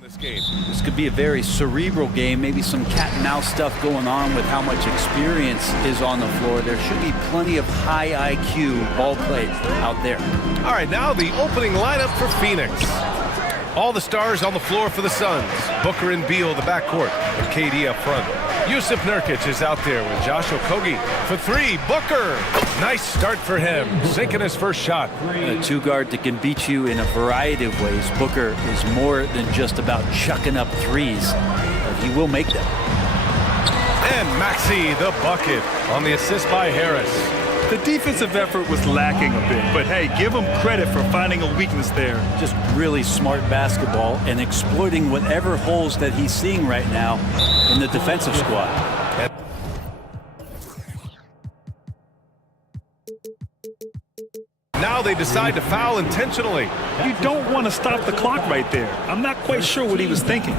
This could be a very cerebral game, maybe some cat and mouse stuff going on with how much experience is on the floor. There should be plenty of high IQ ball play out there. All right, now the opening lineup for Phoenix. All the stars on the floor for the Suns. Booker and Beal, the backcourt, and KD up front. Yusuf Nurkic is out there with Josh Okogie for three. Booker, nice start for him, sinking his first shot. A two-guard that can beat you in a variety of ways. Booker is more than just about chucking up threes, but he will make them. And Maxey, the bucket, on the assist by Harris. The defensive effort was lacking a bit, but hey, give him credit for finding a weakness there. Just really smart basketball and exploiting whatever holes that he's seeing right now in the defensive squad. Now they decide to foul intentionally. You don't want to stop the clock right there. I'm not quite sure what he was thinking.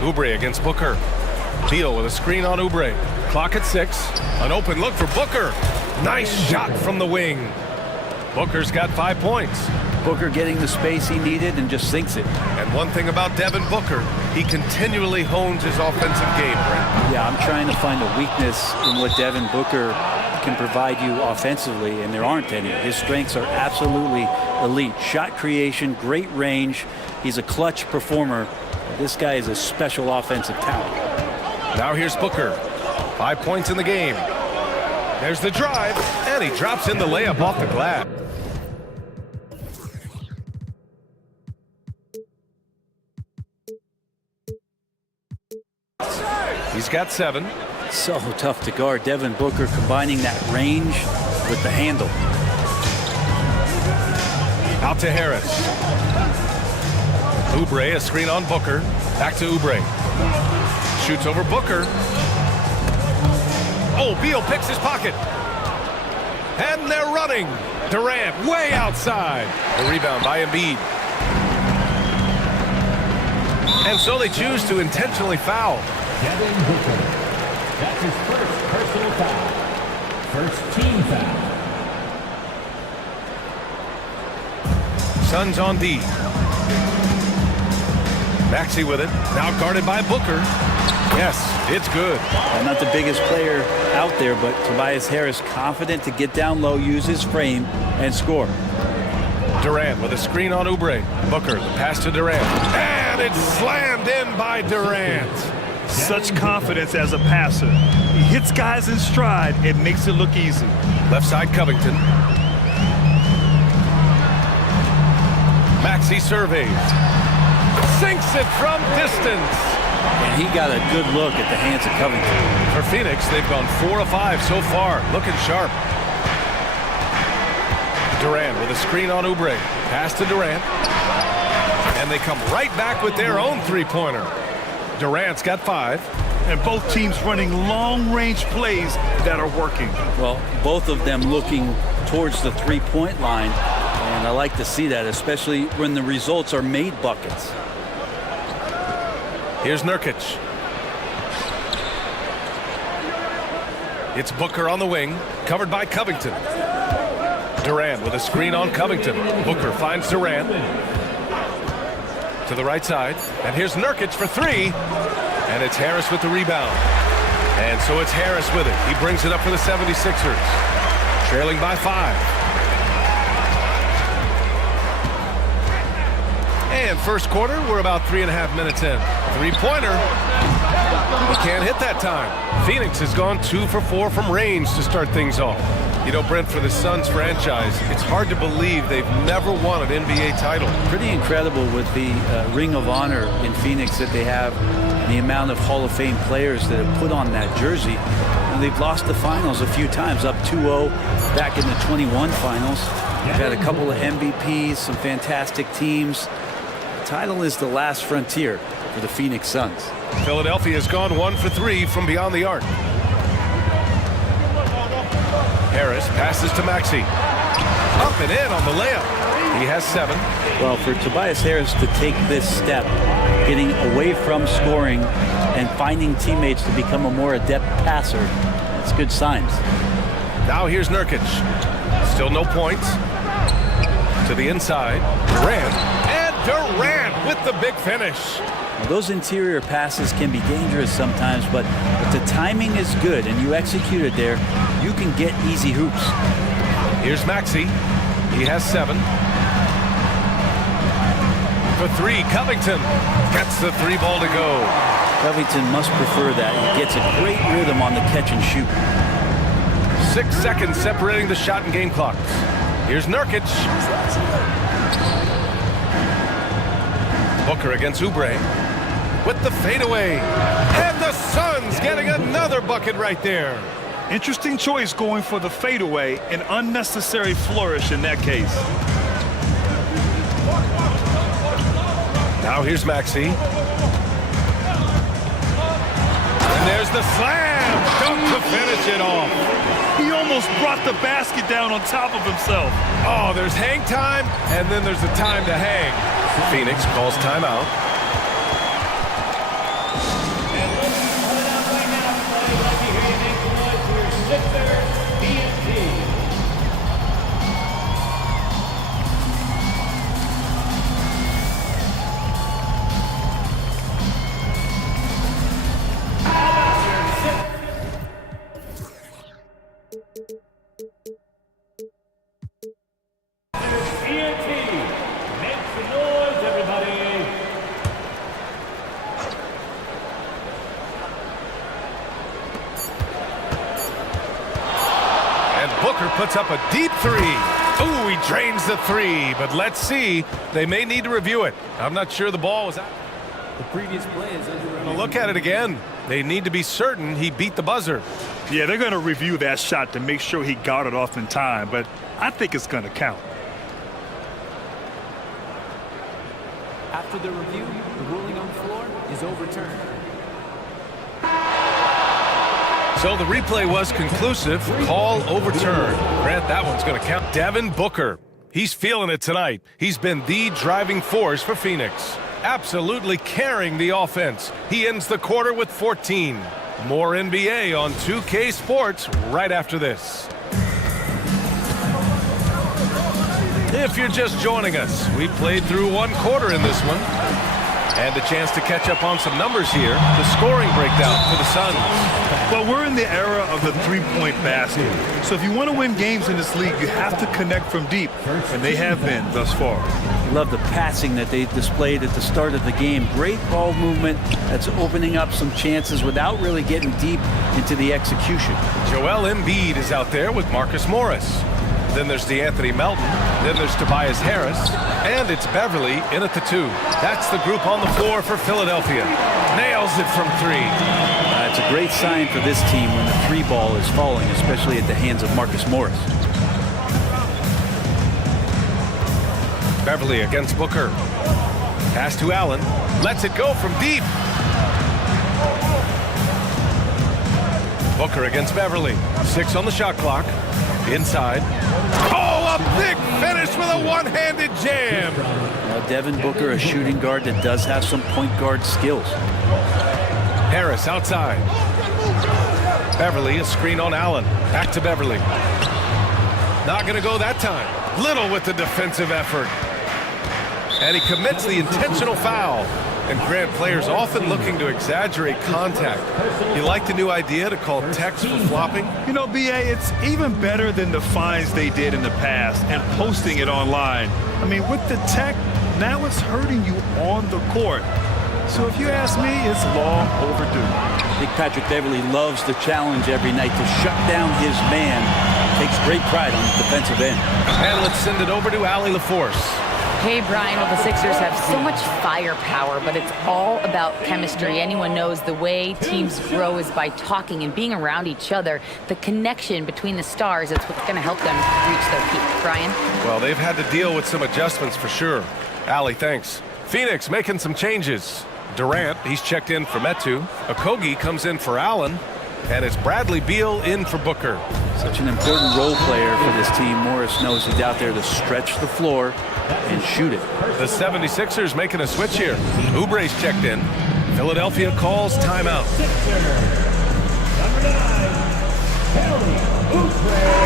Oubre against Booker. Beal with a screen on Oubre. Clock at 6. An open look for Booker. Nice shot from the wing. Booker's got 5 points. Booker getting the space he needed and just sinks it. And one thing about Devin Booker, he continually hones his offensive game, Brent. Yeah, I'm trying to find a weakness in what Devin Booker can provide you offensively, and there aren't any. His strengths are absolutely elite. Shot creation, great range. He's a clutch performer. This guy is a special offensive talent. Now here's Booker. 5 points in the game. There's the drive, and he drops in the layup off the glass. He's got 7. So tough to guard. Devin Booker combining that range with the handle. Out to Harris. Oubre, a screen on Booker. Back to Oubre. Shoots over Booker. Oh, Beal picks his pocket. And they're running. Durant way outside. The rebound by Embiid. And so they choose to intentionally foul. Devin Booker. That's his first personal foul. First team foul. Suns on D. Maxey with it. Now guarded by Booker. Yes, it's good. I'm not the biggest player out there, but Tobias Harris confident to get down low, use his frame, and score. Durant with a screen on Oubre. Booker, the pass to Durant. And it's slammed in by Durant. Such confidence as a passer. He hits guys in stride and makes it look easy. Left side Covington. Maxey surveys. Sinks it from distance. And he got a good look at the hands of Covington. For Phoenix, they've gone 4 of 5 so far. Looking sharp. Durant with a screen on Oubre. Pass to Durant. And they come right back with their own three-pointer. Durant's got 5. And both teams running long-range plays that are working. Well, both of them looking towards the three-point line. And I like to see that, especially when the results are made buckets. Here's Nurkic. It's Booker on the wing, covered by Covington. Durant with a screen on Covington. Booker finds Durant. To the right side. And here's Nurkic for 3. And it's Harris with the rebound. And so it's Harris with it. He brings it up for the 76ers. Trailing by 5. And first quarter, we're about 3.5 minutes in. Three-pointer. He can't hit that time. Phoenix has gone 2 for 4 from range to start things off. You know, Brent, for the Suns franchise, it's hard to believe they've never won an NBA title. Pretty incredible with the Ring of Honor in Phoenix that they have, and the amount of Hall of Fame players that have put on that jersey. And they've lost the finals a few times, up 2-0 back in the 21 finals. They've had a couple of MVPs, some fantastic teams. The title is the last frontier for the Phoenix Suns. Philadelphia has gone 1 for 3 from beyond the arc. Harris passes to Maxey. Up and in on the layup. He has 7. Well, for Tobias Harris to take this step, getting away from scoring and finding teammates to become a more adept passer, that's good signs. Now here's Nurkic. Still no points. To the inside, Durant. And Durant with the big finish. Those interior passes can be dangerous sometimes, but if the timing is good and you execute it there, you can get easy hoops. Here's Maxey. He has 7. For 3, Covington gets the 3 ball to go. Covington must prefer that. He gets a great rhythm on the catch and shoot. 6 seconds separating the shot and game clocks. Here's Nurkic. Booker against Oubre with the fadeaway. And the Suns getting another bucket right there. Interesting choice going for the fadeaway, an unnecessary flourish in that case. Now here's Maxey. And there's the slam dunk to finish it off. He almost brought the basket down on top of himself. Oh, there's hang time, and then there's the time to hang. Phoenix calls timeout. Booker puts up a deep 3. Ooh, he drains the 3, but let's see. They may need to review it. I'm not sure the ball was out. The previous play is under review. Look at it again. They need to be certain he beat the buzzer. Yeah, they're going to review that shot to make sure he got it off in time, but I think it's going to count. After the review, the ruling on the floor is overturned. So the replay was conclusive. Call overturned. Grant, that one's going to count. Devin Booker. He's feeling it tonight. He's been the driving force for Phoenix. Absolutely carrying the offense. He ends the quarter with 14. More NBA on 2K Sports right after this. If you're just joining us, we played through 1 quarter in this one. And a chance to catch up on some numbers here. The scoring breakdown for the Suns. Well, we're in the era of the three-point basket. So if you want to win games in this league, you have to connect from deep, and they have been thus far. I love the passing that they displayed at the start of the game. Great ball movement that's opening up some chances without really getting deep into the execution. Joel Embiid is out there with Marcus Morris. Then there's DeAnthony Melton. Then there's Tobias Harris. And it's Beverly in at the 2. That's the group on the floor for Philadelphia. Nails it from 3. It's a great sign for this team when the 3 ball is falling, especially at the hands of Marcus Morris. Beverly against Booker. Pass to Allen. Lets it go from deep. Booker against Beverly. 6 on the shot clock. Inside. Oh, a big finish with a one-handed jam. Now, Devin Booker, a shooting guard that does have some point guard skills. Harris outside. Beverly, a screen on Allen. Back to Beverly. Not going to go that time. Little with the defensive effort. And he commits the intentional foul. And Grant, players often looking to exaggerate contact. You like the new idea to call techs for flopping? You know, BA, it's even better than the fines they did in the past and posting it online. I mean, with the tech, now it's hurting you on the court. So if you ask me, it's long overdue. I think Patrick Beverly loves the challenge every night to shut down his man. Takes great pride on the defensive end. And let's send it over to Allie LaForce. Hey, Brian, well, the Sixers have so much firepower, but it's all about chemistry. Anyone knows the way teams grow is by talking and being around each other. The connection between the stars is what's going to help them reach their peak. Brian? Well, they've had to deal with some adjustments for sure. Allie, thanks. Phoenix making some changes. Durant, he's checked in for Metu. Okogie comes in for Allen. And it's Bradley Beal in for Booker. Such an important role player for this team. Morris knows he's out there to stretch the floor and shoot it. The 76ers making a switch here. Oubre's checked in. Philadelphia calls timeout.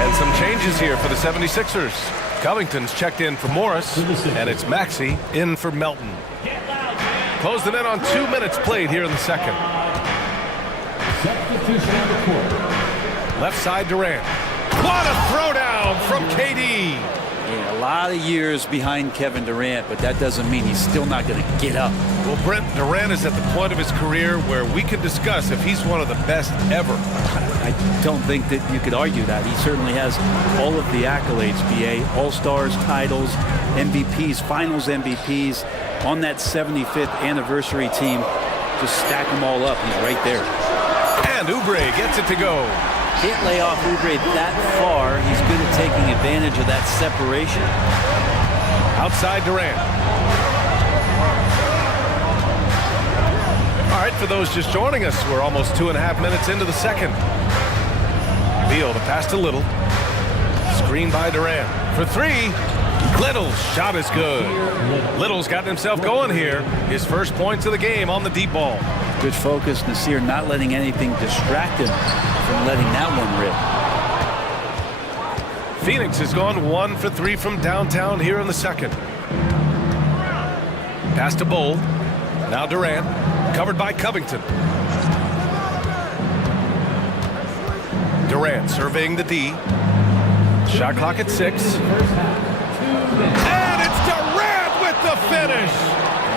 And some changes here for the 76ers. Covington's checked in for Morris, and it's Maxey in for Melton. Closed the net on 2 minutes played here in the second. Substitution on the court. Left side Durant. What a throwdown from KD. Yeah, a lot of years behind Kevin Durant, but that doesn't mean he's still not going to get up. Well, Brent, Durant is at the point of his career where we can discuss if he's one of the best ever. I don't think that you could argue that. He certainly has all of the accolades, BA, All-Stars, titles, MVPs, Finals MVPs. On that 75th anniversary team, just stack them all up. He's right there. And Oubre gets it to go. Can't lay off Oubre that far. He's good at taking advantage of that separation. Outside Durant. All right, for those just joining us, we're almost 2.5 minutes into the second. Beal, the pass to Little. Screen by Durant. For three. Little's shot is good. Little's gotten himself going here. His first points of the game on the deep ball. Good focus. Nasir not letting anything distract him from letting that one rip. Phoenix has gone 1 for 3 from downtown here in the second. Pass to Bowl. Now Durant. Covered by Covington. Durant surveying the D. Shot clock at 6. And it's Durant with the finish.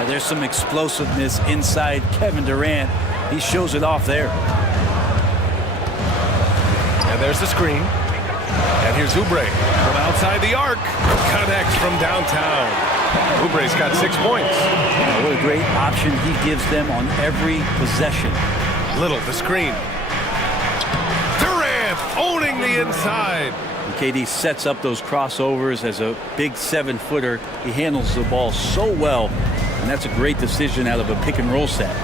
There's some explosiveness inside Kevin Durant. He shows it off there. And there's the screen. And here's Oubre from outside the arc. Connects from downtown. Oubre's got 6 points. What a great option he gives them on every possession. Little, the screen. Durant owning the inside. KD sets up those crossovers as a big 7-footer. He handles the ball so well, and that's a great decision out of a pick and roll set.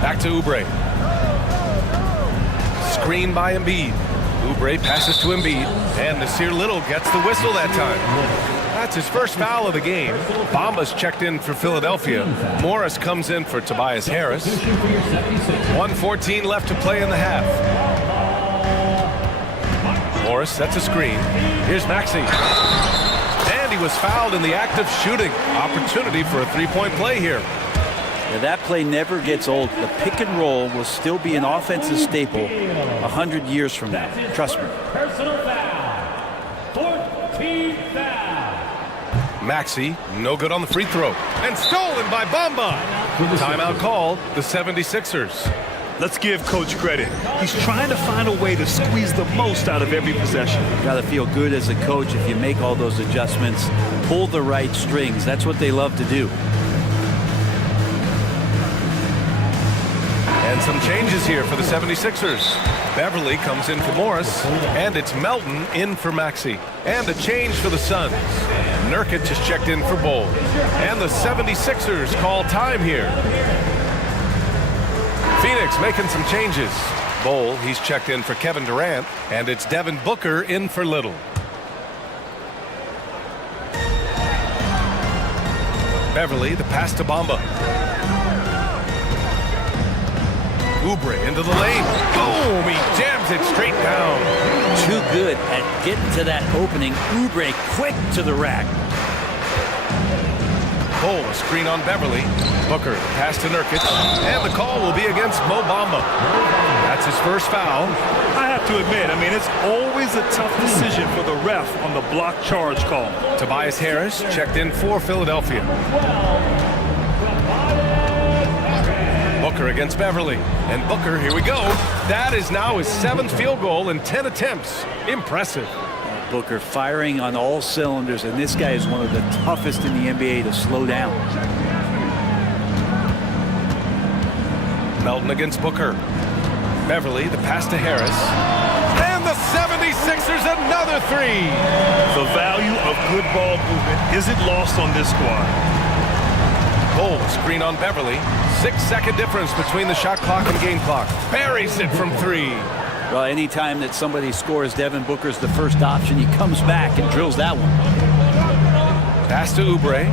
Back to Oubre. Screen by Embiid. Oubre passes to Embiid, and Nasir Little gets the whistle that time. That's his first foul of the game. Bamba's checked in for Philadelphia. Morris comes in for Tobias Harris. 1:14 left to play in the half. Morris sets a screen. Here's Maxey. And he was fouled in the act of shooting. Opportunity for a three-point play here. Yeah, that play never gets old. The pick and roll will still be an offensive staple 100 years from now. Trust me. Personal foul. 14th foul. Maxey, no good on the free throw. And stolen by Bamba. Timeout called, the 76ers. Let's give Coach credit. He's trying to find a way to squeeze the most out of every possession. Got to feel good as a coach if you make all those adjustments, pull the right strings. That's what they love to do. And some changes here for the 76ers. Beverly comes in for Morris, and it's Melton in for Maxey. And a change for the Suns. Nurkic is checked in for Bowl. And the 76ers call time here. Phoenix making some changes. Bowl, he's checked in for Kevin Durant, and it's Devin Booker in for Little. Beverly, the pass to Bamba. Oubre into the lane. Boom! He jams it straight down. Too good at getting to that opening. Oubre quick to the rack. Bowl, a screen on Beverly. Booker, pass to Nurkic. And the call will be against Mo Bamba. That's his first foul. I have to admit, it's always a tough decision for the ref on the block charge call. Tobias Harris checked in for Philadelphia. Booker against Beverly. And Booker, here we go. That is now his 7th field goal in 10 attempts. Impressive. Booker firing on all cylinders, and this guy is one of the toughest in the NBA to slow down. Melton against Booker. Beverly, the pass to Harris. And the 76ers, another three. The value of good ball movement isn't lost on this squad. Bowl, screen on Beverly. 6-second difference between the shot clock and game clock. Buries it from 3. Well, anytime that somebody scores, Devin Booker's the first option. He comes back and drills that one. Pass to Oubre.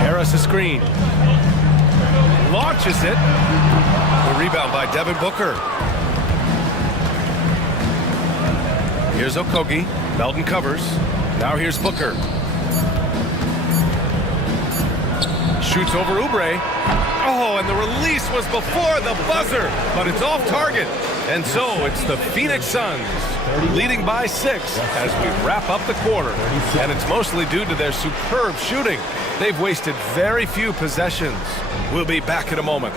Harris a screen. Launches it. The rebound by Devin Booker. Here's Okogie. Belton covers. Now here's Booker. Shoots over Oubre. Oh, and the release was before the buzzer, but it's off target. And so it's the Phoenix Suns leading by 6 as we wrap up the quarter. And it's mostly due to their superb shooting. They've wasted very few possessions. We'll be back in a moment.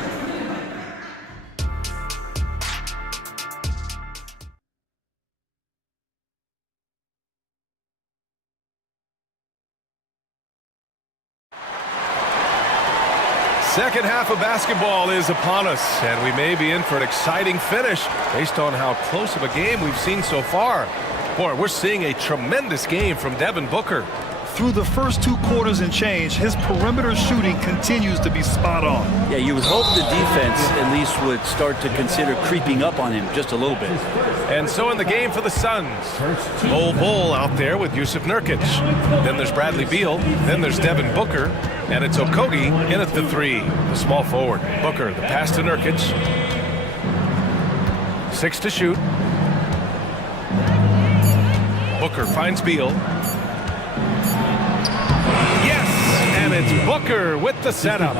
Second half of basketball is upon us, and we may be in for an exciting finish based on how close of a game we've seen so far. Boy, we're seeing a tremendous game from Devin Booker. Through the first 2 quarters and change, his perimeter shooting continues to be spot on. Yeah, you would hope the defense at least would start to consider creeping up on him just a little bit. And so in the game for the Suns, Bull out there with Yusuf Nurkic. Then there's Bradley Beal. Then there's Devin Booker. And it's Okogie in at the 3, the small forward. Booker, the pass to Nurkic. 6 to shoot. Booker finds Beal. Yes! And it's Booker with the setup.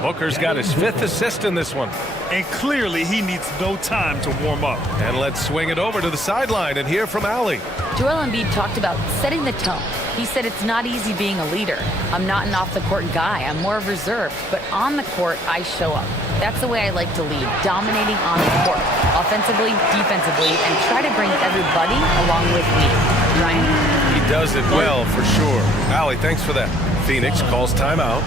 Booker's got his 5th assist in this one. And clearly he needs no time to warm up. And let's swing it over to the sideline and hear from Allie. Joel Embiid talked about setting the tone. He said it's not easy being a leader. I'm not an off-the-court guy. I'm more reserved. But on the court, I show up. That's the way I like to lead, dominating on the court, offensively, defensively, and try to bring everybody along with me. Ryan? He does it well, for sure. Allie, thanks for that. Phoenix calls timeout.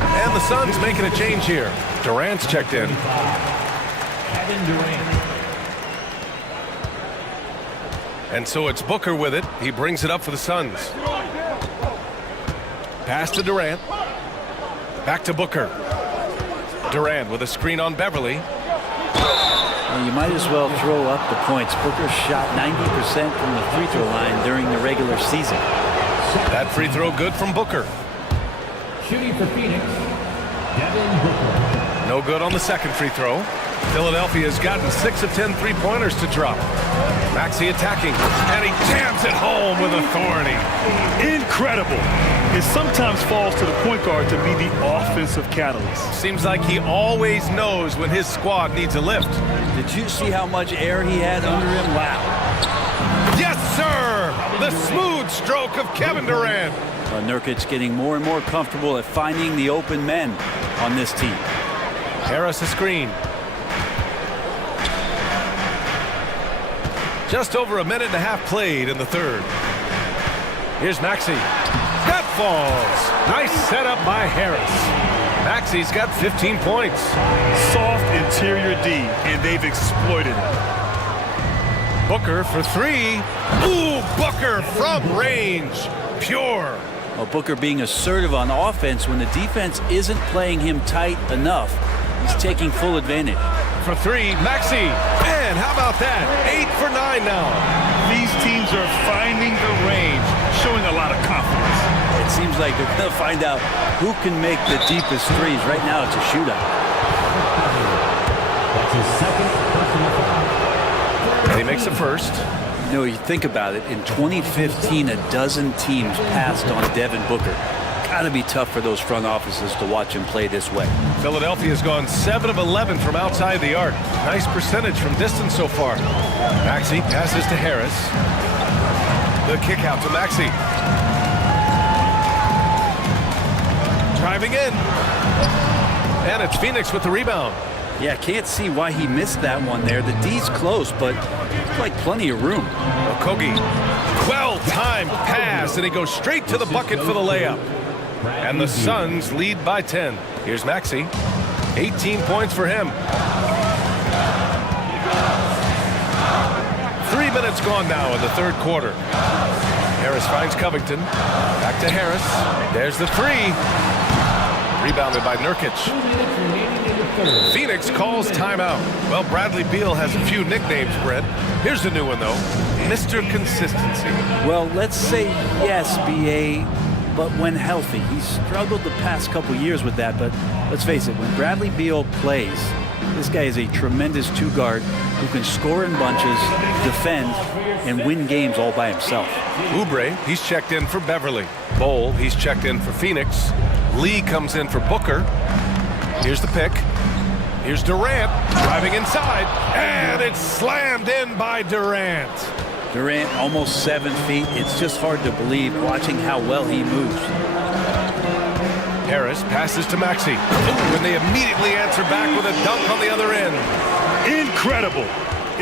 And the Suns making a change here. Durant's checked in. And so it's Booker with it. He brings it up for the Suns. Pass to Durant. Back to Booker. Durant with a screen on Beverly. Well, you might as well throw up the points. Booker shot 90% from the free throw line during the regular season. That free throw good from Booker. Shooting for Phoenix, Devin Booker. No good on the second free throw. Philadelphia has gotten 6 of 10 three-pointers to drop. Maxey attacking, and he jams it home with authority. Incredible. It sometimes falls to the point guard to be the offensive catalyst. Seems like he always knows when his squad needs a lift. Did you see how much air he had under him? Wow. Yes, sir! The smooth stroke of Kevin Durant. Nurkic getting more and more comfortable at finding the open men on this team. Harris a screen. Just over a minute and a half played in the third. Here's Maxey. That falls. Nice setup by Harris. Maxey's got 15 points. Soft interior D, and they've exploited it. Booker for 3. Ooh, Booker from range. Pure. Well, Booker being assertive on offense when the defense isn't playing him tight enough. He's taking full advantage. For 3, Maxey. Man, how about that? 8 for 9 now. These teams are finding the range, showing a lot of confidence. It seems like they're going to find out who can make the deepest threes. Right now, it's a shootout. That's his second personal foul. He makes the first. You know, you think about it, in 2015, a dozen teams passed on Devin Booker. Gotta be tough for those front offices to watch him play this way. Philadelphia has gone 7 of 11 from outside the arc. Nice percentage from distance so far. Maxey passes to Harris. The kick out to Maxey. Driving in. And it's Phoenix with the rebound. Yeah, can't see why he missed that one there. The D's close, but like plenty of room. Okogie. Well-timed pass, and he goes straight to the bucket for the layup. And the Suns lead by 10. Here's Maxey. 18 points for him. 3 minutes gone now in the third quarter. Harris finds Covington. Back to Harris. There's the 3. Rebounded by Nurkic. Phoenix calls timeout. Well, Bradley Beal has a few nicknames, Brett. Here's a new one, though. Mr. Consistency. Well, let's say yes, B.A., but when healthy. He's struggled the past couple years with that, but let's face it, when Bradley Beal plays, this guy is a tremendous two-guard who can score in bunches, defend, and win games all by himself. Oubre, he's checked in for Beverly. Bowl, he's checked in for Phoenix. Lee comes in for Booker. Here's the pick. Here's Durant driving inside, and it's slammed in by Durant. Durant almost 7 feet. It's just hard to believe watching how well he moves. Harris passes to Maxey. And they immediately answer back with a dunk on the other end. Incredible.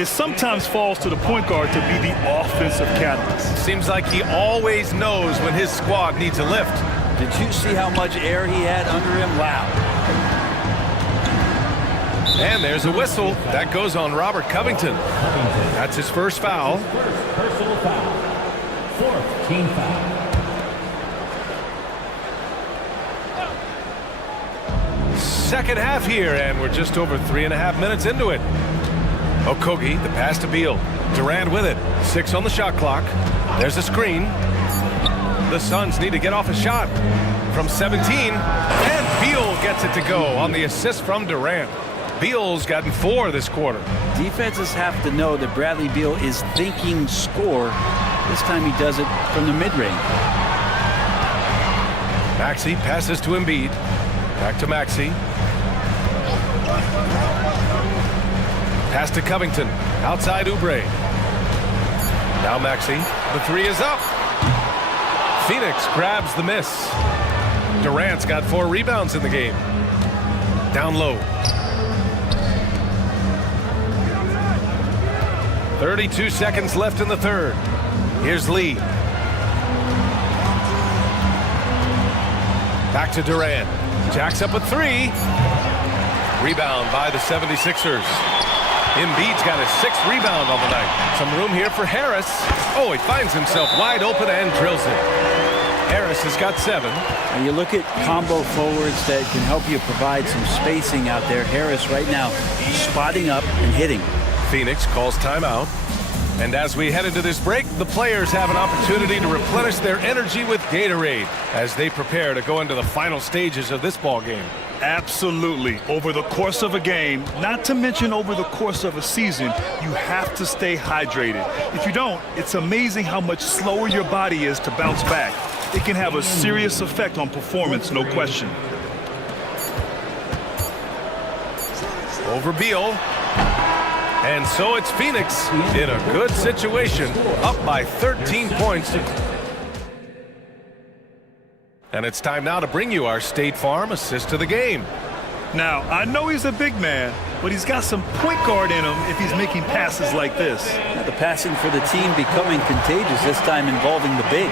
It sometimes falls to the point guard to be the offensive catalyst. Seems like he always knows when his squad needs a lift. Did you see how much air he had under him? Wow. And there's a whistle. That goes on Robert Covington. That's his first foul. Personal foul. Fourth team foul. Second half here, and we're just over 3.5 minutes into it. Okogie, the pass to Beal. Durant with it. 6 on the shot clock. There's a screen. The Suns need to get off a shot from 17. And Beal gets it to go on the assist from Durant. Beal's gotten 4 this quarter. Defenses have to know that Bradley Beal is thinking score. This time he does it from the mid-range. Maxey passes to Embiid. Back to Maxey. Pass to Covington. Outside Oubre. Now Maxey. The 3 is up. Phoenix grabs the miss. Durant's got 4 rebounds in the game. Down low. 32 seconds left in the third. Here's Lee. Back to Durant. Jacks up a 3. Rebound by the 76ers. Embiid's got his 6th rebound on the night. Some room here for Harris. Oh, he finds himself wide open and drills it. Harris has got 7. And you look at combo forwards that can help you provide some spacing out there. Harris right now spotting up and hitting. Phoenix calls timeout. And as we head into this break, the players have an opportunity to replenish their energy with Gatorade as they prepare to go into the final stages of this ball game. Absolutely. Over the course of a game, not to mention over the course of a season, you have to stay hydrated. If you don't, it's amazing how much slower your body is to bounce back. It can have a serious effect on performance, no question. Over Beal. And so it's Phoenix in a good situation, up by 13 points. And it's time now to bring you our State Farm assist of the game. Now, I know he's a big man, but he's got some point guard in him if he's making passes like this. The passing for the team becoming contagious, this time involving the big.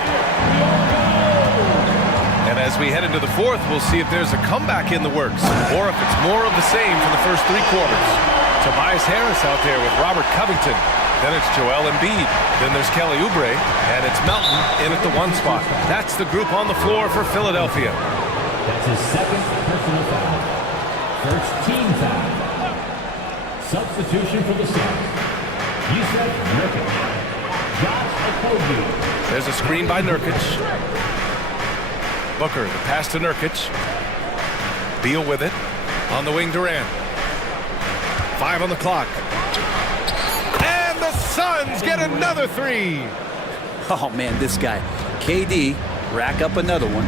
And as we head into the fourth, we'll see if there's a comeback in the works, or if it's more of the same from the first 3 quarters. Tobias Harris out there with Robert Covington. Then it's Joel Embiid. Then there's Kelly Oubre. And it's Melton in at the 1 spot. That's the group on the floor for Philadelphia. That's his 2nd personal foul. First team foul. Substitution for the Suns. Yusuf Nurkic. Josh Okogie. There's a screen by Nurkic. Booker, the pass to Nurkic. Beal with it. On the wing, Durant. 5 on the clock. And the Suns get another 3. Oh, man, this guy. KD, rack up another one.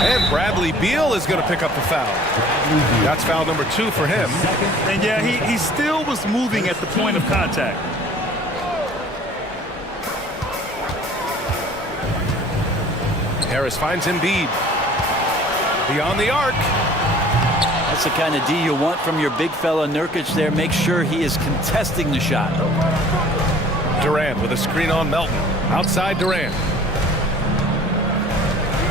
And Bradley Beal is going to pick up the foul. That's foul number 2 for him. And yeah, he still was moving at the point of contact. Harris finds Embiid. Beyond the arc. That's the kind of D you want from your big fella Nurkic there. Make sure he is contesting the shot. Durant with a screen on Melton. Outside Durant.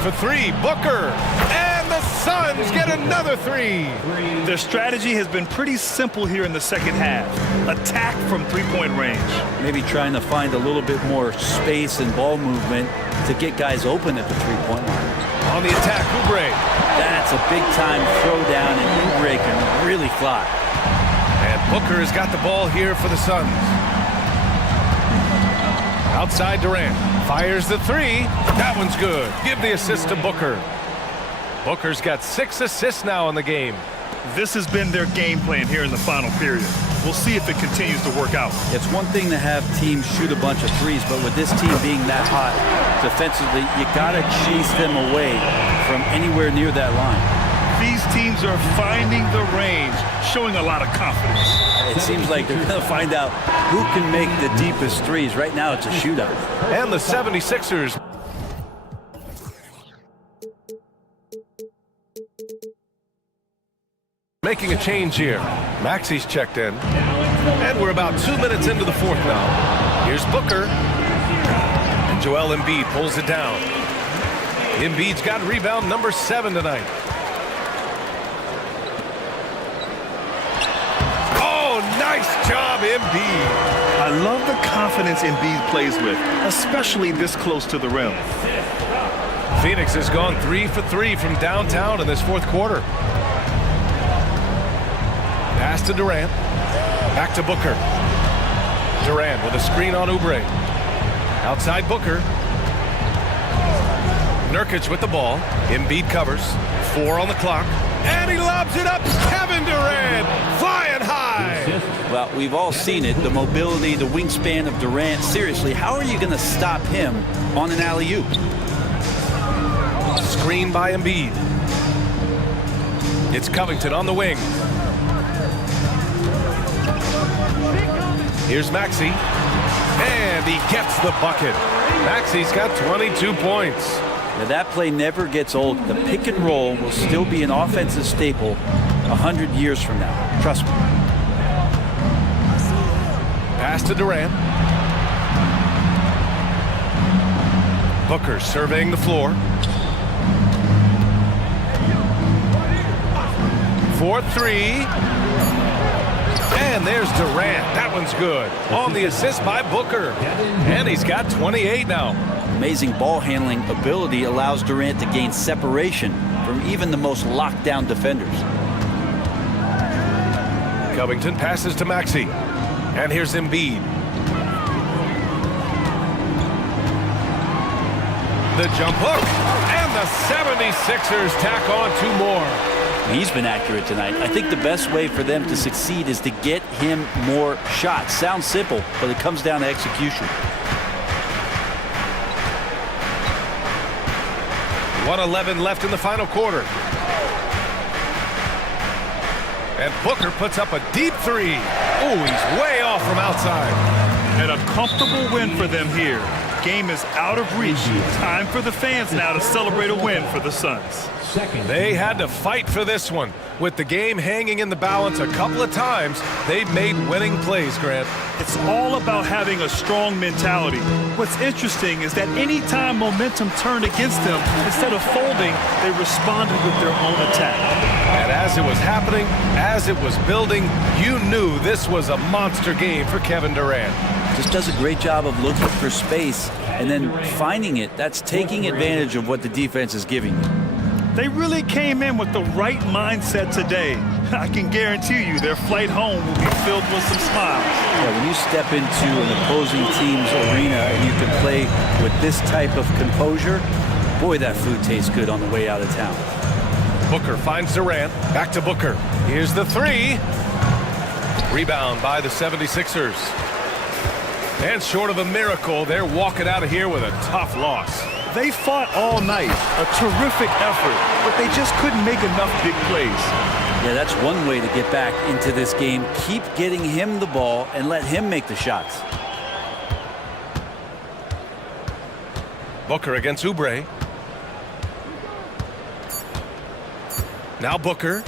For 3, Booker. And the Suns get another 3. Their strategy has been pretty simple here in the second half. Attack from 3-point range. Maybe trying to find a little bit more space and ball movement to get guys open at the 3-point line. On the attack, Oubre. That's a big-time throwdown, and Oubre can really fly. And Booker has got the ball here for the Suns. Outside Durant. Fires the three. That one's good. Give the assist to Booker. Booker's got 6 assists now in the game. This has been their game plan here in the final period. We'll see if it continues to work out. It's one thing to have teams shoot a bunch of threes, but with this team being that hot defensively, you got to chase them away from anywhere near that line. These teams are finding the range, showing a lot of confidence. It seems like they're going to find out who can make the deepest threes. Right now, it's a shootout. And the 76ers. Making a change here. Maxi's checked in. And we're about 2 minutes into the fourth now. Here's Booker. And Joel Embiid pulls it down. Embiid's got rebound number 7 tonight. Oh, nice job, Embiid. I love the confidence Embiid plays with, especially this close to the rim. Phoenix has gone 3 for 3 from downtown in this fourth quarter. Pass to Durant. Back to Booker. Durant with a screen on Oubre. Outside Booker. Nurkic with the ball. Embiid covers. 4 on the clock. And he lobs it up. Kevin Durant flying high. Well, we've all seen it. The mobility, the wingspan of Durant. Seriously, how are you going to stop him on an alley-oop? Screen by Embiid. It's Covington on the wing. Here's Maxey. And he gets the bucket. Maxey's got 22 points. Now, that play never gets old. The pick and roll will still be an offensive staple 100 years from now. Trust me. Pass to Durant. Booker surveying the floor. 4-3. And there's Durant. That one's good. On the assist by Booker. And he's got 28 now. Amazing ball handling ability allows Durant to gain separation from even the most locked down defenders. Covington passes to Maxey. And here's Embiid. The jump hook. And the 76ers tack on 2 more. He's been accurate tonight. I think the best way for them to succeed is to get him more shots. Sounds simple, but it comes down to execution. 1:11 left in the final quarter. And Booker puts up a deep 3. Oh, he's way off from outside. And a comfortable win for them here. Game is out of reach. Time for the fans now to celebrate a win for the Suns. They had to fight for this one. With the game hanging in the balance a couple of times, they've made winning plays, Grant. It's all about having a strong mentality. What's interesting is that anytime momentum turned against them, instead of folding, they responded with their own attack. And as it was happening, as it was building, you knew this was a monster game for Kevin Durant. Just does a great job of looking for space and then finding it. That's taking advantage of what the defense is giving you. They really came in with the right mindset today. I can guarantee you their flight home will be filled with some smiles. Yeah, when you step into an opposing team's arena and you can play with this type of composure, boy, that food tastes good on the way out of town. Booker finds Durant. Back to Booker. Here's the 3. Rebound by the 76ers. And short of a miracle, they're walking out of here with a tough loss. They fought all night, a terrific effort, but they just couldn't make enough big plays. Yeah, that's one way to get back into this game. Keep getting him the ball and let him make the shots. Booker against Oubre. Now Booker.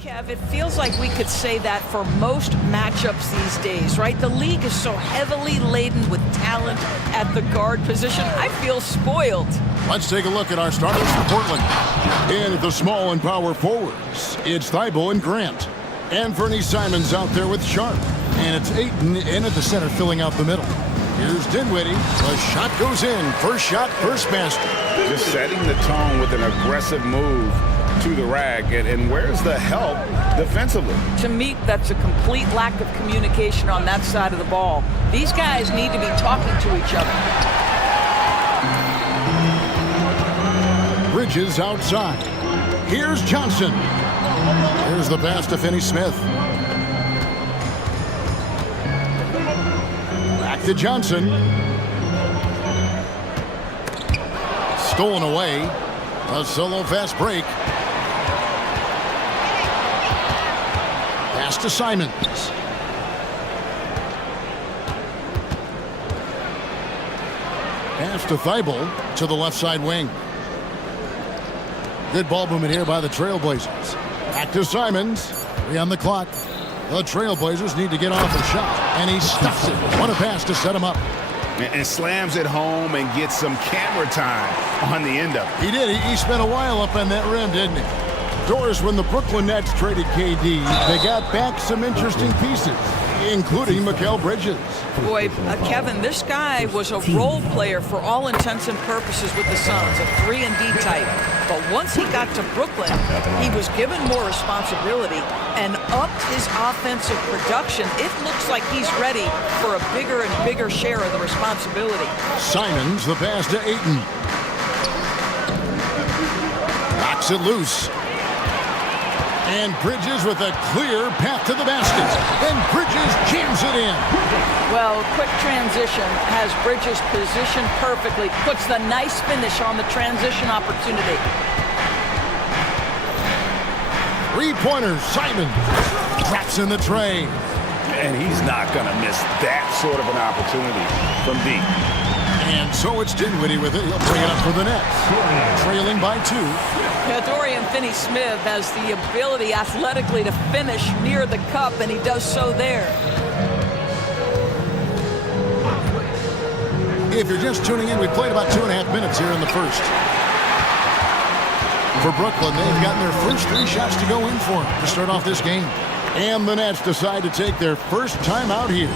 Kev, it feels like we could say that for most matchups these days, right? The league is so heavily laden with talent at the guard position. I feel spoiled. Let's take a look at our starters for Portland. And at the small and power forwards, it's Thibault and Grant. And Fernie Simons out there with Sharp. And it's Ayton in at the center filling out the middle. Here's Dinwiddie. The shot goes in. First shot, first basket. Just setting the tone with an aggressive move to the rack. And where's the help defensively? To me, that's a complete lack of communication on that side of the ball. These guys need to be talking to each other. Bridges outside. Here's Johnson. Here's the pass to Finney-Smith. Back to Johnson. Stolen away. A solo fast break. Pass to Simons. Pass to Thibault to the left side wing. Good ball movement here by the Trailblazers. Back to Simons. 3 on the clock. The Trailblazers need to get off a shot, and he stuffs it. What a pass to set him up. And slams it home and gets some camera time on the end of it. He did. He spent a while up on that rim, didn't he? Doris, when the Brooklyn Nets traded KD, they got back some interesting pieces, including Mikal Bridges. Boy, Kevin, this guy was a role player for all intents and purposes with the Suns, a 3-and-D type. But once he got to Brooklyn, he was given more responsibility and upped his offensive production. It looks like he's ready for a bigger and bigger share of the responsibility. Simons, the pass to Ayton. Knocks it loose. And Bridges with a clear path to the basket. And Bridges jams it in. Well, quick transition has Bridges positioned perfectly. Puts the nice finish on the transition opportunity. 3-pointers. Simon traps in the tray. And he's not going to miss that sort of an opportunity from deep. And so it's Dinwiddie with it. He'll bring it up for the Nets. Trailing by 2. Dorian Finney-Smith has the ability athletically to finish near the cup, and he does so there. If you're just tuning in, we played about 2.5 minutes here in the first. For Brooklyn, they've gotten their first 3 shots to go in for to start off this game. And the Nets decide to take their first time out here.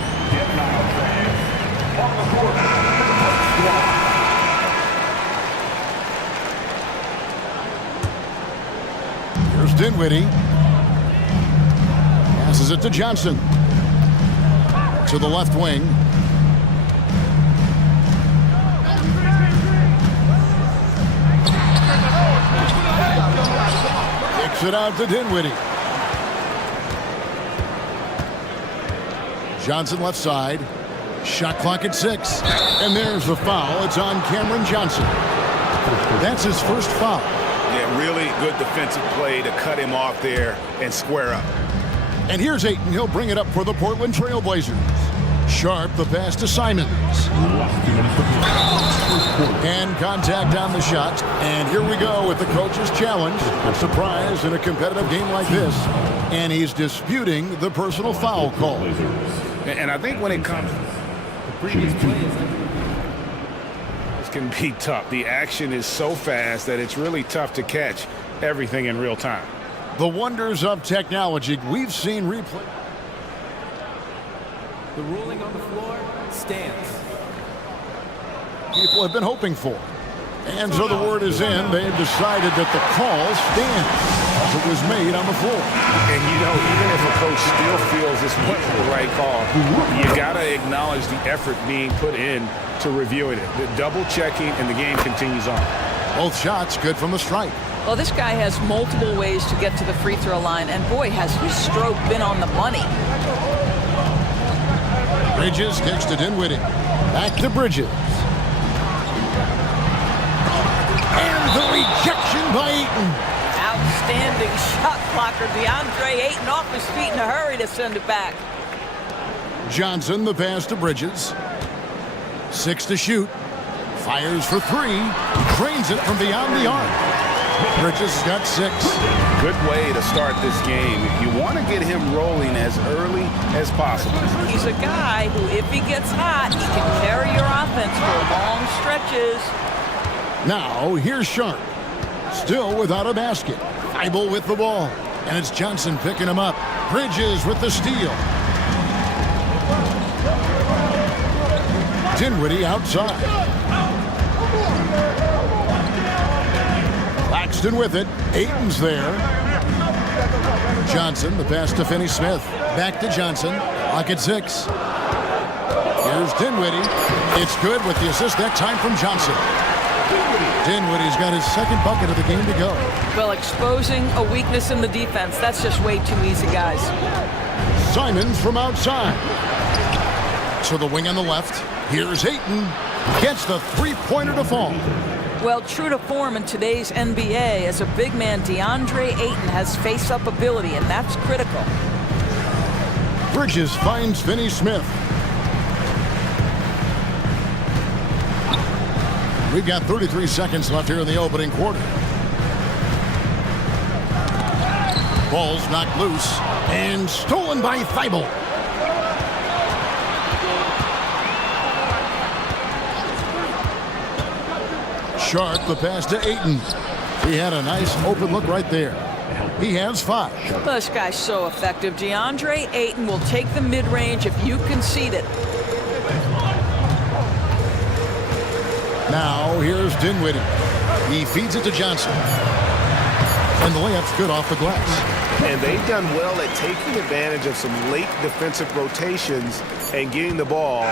Here's Dinwiddie. Passes it to Johnson. To the left wing. Kicks it out to Dinwiddie. Johnson left side. Shot clock at 6. And there's the foul. It's on Cameron Johnson. That's his first foul. Yeah, really good defensive play to cut him off there and square up. And here's Ayton. He'll bring it up for the Portland Trailblazers. Sharp, the pass to Simons. And contact on the shot. And here we go with the coach's challenge. A surprise in a competitive game like this. And he's disputing the personal foul call. And I think when it comes to the previous plays, this can be tough. The action is so fast that it's really tough to catch everything in real time. The wonders of technology. We've seen replay. The ruling on the floor stands. People have been hoping for. And so the word is in. They've decided that the call stands as it was made on the floor. And, you know, even if a coach still feels this wasn't the right call, you got to acknowledge the effort being put in to reviewing it. The double checking, and the game continues on. Both shots good from the strike. Well, this guy has multiple ways to get to the free throw line, and boy, has his stroke been on the money. Bridges kicks to Dinwiddie. Back to Bridges. And the rejection by Ayton. Outstanding shot blocker. DeAndre Ayton off his feet in a hurry to send it back. Johnson, the pass to Bridges. 6 to shoot. Fires for 3. Drains it from beyond the arc. Bridges has got 6. Good way to start this game. You want to get him rolling as early as possible. He's a guy who, if he gets hot, he can carry your offense for long stretches. Now, here's Sharp. Still without a basket. Thibault with the ball. And it's Johnson picking him up. Bridges with the steal. Dinwiddie outside. Claxton with it. Ayton's there. Johnson, the pass to Finney Smith. Back to Johnson. Lock at 6. Here's Dinwiddie. It's good with the assist that time from Johnson. Dinwiddie's got his second bucket of the game to go. Well, exposing a weakness in the defense, that's just way too easy, guys. Simons from outside. To the wing on the left. Here's Ayton. Gets the three-pointer to fall. Well, true to form in today's NBA, as a big man, DeAndre Ayton has face-up ability, and that's critical. Bridges finds Finney Smith. We've got 33 seconds left here in the opening quarter. Ball's knocked loose and stolen by Thibault. Sharp, the pass to Ayton. He had a nice open look right there. He has 5. This guy's so effective. DeAndre Ayton will take the mid-range if you concede it. Now, here's Dinwiddie. He feeds it to Johnson. And the layup's good off the glass. And they've done well at taking advantage of some late defensive rotations and getting the ball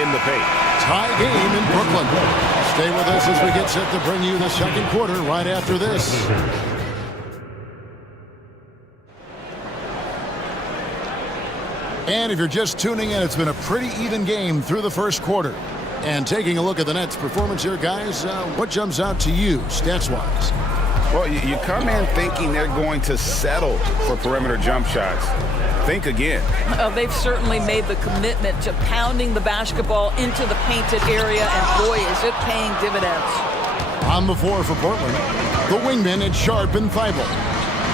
in the paint. Tie game in Brooklyn. Stay with us as we get set to bring you the second quarter right after this. And if you're just tuning in, it's been a pretty even game through the first quarter. And taking a look at the Nets' performance here, guys, what jumps out to you, stats-wise? Well, you come in thinking they're going to settle for perimeter jump shots. Think again. They've certainly made the commitment to pounding the basketball into the painted area, and boy, is it paying dividends. On the floor for Portland, the wingmen at Sharp and Thibault.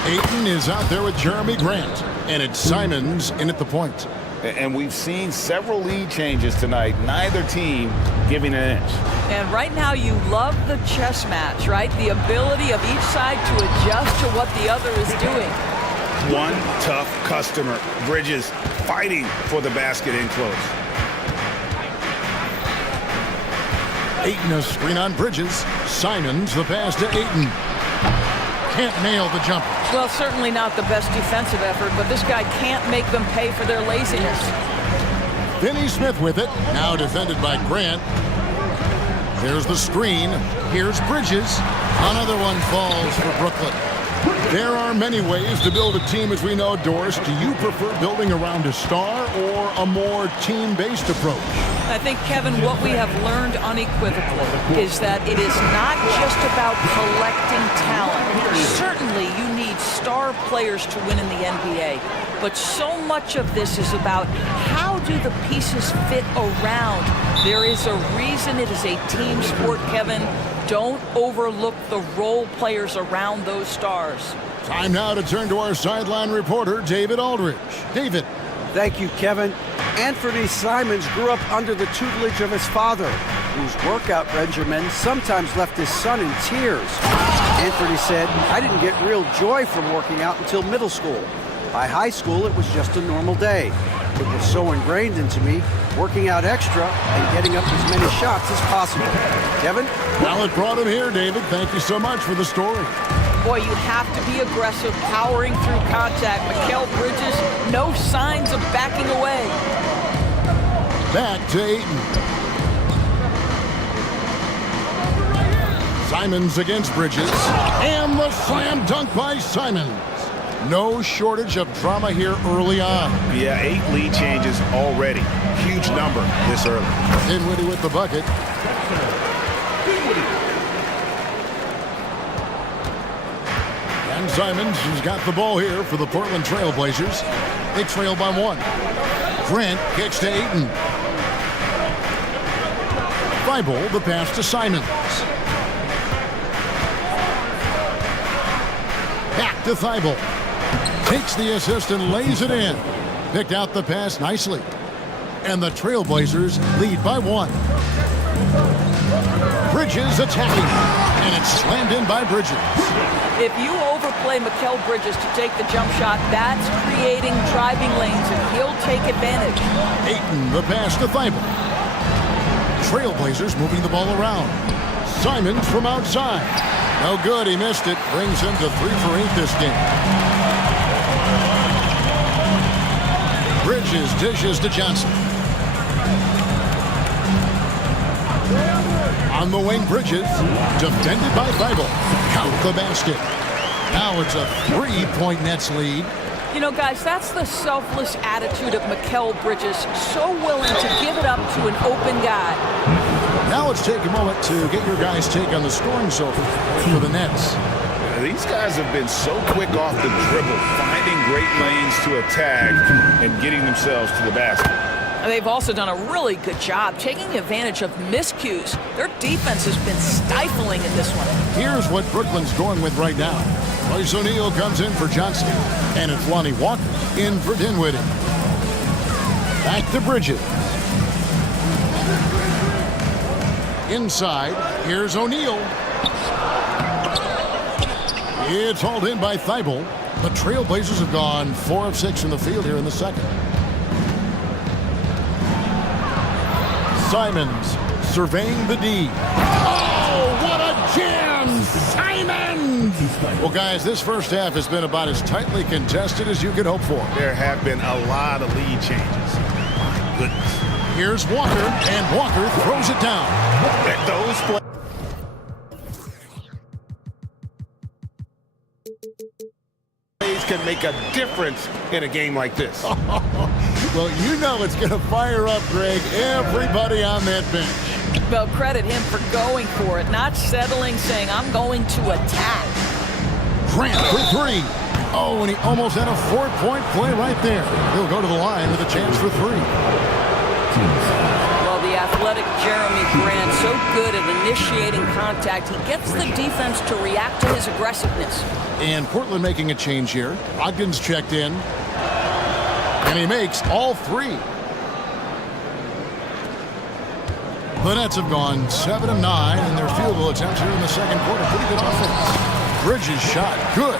Ayton is out there with Jeremy Grant, and it's Simons in at the point. And we've seen several lead changes tonight, neither team giving an inch. And right now you love the chess match, right? The ability of each side to adjust to what the other is doing. One tough customer. Bridges fighting for the basket in close. Ayton a screen on Bridges. Simons the pass to Ayton. Can't nail the jumper. Well, certainly not the best defensive effort, but this guy can't make them pay for their laziness. Finney Smith with it. Now defended by Grant. There's the screen. Here's Bridges. Another one falls for Brooklyn. There are many ways to build a team, as we know, Doris. Do you prefer building around a star or a more team-based approach? I think, Kevin, what we have learned unequivocally is that it is not just about collecting talent. Certainly, you need star players to win in the NBA. But so much of this is about how do the pieces fit around. There is a reason it is a team sport, Kevin. Don't overlook the role players around those stars. Time now to turn to our sideline reporter, David Aldridge. David. Thank you, Kevin. Anthony Simons grew up under the tutelage of his father, whose workout regimen sometimes left his son in tears. Anthony said, "I didn't get real joy from working out until middle school. By high school, it was just a normal day. It was so ingrained into me, working out extra and getting up as many shots as possible." Kevin? Well, it brought him here, David. Thank you so much for the story. Boy, you have to be aggressive, powering through contact. Mikal Bridges, no signs of backing away. Back to Ayton. Simons against Bridges. And the slam dunk by Simons. No shortage of drama here early on. Yeah, 8 lead changes already. Huge number this early. Dinwiddie with the bucket. And Simons has got the ball here for the Portland Trail Blazers. They trail by 1. Grant kicks to Ayton. Thibault the pass to Simons. Back to Thibault. Takes the assist and lays it in. Picked out the pass nicely. And the Trailblazers lead by 1. Bridges attacking. And it's slammed in by Bridges. If you overplay Mikal Bridges to take the jump shot, that's creating driving lanes, and he'll take advantage. Ayton, the pass to Thibault. Trailblazers moving the ball around. Simons from outside. No good, he missed it. Brings him to 3 for 8 this game. Bridges dishes to Johnson. On the wing, Bridges. Defended by Thibault. Count the basket. Now it's a 3-point Nets lead. You know, guys, that's the selfless attitude of Mikal Bridges. So willing to give it up to an open guy. Now let's take a moment to get your guys' take on the scoring so far for the Nets. These guys have been so quick off the dribble, finding great lanes to attack and getting themselves to the basket. They've also done a really good job taking advantage of miscues. Their defense has been stifling in this one. Here's what Brooklyn's going with right now. Royce O'Neal comes in for Johnson. And it's Lonnie Walker in for Dinwiddie. Back to Bridges. Inside, here's O'Neal. It's hauled in by Thibault. The Trailblazers have gone 4 of 6 in the field here in the second. Simons surveying the D. Oh, what a jam! Simons! Well, guys, this first half has been about as tightly contested as you could hope for. There have been a lot of lead changes. My goodness. Here's Walker, and Walker throws it down. At those plays can make a difference in a game like this. Well, you know it's going to fire up, Greg, everybody on that bench. Well, credit him for going for it, not settling, saying, I'm going to attack. Grant for 3. Oh, and he almost had a 4-point play right there. He'll go to the line with a chance for 3. Well, the athletic Jeremy Grant, so good at initiating contact. He gets the defense to react to his aggressiveness. And Portland making a change here. Ogden's checked in. And he makes all 3. The Nets have gone 7 of 9 in their field goal attempts here in the second quarter. Pretty good offense. Bridges shot. Good.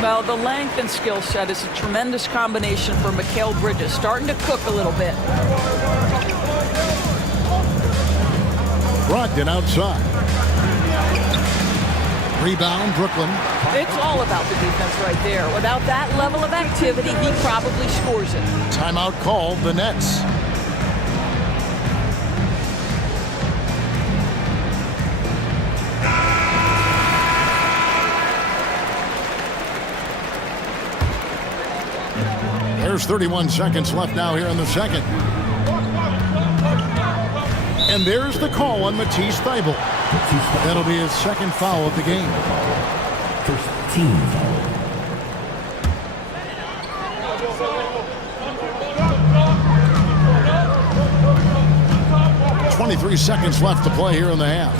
Well, the length and skill set is a tremendous combination for Mikal Bridges. Starting to cook a little bit. Brogdon outside. Rebound, Brooklyn. It's all about the defense right there. Without that level of activity, he probably scores it. Timeout called, the Nets. There's 31 seconds left now here in the second. And there's the call on Matisse Thybulle. That'll be his second foul of the game. First team foul. .23 seconds left to play here in the half.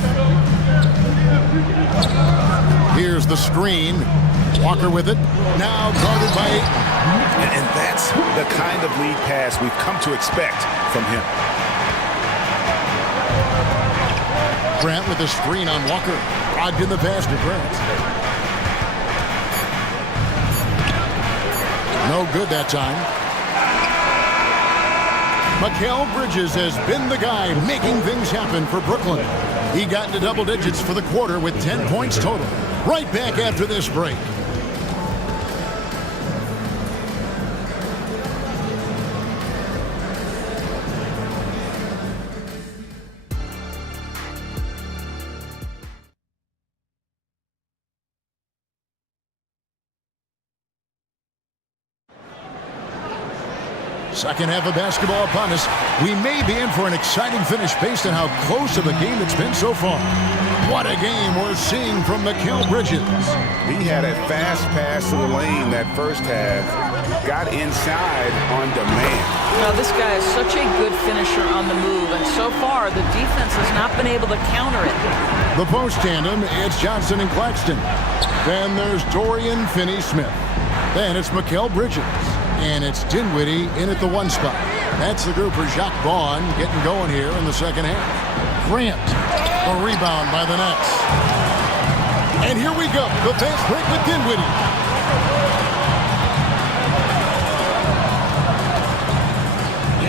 Here's the screen. Walker with it. Now guarded by Ayton. And that's the kind of lead pass we've come to expect from him. Grant with a screen on Walker. Ogden the pass to Grant. No good that time. Mikal Bridges has been the guy making things happen for Brooklyn. He got into double digits for the quarter with 10 points total. Right back after this break. Second half of basketball upon us. We may be in for an exciting finish based on how close of a game it's been so far. What a game we're seeing from Mikal Bridges. He had a fast pass to the lane that first half. got inside on demand. Now, this guy is such a good finisher on the move, and so far, the defense has not been able to counter it. The post tandem, it's Johnson and Claxton. Then there's Dorian Finney-Smith. Then it's Mikal Bridges. And it's Dinwiddie in at the one spot. That's the group for Jacques Vaughn getting going here in the second half. Grant, a rebound by the Nets. And here we go. The fast break with Dinwiddie.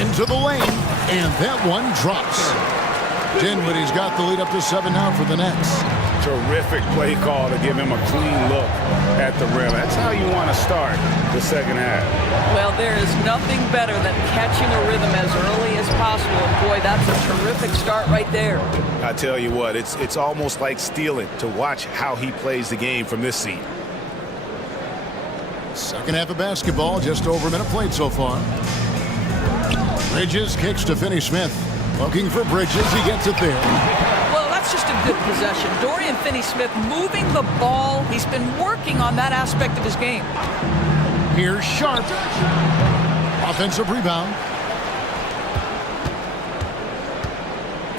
Into the lane, and that one drops. Dinwiddie's got the lead up to 7 now for the Nets. Terrific play call to give him a clean look at the rim. That's how you want to start the second half. Well, there is nothing better than catching a rhythm as early as possible. And boy, that's a terrific start right there. I tell you what, it's almost like stealing to watch how he plays the game from this seat. Second half of basketball, just over a minute played so far. Bridges kicks to Finney-Smith. Looking for Bridges, he gets it there. Well, that's just a good possession. Dorian Finney-Smith moving the ball. He's been working on that aspect of his game. Here's Sharp. Offensive rebound.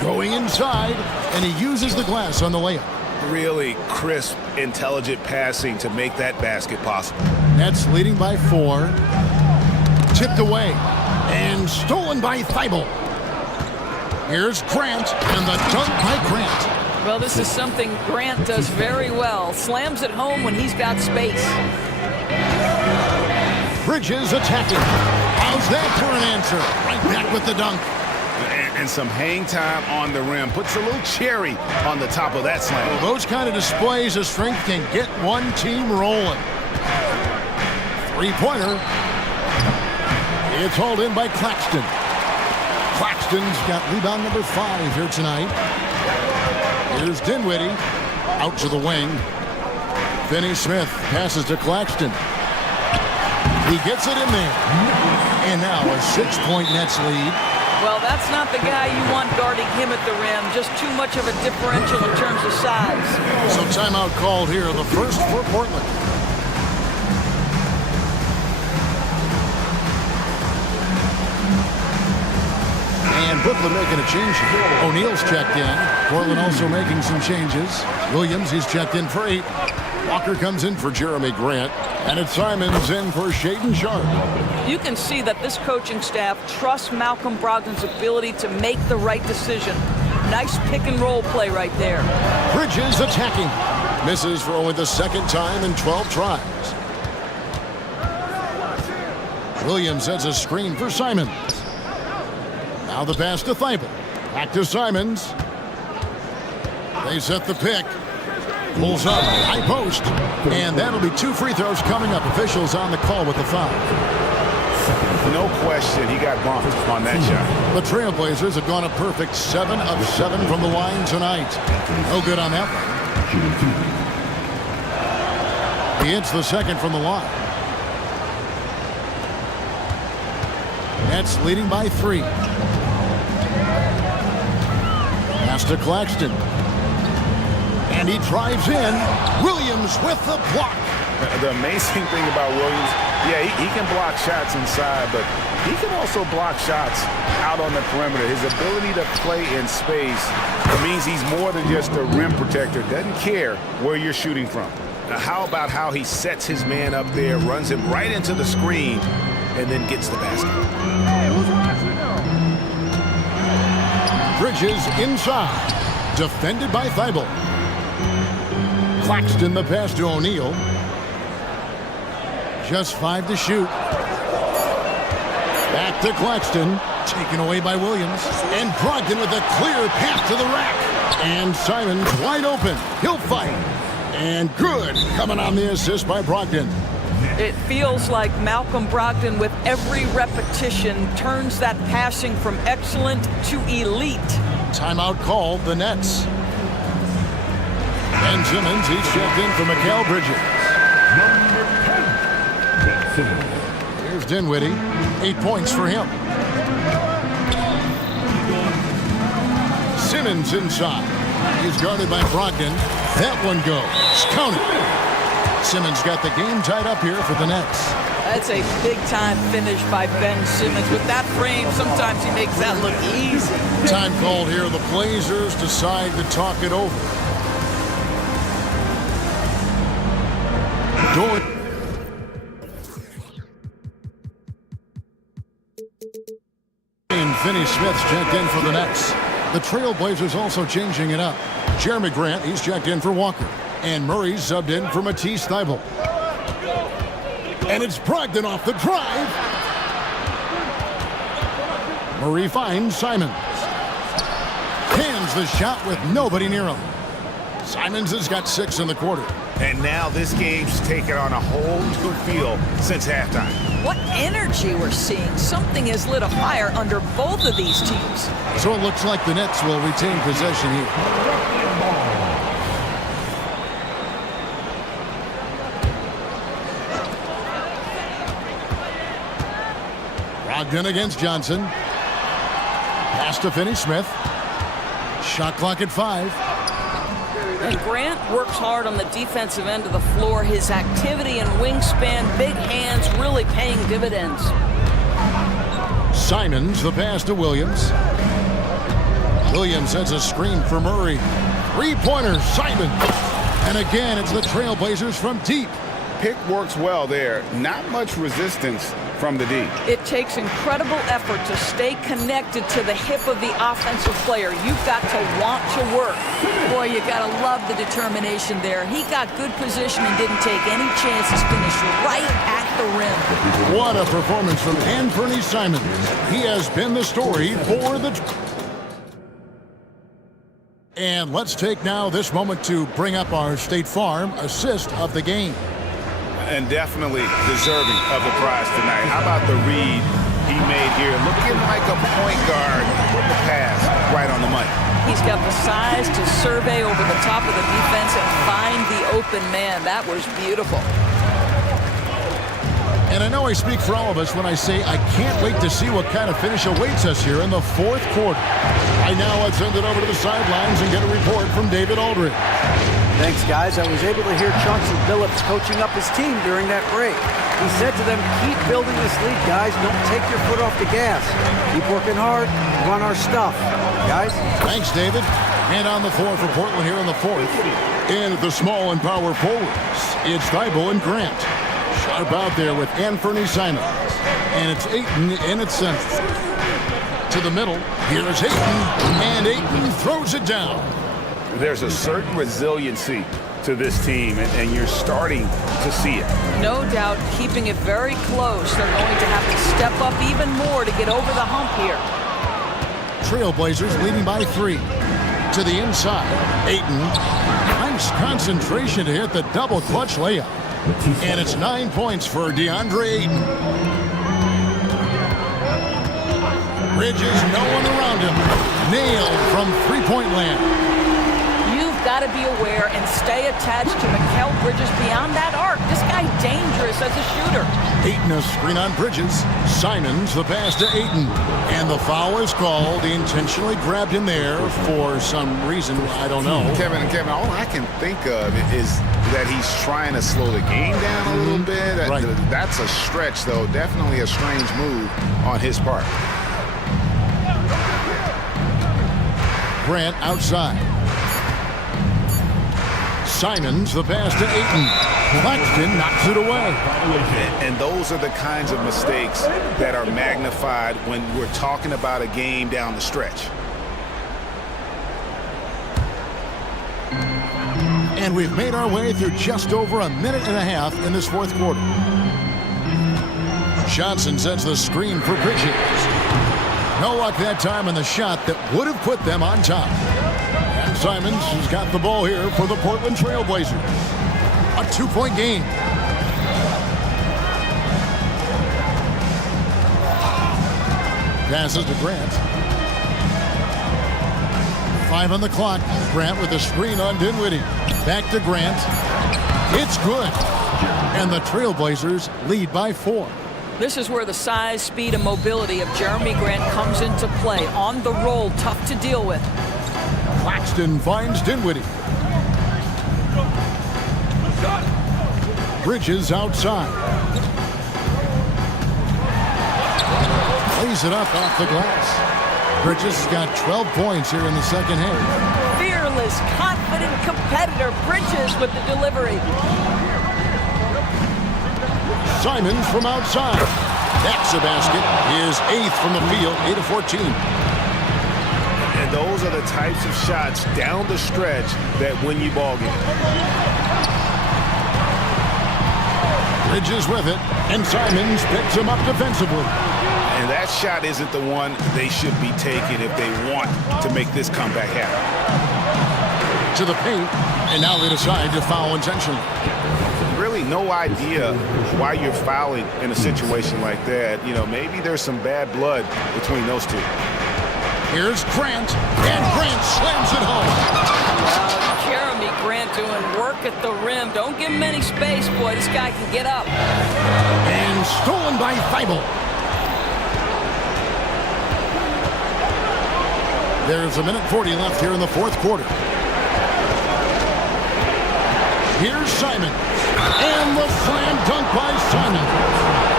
Going inside, and he uses the glass on the layup. Really crisp, intelligent passing to make that basket possible. Nets leading by 4. Tipped away, and stolen by Thibault. Here's Grant, and the dunk by Grant. Well, this is something Grant does very well. Slams it home when he's got space. Bridges attacking. How's that for an answer? Right back with the dunk. And some hang time on the rim. Puts a little cherry on the top of that slam. Well, those kind of displays of strength can get one team rolling. Three-pointer. It's hauled in by Claxton. Claxton's got rebound number 5 here tonight. Here's Dinwiddie. Out to the wing. Finney-Smith passes to Claxton. He gets it in there. And now a 6-point Nets lead. Well, that's not the guy you want guarding him at the rim. Just too much of a differential in terms of size. So timeout called here, the first for Portland. And Brooklyn making a change. O'Neal's checked in. Portland also making some changes. Williams, he's checked in for 8. Walker comes in for Jeremy Grant. And it's Simons in for Shaedon Sharp. You can see that this coaching staff trusts Malcolm Brogdon's ability to make the right decision. Nice pick and roll play right there. Bridges attacking. Misses for only the second time in 12 tries. Williams sets a screen for Simons. Now the pass to Thibault. Back to Simons. They set the pick. Pulls up, high post. And that'll be 2 free throws coming up. Officials on the call with the foul. No question, he got bumped on that shot. The Trailblazers have gone a perfect 7 of 7 from the line tonight. No good on that one. He hits the second from the line. Nets leading by 3. Pass to Claxton. And he drives in. Williams with the block. The amazing thing about Williams, yeah, he can block shots inside, but he can also block shots out on the perimeter. His ability to play in space, it means he's more than just a rim protector. Doesn't care where you're shooting from. Now, how about how he sets his man up there, runs him right into the screen, and then gets the basket. Bridges inside. Defended by Thibault. Claxton the pass to O'Neal. Just 5 to shoot. Back to Claxton. Taken away by Williams. And Brogdon with a clear pass to the rack. And Simons wide open. He'll fight. And good. Coming on the assist by Brogdon. It feels like Malcolm Brogdon, with every repetition, turns that passing from excellent to elite. Timeout called, the Nets. Ben Simmons, he's checked in for Mikal Bridges. Here's Dinwiddie. 8 points for him. Simmons inside. He's guarded by Brogdon. That one goes. Counted. Simmons got the game tied up here for the Nets. That's a big-time finish by Ben Simmons. With that frame, sometimes he makes that look easy. Time called here. The Blazers decide to talk it over. And Finney Smith's checked in for the Nets. The Trailblazers also changing it up. Jeremy Grant, he's checked in for Walker. And Murray's subbed in for Matisse Thybulle. And it's Brogdon off the drive. Murray finds Simons. Hands the shot with nobody near him. Simons has got 6 in the quarter. And now this game's taken on a whole new feel since halftime. What energy we're seeing. Something has lit a fire under both of these teams. So it looks like the Nets will retain possession here. Brogdon against Johnson. Pass to Finney Smith. Shot clock at 5. And Grant works hard on the defensive end of the floor. His activity and wingspan, big hands, really paying dividends. Simons, the pass to Williams. Williams sets a screen for Murray. Three-pointer, Simons. And again, it's the Trailblazers from deep. Pick works well there. Not much resistance from the D. It takes incredible effort to stay connected to the hip of the offensive player. You've got to want to work. Boy, you got to love the determination there. He got good position and didn't take any chances. Finished right at the rim. What a performance from Anthony Simons. He has been the story for the... And let's take now this moment to bring up our State Farm assist of the game. And definitely deserving of the prize tonight. How about the read he made here? Looking like a point guard with the pass right on the money. He's got the size to survey over the top of the defense and find the open man. That was beautiful. And I know I speak for all of us when I say I can't wait to see what kind of finish awaits us here in the fourth quarter. I now let's send it over to the sidelines and get a report from David Aldridge. Thanks, guys. I was able to hear Chauncey Billups coaching up his team during that break. He said to them, keep building this lead, guys. Don't take your foot off the gas. Keep working hard. Run our stuff. Guys? Thanks, David. And on the floor for Portland here in the fourth. And the small and power forwards, it's Thybulle and Grant. Sharp out there with Anthony Simons. And it's Ayton in its center. To the middle. Here is Ayton. And Ayton throws it down. There's a certain resiliency to this team, and you're starting to see it. No doubt, keeping it very close. They're going to have to step up even more to get over the hump here. Trailblazers leading by 3. To the inside. Ayton. Nice concentration to hit the double clutch layup. And it's 9 points for DeAndre Ayton. Bridges, no one around him. Nailed from three-point land. Got to be aware and stay attached to Mikal Bridges beyond that arc. This guy dangerous as a shooter. Ayton a screen on Bridges. Simons the pass to Ayton. And the foul is called. He intentionally grabbed him there for some reason. I don't know. Kevin, all I can think of is that he's trying to slow the game down a little bit. Right. That's a stretch, though. Definitely a strange move on his part. Grant outside. Simons, the pass to Ayton. Claxton knocks it away. And those are the kinds of mistakes that are magnified when we're talking about a game down the stretch. And we've made our way through just over a minute and a half in this fourth quarter. Johnson sets the screen for Bridges. No luck that time in the shot that would have put them on top. And Simons has got the ball here for the Portland Trailblazers. A 2-point game. Passes to Grant. 5 on the clock. Grant with a screen on Dinwiddie. Back to Grant. It's good. And the Trailblazers lead by 4. This is where the size, speed, and mobility of Jeremy Grant comes into play. On the roll, tough to deal with. Claxton finds Dinwiddie. Bridges outside. lays it up off the glass. Bridges has got 12 points here in the second half. Fearless, confident competitor. Bridges with the delivery. Simons from outside. That's a basket. His 8th from the field, 8 of 14. And those are the types of shots down the stretch that win you ball games. Bridges with it, and Simons picks him up defensively. And that shot isn't the one they should be taking if they want to make this comeback happen. To the paint, and now they decide to foul intentionally. Really no idea why you're fouling in a situation like that. You know, maybe there's some bad blood between those two. Here's Grant, and Grant slams it home. Jeremy Grant doing work at the rim. Don't give him any space, boy. This guy can get up. And stolen by Thibault. There's a minute 40 left here in the fourth quarter. Here's Simon. And the slam dunk by Simon.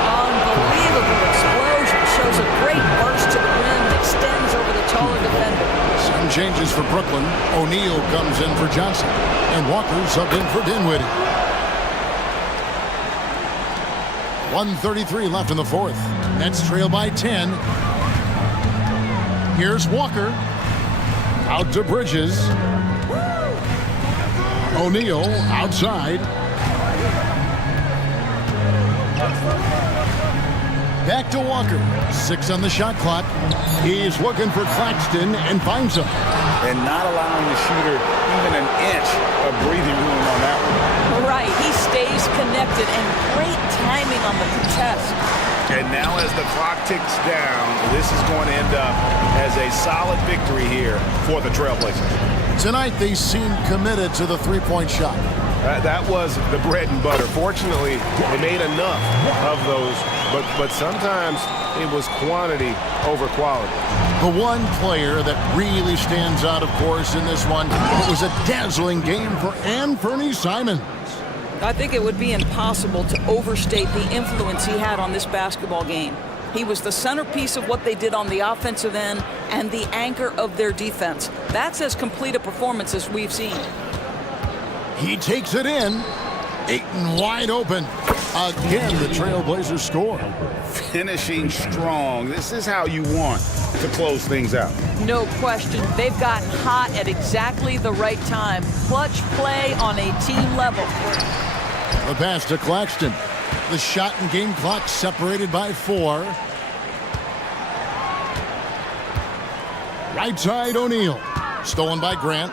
Unbelievable explosion. Shows a great burst to the rim and extends over the taller defender. Some changes for Brooklyn. O'Neal comes in for Johnson. And Walker subbed in for Dinwiddie. 1:33 left in the fourth. Nets trail by 10. Here's Walker. Out to Bridges. O'Neal outside. Back to Walker. 6 on the shot clock. He's looking for Claxton and finds him. And not allowing the shooter even an inch of breathing room on that one. Right, he stays connected and great timing on the contest. And now as the clock ticks down, this is going to end up as a solid victory here for the Trailblazers. Tonight they seem committed to the three-point shot. That was the bread and butter. Fortunately, they made enough of those, but sometimes it was quantity over quality. The one player that really stands out, of course, in this one, it was a dazzling game for Anthony Simons. I think it would be impossible to overstate the influence he had on this basketball game. He was the centerpiece of what they did on the offensive end and the anchor of their defense. That's as complete a performance as we've seen. He takes it in. Ayton wide open. Again, the Trailblazers score. Finishing strong. This is how you want to close things out. No question. They've gotten hot at exactly the right time. Clutch play on a team level. The pass to Claxton. The shot and game clock separated by 4. Right side O'Neal. Stolen by Grant.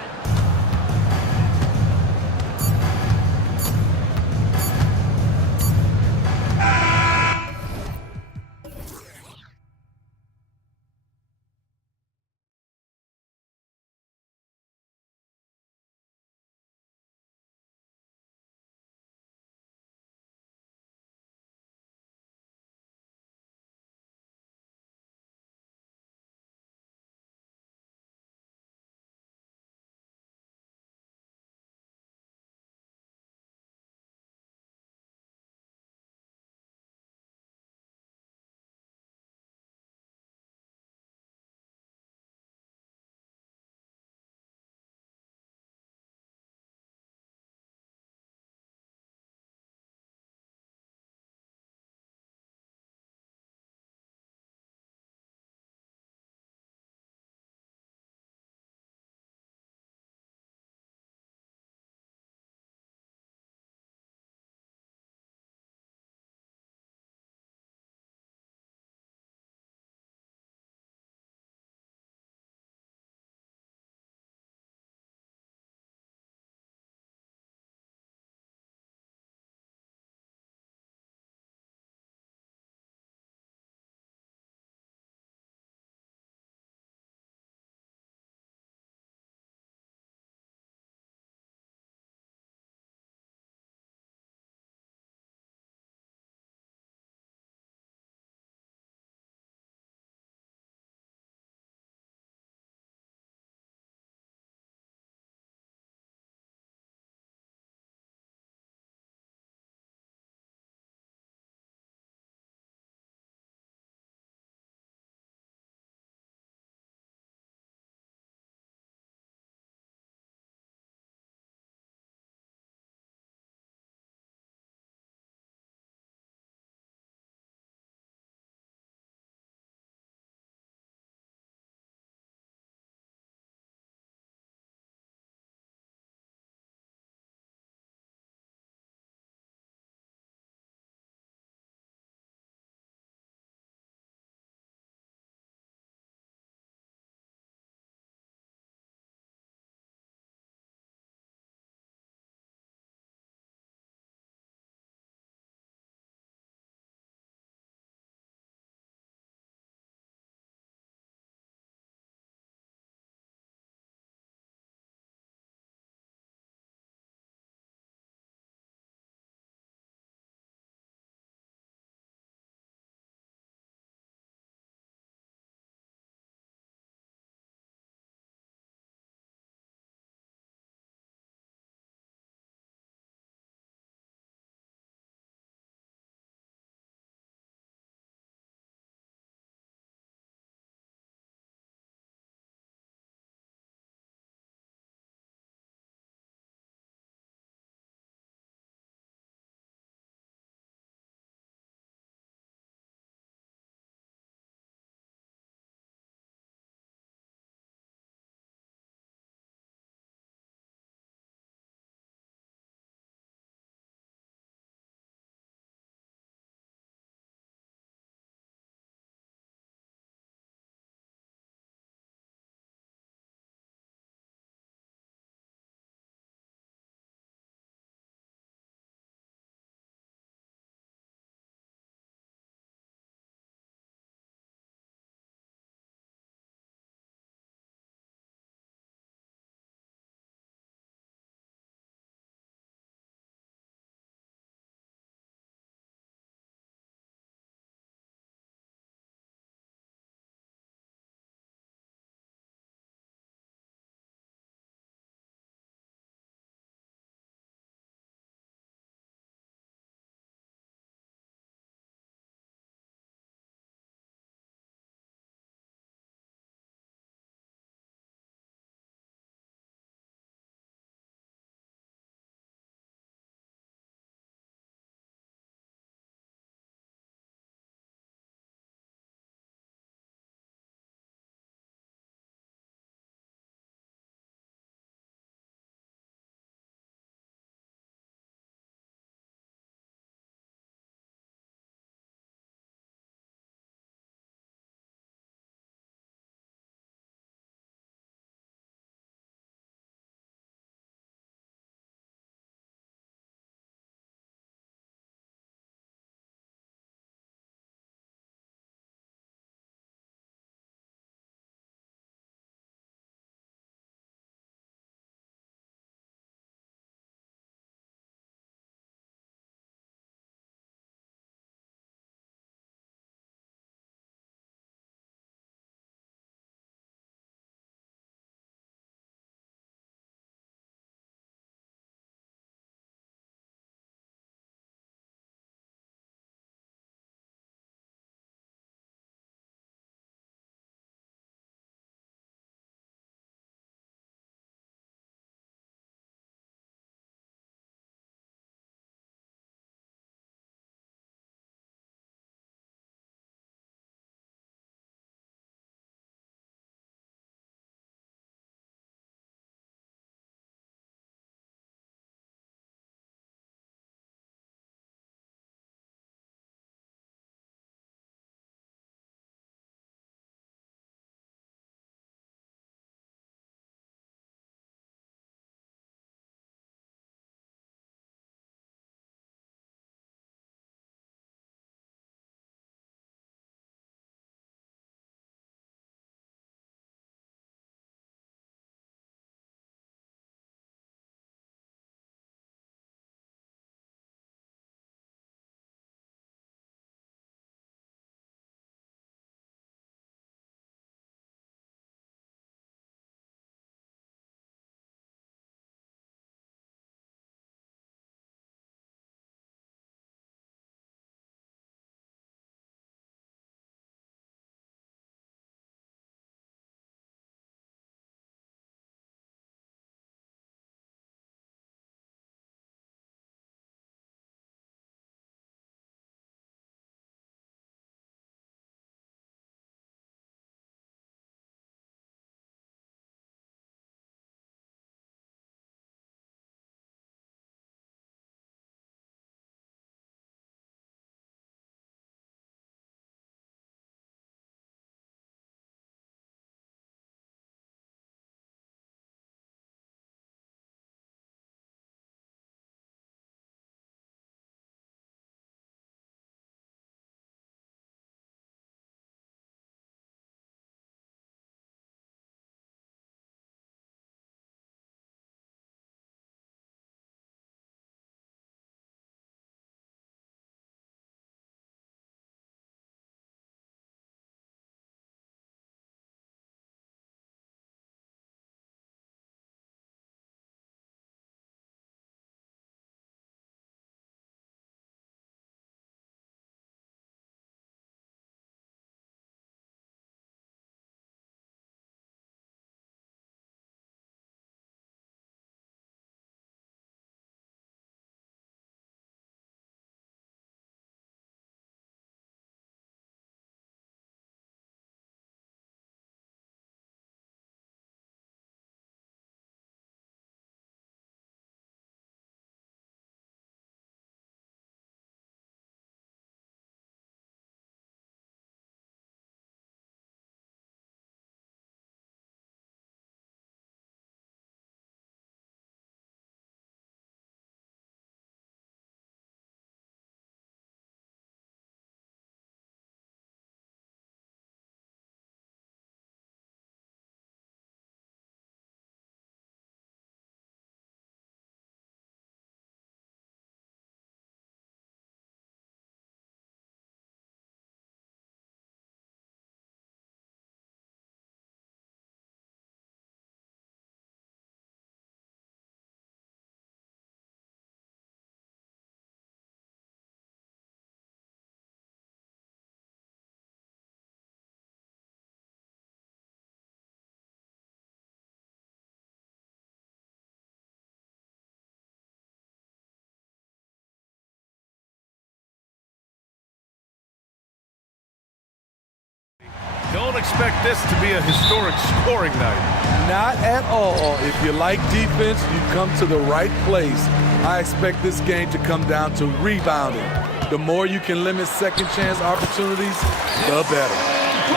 expect this to be a historic scoring night. Not at all. If you like defense, you come to the right place. I expect this game to come down to rebounding. The more you can limit second chance opportunities, the better.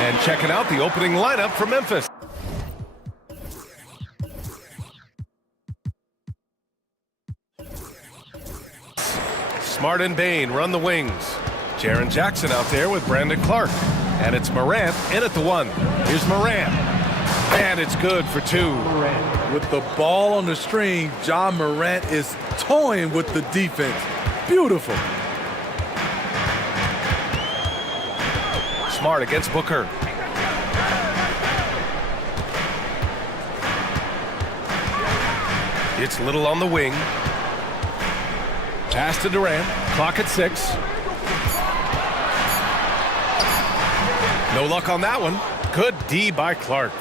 And checking out the opening lineup for Memphis. Smart and Bain run the wings. Jaren Jackson out there with Brandon Clark. And it's Morant in at the one. Here's Morant. And it's good for two. With the ball on the string, John Morant is toying with the defense. Beautiful. Smart against Booker. It's Little on the wing. Pass to Durant. Clock at 6. No luck on that one. Good D by Clark.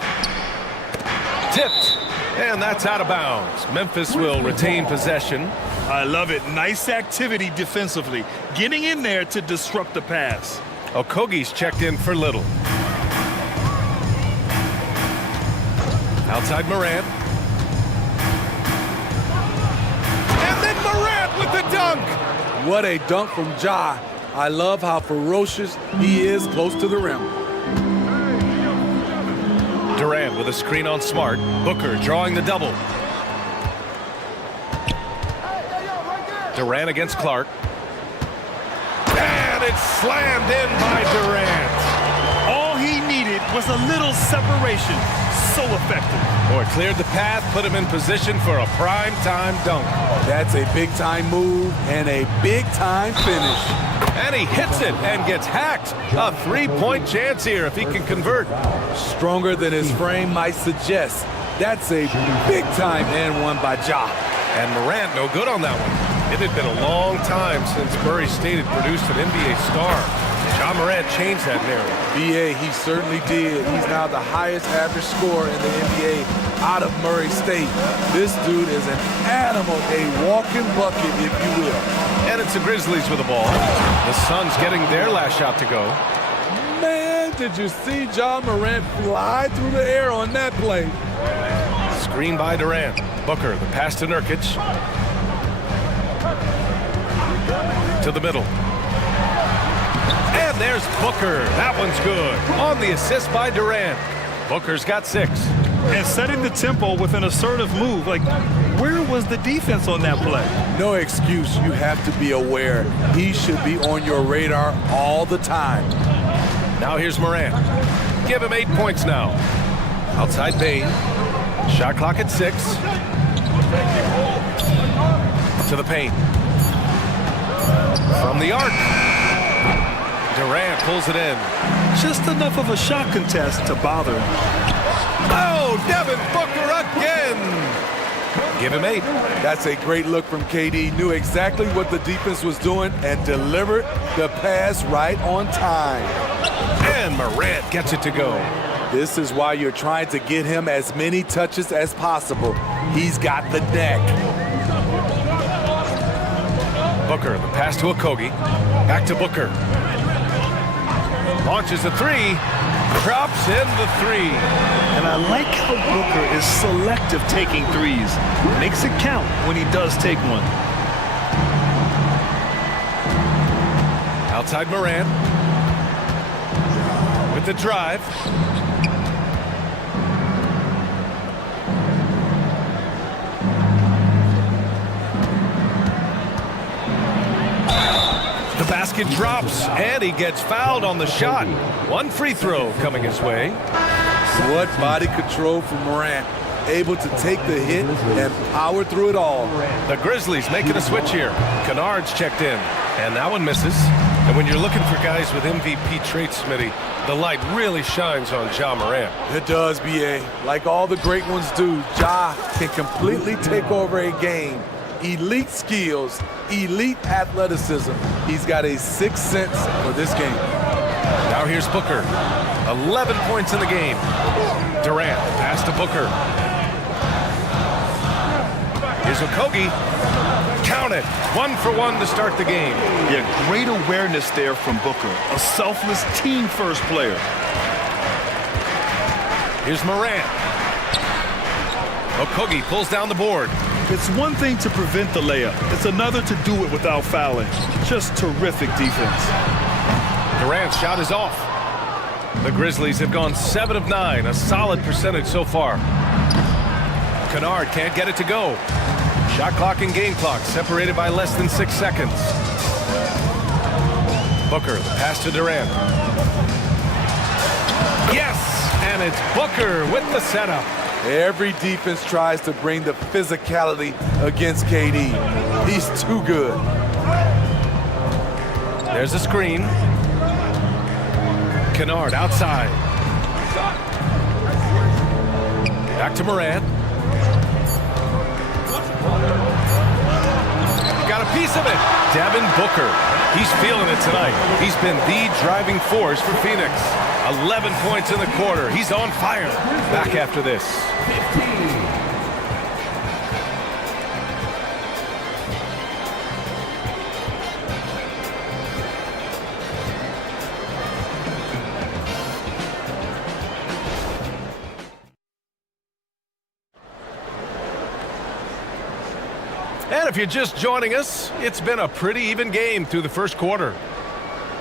Tipped. And that's out of bounds. Memphis will retain possession. I love it. Nice activity defensively. Getting in there to disrupt the pass. Okogie's checked in for Little. Outside Morant. And then Morant with the dunk. What a dunk from Ja. I love how ferocious he is close to the rim. Durant with a screen on Smart. Booker drawing the double. Durant against Clark. And it's slammed in by Durant. All he needed was a little separation. So effective. Boy, cleared the path, put him in position for a prime-time dunk. That's a big-time move and a big-time finish. And he hits it and gets hacked. A three-point chance here if he can convert. Stronger than his frame might suggest. That's a big-time and one by Ja. And Morant no good on that one. It had been a long time since Murray State had produced an NBA star. Ja Morant changed that narrative. BA, he certainly did. He's now the highest average scorer in the NBA out of Murray State. This dude is an animal, a walking bucket, if you will. And it's the Grizzlies with the ball. The Suns getting their last shot to go. Man, did you see Ja Morant fly through the air on that play? Screen by Durant. Booker, the pass to Nurkic. To the middle. And there's Booker. That one's good. On the assist by Durant. Booker's got 6. And setting the tempo with an assertive move. Like, where was the defense on that play? No excuse. You have to be aware. He should be on your radar all the time. Now here's Morant. Give him 8 points now. Outside Bain. Shot clock at 6. To the paint. From the arc. Durant pulls it in. Just enough of a shot contest to bother him. Oh, Devin Booker again. Give him 8. That's a great look from KD. Knew exactly what the defense was doing and delivered the pass right on time. And Morant gets it to go. This is why you're trying to get him as many touches as possible. He's got the neck. Booker, the pass to Okogie. Back to Booker. Launches a 3. Drops in the 3. And I like how Booker is selective taking threes. Makes it count when he does take one. Outside Morant. With the drive. The basket drops, and he gets fouled on the shot. One free throw coming his way. What body control from Morant. Able to take the hit and power through it all. The Grizzlies making a switch here. Kennard's checked in, and that one misses. And when you're looking for guys with MVP traits, Smitty, the light really shines on Ja Morant. It does, BA. Like all the great ones do, Ja can completely take over a game. Elite skills, elite athleticism. He's got a sixth sense for this game. Now here's Booker. 11 points in the game. Durant, pass to Booker. Here's Okogie. Count it. 1 for 1 to start the game. Yeah, great awareness there from Booker. A selfless team-first player. Here's Morant. Okogie pulls down the board. It's one thing to prevent the layup. It's another to do it without fouling. Just terrific defense. Durant's shot is off. The Grizzlies have gone 7 of 9, a solid percentage so far. Kennard can't get it to go. Shot clock and game clock separated by less than 6 seconds. Booker, the pass to Durant. Yes, and it's Booker with the setup. Every defense tries to bring the physicality against KD. He's too good. There's a screen. Kennard outside. Back to Morant. Got a piece of it. Devin Booker. He's feeling it tonight. He's been the driving force for Phoenix. 11 points in the quarter. He's on fire. Back after this. 15. And if you're just joining us, it's been a pretty even game through the first quarter.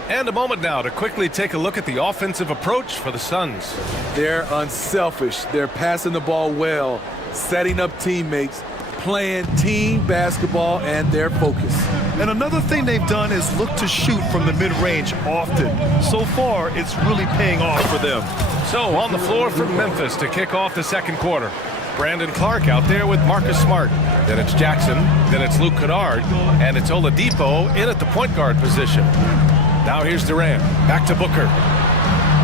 And a moment now to quickly take a look at the offensive approach for the Suns. They're unselfish. They're passing the ball well, setting up teammates, playing team basketball, and their focus. And another thing they've done is look to shoot from the mid-range often. So far, it's really paying off for them. So on the floor for Memphis to kick off the second quarter. Brandon Clark out there with Marcus Smart. Then it's Jackson, then it's Luke Kennard, and it's Oladipo in at the point guard position. Now here's Durant, back to Booker.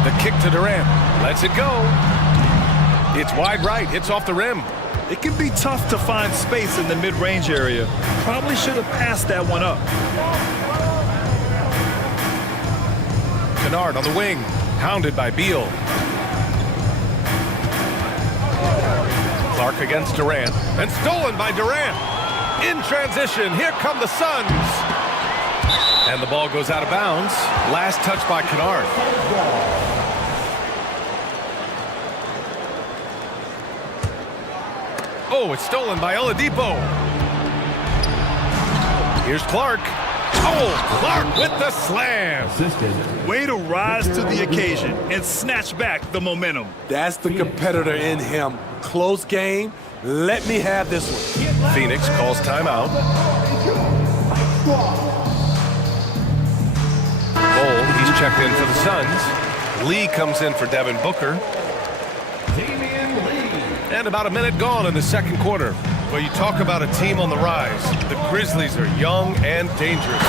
The kick to Durant, lets it go. It's wide right, hits off the rim. It can be tough to find space in the mid-range area. Probably should have passed that one up. Kennard on the wing, hounded by Beal. Clark against Durant, and stolen by Durant. In transition, here come the Suns. And the ball goes out of bounds. Last touch by Kennard. Oh, it's stolen by Oladipo. Here's Clark. Oh, Clark with the slam. Way to rise to the occasion and snatch back the momentum. That's the competitor in him. Close game. Let me have this one. Phoenix calls timeout. Bol, he's checked in for the Suns. Lee comes in for Devin Booker. And about a minute gone in the second quarter. Well, you talk about a team on the rise. The Grizzlies are young and dangerous.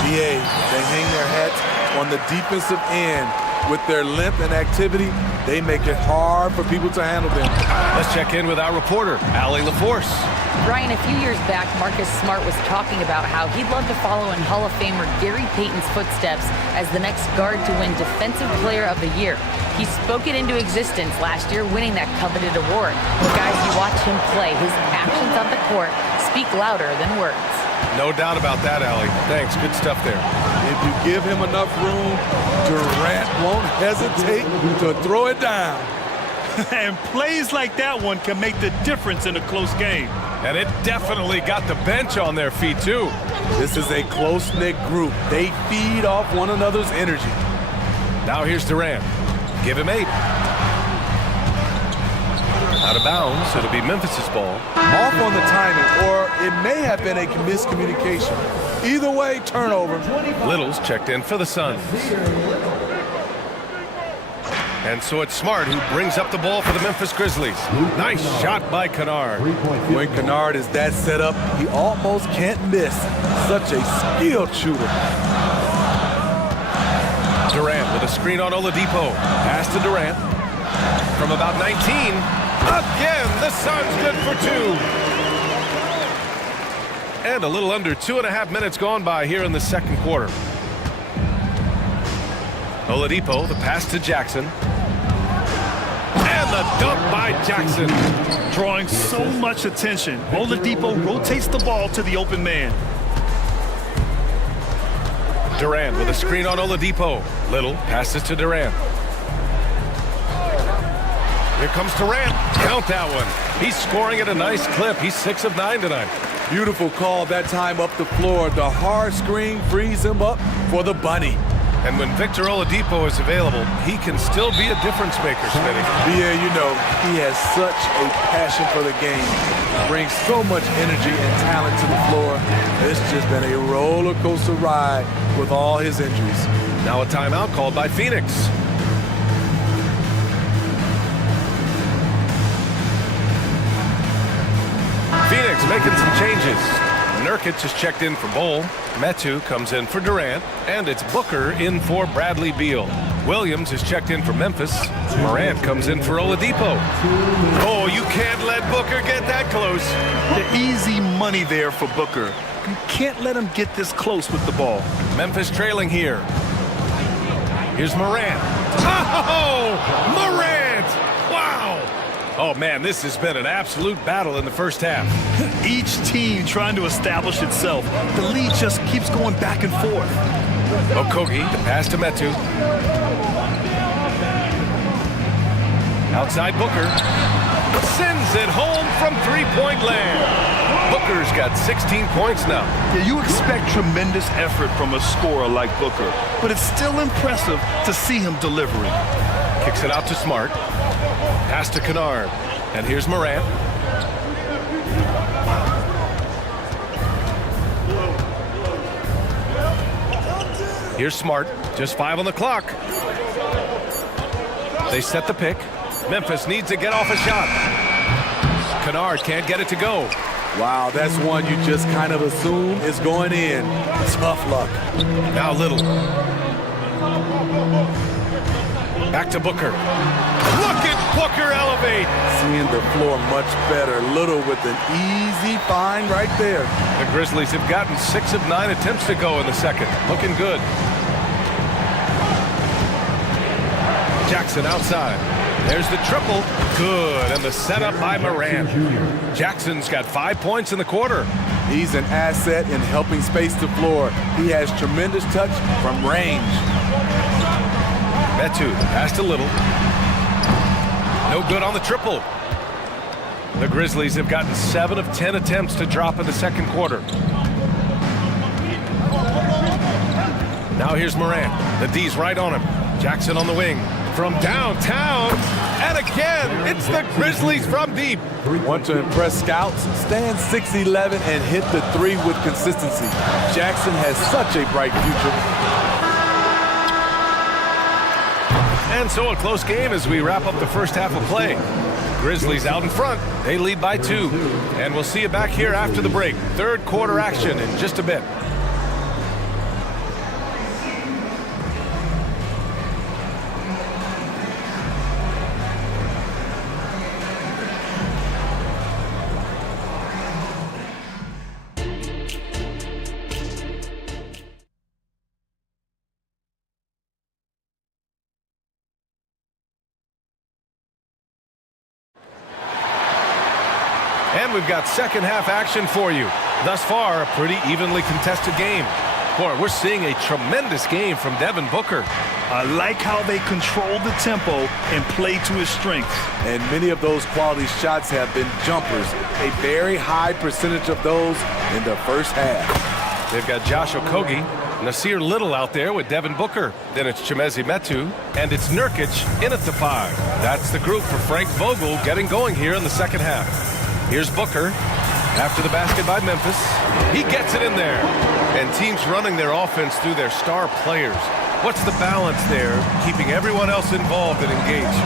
BA, they hang their hats on the defensive end. With their length and activity, they make it hard for people to handle them. Let's check in with our reporter, Allie LaForce. Brian, a few years back, Marcus Smart was talking about how he'd love to follow in Hall of Famer Gary Payton's footsteps as the next guard to win Defensive Player of the Year. He spoke it into existence last year, winning that coveted award. But guys, you watch him play. His actions on the court speak louder than words. No doubt about that, Allie. Thanks. Good stuff there. If you give him enough room, Durant won't hesitate to throw it down. And plays like that one can make the difference in a close game. And it definitely got the bench on their feet, too. This is a close-knit group. They feed off one another's energy. Now here's Durant. Give him 8. Out of bounds, it'll be Memphis's ball. Off on the timing, or it may have been a miscommunication. Either way, turnover. Little's checked in for the Suns. And so it's Smart who brings up the ball for the Memphis Grizzlies. Nice shot by Kennard. When Kennard is that set up, he almost can't miss. Such a skilled shooter. Durant with a screen on Oladipo. Pass to Durant. From about 19. Again, the Suns good for 2. And a little under 2.5 minutes gone by here in the second quarter. Oladipo, the pass to Jackson. And the dunk by Jackson. Drawing so much attention. Oladipo rotates the ball to the open man. Durant with a screen on Oladipo. Little passes to Durant. Here comes Durant. Count that one. He's scoring at a nice clip. He's 6 of 9 tonight. Beautiful call that time up the floor. The hard screen frees him up for the bunny. And when Victor Oladipo is available, he can still be a difference maker, Smitty. Yeah, you know, he has such a passion for the game. Brings so much energy and talent to the floor. It's just been a roller coaster ride with all his injuries. Now a timeout called by Phoenix. Phoenix making some changes. Nurkic is checked in for Bol. Metu comes in for Durant. And it's Booker in for Bradley Beal. Williams is checked in for Memphis. Morant comes in for Oladipo. Oh, you can't let Booker get that close. The easy money there for Booker. You can't let him get this close with the ball. Memphis trailing here. Here's Morant. Oh, Morant! Wow! Oh, man, this has been an absolute battle in the first half. Each team trying to establish itself. The lead just keeps going back and forth. Okogie, the pass to Metu. Outside Booker. Sends it home from three-point land. Booker's got 16 points now. Yeah, you expect tremendous effort from a scorer like Booker, but it's still impressive to see him delivering. Kicks it out to Smart. Pass to Kennard. And here's Morant. Here's Smart. Just 5 on the clock. They set the pick. Memphis needs to get off a shot. Kennard can't get it to go. Wow, that's one you just kind of assume is going in. Tough luck. Now Little. Back to Booker. Look at Booker elevate. Seeing the floor much better. Little with an easy find right there. The Grizzlies have gotten 6 of 9 attempts to go in the second. Looking good. Jackson outside. There's the triple. Good. And the setup by Morant. Jackson's got 5 points in the quarter. He's an asset in helping space the floor. He has tremendous touch from range. Metu, pass to Little. No good on the triple. The Grizzlies have gotten 7 of 10 attempts to drop in the second quarter. Now here's Morant. The D's right on him. Jackson on the wing. From downtown. And again, it's the Grizzlies from deep. Want to impress scouts? Stand 6'11" and hit the 3 with consistency. Jackson has such a bright future. And so a close game as we wrap up the first half of play. Grizzlies out in front. They lead by 2. And we'll see you back here after the break. Third quarter action in just a bit. And we've got second half action for you. Thus far, a pretty evenly contested game. Boy, we're seeing a tremendous game from Devin Booker. I like how they control the tempo and play to his strengths. And many of those quality shots have been jumpers. A very high percentage of those in the first half. They've got Josh Okogie, Nasir Little out there with Devin Booker. Then it's Chimezie Metu, and it's Nurkic in at the 5. That's the group for Frank Vogel getting going here in the second half. Here's Booker after the basket by Memphis. He gets it in there. And teams running their offense through their star players. What's the balance there, keeping everyone else involved and engaged?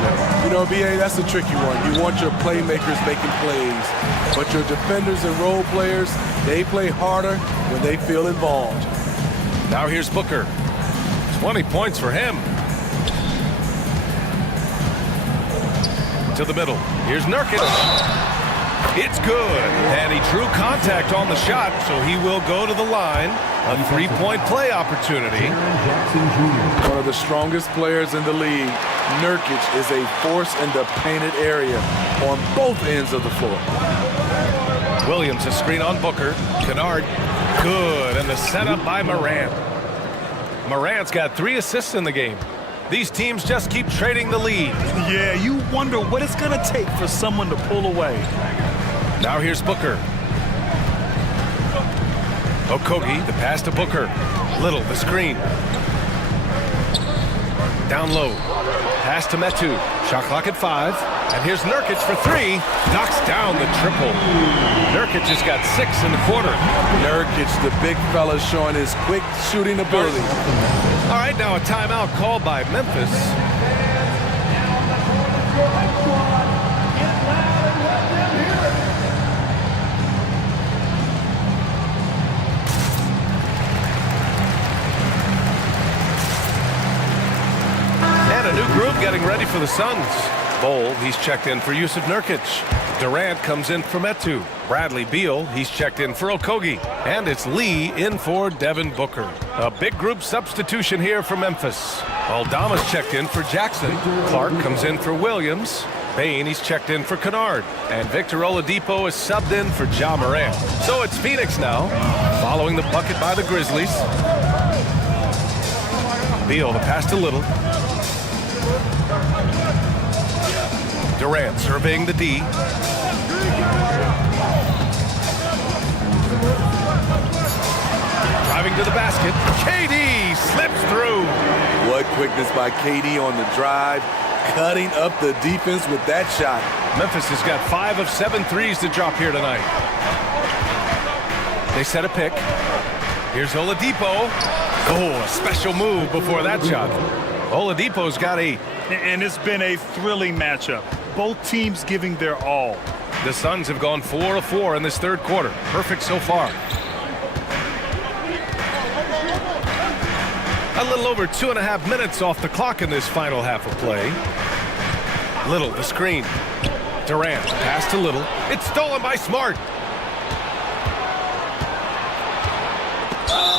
You know, B.A., that's a tricky one. You want your playmakers making plays, but your defenders and role players, they play harder when they feel involved. Now here's Booker. 20 points for him. To the middle. Here's Nurkic. It's good. And he drew contact on the shot, so he will go to the line. A three-point play opportunity. One of the strongest players in the league. Nurkic is a force in the painted area on both ends of the floor. Williams, a screen on Booker. Kennard, good. And the setup by Morant. Morant's got 3 assists in the game. These teams just keep trading the lead. Yeah, you wonder what it's going to take for someone to pull away. Now here's Booker. Okogie, the pass to Booker. Little, the screen. Down low. Pass to Metu. Shot clock at 5. And here's Nurkic for 3. Knocks down the triple. Nurkic has got 6 in the quarter. Nurkic, the big fella, showing his quick shooting ability. All right, now a timeout called by Memphis. And a new group getting ready for the Suns. Bol, he's checked in for Yusuf Nurkic. Durant comes in for Metu. Bradley Beal, he's checked in for Okogie. And it's Lee in for Devin Booker. A big group substitution here for Memphis. Aldama's checked in for Jackson. Clark comes in for Williams. Bain, he's checked in for Kennard. And Victor Oladipo is subbed in for Ja Morant. So it's Phoenix now, following the bucket by the Grizzlies. Beal, the pass to Little. Durant surveying the D. Driving to the basket. KD slips through. What quickness by KD on the drive, cutting up the defense with that shot. Memphis has got 5 of 7 threes to drop here tonight. They set a pick. Here's Oladipo. Oh, a special move before that shot. Oladipo's got a... And it's been a thrilling matchup. Both teams giving their all. The Suns have gone 4 of 4 in this third quarter. Perfect so far. A little over 2.5 minutes off the clock in this final half of play. Little, the screen. Durant, pass to Little. It's stolen by Smart.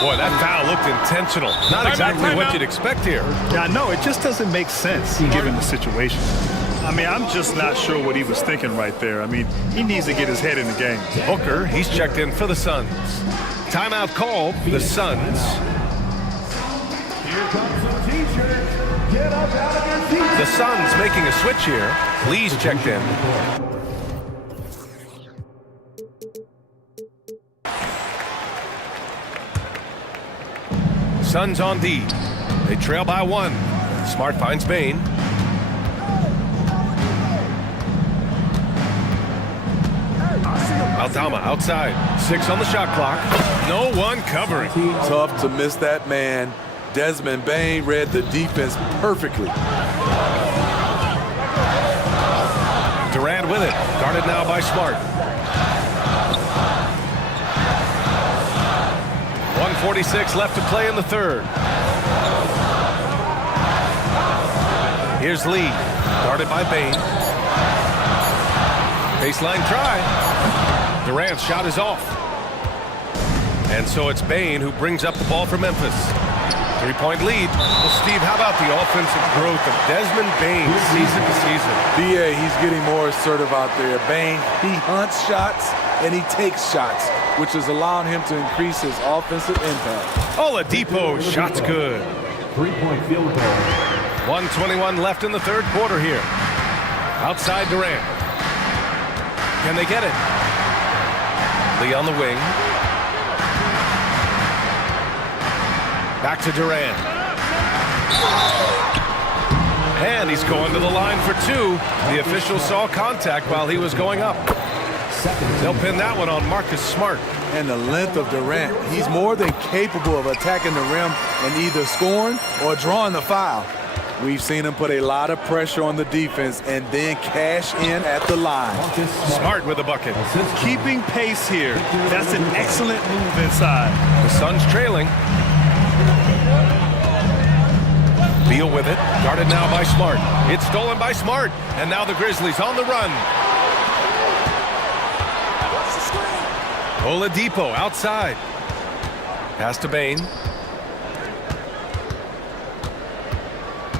Boy, that foul looked intentional. Not exactly what you'd expect here. Yeah, no, it just doesn't make sense given the situation. I mean, I'm just not sure what he was thinking right there. I mean, he needs to get his head in the game. Booker, he's checked in for the Suns. Timeout called, the Suns. Here comes some t-shirts. Get up out of your seat. The Suns making a switch here. Lee's checked in. Suns on D. They trail by 1. Smart finds Bain. Aldama outside. 6 on the shot clock. No one covering. Tough to miss that man. Desmond Bain read the defense perfectly. Durant with it. Guarded now by Smart. 1:46 left to play in the third. Here's Lee. Guarded by Bain. Baseline try. Durant's shot is off. And so it's Bain who brings up the ball for Memphis. 3-point lead. Well, Steve, how about the offensive growth of Desmond Bain season to season? BA, he's getting more assertive out there. Bain, he hunts shots and he takes shots, which is allowing him to increase his offensive impact. Oladipo, shot's good. 3-point field goal. 1:21 left in the third quarter here. Outside Durant. Can they get it? Lee on the wing. Back to Durant. And he's going to the line for 2. The official saw contact while he was going up. They'll pin that one on Marcus Smart. And the length of Durant, he's more than capable of attacking the rim and either scoring or drawing the foul. We've seen him put a lot of pressure on the defense and then cash in at the line. Smart with the bucket. Keeping pace here. That's an excellent move inside. The Suns trailing. Beal with it. Guarded now by Smart. It's stolen by Smart. And now the Grizzlies on the run. Oladipo outside. Pass to Bain.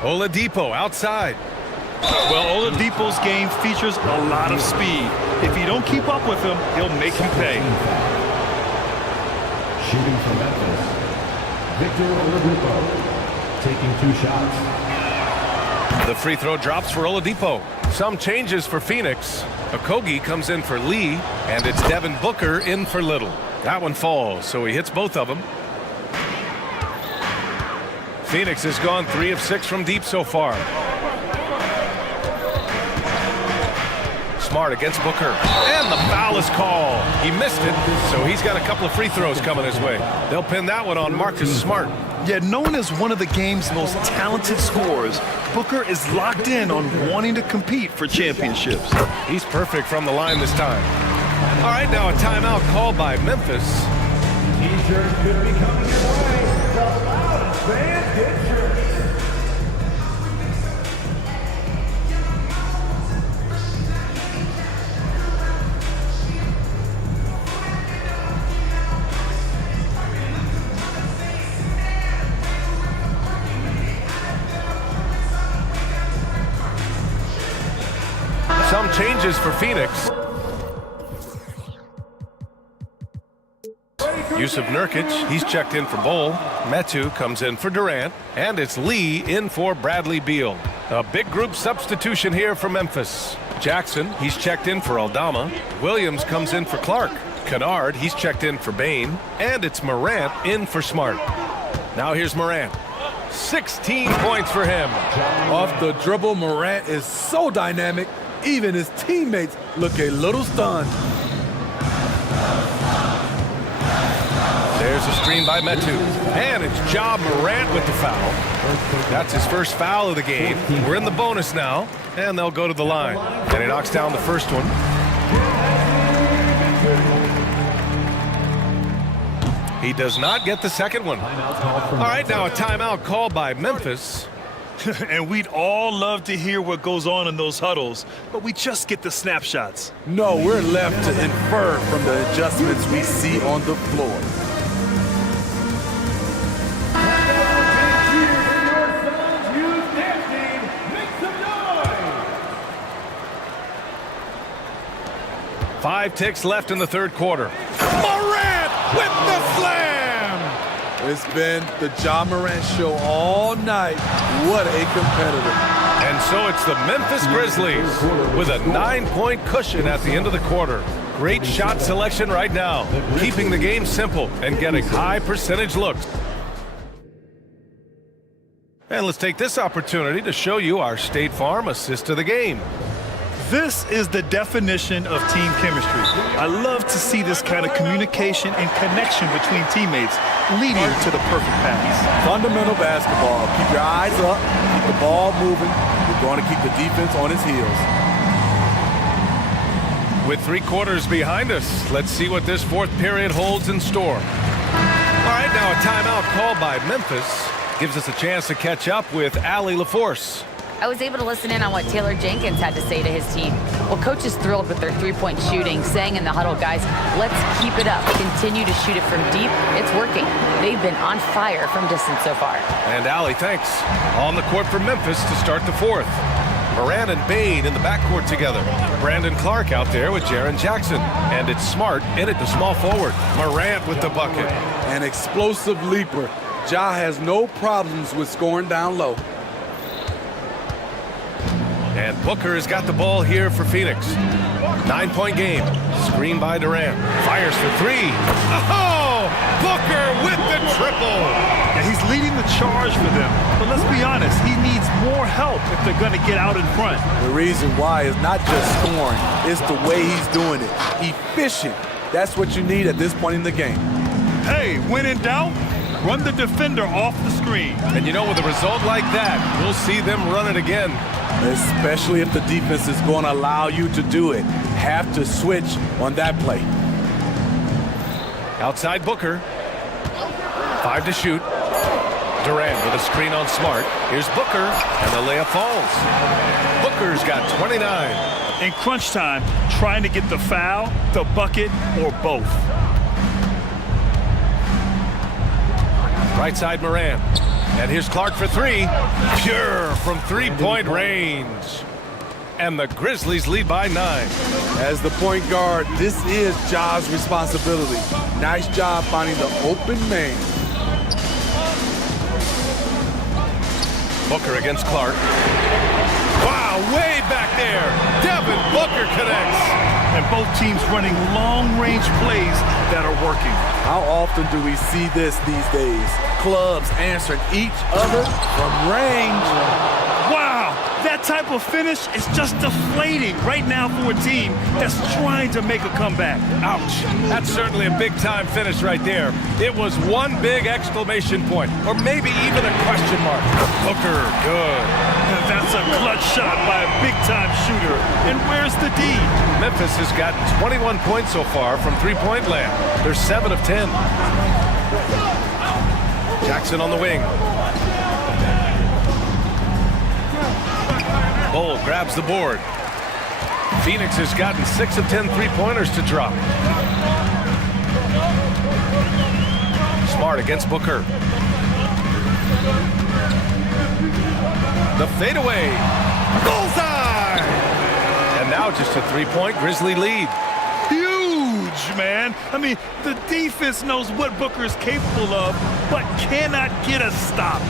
Oladipo outside. Well, Oladipo's game features a lot of speed. If you don't keep up with him, he'll make him pay. Shooting for Memphis. Victor Oladipo taking 2 shots. The free throw drops for Oladipo. Some changes for Phoenix. Okogie comes in for Lee, and it's Devin Booker in for Little. That one falls, so he hits both of them. Phoenix has gone 3 of 6 from deep so far. Smart against Booker, and the foul is called. He missed it, so he's got a couple of free throws coming his way. They'll pin that one on Marcus Smart. Yet known as one of the game's most talented scorers, Booker is locked in on wanting to compete for championships. He's perfect from the line this time. All right, now a timeout called by Memphis. T-shirts could be coming your way. The loudest fans get shirts. Some changes for Phoenix. Yusuf Nurkic, he's checked in for Bol. Metu comes in for Durant. And it's Lee in for Bradley Beal. A big group substitution here for Memphis. Jackson, he's checked in for Aldama. Williams comes in for Clark. Kennard, he's checked in for Bain. And it's Morant in for Smart. Now here's Morant. 16 points for him. Off the dribble, Morant is so dynamic. Even his teammates look a little stunned. There's a screen by Metu. And it's Ja Morant with the foul. That's his first foul of the game. We're in the bonus now, and they'll go to the line. And he knocks down the first one. He does not get the second one. All right, now a timeout called by Memphis. And we'd all love to hear what goes on in those huddles, but we just get the snapshots. No, we're left to infer from the adjustments we see on the floor. Five ticks left in the third quarter. Morant with the slam! It's been the Ja Morant show all night. What a competitor. And so it's the Memphis Grizzlies with a 9-point cushion at the end of the quarter. Great shot selection right now, keeping the game simple and getting high percentage looks. And let's take this opportunity to show you our State Farm assist of the game. This is the definition of team chemistry. I love to see this kind of communication and connection between teammates leading to the perfect pass. Fundamental basketball. Keep your eyes up, keep the ball moving. We're going to keep the defense on its heels. With 3 quarters behind us, let's see what this fourth period holds in store. All right, now a timeout called by Memphis gives us a chance to catch up with Allie LaForce. I was able to listen in on what Taylor Jenkins had to say to his team. Well, coach is thrilled with their three-point shooting, saying in the huddle, guys, let's keep it up. Continue to shoot it from deep. It's working. They've been on fire from distance so far. And Allie, thanks. On the court for Memphis to start the fourth. Moran and Bain in the backcourt together. Brandon Clark out there with Jaren Jackson. And it's Smart in at the small forward. Morant with the bucket. An explosive leaper. Ja has no problems with scoring down low. And Booker has got the ball here for Phoenix. 9-point game. Screen by Durant. Fires for 3. Oh! Booker with the triple! Yeah, he's leading the charge for them. But let's be honest, he needs more help if they're going to get out in front. The reason why is not just scoring, it's the way he's doing it. Efficient. That's what you need at this point in the game. Hey, when in doubt, run the defender off the screen. And you know, with a result like that, we'll see them run it again. Especially if the defense is going to allow you to do it. Have to switch on that play. Outside Booker. 5 to shoot. Durant with a screen on Smart. Here's Booker, and the layup falls. Booker's got 29. In crunch time, trying to get the foul, the bucket, or both. Right side Moran. And here's Clark for 3. Pure from 3-point range. And the Grizzlies lead by 9. As the point guard, this is Ja's responsibility. Nice job finding the open man. Booker against Clark. Wow, way back there. Devin Booker connects. And both teams running long-range plays that are working. How often do we see this these days? Clubs answering each other from range. Wow, that type of finish is just deflating right now for a team that's trying to make a comeback. Ouch. That's certainly a big-time finish right there. It was one big exclamation point, or maybe even a question mark. Booker, good. That's a clutch shot by a big-time shooter. And where's the D? Memphis has gotten 21 points so far from three-point land. They're 7 of 10. Jackson on the wing. Bull grabs the board. Phoenix has gotten 6 of 10 three-pointers to drop. Smart against Booker. The fadeaway. Bullseye! And now just a three-point Grizzly lead. Huge, man. I mean, the defense knows what Booker is capable of, but cannot get a stop.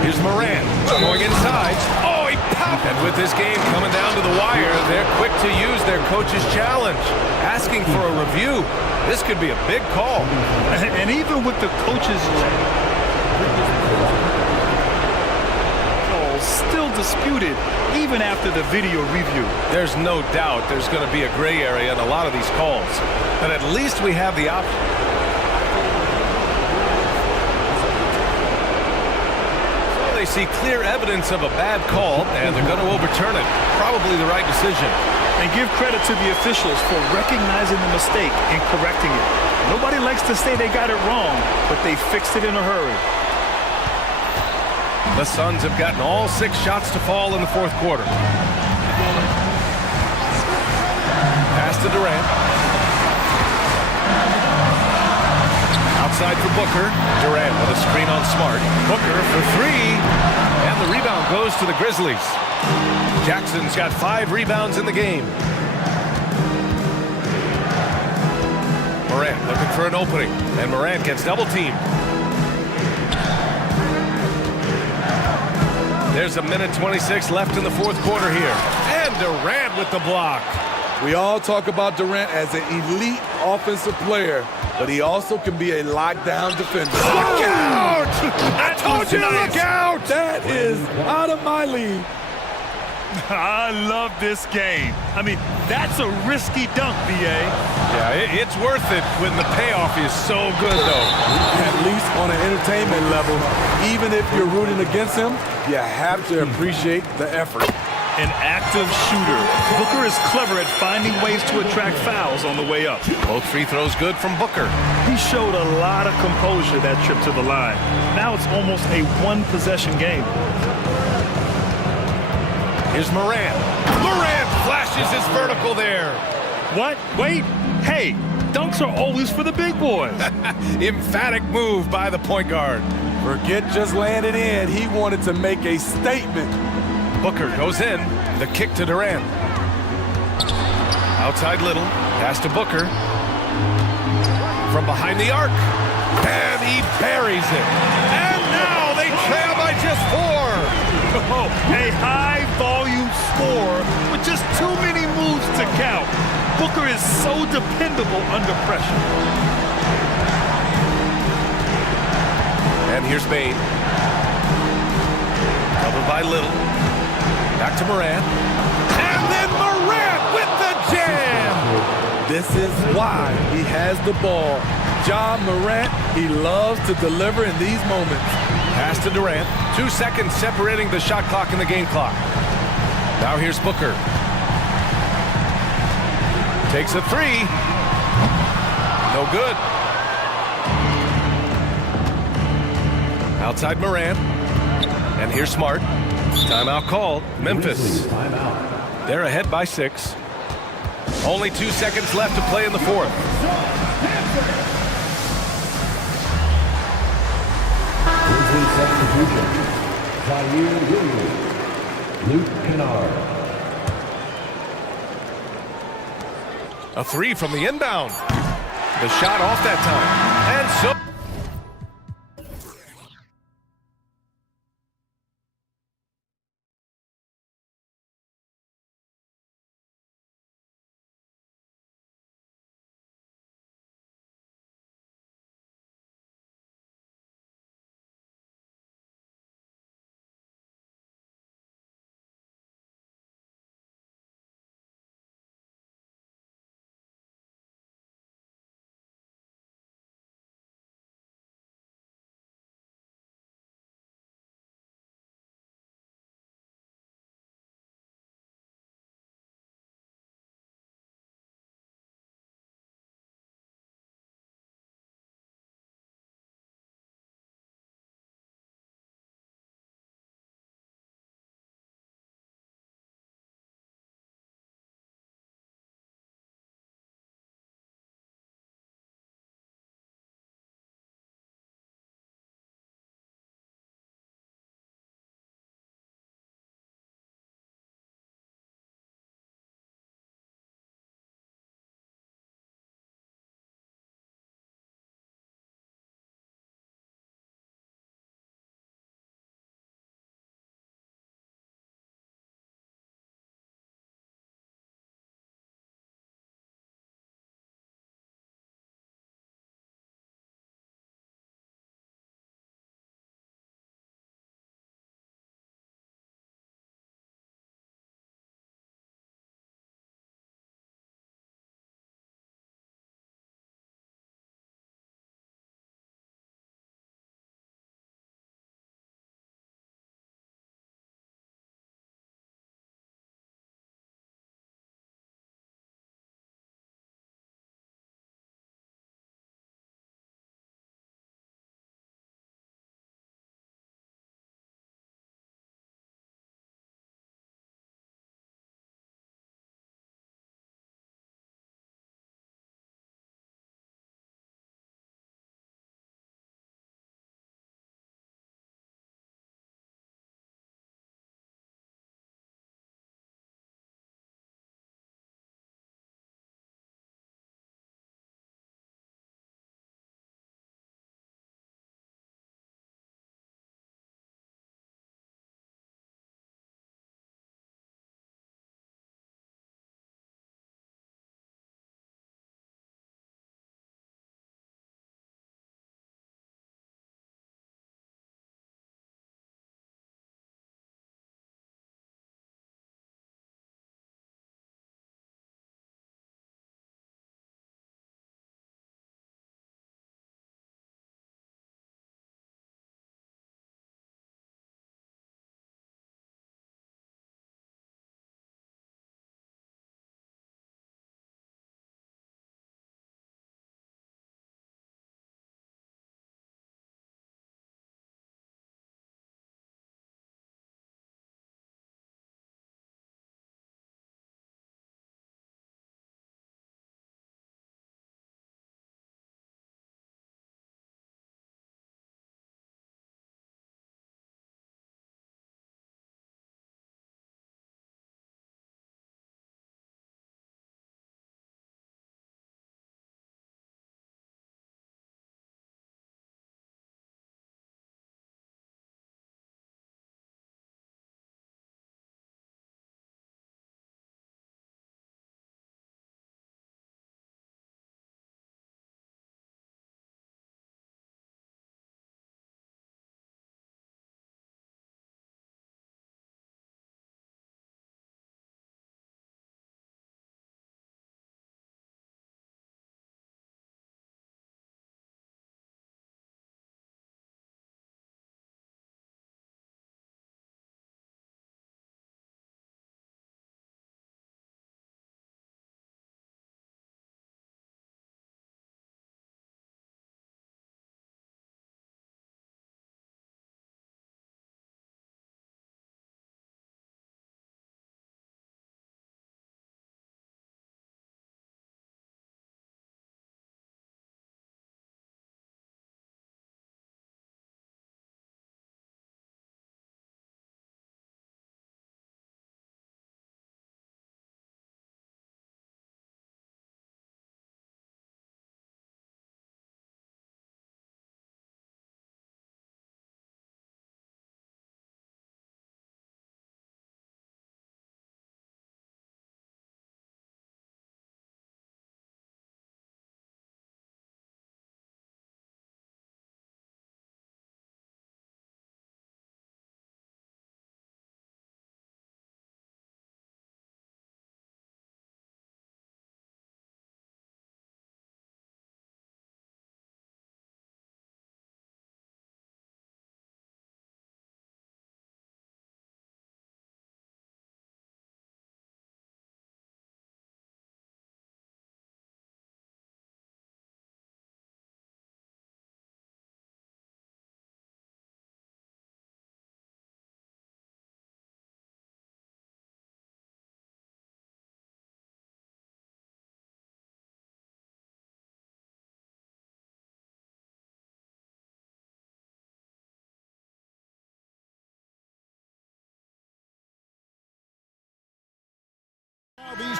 Here's Morant going inside. Oh, he popped. And with this game coming down to the wire, they're quick to use their coach's challenge, asking for a review. This could be a big call. And even with the coach's call still disputed, even after the video review. There's no doubt there's going to be a gray area in a lot of these calls, but at least we have the option. They see clear evidence of a bad call, and they're going to overturn it. Probably the right decision. And give credit to the officials for recognizing the mistake and correcting it. Nobody likes to say they got it wrong, but they fixed it in a hurry. The Suns have gotten all 6 shots to fall in the fourth quarter. Pass to Durant. Outside for Booker. Durant with a screen on Smart. Booker for 3. And the rebound goes to the Grizzlies. Jackson's got 5 rebounds in the game. Morant looking for an opening. And Morant gets double teamed. There's a minute 26 left in the fourth quarter here. And Durant with the block. We all talk about Durant as an elite offensive player, but he also can be a lockdown defender. Look out! I told you to look out! That is out of my league. I love this game. I mean, that's a risky dunk, BA. Yeah, it's worth it when the payoff is so good, though. At least on an entertainment level, even if you're rooting against him, you have to appreciate the effort. An active shooter. Booker is clever at finding ways to attract fouls on the way up. Both free throws good from Booker. He showed a lot of composure that trip to the line. Now it's almost a one-possession game. Here's Morant. Morant flashes his vertical there. What? Wait. Hey, dunks are always for the big boys. Emphatic move by the point guard. Forget just laying it in. He wanted to make a statement. Booker goes in. The kick to Durant. Outside Little. Pass to Booker. From behind the arc. And he buries it. And now they trail by just 4. Oh, a high-volume score with just too many moves to count. Booker is so dependable under pressure. And here's Bane. Covered by Little. Back to Morant. And then Morant with the jam! This is why he has the ball. John Morant, he loves to deliver in these moments. Pass to Durant. 2 seconds separating the shot clock and the game clock. Now here's Booker. Takes a 3. No good. Outside Morant. And here's Smart. Timeout called. Memphis. They're ahead by 6. Only 2 seconds left to play in the fourth. Substitution. Zaire Williams. Luke Kennard. A 3 from the inbound. The shot off that time. And so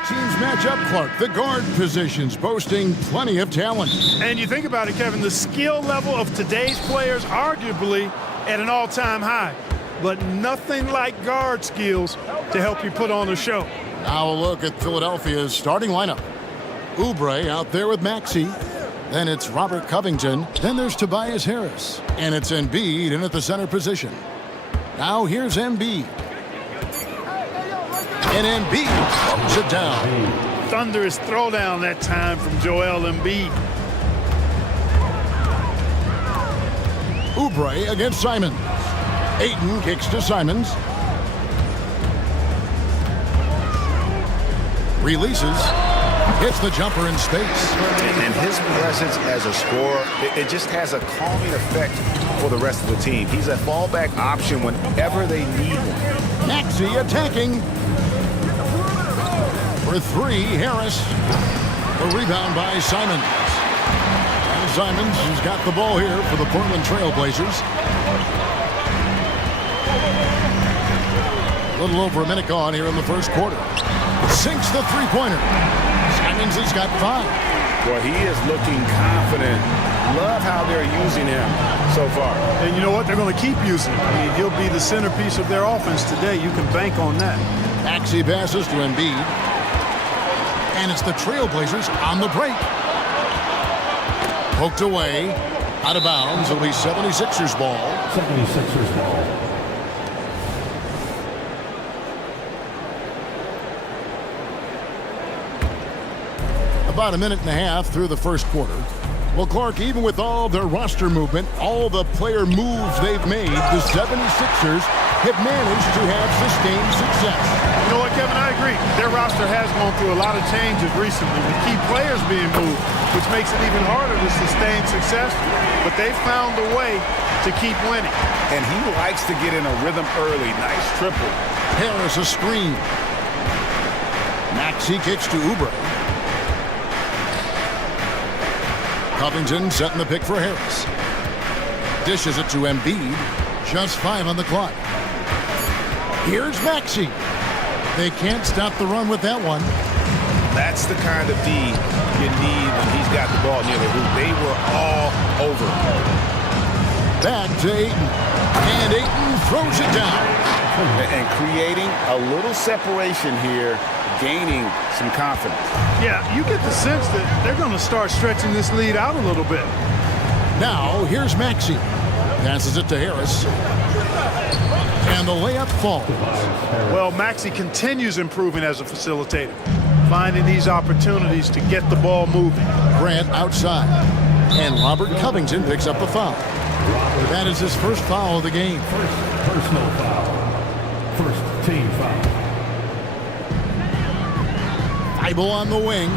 teams match up, Clark. The guard positions boasting plenty of talent. And you think about it, Kevin, the skill level of today's players arguably at an all-time high. But nothing like guard skills to help you put on a show. Now a look at Philadelphia's starting lineup. Oubre out there with Maxey. Then it's Robert Covington. Then there's Tobias Harris. And it's Embiid in at the center position. Now here's Embiid. And Embiid throws it down. Thunderous throwdown that time from Joel Embiid. Oubre against Simons. Ayton kicks to Simons. Releases. Hits the jumper in space. And his presence as a scorer, it just has a calming effect for the rest of the team. He's a fallback option whenever they need one. Maxey attacking. For three, Harris. The rebound by Simons. And Simons has got the ball here for the Portland Trail Blazers. A little over a minute gone here in the first quarter. Sinks the three-pointer. Simons has got 5. Well, he is looking confident. Love how they're using him so far. And you know what? They're going to keep using him. I mean, he'll be the centerpiece of their offense today. You can bank on that. Maxey passes to Embiid. And it's the Trailblazers on the break. Poked away. Out of bounds. It'll be 76ers ball. 76ers ball. About a minute and a half through the first quarter. Well, Clark, even with all their roster movement, all the player moves they've made, the 76ers have managed to have sustained success. You know what, Kevin? I agree. Their roster has gone through a lot of changes recently with key players being moved, which makes it even harder to sustain success. But they've found a way to keep winning. And he likes to get in a rhythm early. Nice triple. Harris a screen. Maxey kicks to Oubre. Covington setting the pick for Harris. Dishes it to Embiid. Just 5 on the clock. Here's Maxey. They can't stop the run with that one. That's the kind of D you need when he's got the ball near the hoop. They were all over. Back to Ayton. And Ayton throws it down. And creating a little separation here, gaining some confidence. Yeah, you get the sense that they're going to start stretching this lead out a little bit. Now, here's Maxey. Passes it to Harris. And the layup falls. Well, Maxey continues improving as a facilitator, finding these opportunities to get the ball moving. Grant outside. And Robert Covington picks up the foul. That is his first foul of the game. First personal foul. First team foul. Thibault on the wing.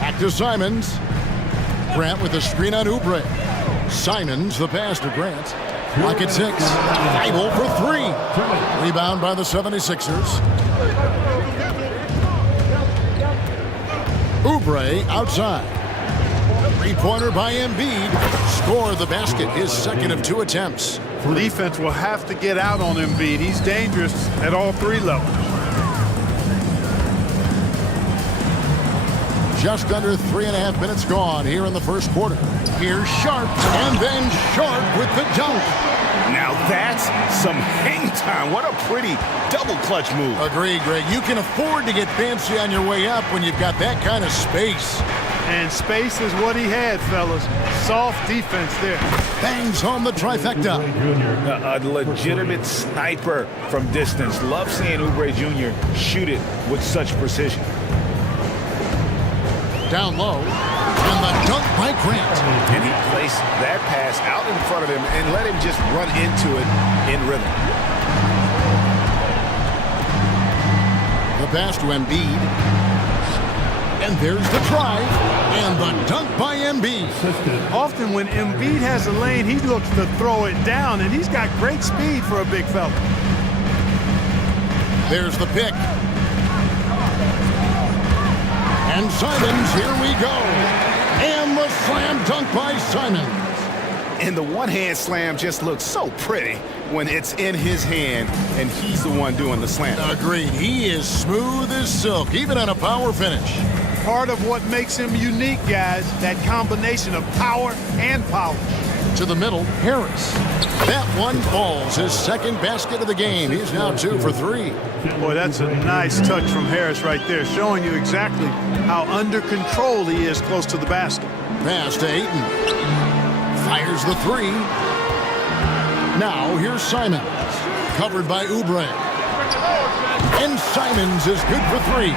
Back to Simons. Grant with the screen on Oubre. Simons, the pass to Grant. Clock at 6. Thibault for 3. Rebound by the 76ers. Oubre outside. Three-pointer by Embiid. Score the basket, his second of 2 attempts. Defense will have to get out on Embiid. He's dangerous at all 3 levels. Just under 3.5 minutes gone here in the first quarter. Here's Sharp, and then Sharp with the dunk. Now that's some hang time. What a pretty double clutch move. Agreed, Greg. You can afford to get fancy on your way up when you've got that kind of space. And space is what he had, fellas. Soft defense there. Bangs home the trifecta. A legitimate sniper from distance. Love seeing Oubre Jr. shoot it with such precision. Down low, and the dunk by Grant. And he placed that pass out in front of him and let him just run into it in rhythm. The pass to Embiid. And there's the try, and the dunk by Embiid. Often when Embiid has a lane, he looks to throw it down, and he's got great speed for a big fella. There's the pick. And Simons, here we go. And the slam dunk by Simons. And the one-hand slam just looks so pretty. when it's in his hand and he's the one doing the slam. Agreed. He is smooth as silk, even on a power finish. Part of what makes him unique, guys, that combination of power and polish. To the middle, Harris. That one falls, his second basket of the game. He's now 2 for 3. Boy, that's a nice touch from Harris right there, showing you exactly how under control he is close to the basket. Pass to Ayton. Fires the 3. Now here's Simons. Covered by Oubre. And Simons is good for 3.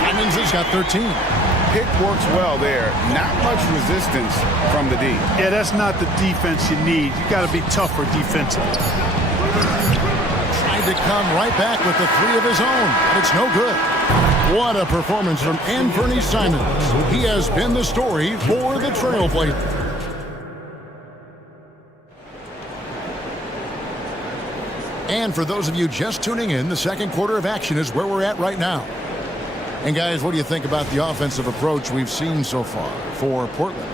Simons has got 13. Pick works well there. Not much resistance from the D. Yeah, that's not the defense you need. You got to be tougher defensively. Tried to come right back with the 3 of his own, but it's no good. What a performance from Anthony Simons. He has been the story for the Trailblazers. And for those of you just tuning in, the second quarter of action is where we're at right now. And guys, what do you think about the offensive approach we've seen so far for Portland?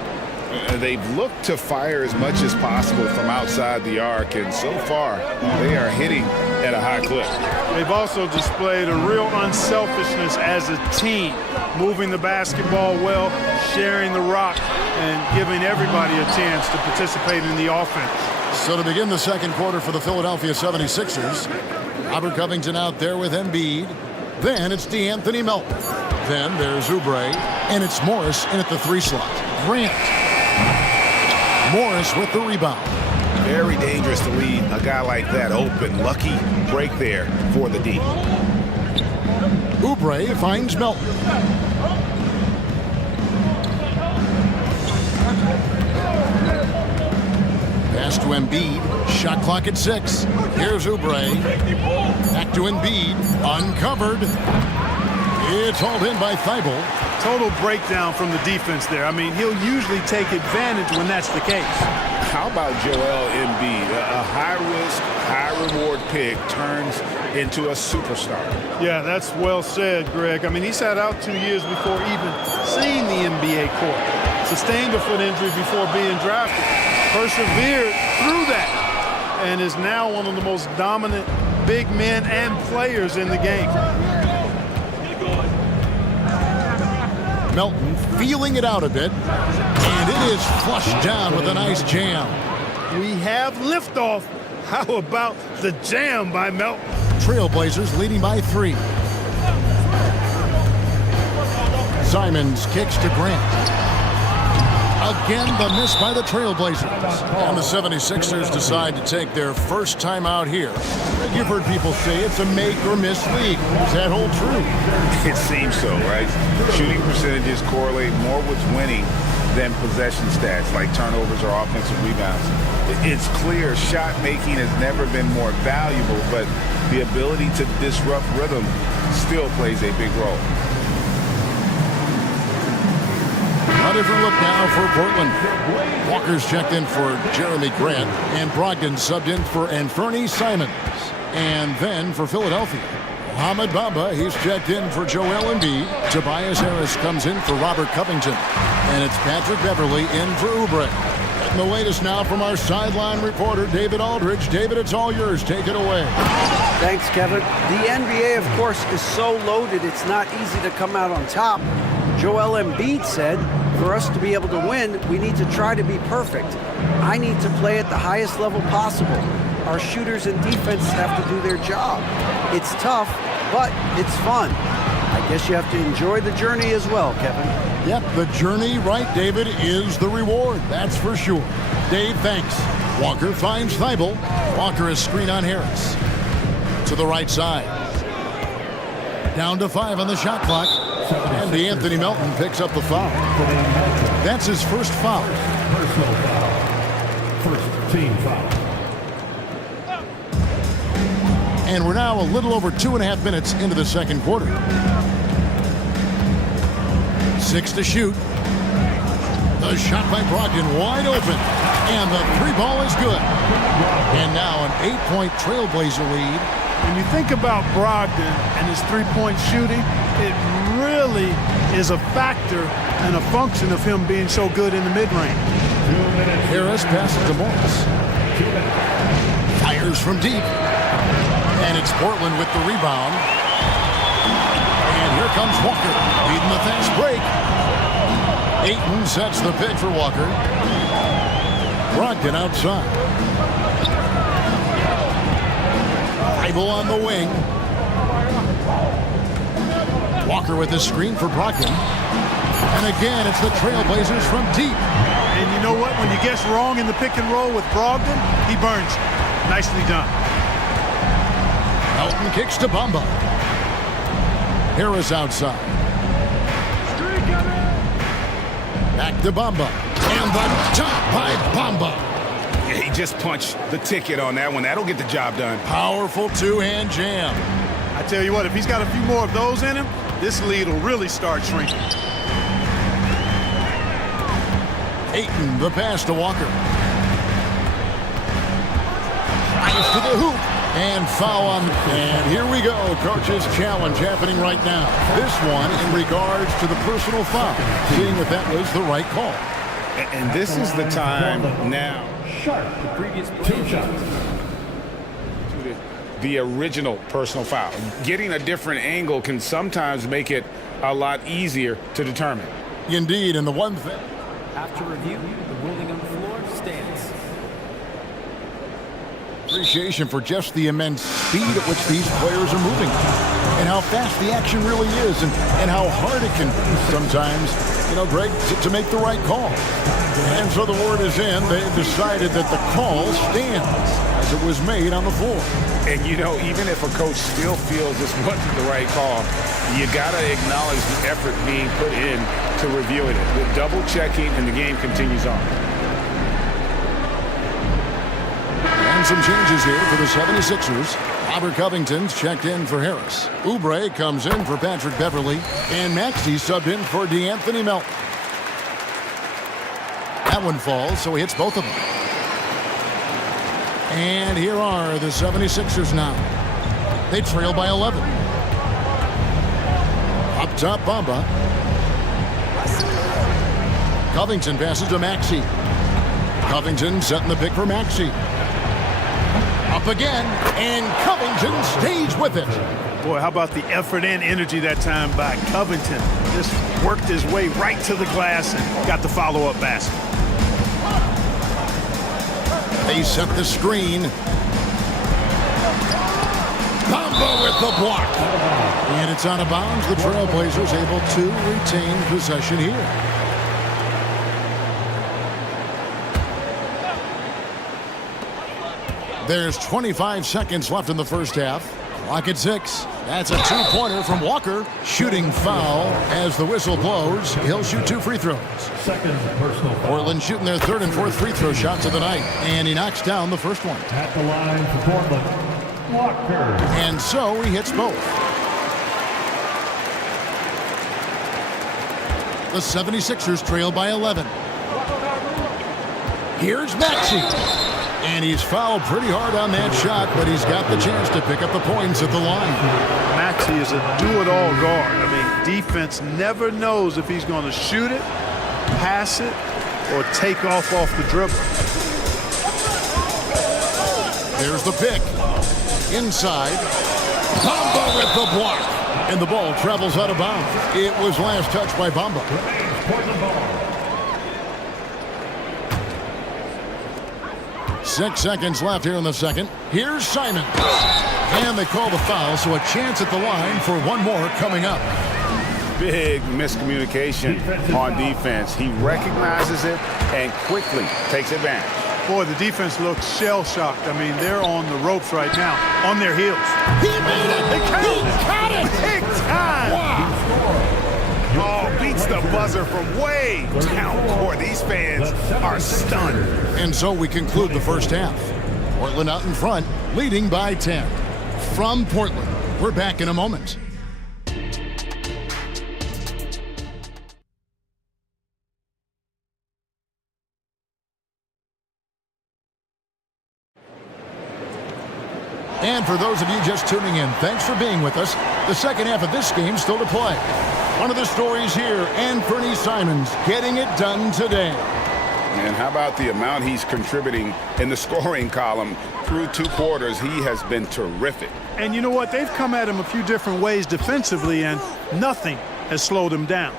They've looked to fire as much as possible from outside the arc, and so far they are hitting at a high clip. They've also displayed a real unselfishness as a team, moving the basketball well, sharing the rock, and giving everybody a chance to participate in the offense. So to begin the second quarter for the Philadelphia 76ers, Robert Covington out there with Embiid. Then it's DeAnthony Melton. Then there's Oubre, and it's Morris in at the 3 slot. Grant. Morris with the rebound. Very dangerous to leave a guy like that open. Lucky break there for the D. Oubre finds Melton. Pass to Embiid. Shot clock at 6. Here's Oubre. Back to Embiid. Uncovered. It's hauled in by Thibault. Total breakdown from the defense there. I mean, he'll usually take advantage when that's the case. How about Joel Embiid? A high-risk, high-reward pick turns into a superstar. Yeah, that's well said, Greg. I mean, he sat out 2 years before even seeing the NBA court. Sustained a foot injury before being drafted. Persevered through that and is now one of the most dominant big men and players in the game. Melton feeling it out a bit, and it is flushed down with a nice jam. We have liftoff. How about the jam by Melton? Trailblazers leading by 3. Simons kicks to Grant. Again, the miss by the Trailblazers. And the 76ers decide to take their first time out here. You've heard people say it's a make-or-miss league. Does that hold true? It seems so, right? Shooting percentages correlate more with winning than possession stats like turnovers or offensive rebounds. It's clear shot making has never been more valuable, but the ability to disrupt rhythm still plays a big role. A different look now for Portland. Walker's checked in for Jeremy Grant, and Brogdon subbed in for Anthony Simons. And then for Philadelphia, Mohamed Bamba, he's checked in for Joel Embiid. Tobias Harris comes in for Robert Covington. And it's Patrick Beverly in for Oubre. And the latest now from our sideline reporter, David Aldridge. David, it's all yours. Take it away. Thanks, Kevin. The NBA, of course, is so loaded, it's not easy to come out on top. Joel Embiid said, for us to be able to win, we need to try to be perfect. I need to play at the highest level possible. Our shooters and defense have to do their job. It's tough, but it's fun. I guess you have to enjoy the journey as well, Kevin. Yep, the journey, right, David, is the reward. That's for sure. Dave, thanks. Walker finds Thibault. Walker is screen on Harris. To the right side. Down to 5 on the shot clock. And DeAnthony Melton picks up the foul. That's his first foul. Personal foul. First team foul. And we're now a little over 2.5 minutes into the second quarter. 6 to shoot. The shot by Brogdon wide open. And the 3-ball is good. And now an 8-point Trailblazer lead. When you think about Brogdon and his three-point shooting, it really is a factor and a function of him being so good in the mid-range. Harris passes to Morris. Fires from deep. And it's Portland with the rebound. And here comes Walker, leading the fast break. Ayton sets the pick for Walker. Brogdon outside. Thibault on the wing. Walker with the screen for Brogdon. And again, it's the Trailblazers from deep. And you know what? When you guess wrong in the pick and roll with Brogdon, he burns you. Nicely done. Elton kicks to Bamba. Harris outside. Back to Bamba. And the top by Bamba. Yeah, he just punched the ticket on that one. That'll get the job done. Powerful two-hand jam. I tell you what, if he's got a few more of those in him, this lead will really start shrinking. Ayton, the pass to Walker. Nice to the hoop. And foul on. And here we go. Coach's challenge happening right now. This one in regards to the personal foul. Seeing if that was the right call. And this is the time now. Sharp, the previous play shot. The original personal foul. Getting a different angle can sometimes make it a lot easier to determine. Indeed, and the one thing. After review, the ruling on the floor stands. Appreciation for just the immense speed at which these players are moving and how fast the action really is and how hard it can be sometimes, Greg, to make the right call. And so the word is in. They've decided that the call stands as it was made on the floor. And, even if a coach still feels this wasn't the right call, you got to acknowledge the effort being put in to reviewing it. With double checking, and the game continues on. And some changes here for the 76ers. Robert Covington's checked in for Harris. Oubre comes in for Patrick Beverly. And Maxey subbed in for DeAnthony Melton. That one falls, so he hits both of them. And here are the 76ers now. They trail by 11. Up top, Bamba. Covington passes to Maxey. Covington setting the pick for Maxey. Up again, and Covington stays with it. Boy, how about the effort and energy that time by Covington. Just worked his way right to the glass and got the follow-up basket. They set the screen. Bamba with the block. And it's out of bounds. The Trailblazers able to retain possession here. There's 25 seconds left in the first half. Clock at 6. That's a two-pointer from Walker. Shooting foul as the whistle blows. He'll shoot 2 free throws. Second personal foul. Portland shooting their 3rd and 4th free throw shots of the night. And he knocks down the first one. At the line for Portland, Walker. And so he hits both. The 76ers trail by 11. Here's Maxey. And he's fouled pretty hard on that shot, but he's got the chance to pick up the points at the line. Maxey is a do-it-all guard. I mean, defense never knows if he's going to shoot it, pass it, or take off the dribble. There's the pick. Inside. Bamba with the block. And the ball travels out of bounds. It was last touched by Bamba. Portland ball. 6 seconds left here in the second. Here's Simon. And they call the foul, so a chance at the line for one more coming up. Big miscommunication on defense. He recognizes it and quickly takes advantage. Boy, the defense looks shell-shocked. I mean, they're on the ropes right now, on their heels. He made it! He caught it! Big time! Wow! Oh, beats the buzzer from way down court. These fans are stunned. And so we conclude the first half. Portland out in front, leading by 10. From Portland, we're back in a moment. And for those of you just tuning in, thanks for being with us. The second half of this game still to play. One of the stories here, Anthony Simons getting it done today. And how about the amount he's contributing in the scoring column through 2 quarters? He has been terrific. And you know what? They've come at him a few different ways defensively, and nothing has slowed him down.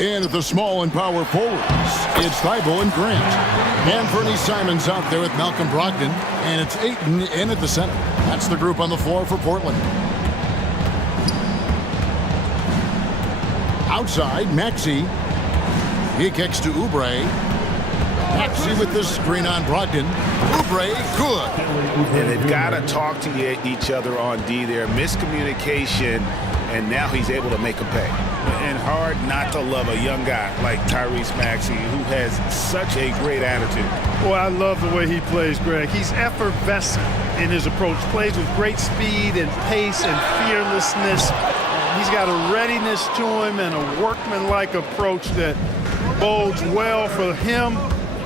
And at the small and power forwards, it's Thibault and Grant. And Bernie Simons out there with Malcolm Brogdon. And it's Ayton in at the center. That's the group on the floor for Portland. Outside, Maxey. He kicks to Oubre. Maxey with the screen on Brogdon. Oubre, good. And they've got to talk to each other on D there. Miscommunication, and now he's able to make a pay. And hard not to love a young guy like Tyrese Maxey, who has such a great attitude. Boy, I love the way he plays, Greg. He's effervescent in his approach. Plays with great speed and pace and fearlessness. He's got a readiness to him and a workmanlike approach that bodes well for him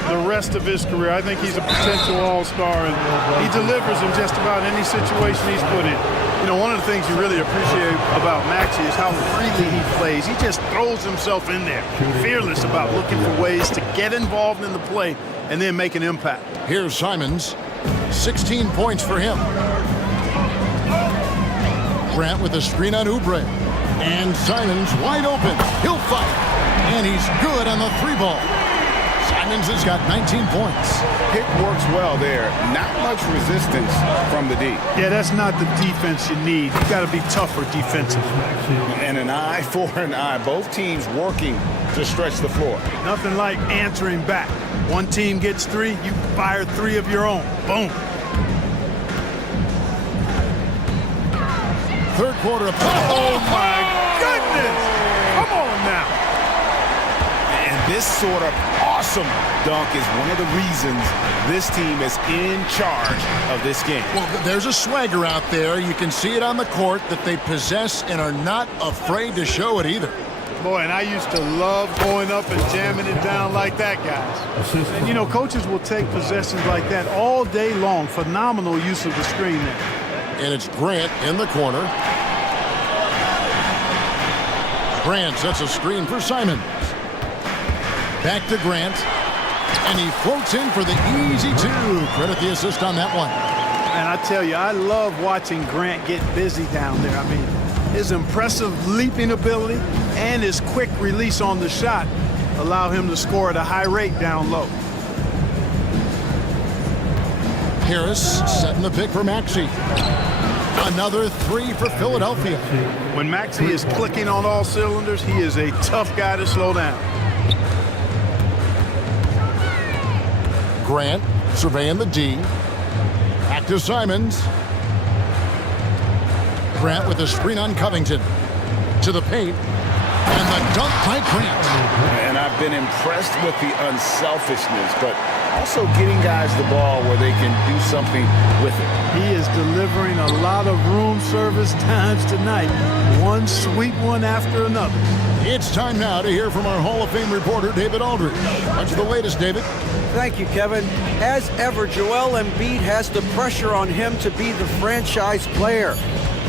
the rest of his career. I think he's a potential all-star, and he delivers in just about any situation he's put in. You know, one of the things you really appreciate about Maxey is how freely he plays. He just throws himself in there, fearless about looking for ways to get involved in the play and then make an impact. Here's Simons. 16 points for him. Grant with a screen on Oubre. And Simons wide open. He'll fight. And he's good on the 3-ball. Simons has got 19 points. Pick works well there. Not much resistance from the D. Yeah, that's not the defense you need. You got to be tougher defensively. And an eye for an eye. Both teams working to stretch the floor. Nothing like answering back. One team gets 3, you fire 3 of your own. Boom. Third quarter of play. Oh, my goodness. Come on now. And this sort of awesome dunk is one of the reasons this team is in charge of this game. Well, there's a swagger out there. You can see it on the court that they possess and are not afraid to show it either. Boy, and I used to love going up and jamming it down like that, guys. And, you know, coaches will take possessions like that all day long. Phenomenal use of the screen there. And it's Grant in the corner. Grant sets a screen for Simons. Back to Grant. And he floats in for the easy 2. Credit the assist on that one. And I tell you, I love watching Grant get busy down there. I mean, his impressive leaping ability and his quick release on the shot allow him to score at a high rate down low. Harris setting the pick for Maxey. Another 3 for Philadelphia. When Maxey is clicking on all cylinders, he is a tough guy to slow down. Grant surveying the D. Back to Simons. Grant with a screen on Covington. To the paint. And the dunk by Grant. And I've been impressed with the unselfishness, but also getting guys the ball where they can do something with it. He is delivering a lot of room service times tonight. One sweet one after another. It's time now to hear from our Hall of Fame reporter, David Aldridge. What's the latest, David? Thank you, Kevin. As ever, Joel Embiid has the pressure on him to be the franchise player.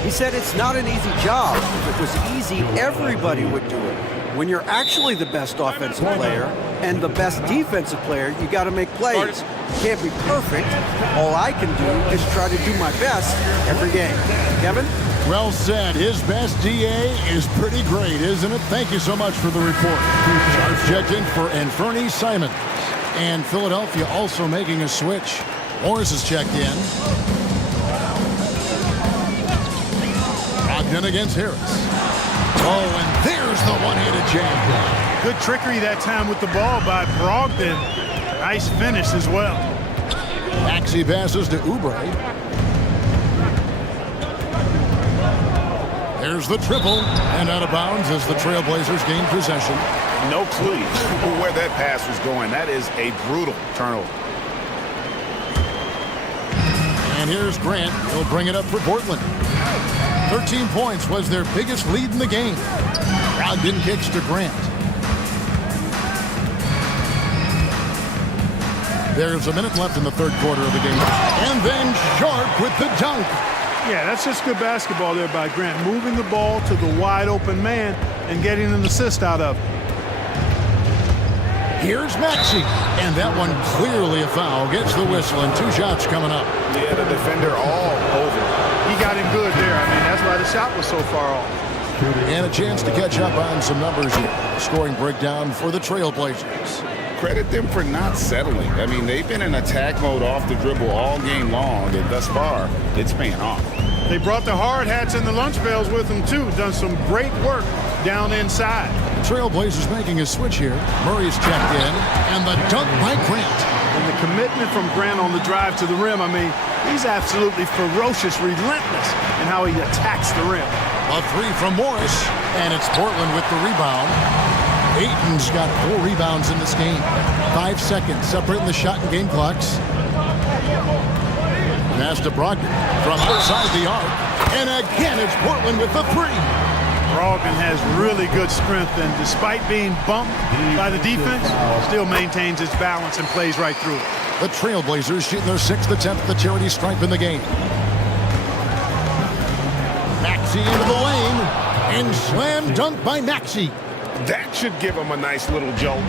He said it's not an easy job. If it was easy, everybody would do it. When you're actually the best offensive player and the best defensive player, you got to make plays. You can't be perfect. All I can do is try to do my best every game. Kevin? Well said. His best DA is pretty great, isn't it? Thank you so much for the report. Sharp checked in for Anfernee Simons. And Philadelphia also making a switch. Morris is checked in. Brogdon against Harris. Oh, and there's the one-handed jam. Good trickery that time with the ball by Brogdon. Nice finish as well. Maxey passes to Oubre. There's the triple, and out of bounds as the Trailblazers gain possession. No clue where that pass was going. That is a brutal turnover. And here's Grant. He'll bring it up for Portland. 13 points was their biggest lead in the game. Brogdon kicks to Grant. There's a minute left in the third quarter of the game. And then Sharp with the dunk. Yeah, that's just good basketball there by Grant. Moving the ball to the wide open man and getting an assist out of it. Here's Maxey, and that one clearly a foul. Gets the whistle, and 2 shots coming up. Yeah, the defender all over. He got him good there. I mean, that's why the shot was so far off. And a chance to catch up on some numbers here. Scoring breakdown for the Trailblazers. Credit them for not settling. I mean, they've been in attack mode off the dribble all game long, and thus far, it's paying off. They brought the hard hats and the lunch bells with them, too. Done some great work down inside. Trailblazers making a switch here. Murray's checked in, and the dunk by Grant. And the commitment from Grant on the drive to the rim, I mean, he's absolutely ferocious, relentless in how he attacks the rim. A 3 from Morris, and it's Portland with the rebound. Ayton's got 4 rebounds in this game. 5 seconds separating the shot and game clocks. Pass to Brogdon from outside the arc. And again, it's Portland with the 3. Brogdon has really good strength, and despite being bumped by the defense, still maintains its balance and plays right through it. The Trailblazers shooting their 6th attempt at the charity stripe in the game. Maxey into the lane, and slam dunk by Maxey. That should give them a nice little jolt.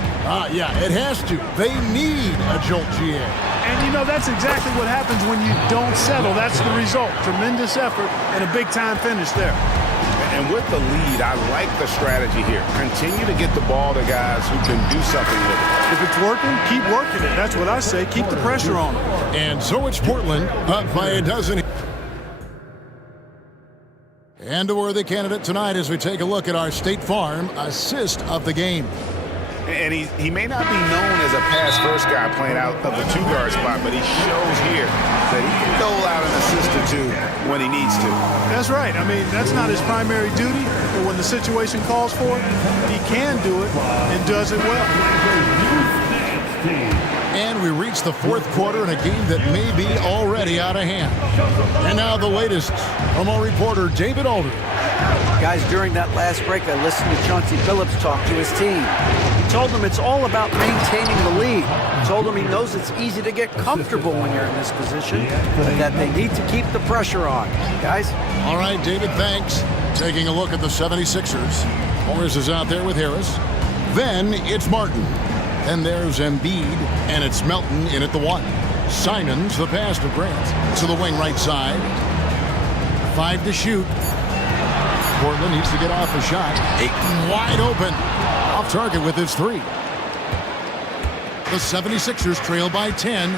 Yeah, it has to. They need a jolt, GA. And, you know, that's exactly what happens when you don't settle. That's the result. Tremendous effort and a big-time finish there. And with the lead, I like the strategy here. Continue to get the ball to guys who can do something with it. If it's working, keep working it. That's what I say. Keep the pressure on them. And so it's Portland up by a dozen. And a worthy candidate tonight as we take a look at our State Farm assist of the game. And he may not be known as a pass-first guy playing out of the 2-guard spot, but he shows here that he can dole out an assist or 2 when he needs to. That's right. I mean, that's not his primary duty, but when the situation calls for it, he can do it and does it well. And we reach the 4th quarter in a game that may be already out of hand. And now the latest from our reporter, David Alder. Guys, during that last break, I listened to Chauncey Billups talk to his team. He told them it's all about maintaining the lead. He told them he knows it's easy to get comfortable when you're in this position, but that they need to keep the pressure on. Guys? All right, David, thanks. Taking a look at the 76ers. Morris is out there with Harris. Then it's Martin. Then there's Embiid, and it's Melton in at the 1. Simons, the pass to Grant. To the wing right side. 5 to shoot. Portland needs to get off a shot. Ayton wide open. Off target with his 3. The 76ers trail by 10.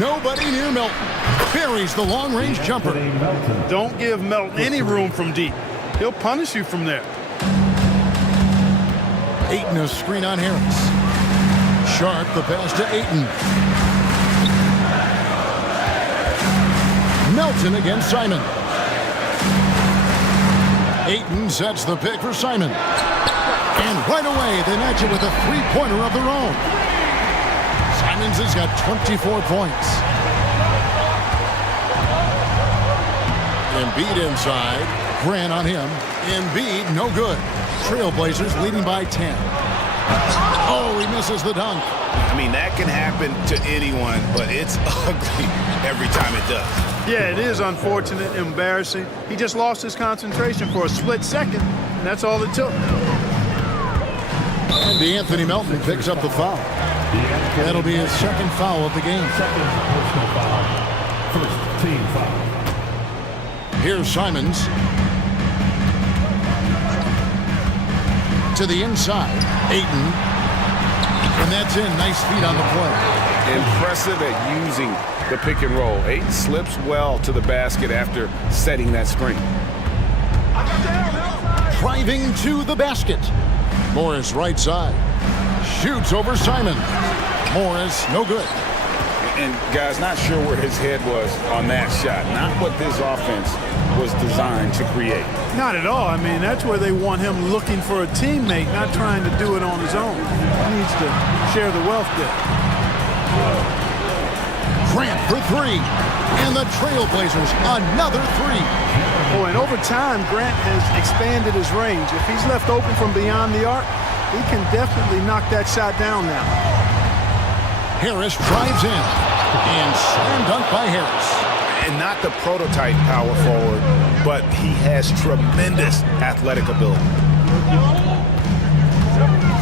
Nobody near Melton. Buries the long-range jumper. Don't give Melton any room from deep. He'll punish you from there. Ayton a screen on Harris. Sharp the pass to Ayton. Melton against Simon. Ayton sets the pick for Simon. And right away they match it with a 3-pointer of their own. Simons has got 24 points. Embiid inside. Grant on him. Embiid no good. Trailblazers leading by 10. Oh, he misses the dunk. I mean, that can happen to anyone, but it's ugly every time it does. Yeah, it is unfortunate, embarrassing. He just lost his concentration for a split second, and that's all it took. And DeAnthony Melton picks up the foul. That'll be his 2nd foul of the game. Second personal foul. First team foul. Here's Simons. To the inside. Ayton. And that's in. Nice feet on the play. Impressive at using the pick and roll. Ayton slips well to the basket after setting that screen. Driving to the basket. Morris right side. Shoots over Simon. Morris no good. And guys, not sure where his head was on that shot. Not what this offense was designed to create. Not at all. I mean, that's where they want him looking for a teammate, not trying to do it on his own. He needs to share the wealth there. Grant for 3. And the Trailblazers another 3. Oh, and over time, Grant has expanded his range. If he's left open from beyond the arc, he can definitely knock that shot down now. Harris drives in. And slam dunk by Harris. And not the prototype power forward, but he has tremendous athletic ability.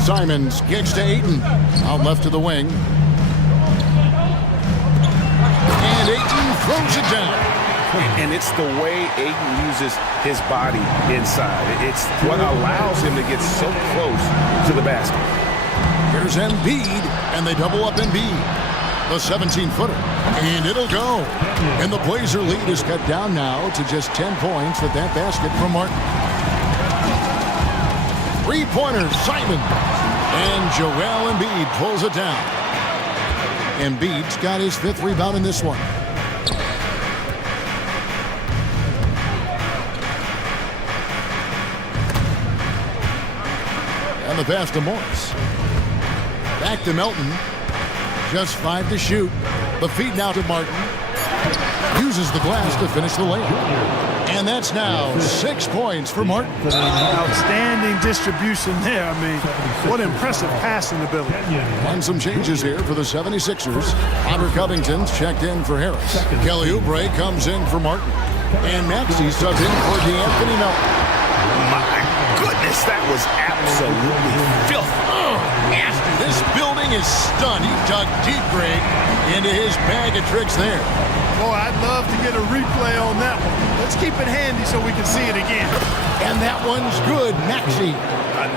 Simons kicks to Ayton. Out left to the wing. And Ayton throws it down. And it's the way Ayton uses his body inside. It's what allows him to get so close to the basket. Here's Embiid, and they double up Embiid. The 17-footer, and it'll go. And the Blazer lead is cut down now to just 10 points with that basket from Martin. Three-pointer, Simon. And Joel Embiid pulls it down. Embiid's got his 5th rebound in this one. And the pass to Morris. Back to Melton. Just 5 to shoot. The feed now to Martin. Uses the glass to finish the layup. And that's now 6 points for Martin. Outstanding distribution there. I mean, what impressive passing ability. And some changes here for the 76ers. Hunter Covington's checked in for Harris. Kelly Oubre comes in for Martin. And Maxey's subbed in for DeAnthony Melton. My goodness, that was absolutely filthy. Nasty. This building is stunned. He dug deep, Greg, into his bag of tricks there. Boy, I'd love to get a replay on that one. Let's keep it handy so we can see it again. And that one's good, Maxey.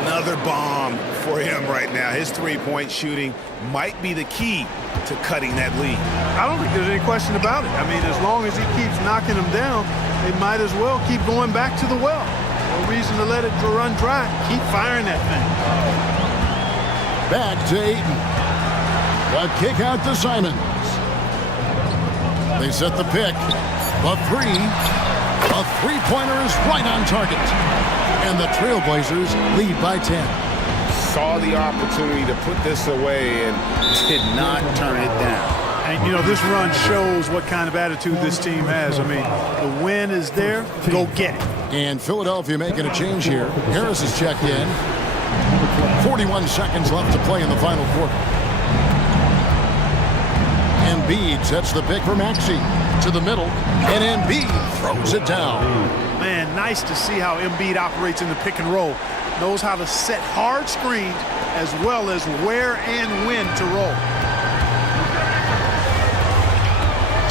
Another bomb for him right now. His three-point shooting might be the key to cutting that lead. I don't think there's any question about it. I mean, as long as he keeps knocking them down, they might as well keep going back to the well. No reason to let it run dry. Keep firing that thing. Back to Ayton. The kick out to Simons. They set the pick. The three. A three-pointer is right on target. And the Trailblazers lead by 10. Saw the opportunity to put this away and did not turn it down. And, you know, this run shows what kind of attitude this team has. I mean, the win is there. Go get it. And Philadelphia making a change here. Harris is checked in. 41 seconds left to play in the final quarter. Embiid sets the pick for Maxey to the middle, and Embiid throws it down. Man, nice to see how Embiid operates in the pick and roll. Knows how to set hard screens as well as where and when to roll.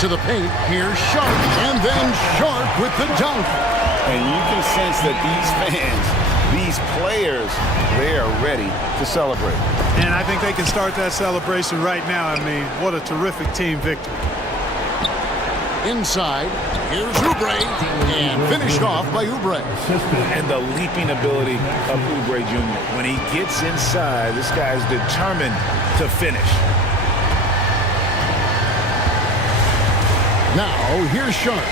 To the paint, here's Sharp, and then Sharp with the dunk. And you can sense that these fans, these players, they are ready to celebrate. And I think they can start that celebration right now. I mean, what a terrific team victory. Inside, here's Oubre, and finished off by Oubre. And the leaping ability of Oubre Jr. When he gets inside, this guy's determined to finish. Now, here's Sharp.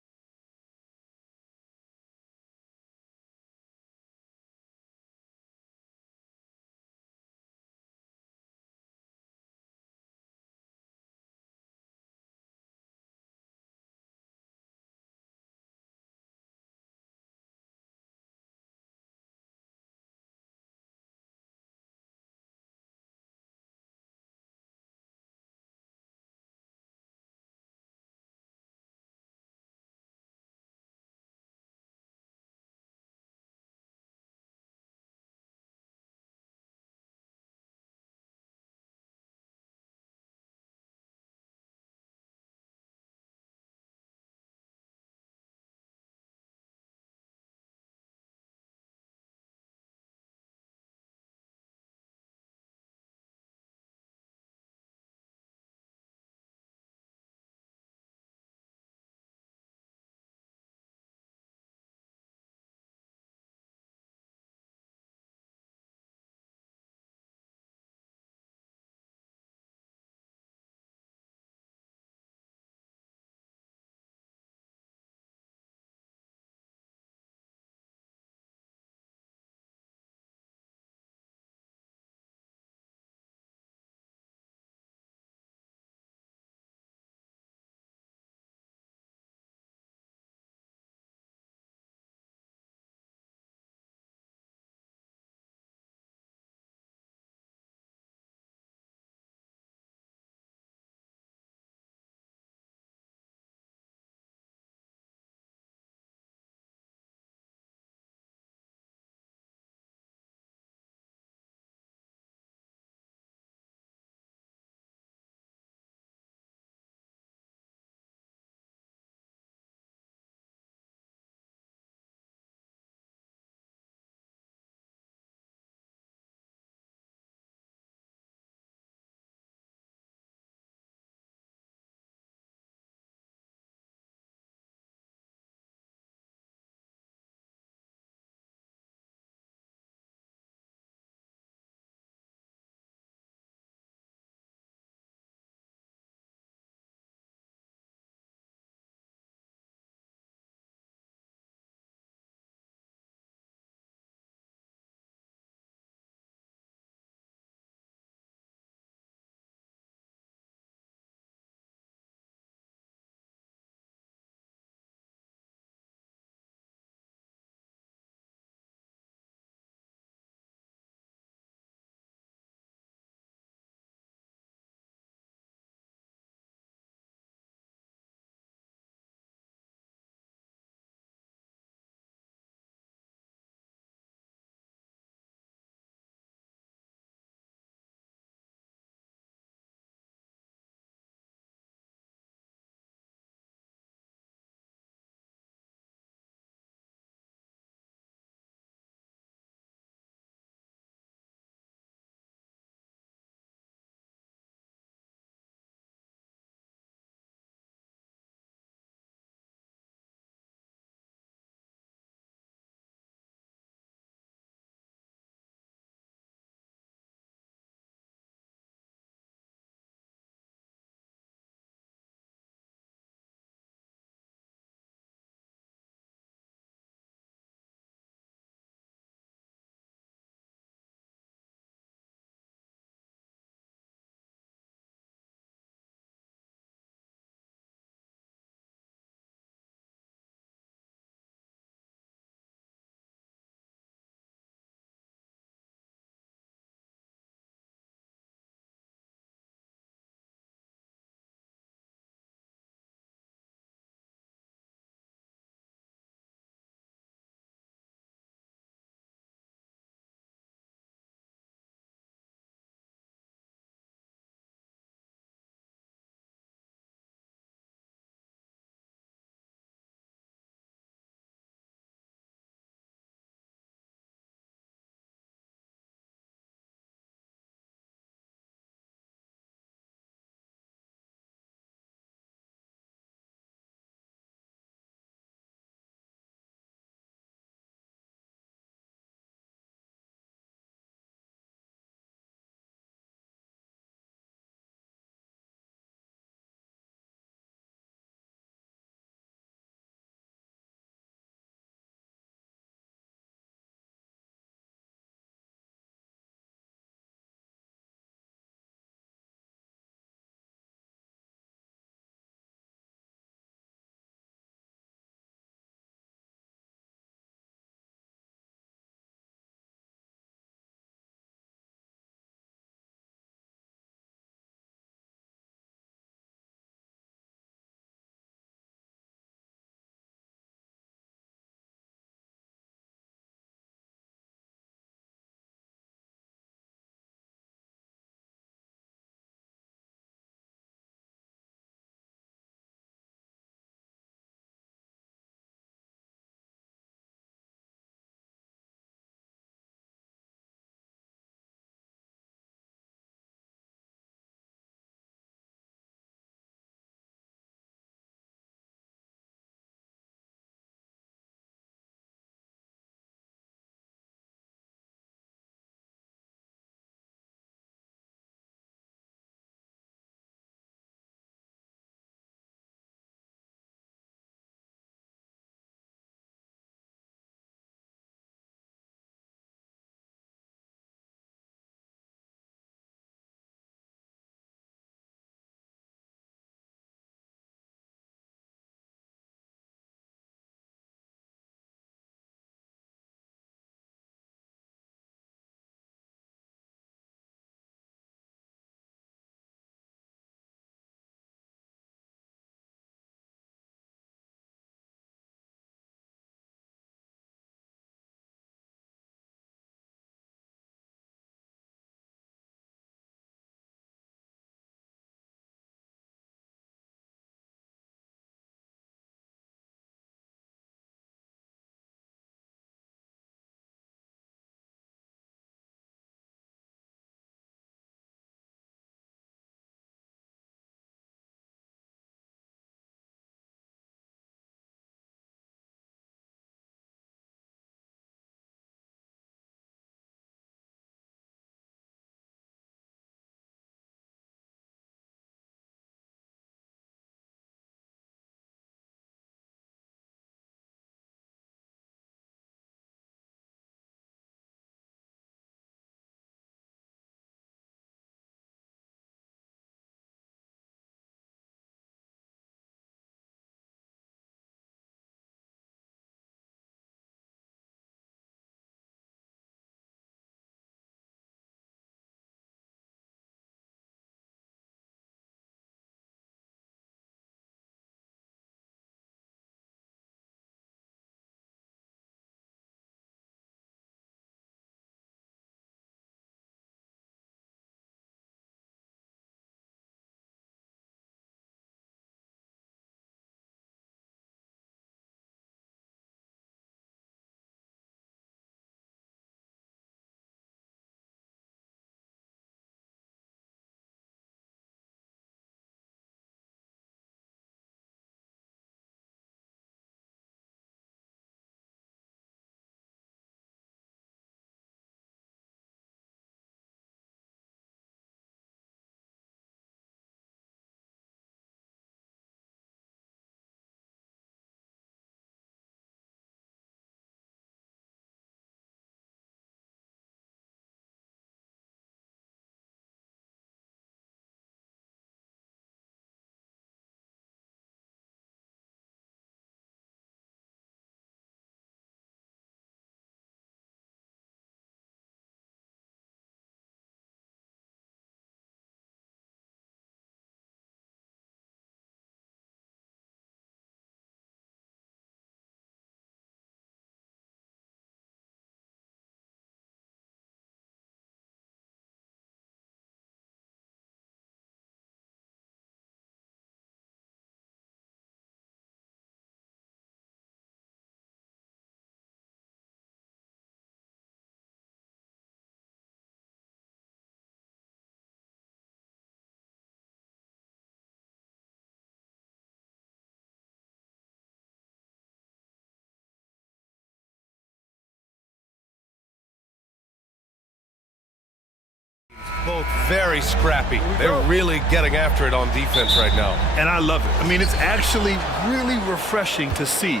look very scrappy. They're really getting after it on defense right now. And I love it. I mean, it's actually really refreshing to see.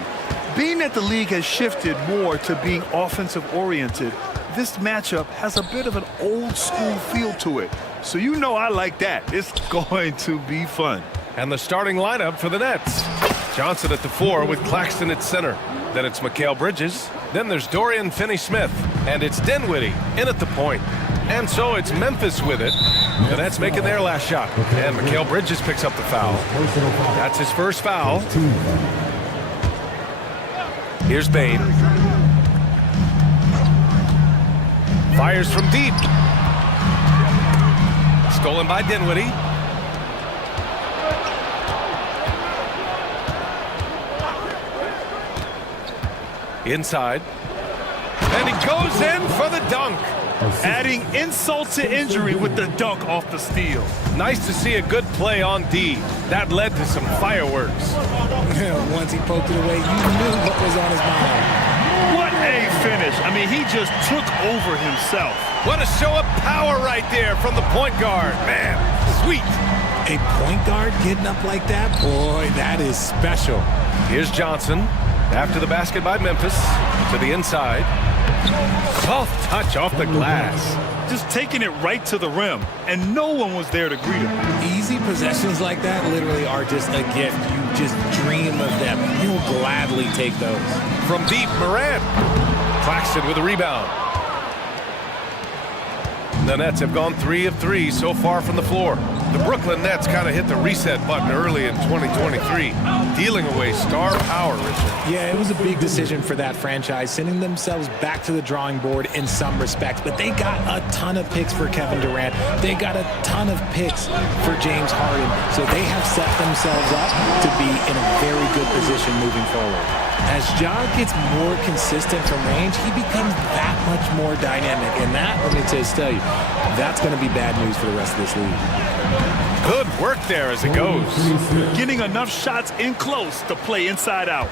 Being that the league has shifted more to being offensive-oriented, this matchup has a bit of an old-school feel to it. So you know I like that. It's going to be fun. And the starting lineup for the Nets. Johnson at the 4 with Claxton at center. Then it's Mikal Bridges. Then there's Dorian Finney-Smith. And it's Dinwiddie in at the point. And so it's Memphis with it. The Nets making their last shot. And Mikal Bridges picks up the foul. That's his first foul. Here's Bain. Fires from deep. Stolen by Dinwiddie. Inside. And he goes in for the dunk. Adding insult to injury with the dunk off the steal. Nice to see a good play on D. That led to some fireworks. Once he poked it away, you knew what was on his mind. What a finish. I mean, he just took over himself. What a show of power right there from the point guard. Man, sweet. A point guard getting up like that? Boy, that is special. Here's Johnson. After the basket by Memphis. To the inside. Soft touch off the glass. Just taking it right to the rim. And no one was there to greet him. Easy possessions like that literally are just a gift. You just dream of them. You'll gladly take those. From deep, Morant. Claxton with a rebound. The Nets have gone 3 of 3 so far from the floor. The Brooklyn Nets kind of hit the reset button early in 2023, dealing away star power, Richard. Yeah, it was a big decision for that franchise, sending themselves back to the drawing board in some respects. But they got a ton of picks for Kevin Durant. They got a ton of picks for James Harden. So they have set themselves up to be in a very good position moving forward. As Ja gets more consistent from range, he becomes that much more dynamic. And that, let me just tell you, that's going to be bad news for the rest of this league. Good work there as it goes. Getting enough shots in close to play inside out.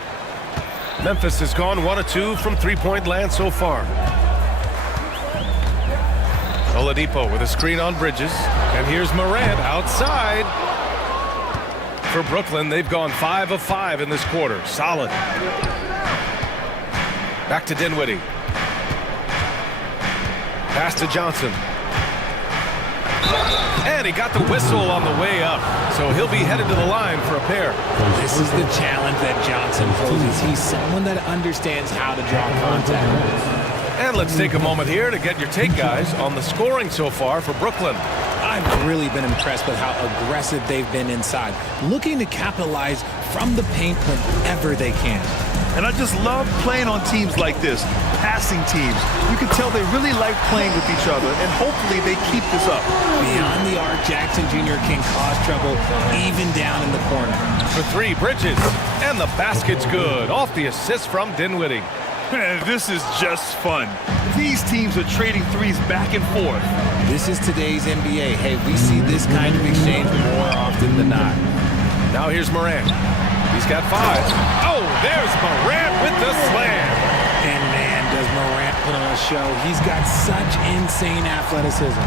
Memphis has gone 1 of 2 from three-point land so far. Oladipo with a screen on Bridges. And here's Morant outside. For Brooklyn, they've gone 5 of 5 in this quarter. Solid. Back to Dinwiddie. Pass to Johnson. And he got the whistle on the way up. So he'll be headed to the line for a pair. This is the challenge that Johnson poses. He's someone that understands how to draw contact. And let's take a moment here to get your take, guys, on the scoring so far for Brooklyn. I've really been impressed with how aggressive they've been inside, looking to capitalize from the paint whenever they can. And I just love playing on teams like this, passing teams. You can tell they really like playing with each other, and hopefully they keep this up. Beyond the arc, Jackson Jr. can cause trouble even down in the corner. For 3, Bridges. And the basket's good. Off the assist from Dinwiddie. Man, this is just fun. These teams are trading threes back and forth. This is today's NBA. Hey, we see this kind of exchange more often than not. Now here's Morant. He's got 5. Oh, there's Morant with the slam. And man, does Morant put on a show. He's got such insane athleticism.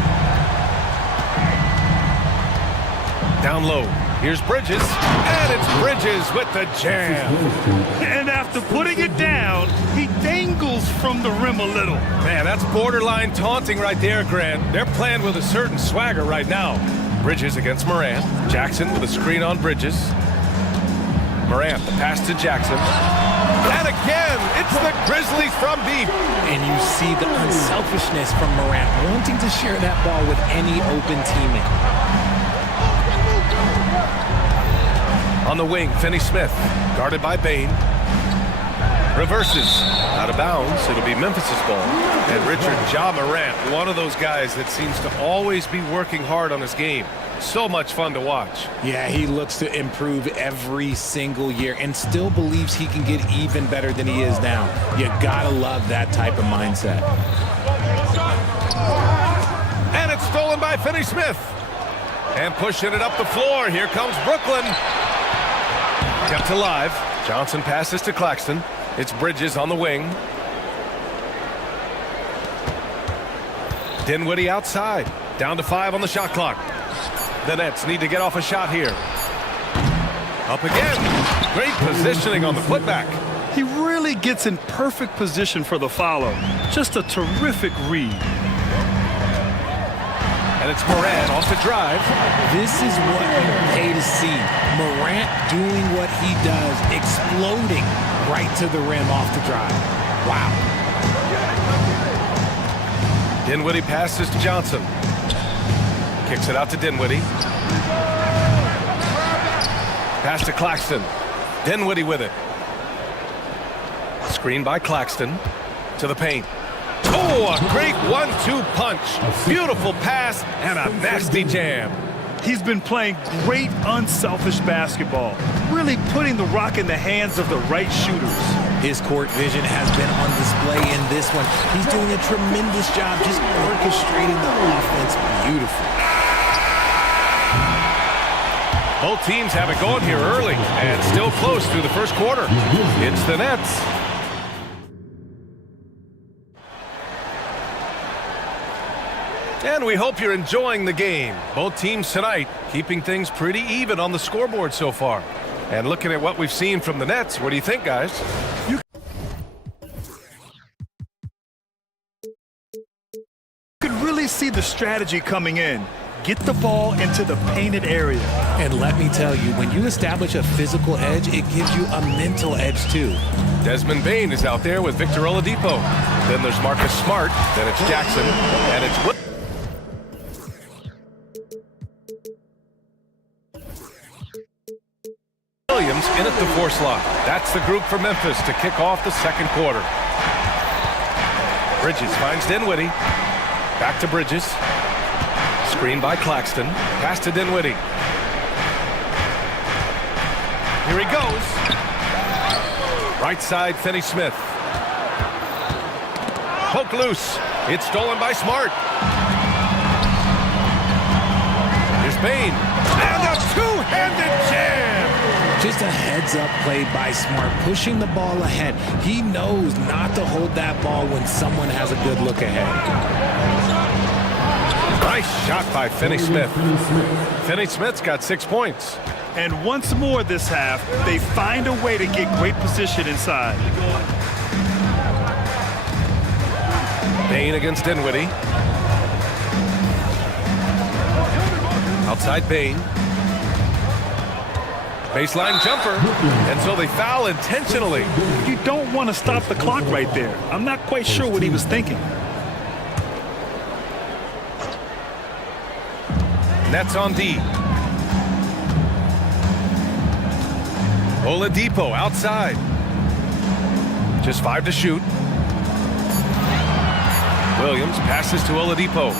Down low. Here's Bridges. And it's Bridges with the jam. And after putting it down, he dangles from the rim a little. Man, that's borderline taunting right there, Grant. They're playing with a certain swagger right now. Bridges against Morant. Jackson with a screen on Bridges. Morant, the pass to Jackson. And again, it's the Grizzlies from deep. And you see the unselfishness from Morant, wanting to share that ball with any open teammate. On the wing, Finney-Smith, guarded by Bain. Reverses, out of bounds. It'll be Memphis' ball. And Richard, Ja Morant, one of those guys that seems to always be working hard on his game. So much fun to watch. Yeah, he looks to improve every single year and still believes he can get even better than he is now. You gotta love that type of mindset. And it's stolen by Finney-Smith. And pushing it up the floor. Here comes Brooklyn. Kept alive. Johnson passes to Claxton. It's Bridges on the wing. Dinwiddie outside. Down to 5 on the shot clock. The Nets need to get off a shot here. Up again. Great positioning on the putback. He really gets in perfect position for the follow. Just a terrific read. And it's Morant off the drive. This is what you pay to see. Morant doing what he does, exploding right to the rim off the drive. Wow. Dinwiddie passes to Johnson. Kicks it out to Dinwiddie. Pass to Claxton. Dinwiddie with it. Screen by Claxton. To the paint. Oh, a great 1-2 punch. Beautiful pass and a nasty jam. He's been playing great unselfish basketball, really putting the rock in the hands of the right shooters. His court vision has been on display in this one. He's doing a tremendous job just orchestrating the offense beautifully. Both teams have it going here early and still close through the first quarter. It's the Nets. And we hope you're enjoying the game. Both teams tonight keeping things pretty even on the scoreboard so far. And looking at what we've seen from the Nets, what do you think, guys? You could really see the strategy coming in. Get the ball into the painted area. And let me tell you, when you establish a physical edge, it gives you a mental edge too. Desmond Bane is out there with Victor Oladipo. Then there's Marcus Smart. Then it's Jackson. And it's Williams in at the 4 slot. That's the group for Memphis to kick off the second quarter. Bridges finds Dinwiddie. Back to Bridges. Screen by Claxton. Pass to Dinwiddie. Here he goes. Right side, Finney-Smith. Poke loose. It's stolen by Smart. Here's Bane. And a two-handed jam. Just a heads-up play by Smart, pushing the ball ahead. He knows not to hold that ball when someone has a good look ahead. Nice shot by Finney-Smith. Finney-Smith's got 6 points. And once more this half, they find a way to get great position inside. Bane against Dinwiddie. Outside Bane. Baseline jumper. And so they foul intentionally. You don't want to stop the clock right there. I'm not quite sure what he was thinking. Nets on D. Oladipo outside. Just 5 to shoot. Williams passes to Oladipo.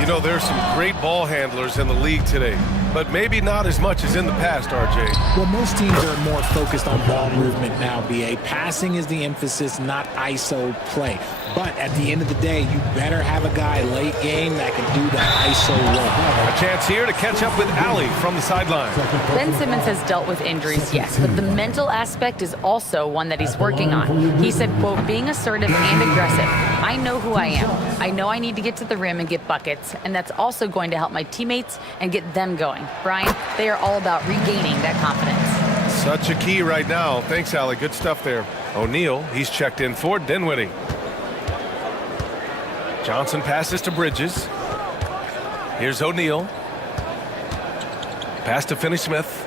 You know, there's some great ball handlers in the league today, but maybe not as much as in the past, RJ. Well, most teams are more focused on ball movement now, BA. Passing is the emphasis, not ISO play. But at the end of the day, you better have a guy late game that can do that ISO work. A chance here to catch up with Allie from the sideline. Ben Simmons has dealt with injuries, yes, but the mental aspect is also one that he's working on. He said, quote, being assertive and aggressive. I know who I am. I know I need to get to the rim and get buckets, and that's also going to help my teammates and get them going. Brian, they are all about regaining that confidence. Such a key right now. Thanks, Allie. Good stuff there. O'Neal, he's checked in for Dinwiddie. Johnson passes to Bridges. Here's O'Neal. Pass to Finney-Smith.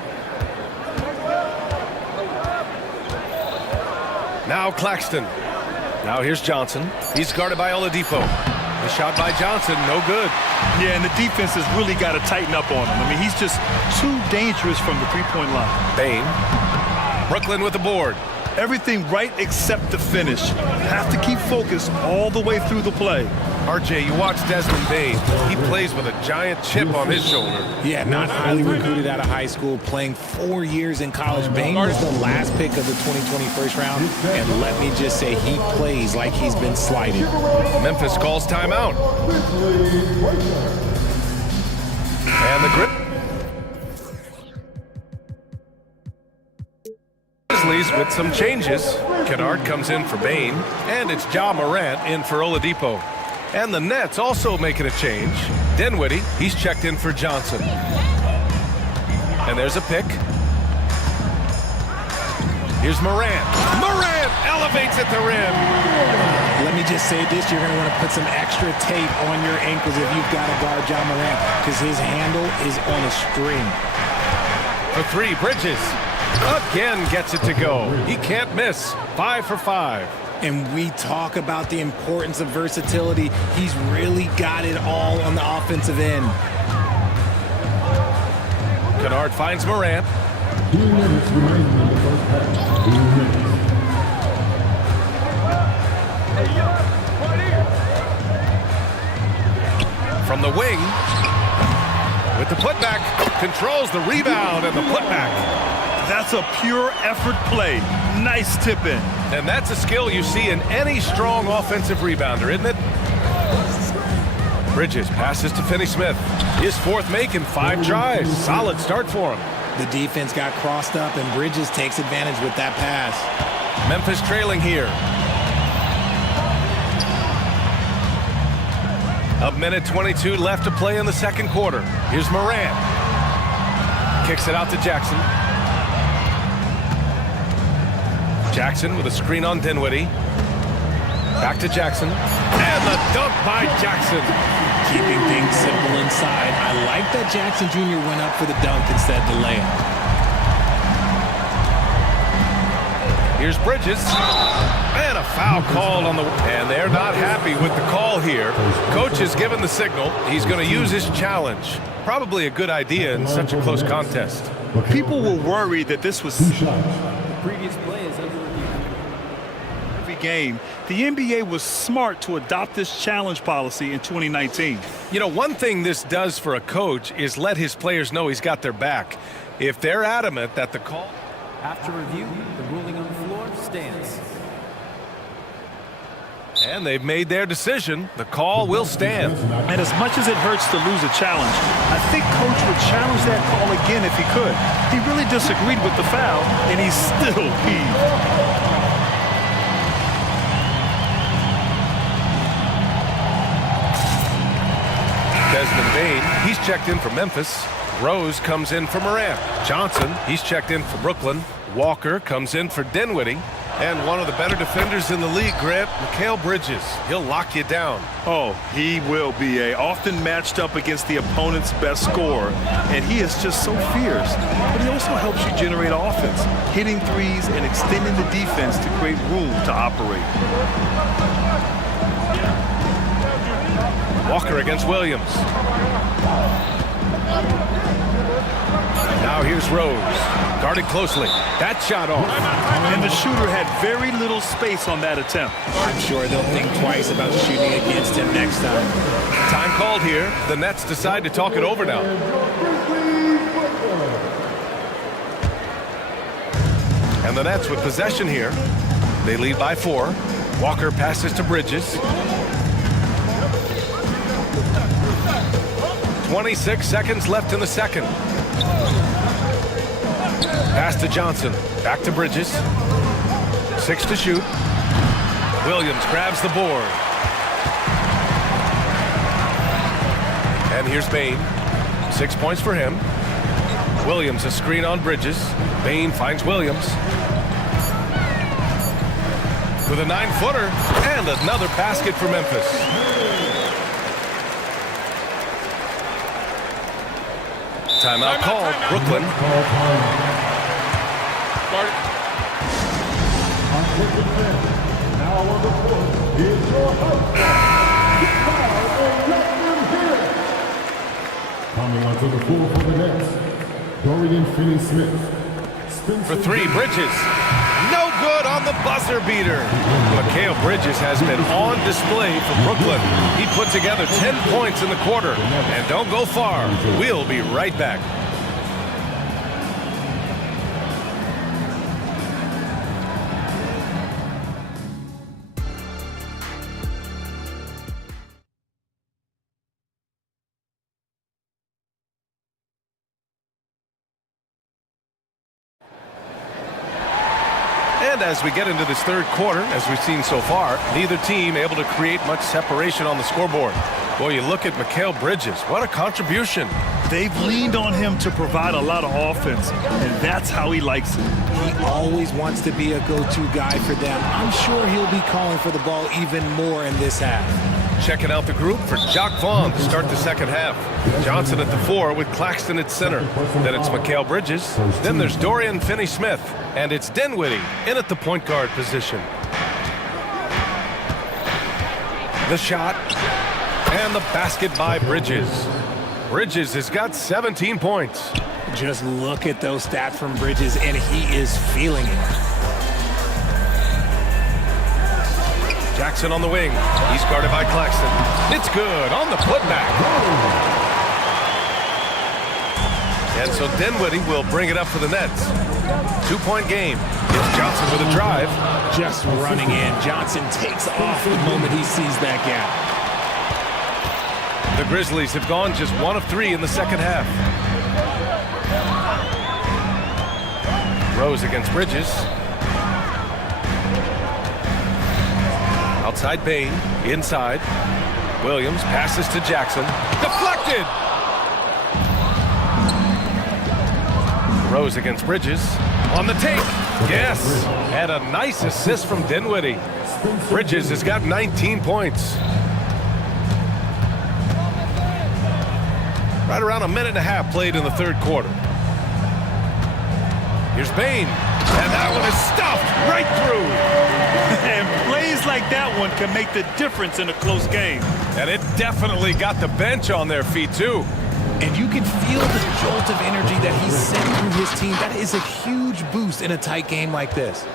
Now Claxton. Now here's Johnson. He's guarded by Oladipo. The shot by Johnson, no good. Yeah, and the defense has really got to tighten up on him. I mean, he's just too dangerous from the three-point line. Bane. Brooklyn with the board. Everything right except the finish. Have to keep focused all the way through the play. RJ, you watch Desmond Bane. He plays with a giant chip on his shoulder. Yeah, not highly recruited out of high school, playing 4 years in college. Bane was the last pick of the 2020 first round, and let me just say, he plays like he's been slighted. Memphis calls timeout. And the grip. Grizzlies with some changes. Kennard comes in for Bane, and it's Ja Morant in for Oladipo. And the Nets also making a change. Dinwiddie. He's checked in for Johnson. And there's a pick. Here's Morant. Morant elevates at the rim. Let me just say this, you're going to want to put some extra tape on your ankles if you've got to guard John Morant, because his handle is on a string. For three, Bridges again gets it to go. He can't miss. 5 for 5. And we talk about the importance of versatility. He's really got it all on the offensive end. Kennard finds Morant. 2 minutes remaining in the first half. 2 minutes. From the wing, with the putback, controls the rebound and the putback. That's a pure effort play. Nice tip in. And that's a skill you see in any strong offensive rebounder, isn't it? Bridges passes to Finney-Smith. His fourth make in 5 tries. Solid start for him. The defense got crossed up, and Bridges takes advantage with that pass. Memphis trailing here. A minute 22 left to play in the second quarter. Here's Morant. Kicks it out to Jackson. Jackson with a screen on Dinwiddie. Back to Jackson. And the dunk by Jackson. Keeping things simple inside. I like that Jackson Jr. went up for the dunk instead of the layup. Here's Bridges. And a foul called on the... And they're not happy with the call here. Coach has given the signal. He's going to use his challenge. Probably a good idea in such a close contest. People were worried that this was... Previous play is under review. Every game, the NBA was smart to adopt this challenge policy in 2019. You know, one thing this does for a coach is let his players know he's got their back. If they're adamant that the call... After review, the ruling on the floor stands. And they've made their decision. The call will stand. And as much as it hurts to lose a challenge, I think Coach would challenge that call again if he could. He really disagreed with the foul, and he's still peeved. Desmond Bane, he's checked in for Memphis. Rose comes in for Morant. Johnson, he's checked in for Brooklyn. Walker comes in for Dinwiddie. And one of the better defenders in the league, Grant, Mikal Bridges. He'll lock you down. Oh, he will be often matched up against the opponent's best scorer. And he is just so fierce. But he also helps you generate offense, hitting threes and extending the defense to create room to operate. Walker against Williams. Now here's Rose. Guarded closely. That shot off. And the shooter had very little space on that attempt. I'm sure they'll think twice about shooting against him next time. Time called here. The Nets decide to talk it over now. And the Nets with possession here. They lead by 4. Walker passes to Bridges. 26 seconds left in the second. Pass to Johnson. Back to Bridges. 6 to shoot. Williams grabs the board. And here's Bane. 6 points for him. Williams a screen on Bridges. Bane finds Williams. With a 9-footer and another basket for Memphis. Timeout called. Brooklyn. Now on the court is your host, coming onto the floor for the Nets, Dorian Finney-Smith. For 3, Bridges. No good on the buzzer beater. Mikal Bridges has been on display for Brooklyn. He put together 10 points in the quarter. And don't go far. We'll be right back. And as we get into this third quarter, as we've seen so far, neither team able to create much separation on the scoreboard. Boy, you look at Mikal Bridges. What a contribution. They've leaned on him to provide a lot of offense, and that's how he likes it. He always wants to be a go-to guy for them. I'm sure he'll be calling for the ball even more in this half. Checking out the group for Jock Vaughn to start the second half. Johnson at the 4 with Claxton at center. Then it's Mikal Bridges. Then there's Dorian Finney-Smith. And it's Dinwiddie in at the point guard position. The shot. And the basket by Bridges. Bridges has got 17 points. Just look at those stats from Bridges, and he is feeling it. Jackson on the wing. He's guarded by Claxton. It's good on the putback. And so Dinwiddie will bring it up for the Nets. 2-point game. It's Johnson with a drive. Just running in. Johnson takes off the moment he sees that gap. The Grizzlies have gone just 1 of 3 in the second half. Rose against Bridges. Outside Bain, inside. Williams passes to Jackson. Deflected! Rose against Bridges. On the take. Yes! And a nice assist from Dinwiddie. Bridges has got 19 points. Right around a minute and a half played in the third quarter. Here's Bain. And that one is stuffed right through. And plays like that one can make the difference in a close game. And it definitely got the bench on their feet, too. And you can feel the jolt of energy that he's sent through his team. That is a huge boost in a tight game like this.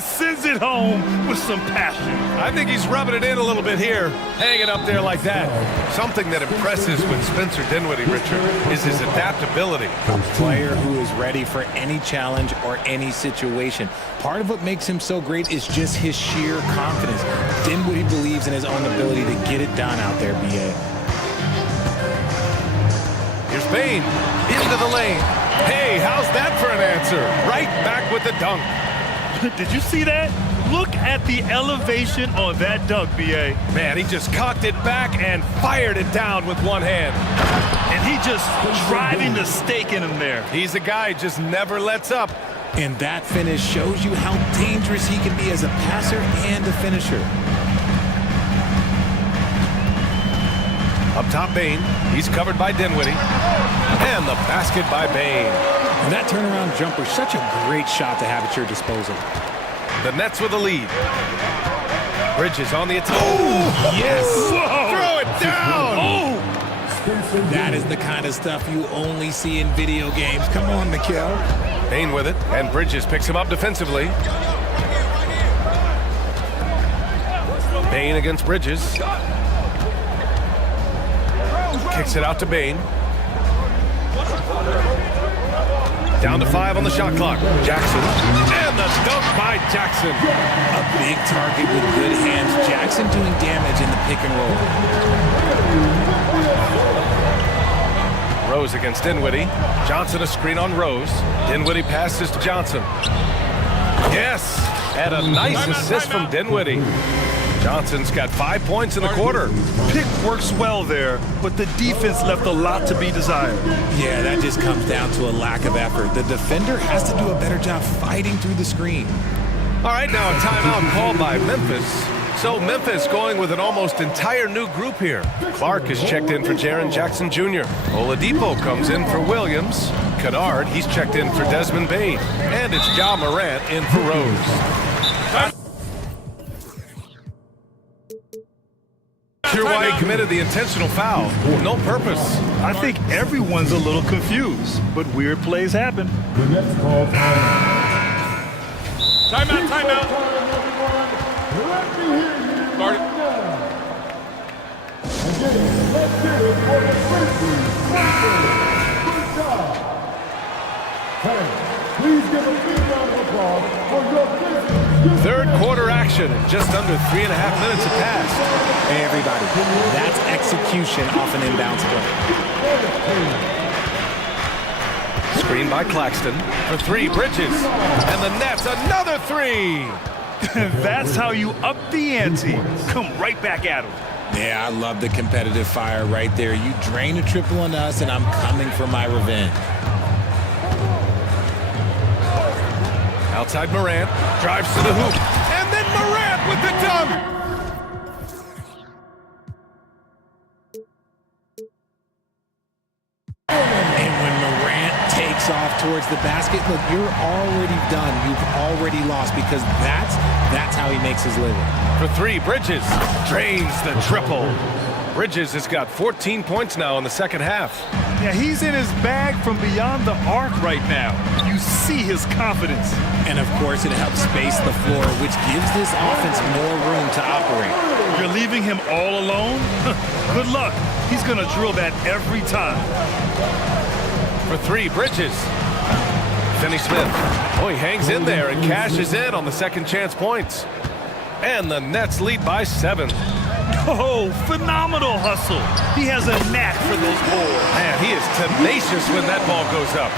Sends it home with some passion. I think he's rubbing it in a little bit here, hanging up there like that. Something that impresses with Spencer Dinwiddie, Richard, is his adaptability. A player who is ready for any challenge or any situation. Part of what makes him so great is just his sheer confidence. Dinwiddie believes in his own ability to get it done out there, B.A. Here's Bain into the lane. Hey, how's that for an answer? Right back with the dunk. Did you see that? Look at the elevation on that dunk, B.A. Man, he just cocked it back and fired it down with one hand. And he just driving the stake in him there. He's a guy who just never lets up. And that finish shows you how dangerous he can be as a passer and a finisher. Up top, Bain. He's covered by Dinwiddie. And the basket by Bain. And that turnaround jumper, such a great shot to have at your disposal. The Nets with the lead. Bridges on the attack. Oh, yes! Whoa. Throw it down! Oh! That is the kind of stuff you only see in video games. Come on, Mikal. Bain with it, and Bridges picks him up defensively. Bain against Bridges. Kicks it out to Bain. Down to 5 on the shot clock. Jackson. And the dunk by Jackson. A big target with good hands. Jackson doing damage in the pick and roll. Rose against Dinwiddie. Johnson a screen on Rose. Dinwiddie passes to Johnson. Yes! And a nice assist from Dinwiddie. Johnson's got 5 points in the quarter. Pick works well there, but the defense left a lot to be desired. Yeah, that just comes down to a lack of effort. The defender has to do a better job fighting through the screen. All right, now a timeout called by Memphis. So Memphis going with an almost entire new group here. Clark is checked in for Jaren Jackson Jr. Oladipo comes in for Williams. Kennard, he's checked in for Desmond Bain. And it's Ja Morant in for Rose. Sure why he committed the intentional foul. No purpose. I think everyone's a little confused, but weird plays happen. Timeout, timeout. Start it. Please give a big round of applause for your business. Third quarter action. Just under 3.5 minutes have passed. Hey, everybody. That's execution off an inbounds play. Screen by Claxton for 3. Bridges. And the Nets, another 3. That's how you up the ante. Come right back at him. Yeah, I love the competitive fire right there. You drain a triple on us, and I'm coming for my revenge. Outside Morant, drives to the hoop, and then Morant with the dunk! And when Morant takes off towards the basket, look, you're already done. You've already lost because that's how he makes his living. For three, Bridges drains the triple. Bridges has got 14 points now in the second half. Yeah, he's in his bag from beyond the arc right now. You see his confidence. And of course, it helps space the floor, which gives this offense more room to operate. You're leaving him all alone? Good luck. He's going to drill that every time. For three, Bridges. Finney-Smith. Oh, he hangs in there and cashes in on the second chance points. And the Nets lead by 7. Oh, phenomenal hustle. He has a knack for those balls. Man, he is tenacious when that ball goes up.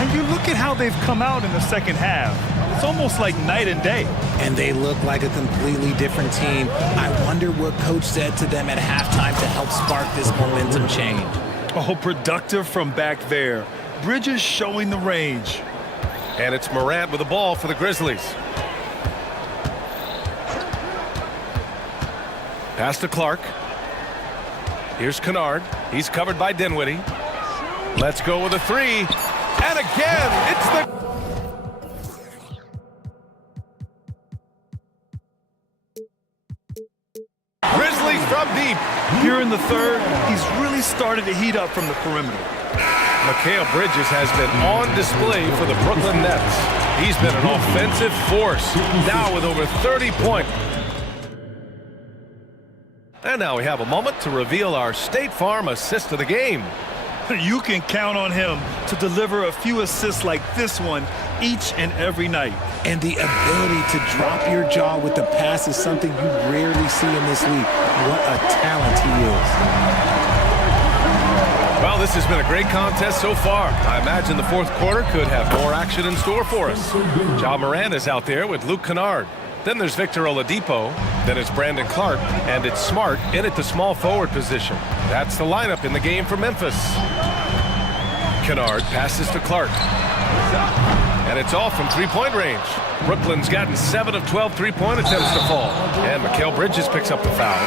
And you look at how they've come out in the second half. It's almost like night and day. And they look like a completely different team. I wonder what coach said to them at halftime to help spark this momentum change. Oh, productive from back there. Bridges showing the range. And it's Morant with the ball for the Grizzlies. Pass to Clark. Here's Kennard. He's covered by Dinwiddie. Let's go with a three. And again, it's the... Grizzlies from deep. Here in the third, he's really started to heat up from the perimeter. Mikal Bridges has been on display for the Brooklyn Nets. He's been an offensive force, now with over 30 points. And now we have a moment to reveal our State Farm assist of the game. You can count on him to deliver a few assists like this one each and every night. And the ability to drop your jaw with the pass is something you rarely see in this league. What a talent he is. Well, this has been a great contest so far. I imagine the fourth quarter could have more action in store for us. Ja Morant is out there with Luke Kennard. Then there's Victor Oladipo. Then it's Brandon Clark. And it's Smart in at the small forward position. That's the lineup in the game for Memphis. Kennard passes to Clark. And it's all from three-point range. Brooklyn's gotten 7 of 12 three-point attempts to fall. And Mikal Bridges picks up the foul.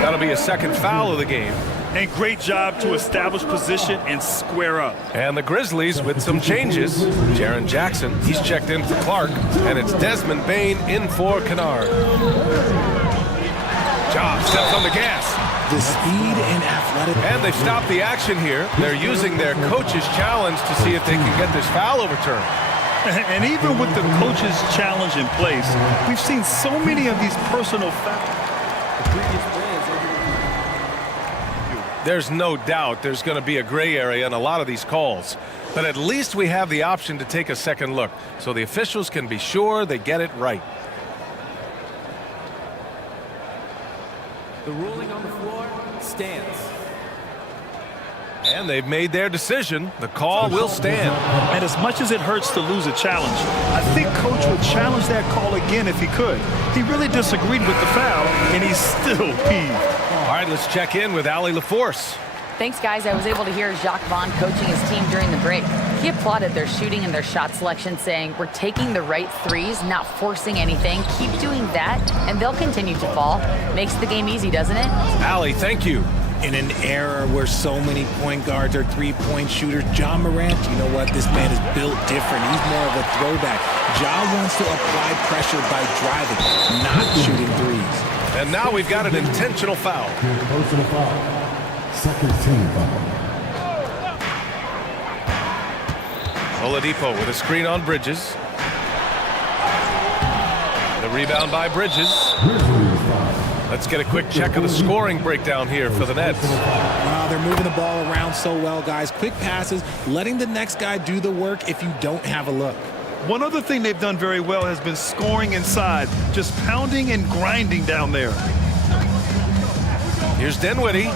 That'll be a second foul of the game. And great job to establish position and square up. And the Grizzlies with some changes. Jaren Jackson, he's checked in for Clark. And it's Desmond Bane in for Kennard. Ja steps on the gas. The speed and athletic... And they've stopped the action here. They're using their coach's challenge to see if they can get this foul overturned. And even with the coach's challenge in place, we've seen so many of these personal fouls. There's no doubt there's going to be a gray area in a lot of these calls. But at least we have the option to take a second look, so the officials can be sure they get it right. The ruling on the floor stands. And they've made their decision. The call will stand. And as much as it hurts to lose a challenge, I think Coach would challenge that call again if he could. He really disagreed with the foul, and he's still peeved. All right, let's check in with Allie LaForce. Thanks, guys. I was able to hear Jacques Vaughn coaching his team during the break. He applauded their shooting and their shot selection, saying, "We're taking the right threes, not forcing anything. Keep doing that, and they'll continue to fall." Makes the game easy, doesn't it? Allie, thank you. In an era where so many point guards are three-point shooters, Ja Morant, you know what? This man is built different. He's more of a throwback. Ja wants to apply pressure by driving, not shooting threes. And now we've got an intentional foul. Personal foul. Second team foul. Oladipo with a screen on Bridges. The rebound by Bridges. Let's get a quick check of the scoring breakdown here for the Nets. Wow, they're moving the ball around so well, guys. Quick passes, letting the next guy do the work if you don't have a look. One other thing they've done very well has been scoring inside, just pounding and grinding down there. Here's Dinwiddie.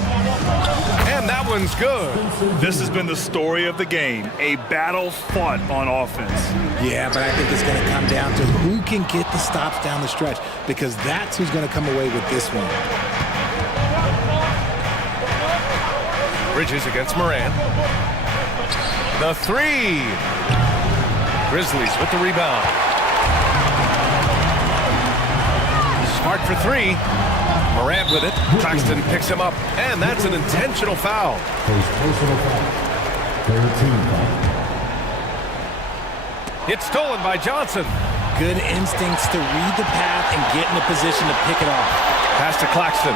And that one's good. This has been the story of the game, a battle fought on offense. Yeah, but I think it's going to come down to who can get the stops down the stretch, because that's who's going to come away with this one. Bridges against Moran. The three. Grizzlies with the rebound. Smart for three. Morant with it. Claxton picks him up, and that's an intentional foul. Personal foul. 13 foul. It's stolen by Johnson. Good instincts to read the path and get in a position to pick it off. Pass to Claxton.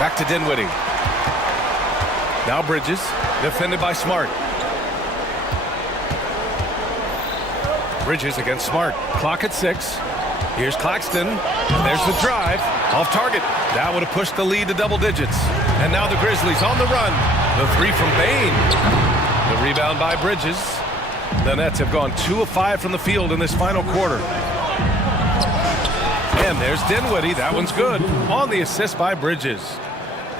Back to Dinwiddie. Now Bridges, defended by Smart. Bridges against Smart. Clock at 6. Here's Claxton. And there's the drive. Off target. That would have pushed the lead to double digits. And now the Grizzlies on the run. The three from Bain. The rebound by Bridges. The Nets have gone 2 of 5 from the field in this final quarter. And there's Dinwiddie. That one's good. On the assist by Bridges.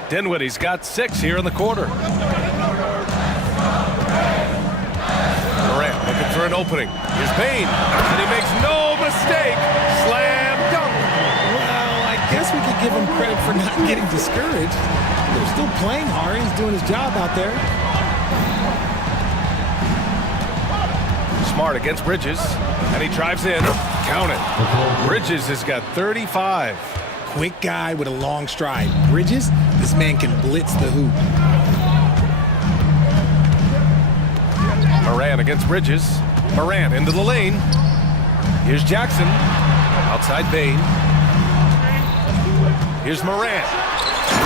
Dinwiddie's got 6 here in the quarter. Morant looking for an opening. Here's Bain. And he makes no mistake. Slam dunk. Well, I guess we could give him credit for not getting discouraged. They're still playing hard. He's doing his job out there. Smart against Bridges. And he drives in. Count it. Bridges has got 35. Quick guy with a long stride. Bridges, this man can blitz the hoop. Moran against Bridges. Moran into the lane. Here's Jackson. Outside Bain. Here's Morant.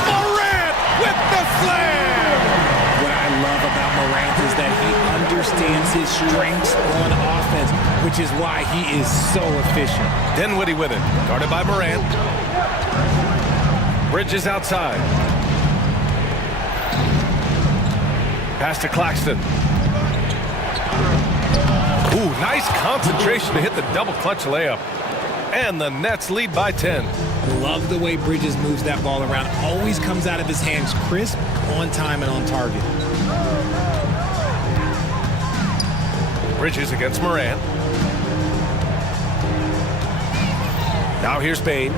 Morant with the slam! What I love about Morant is that he understands his strengths on offense, which is why he is so efficient. Dinwiddie with it. Guarded by Morant. Bridges outside. Pass to Claxton. Ooh, nice concentration to hit the double clutch layup. And the Nets lead by 10. Love the way Bridges moves that ball around. Always comes out of his hands crisp, on time, and on target. Bridges against Morant. Now here's Bain.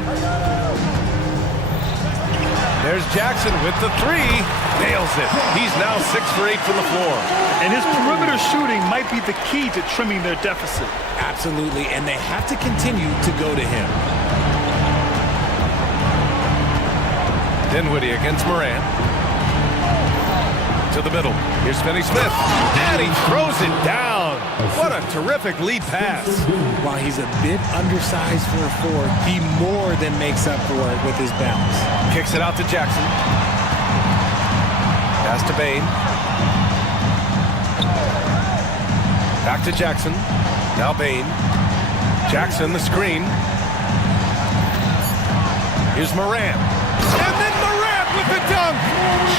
There's Jackson with the three. Nails it. He's now 6 for 8 from the floor. And his perimeter shooting might be the key to trimming their deficit. Absolutely, and they have to continue to go to him. Dinwiddie against Morant. To the middle. Here's Finney-Smith. And he throws it down. What a terrific lead pass. While he's a bit undersized for a 4, he more than makes up for it with his bounce. Kicks it out to Jackson. Pass to Bain. Back to Jackson. Now Bain. Jackson, the screen. Here's Morant. And then Morant with the dunk.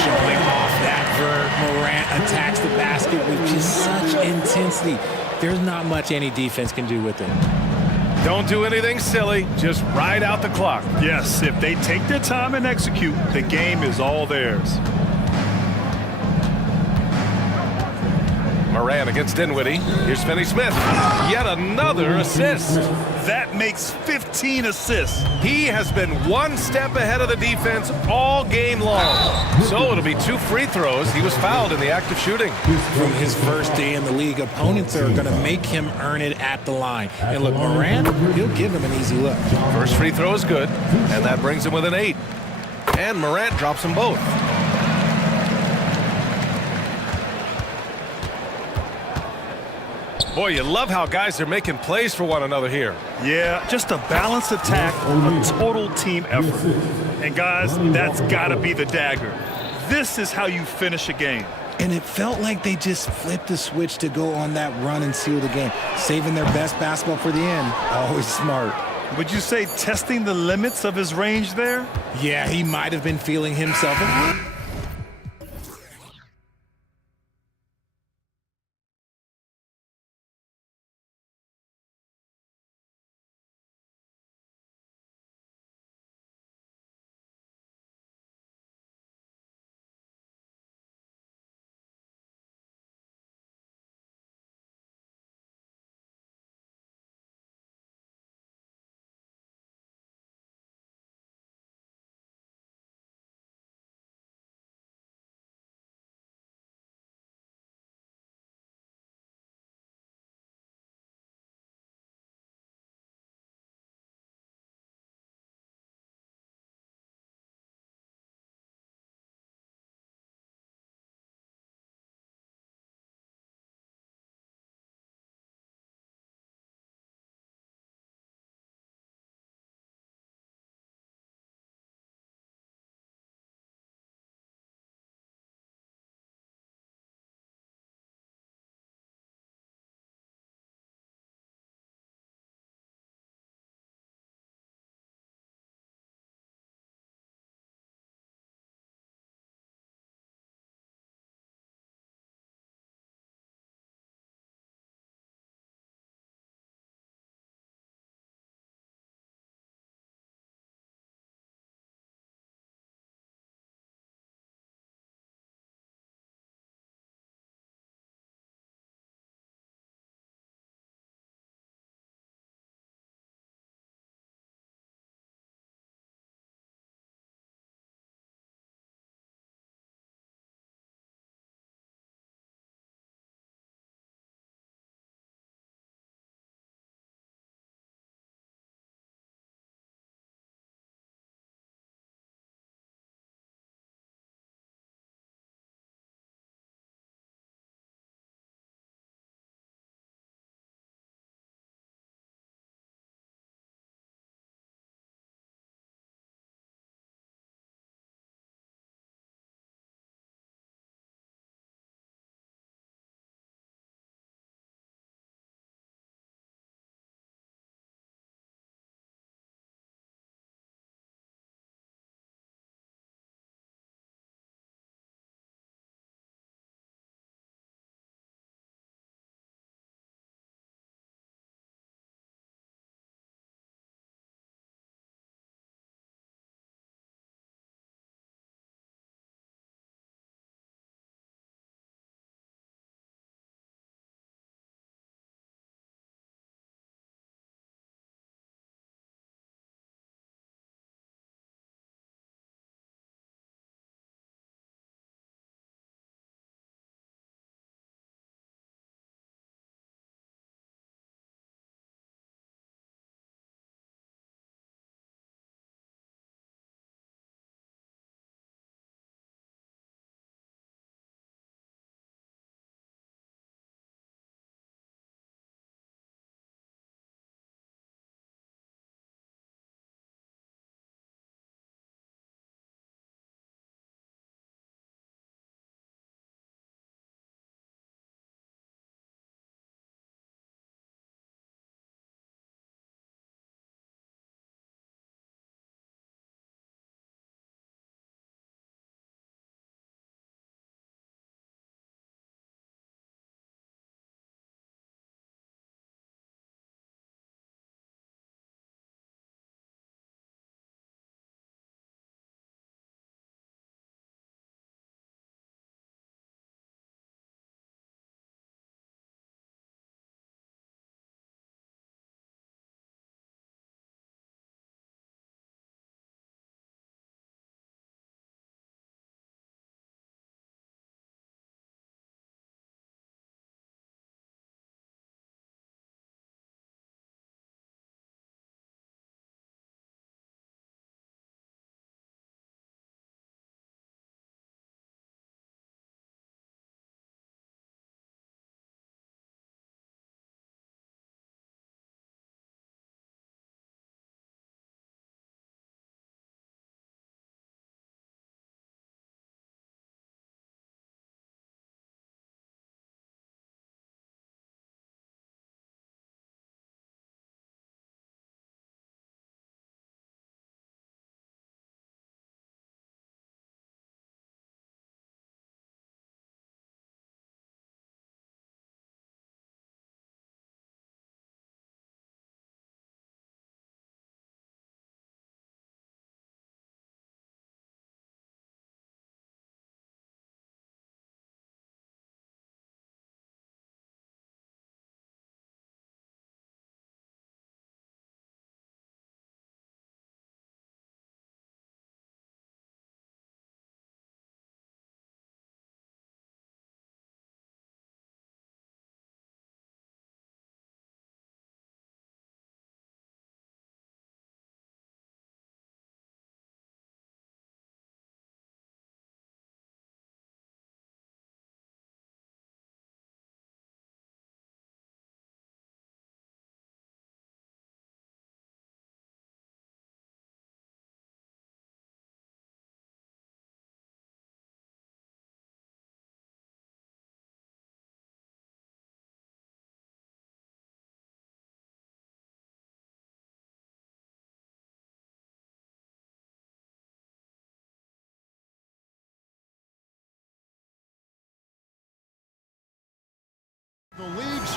Showing off that verb. Morant attacks the basket with just such intensity. There's not much any defense can do with him. Don't do anything silly. Just ride out the clock. Yes, if they take their time and execute, the game is all theirs. Morant against Dinwiddie. Here's Finney-Smith. Yet another assist. That makes 15 assists. He has been one step ahead of the defense all game long. So it'll be 2 free throws. He was fouled in the act of shooting. From his first day in the league, opponents are going to make him earn it at the line. And look, Morant, he'll give him an easy look. First free throw is good, and that brings him within 8. And Morant drops them both. Boy, you love how guys are making plays for one another here. Yeah, just a balanced attack, a total team effort. And guys, that's got to be the dagger. This is how you finish a game. And it felt like they just flipped the switch to go on that run and seal the game, saving their best basketball for the end. Always smart. Would you say testing the limits of his range there? Yeah, he might have been feeling himself.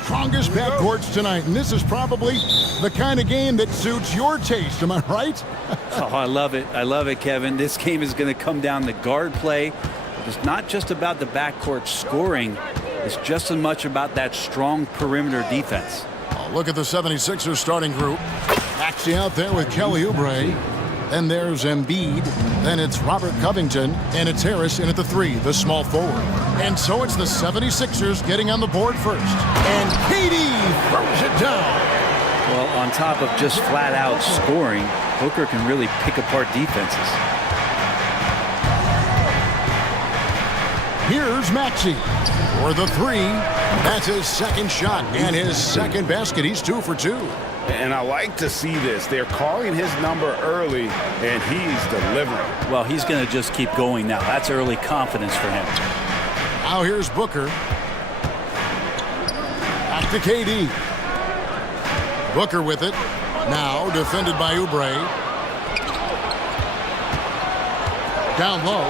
strongest backcourts tonight, and this is probably the kind of game that suits your taste. Am I right? Oh, I love it. I love it, Kevin. This game is going to come down to guard play. It's not just about the backcourt scoring. It's just as much about that strong perimeter defense. Oh, look at the 76ers starting group. Maxey out there with Kelly Oubre. Then there's Embiid. Then it's Robert Covington. And it's Harris in at the 3, the small forward. And so it's the 76ers getting on the board first. And KD throws it down. Well, on top of just flat-out scoring, Booker can really pick apart defenses. Here's Maxey for the 3. That's his second shot and his second basket. He's 2 for 2. And I like to see this. They're calling his number early, and he's delivering. Well, he's going to just keep going now. That's early confidence for him. Now here's Booker. Back to KD. Booker with it. Now defended by Oubre. Down low.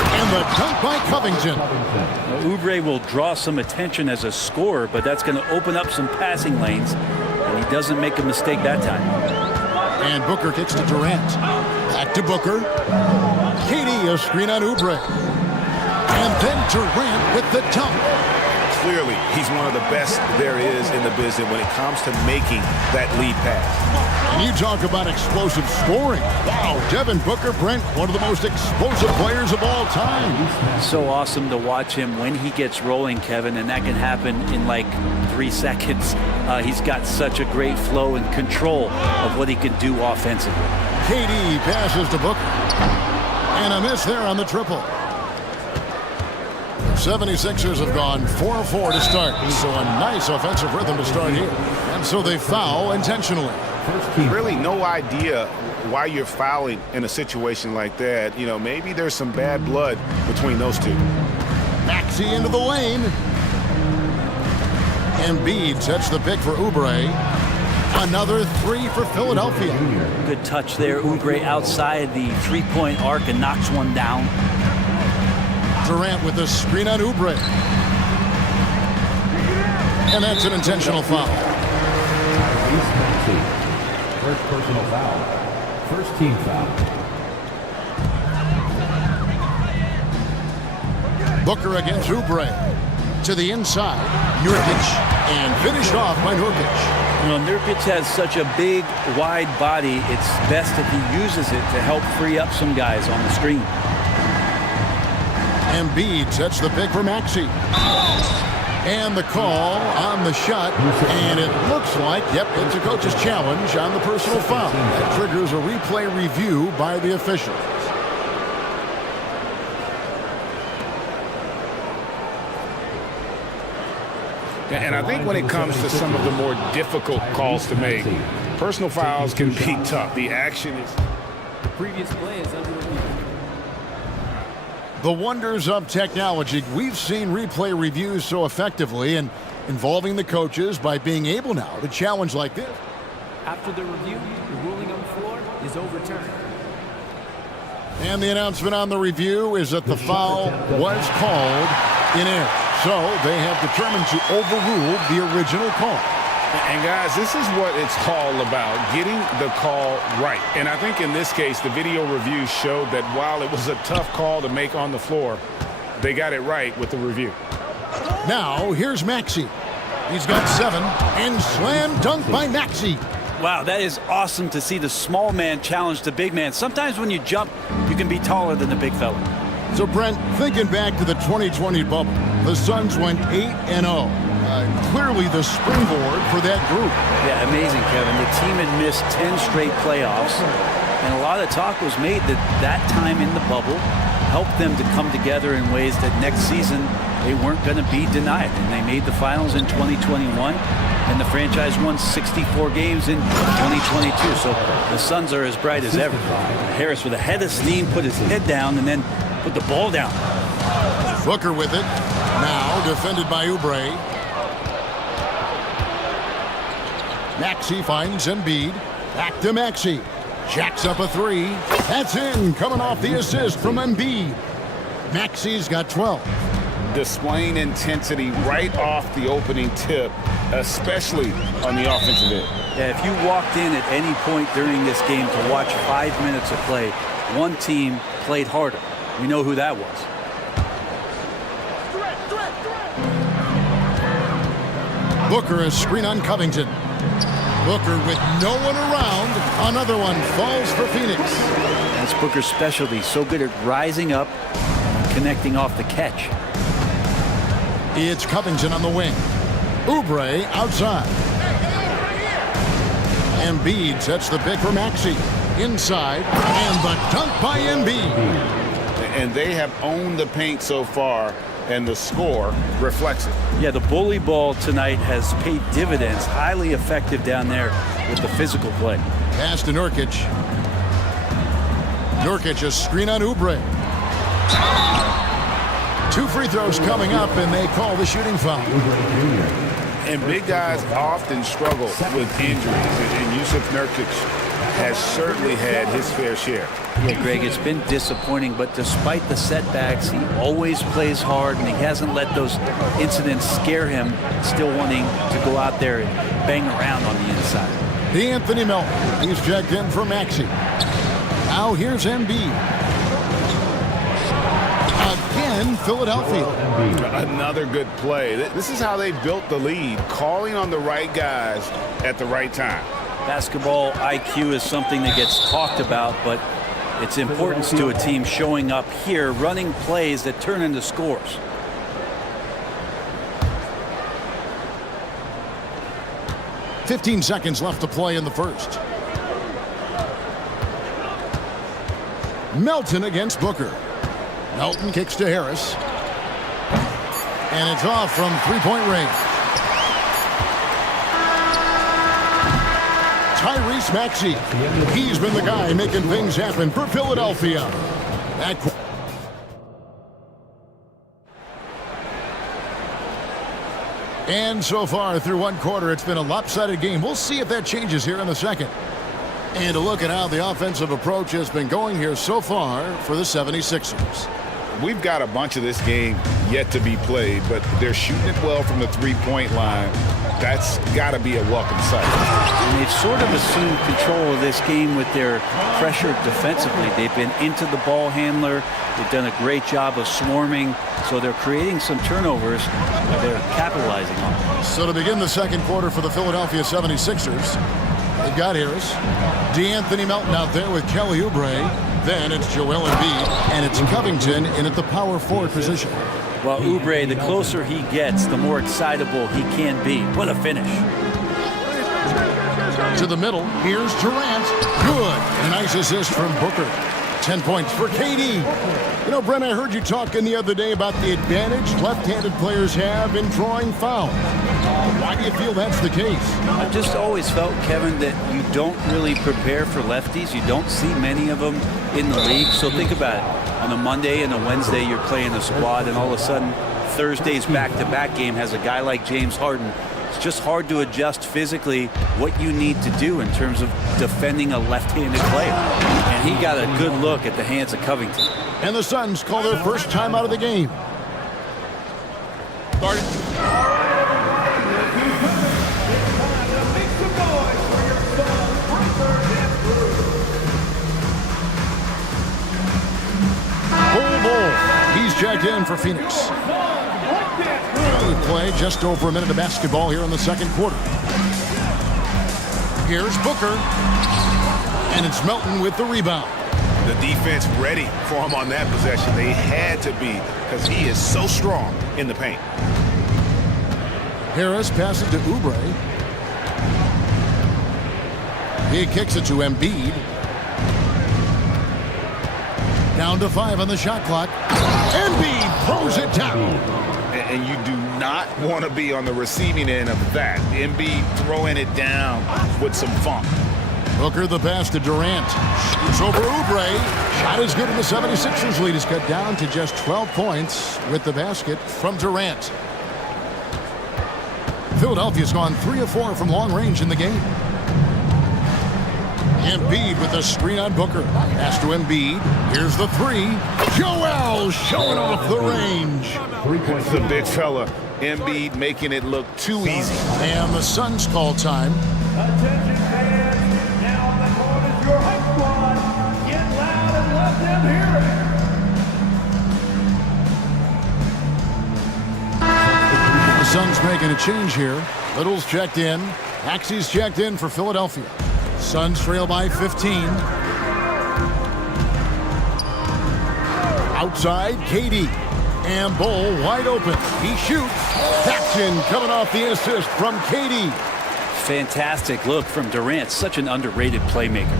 And the dunk by Covington. Now, Oubre will draw some attention as a scorer, but that's going to open up some passing lanes, and he doesn't make a mistake that time. And Booker kicks to Durant. Back to Booker. KD, a screen on Oubre. And then Durant with the dunk. Clearly, he's one of the best there is in the business when it comes to making that lead pass. And you talk about explosive scoring. Wow, Devin Booker, Brent, one of the most explosive players of all time. So awesome to watch him when he gets rolling, Kevin, and that can happen in like 3 seconds. He's got such a great flow and control of what he can do offensively. KD passes to Booker. And a miss there on the triple. 76ers have gone 4-4 to start. So a nice offensive rhythm to start here. And so they foul intentionally. Really no idea why you're fouling in a situation like that. You know, maybe there's some bad blood between those two. Maxey into the lane. Embiid sets the pick for Oubre. Another 3 for Philadelphia. Good touch there. Oubre outside the three-point arc and knocks one down. Durant with the screen on Oubre. And that's an intentional foul. First personal foul. First team foul. Booker against Oubre. To the inside. Nurkic. And finished off by Nurkic. You know, Nurkic has such a big, wide body. It's best if he uses it to help free up some guys on the screen. Embiid sets the pick for Maxey. And the call on the shot. And it looks like, yep, it's a coach's challenge on the personal foul. That triggers a replay review by the officials. And I think when it comes to some of the more difficult calls to make, personal fouls can be tough. The action is... The previous play is under review. The wonders of technology. We've seen replay reviews so effectively and involving the coaches by being able now to challenge like this. After the review, the ruling on the floor is overturned. And the announcement on the review is that the foul was called in error. So they have determined to overrule the original call. And guys, this is what it's all about, getting the call right. And I think in this case, the video review showed that while it was a tough call to make on the floor, they got it right with the review. Now, here's Maxey. He's got 7, and slam dunk by Maxey. Wow, that is awesome to see the small man challenge the big man. Sometimes when you jump, you can be taller than the big fella. So, Brent, thinking back to the 2020 bubble, the Suns went 8-0. Clearly the springboard for that group. Yeah, amazing, Kevin. The team had missed 10 straight playoffs, and a lot of talk was made that that time in the bubble helped them to come together in ways that next season they weren't going to be denied. And they made the finals in 2021, and the franchise won 64 games in 2022. So the Suns are as bright as ever. Harris with a head of steam, put his head down, and then put the ball down. Booker with it. Now defended by Oubre. Maxey finds Embiid. Back to Maxey. Jacks up a 3. That's in. Coming off the assist from Embiid. Maxey's got 12. displaying intensity right off the opening tip, especially on the offensive end. Yeah, if you walked in at any point during this game to watch 5 minutes of play, one team played harder. We know who that was. Booker is screen on Covington. Booker with no one around. Another one falls for Phoenix. That's Booker's specialty. So good at rising up, connecting off the catch. It's Covington on the wing. Oubre outside. Embiid sets the pick for Maxey. Inside, and the dunk by Embiid. And they have owned the paint so far, and the score reflects it. Yeah, the bully ball tonight has paid dividends. Highly effective down there with the physical play. Pass to Nurkic. Nurkic a screen on Oubre. 2 free throws coming up, and they call the shooting foul. And big guys often struggle with injuries, and Yusuf Nurkic has certainly had his fair share. Yeah, Greg, it's been disappointing, but despite the setbacks, he always plays hard, and he hasn't let those incidents scare him, still wanting to go out there and bang around on the inside. Anthony Melton, he's checked in for Maxey. Now here's Embiid. Again, Philadelphia. Another good play. This is how they built the lead, calling on the right guys at the right time. Basketball IQ is something that gets talked about, but its importance to a team showing up here, running plays that turn into scores. "15 seconds left to play in the first. Melton against Booker. Melton kicks to Harris. And it's off from three-point range. Tyrese Maxey. He's been the guy making things happen for Philadelphia. And so far through one quarter, it's been a lopsided game. We'll see if that changes here in the second. And a look at how the offensive approach has been going here so far for the 76ers. We've got a bunch of this game yet to be played, but they're shooting it well from the three-point line. That's got to be a welcome sight. And they've sort of assumed control of this game with their pressure defensively. They've been into the ball handler. They've done a great job of swarming, so they're creating some turnovers that they're capitalizing on. So to begin the second quarter for the Philadelphia 76ers, they've got Harris, D'Anthony Melton out there with Kelly Oubre. Then it's Joel Embiid, and it's Covington in at the power forward position. Well, Oubre, the closer he gets, the more excitable he can be. What a finish. To the middle, here's Durant. Good. And a nice assist from Booker. 10 points for KD. You know, Brent, I heard you talking the other day about the advantage left-handed players have in drawing fouls. Why do you feel that's the case? I've just always felt, Kevin, that you don't really prepare for lefties. You don't see many of them in the league. So think about it. On a Monday and a Wednesday, you're playing a squad, and all of a sudden, Thursday's back-to-back game has a guy like James Harden. It's just hard to adjust physically what you need to do in terms of defending a left-handed player. And he got a good look at the hands of Covington. And the Suns call their first time out of the game. Started. He's checked in for Phoenix. We play just over a minute of basketball here in the second quarter. Here's Booker. And it's Melton with the rebound. The defense ready for him on that possession. They had to be, because he is so strong in the paint. Harris passes to Oubre. He kicks it to Embiid. Down to 5 on the shot clock. Embiid throws it down. And you do not want to be on the receiving end of that. Embiid throwing it down with some funk. Booker the pass to Durant. Shoots over Oubre. Shot is good, and the 76ers lead is cut down to just 12 points with the basket from Durant. Philadelphia's gone 3 of 4 from long range in the game. Embiid with a screen on Booker. Pass to Embiid. Here's the three. Joel showing off the range. It's the big fella. Embiid making it look too easy. And the Suns call time. Attention fans, now on the court is your home squad. Get loud and let them hear it. The Suns making a change here. Little's checked in. Maxey's checked in for Philadelphia. Suns trail by 15. Outside, KD. And Bull wide open. He shoots. Jackson coming off the assist from KD. Fantastic look from Durant. Such an underrated playmaker.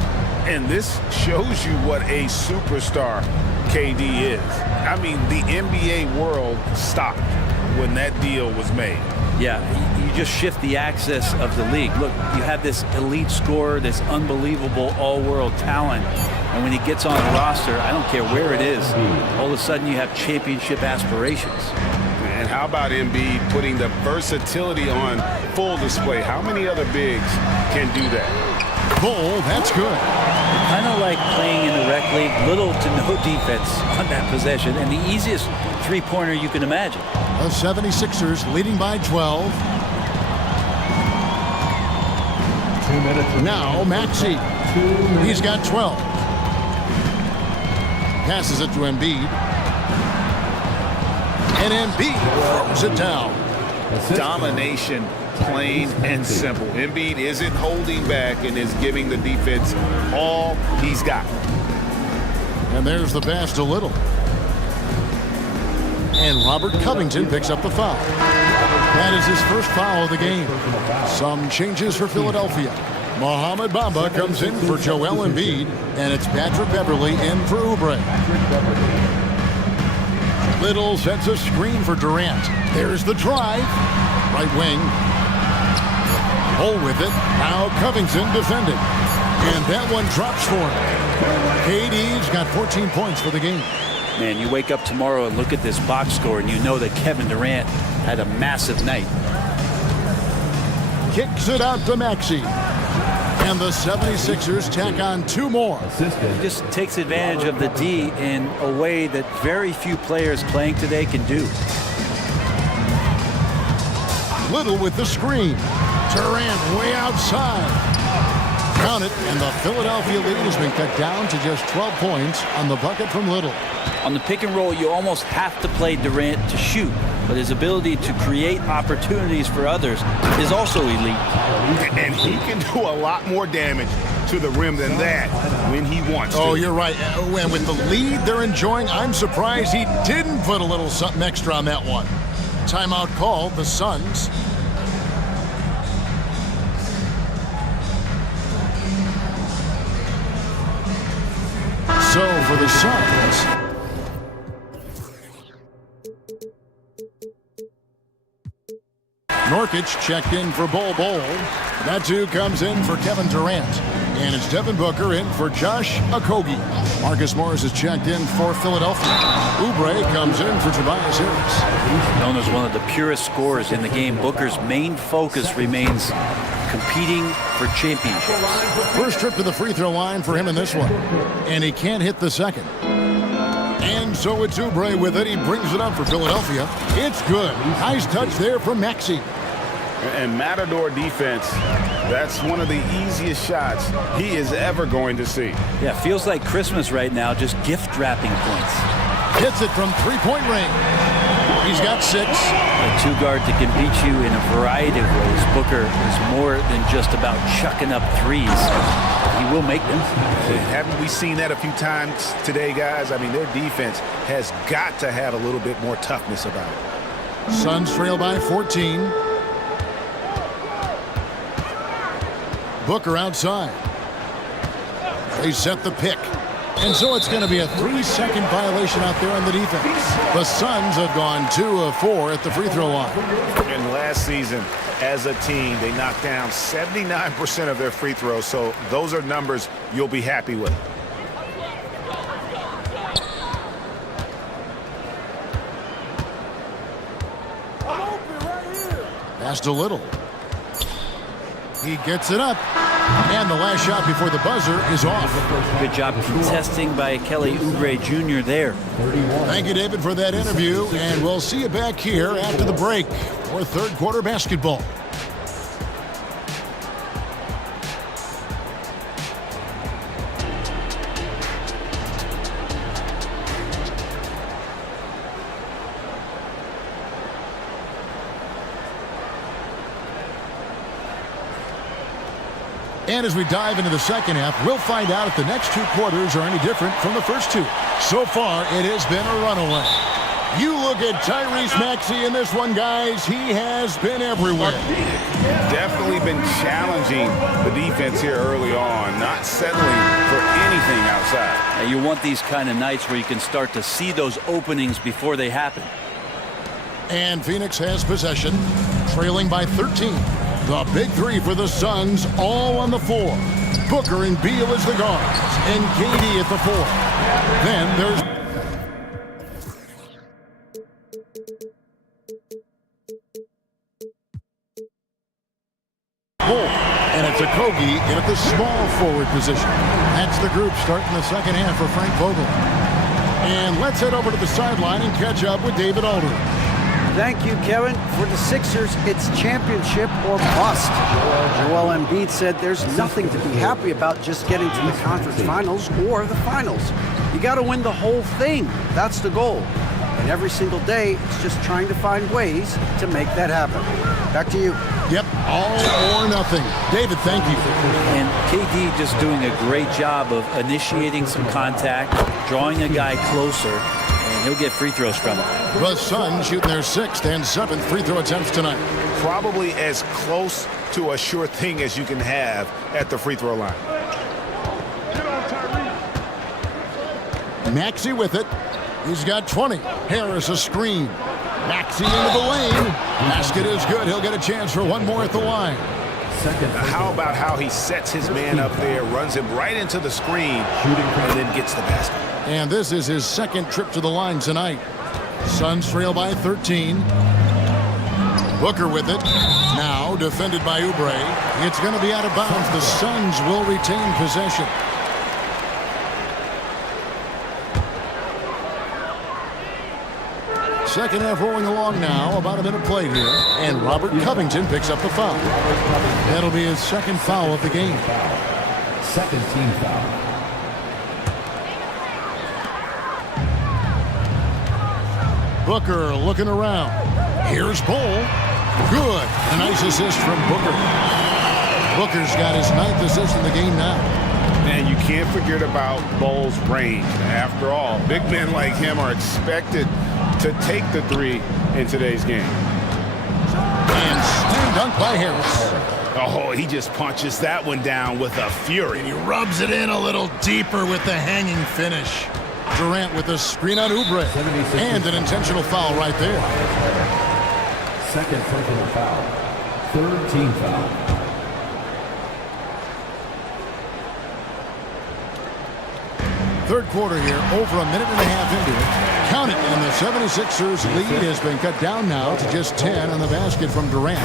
And this shows you what a superstar KD is. I mean, the NBA world stopped when that deal was made. Yeah, you just shift the axis of the league. Look, you have this elite scorer, this unbelievable all-world talent, and when he gets on the roster, I don't care where it is, all of a sudden you have championship aspirations. And how about Embiid putting the versatility on full display? How many other bigs can do that? Bull, that's good. Kind of like playing in the rec league, little to no defense on that possession, and the easiest three-pointer you can imagine. The 76ers leading by 12. 2 minutes. Now Maxey. He's got 12. Passes it to Embiid. And Embiid throws it down. Domination, plain and simple. Embiid isn't holding back and is giving the defense all he's got. And there's the pass to Little. And Robert Covington picks up the foul. That is his first foul of the game. Some changes for Philadelphia. Mohamed Bamba comes in for Joel Embiid, and it's Patrick Beverley in for Oubre. Little sets a screen for Durant. There's the drive. Right wing. Bull with it. Now Covington defending. And that one drops for him. KD's got 14 points for the game. Man, you wake up tomorrow and look at this box score and you know that Kevin Durant had a massive night. Kicks it out to Maxey. And the 76ers tack on two more. He just takes advantage of the D in a way that very few players playing today can do. Little with the screen. Durant way outside. Count it, and the Philadelphia lead has been cut down to just 12 points on the bucket from Little. On the pick and roll, you almost have to play Durant to shoot, but his ability to create opportunities for others is also elite. And he can do a lot more damage to the rim than that when he wants to. Oh, you're right. And with the lead they're enjoying, I'm surprised he didn't put a little something extra on that one. Timeout called, the Suns. So for the Suns, Nurkic checked in for Bol Bol. Natu comes in for Kevin Durant. And it's Devin Booker in for Josh Okogie. Marcus Morris is checked in for Philadelphia. Oubre comes in for Tobias Harris. Known as one of the purest scorers in the game, Booker's main focus remains competing for championships. First trip to the free throw line for him in this one. And he can't hit the second. And so it's Oubre with it. He brings it up for Philadelphia. It's good. Nice touch there from Maxey. And Matador defense, that's one of the easiest shots he is ever going to see. Yeah, feels like Christmas right now, just gift wrapping points. Hits it from three-point range. He's got 6. A two-guard that can beat you in a variety of ways. Booker is more than just about chucking up threes. He will make them. Haven't we seen that a few times today, guys? I mean, their defense has got to have a little bit more toughness about it. Suns trail by 14. Booker outside. They set the pick. And so it's going to be a 3-second violation out there on the defense. The Suns have gone 2 of 4 at the free throw line. And last season, as a team, they knocked down 79% of their free throws. So those are numbers you'll be happy with. Pass to Little. He gets it up. And the last shot before the buzzer is off. Good job contesting by Kelly Oubre Jr. there. Thank you, David, for that interview. And we'll see you back here after the break for third quarter basketball. And as we dive into the second half, we'll find out if the next two quarters are any different from the first two. So far, it has been a runaway. You look at Tyrese Maxey in this one, guys. He has been everywhere. Definitely been challenging the defense here early on, not settling for anything outside. Now, you want these kind of nights where you can start to see those openings before they happen. And Phoenix has possession, trailing by 13. The big three for the Suns, all on the floor. Booker and Beal as the guards, and KD at the four. Then there's... And it's a Kogi in at the small forward position. That's the group starting the second half for Frank Vogel. And let's head over to the sideline and catch up with David Aldridge. Thank you, Kevin. For the Sixers, it's championship or bust. Joel Embiid said there's nothing to be happy about just getting to the conference finals or the finals. You got to win the whole thing. That's the goal. And every single day, it's just trying to find ways to make that happen. Back to you. Yep, all or nothing. David, thank you. And KD just doing a great job of initiating some contact, drawing a guy closer, and he'll get free throws from it. The Suns shooting their 6th and 7th free throw attempts tonight. Probably as close to a sure thing as you can have at the free throw line. Maxey with it. He's got 20. Harris a screen. Maxey into the lane. Basket is good. He'll get a chance for one more at the line. How about how he sets his man up there, runs him right into the screen, and then gets the basket. And this is his second trip to the line tonight. Suns trail by 13. Booker with it. Now defended by Oubre. It's going to be out of bounds. The Suns will retain possession. Second half rolling along now. About a minute played here. And Robert Covington picks up the foul. That'll be his second foul of the game. Second team foul. Booker looking around. Here's Bull. Good. A nice assist from Booker. Booker's got his 9th assist in the game now. And you can't forget about Bull's range. After all, big men like him are expected to take the three in today's game. And slam dunk by Harris. Oh, he just punches that one down with a fury. And he rubs it in a little deeper with the hanging finish. Durant with a screen on Oubre. And an intentional foul right there. Second personal foul. Third team foul. Third quarter here, over a minute and a half into it. Count it, and the 76ers lead has been cut down now to just 10 on the basket from Durant.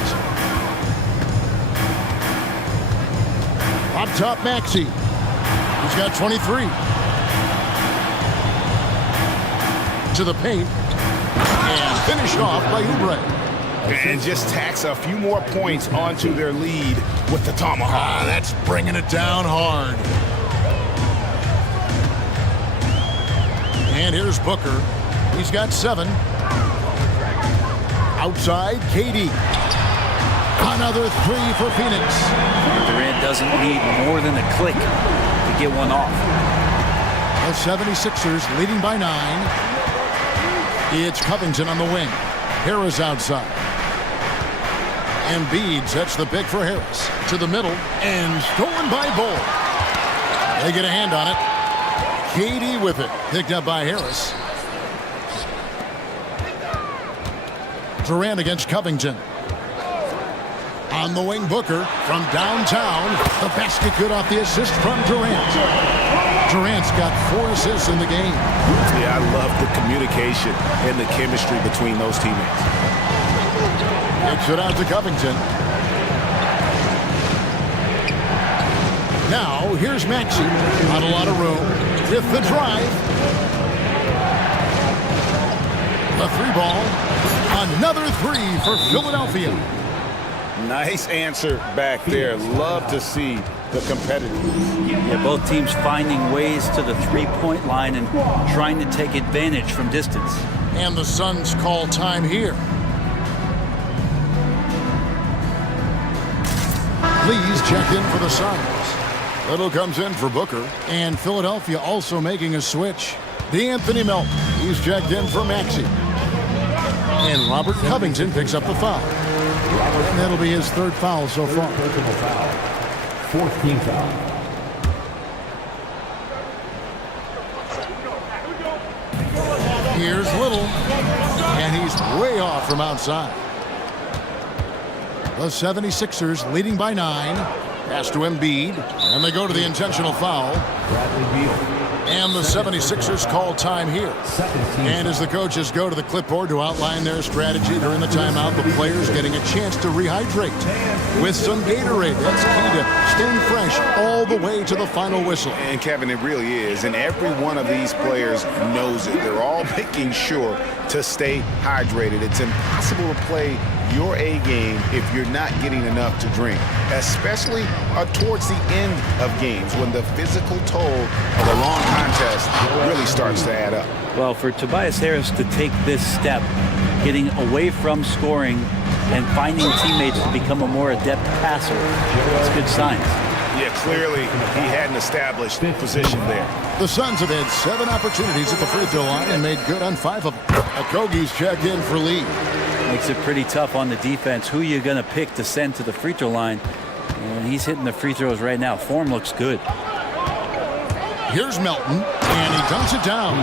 Up top, Maxey. He's got 23. To the paint. And finished off by Oubre. And just tacks a few more points onto their lead with the tomahawk. That's bringing it down hard. And here's Booker. He's got 7. Outside, KD. Another 3 for Phoenix. Durant doesn't need more than a click to get one off. The 76ers leading by 9. It's Covington on the wing. Harris outside. Embiid sets the pick for Harris. To the middle, and stolen by Bull. They get a hand on it. KD with it. Picked up by Harris. Durant against Covington. On the wing, Booker from downtown. The basket good off the assist from Durant. Durant's got 4 assists in the game. Yeah, I love the communication and the chemistry between those teammates. Kicks it out to Covington. here's Maxey. Not a lot of room with the drive. The three ball. Another three for Philadelphia. Nice answer back there. Love to see the competitiveness. Yeah, both teams finding ways to the three-point line and trying to take advantage from distance. And the Suns call time here. Lee's checked in for the Suns. Little comes in for Booker. And Philadelphia also making a switch. D'Anthony Melton. He's checked in for Maxey. And Robert Covington picks up the foul. And that'll be his third foul so far. Fourth team foul. Here's Little. And he's way off from outside. The 76ers leading by 9. Pass to Embiid. And they go to the intentional foul. And the 76ers call time here. And as the coaches go to the clipboard to outline their strategy during the timeout, the players getting a chance to rehydrate with some Gatorade. That's key to staying fresh all the way to the final whistle. And Kevin, it really is. And every one of these players knows it. They're all making sure to stay hydrated. It's impossible to play your A game if you're not getting enough to drink, especially towards the end of games when the physical toll of a long contest really starts to add up. Well, for Tobias Harris to take this step, getting away from scoring and finding teammates to become a more adept passer, it's good signs. Yeah, clearly he had an established position there. The Suns have had 7 opportunities at the free throw line and made good on 5 of them. Okogie's checked in for Lee. Makes it pretty tough on the defense. Who are you going to pick to send to the free throw line? And he's hitting the free throws right now. Form looks good. Here's Melton, and he dunks it down.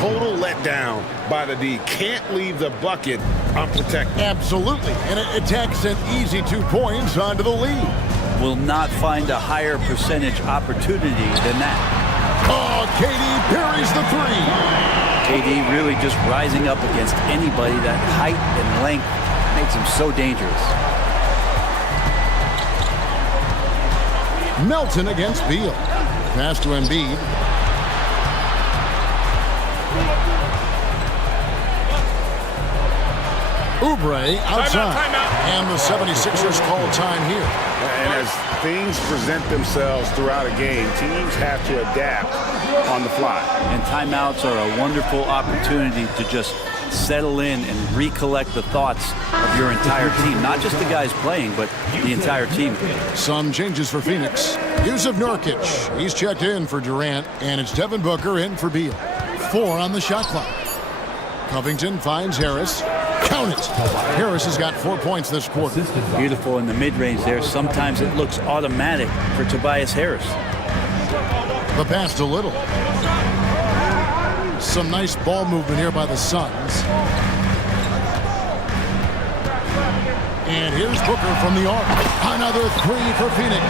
Total letdown by the D. Can't leave the bucket unprotected. Absolutely, and it attacks an easy 2 points onto the lead. Will not find a higher percentage opportunity than that. Oh, KD parries the 3. KD really just rising up against anybody. That height and length makes him so dangerous. Melton against Beal. Pass to Embiid. Oubre outside. And the 76ers call time here. And as things present themselves throughout a game, teams have to adapt on the fly. And timeouts are a wonderful opportunity to just settle in and recollect the thoughts of your entire team. Not just the guys playing, but the entire team. Some changes for Phoenix. Use of Nurkic. He's checked in for Durant, and it's Devin Booker in for Beal. 4 on the shot clock. Covington finds Harris. Count it. Harris has got 4 points this quarter. Beautiful in the mid-range there. Sometimes it looks automatic for Tobias Harris. The pass to Little. Some nice ball movement here by the Suns. And here's Booker from the arc. Another 3 for Phoenix.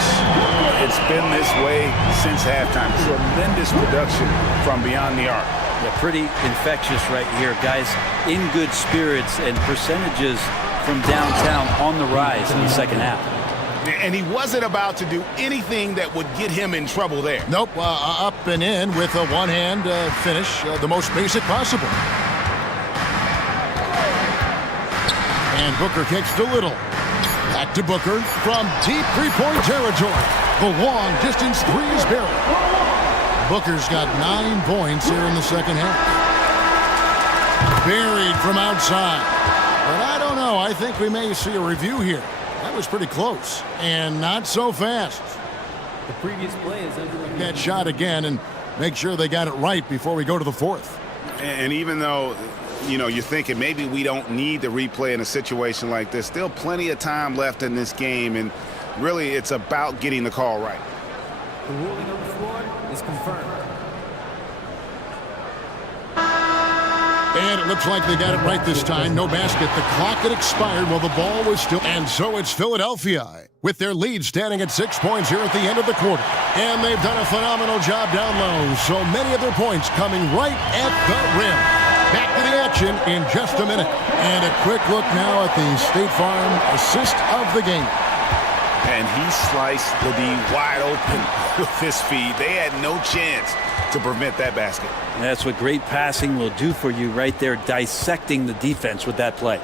It's been this way since halftime. Tremendous production from beyond the arc. Yeah, pretty infectious right here, guys. In good spirits and percentages from downtown on the rise in the second half. And he wasn't about to do anything that would get him in trouble there. Nope, up and in with a one-hand finish, the most basic possible. And Booker kicks to Little. Back to Booker from deep three-point territory. The long-distance 3 is buried. Booker's got 9 points here in the second half. Buried from outside. But I don't know. I think we may see a review here. That was pretty close. And not so fast. The previous play is under review. That shot again and make sure they got it right before we go to the 4th. And even though, you know, you're thinking maybe we don't need the replay in a situation like this, still plenty of time left in this game. And really, it's about getting the call right. The ruling on the floor is confirmed. And it looks like they got it right this time. No basket. The clock had expired while the ball was still. And so it's Philadelphia with their lead standing at 6 points here at the end of the quarter. And they've done a phenomenal job down low. So many of their points coming right at the rim. Back to the action in just a minute. And a quick look now at the State Farm assist of the game. And he sliced the D wide open with his feet. They had no chance to prevent that basket. And that's what great passing will do for you right there, dissecting the defense with that play.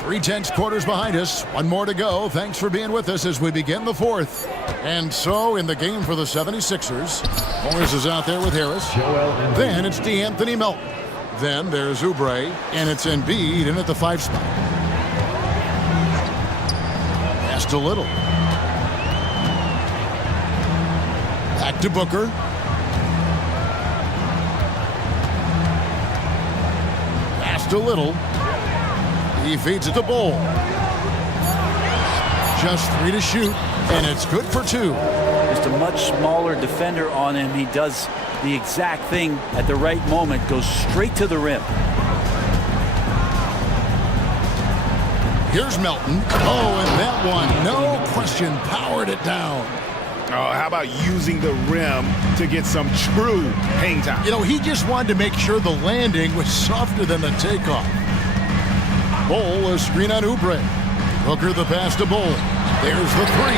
3 tense quarters behind us. One more to go. Thanks for being with us as we begin the fourth. And so in the game for the 76ers, Morris is out there with Harris. Then it's DeAnthony Melton. Then there's Oubre, and it's Embiid in at the 5 spot. Pass to Little. Back to Booker. Pass to Little. He feeds it to Bull. Just 3 to shoot, and it's good for 2. Just a much smaller defender on him. He does the exact thing at the right moment, goes straight to the rim. Here's Melton. Oh, and that one, no question, powered it down. Oh, how about using the rim to get some true hang time? You know, he just wanted to make sure the landing was softer than the takeoff. Bull, a screen on Oubre. Booker the pass to Bull. There's the 3.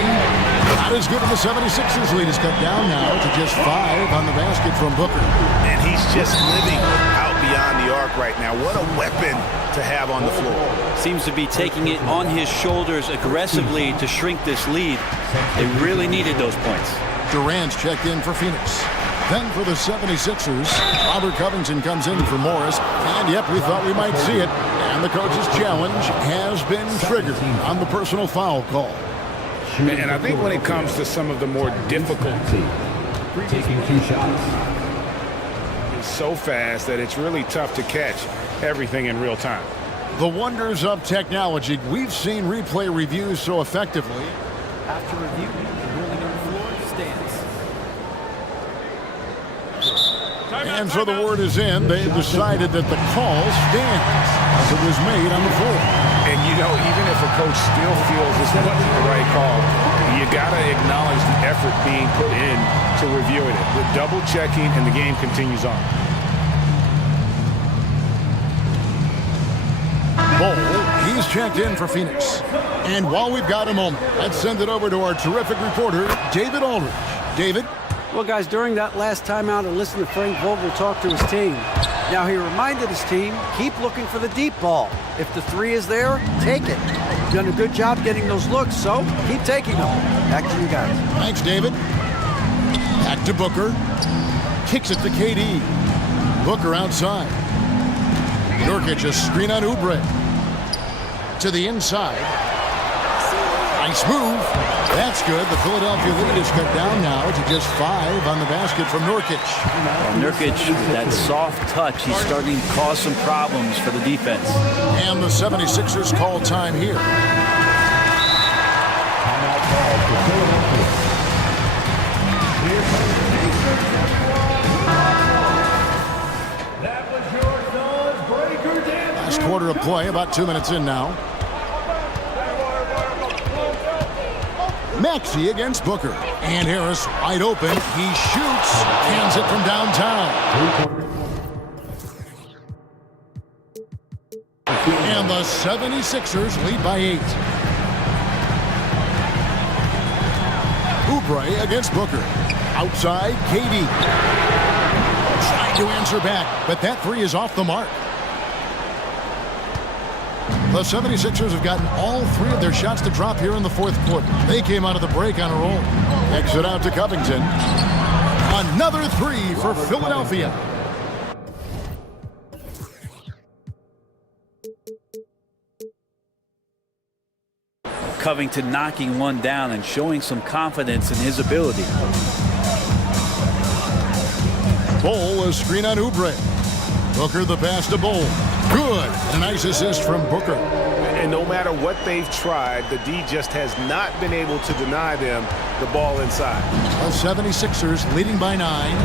Not as good as the 76ers lead is cut down now to just 5 on the basket from Booker. And he's just living out beyond the arc right now. What a weapon to have on the floor. Seems to be taking it on his shoulders aggressively to shrink this lead. They really needed those points. Durant's checked in for Phoenix. Then for the 76ers, Robert Covington comes in for Morris. And yep, we thought we might see it. And the coach's challenge has been triggered on the personal foul call. And I think when it comes to some of the more difficult, taking 2 shots. it's so fast that it's really tough to catch everything in real time. The wonders of technology. We've seen replay reviews so effectively. After review, the ruling on the floor stands. And so the word is in. They've decided that the call stands as it was made on the floor. And, you know, even if a coach still feels this wasn't the right call, you got to acknowledge the effort being put in to reviewing it. The double checking, and the game continues on. Bull, he's checked in for Phoenix. And while we've got a moment, let's send it over to our terrific reporter, David Aldridge. David? Well, guys, during that last timeout, I listened to Frank Vogel talk to his team. Now, he reminded his team, keep looking for the deep ball. If the 3 is there, take it. You've done a good job getting those looks, so keep taking them. Back to you guys. Thanks, David. Back to Booker. Kicks it to KD. Booker outside. Nurkic, a screen on Oubre. To the inside. Nice move. That's good. The Philadelphia lead is cut down now to just 5 on the basket from Nurkic. Nurkic, that soft touch, he's starting to cause some problems for the defense. And the 76ers call time here. That was your son's breaker dance. Last quarter of play, about 2 minutes in now. Maxey against Booker. And Harris wide open. He shoots. Hands it from downtown. And the 76ers lead by 8. Oubre against Booker. Outside, KD. Trying to answer back, but that 3 is off the mark. The 76ers have gotten all 3 of their shots to drop here in the 4th quarter. They came out of the break on a roll. Exit out to Covington. Another 3 for Philadelphia. Covington knocking one down and showing some confidence in his ability. Bull, a screen on Oubre. Booker the pass to Bull. Good. A nice assist from Booker. And no matter what they've tried, the D just has not been able to deny them the ball inside. The 76ers leading by 9.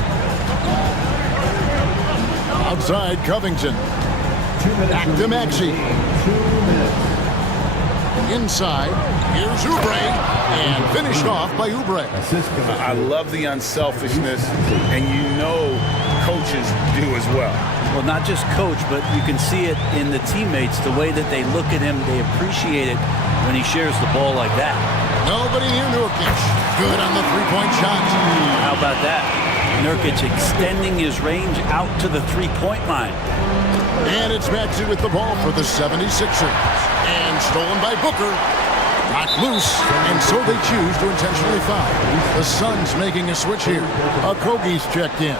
Outside, Covington. Back to Maxey. Inside, here's Oubre. And finished off by Oubre. I love the unselfishness, and you know coaches do as well. Well, not just coach, but you can see it in the teammates, the way that they look at him. They appreciate it when he shares the ball like that. Nobody near Nurkic. Good on the three-point shot. How about that? Nurkic extending his range out to the three-point line. And it's Maxey with the ball for the 76ers. And stolen by Booker. Knocked loose, and so they choose to intentionally foul. The Suns making a switch here. Okogie's checked in.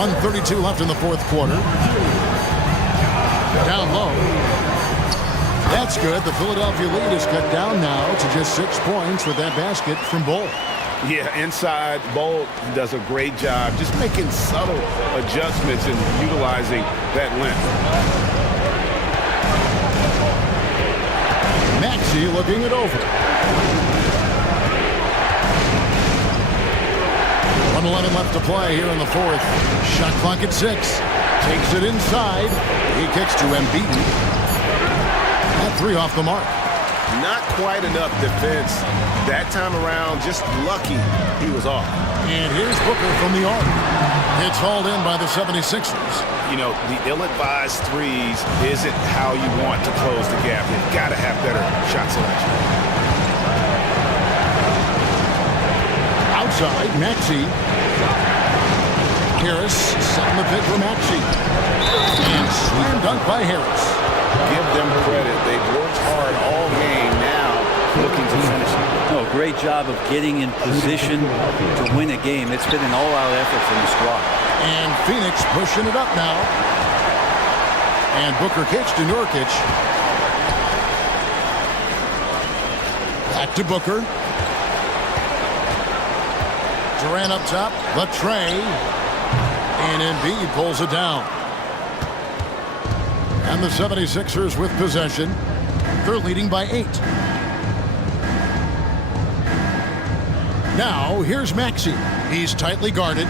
1:32 left in the fourth quarter. Down low. That's good. The Philadelphia lead is cut down now to just 6 points with that basket from Bull. Yeah, inside, Bolt does a great job just making subtle adjustments and utilizing that length. Maxey looking it over. 1:11 left to play here in the fourth. Shot clock at 6. Takes it inside. He kicks to Embiid. That three off the mark. Not quite enough defense that time around. Just lucky he was off. And here's Booker from the arc. It's hauled in by the 76ers. You know, the ill-advised threes isn't how you want to close the gap. You've got to have better shot selection. Outside, Maxey. Harris setting the pick for Maxey. And slam dunk by Harris. Give them credit. They've worked hard all game, now looking to finish it. Oh, great job of getting in position to win a game. It's been an all-out effort from the squad. And Phoenix pushing it up now. And Booker kicks to Nurkic. Back to Booker. Durant up top. The tray. And Embiid pulls it down. And the 76ers with possession. They're leading by 8. Now, here's Maxey. He's tightly guarded.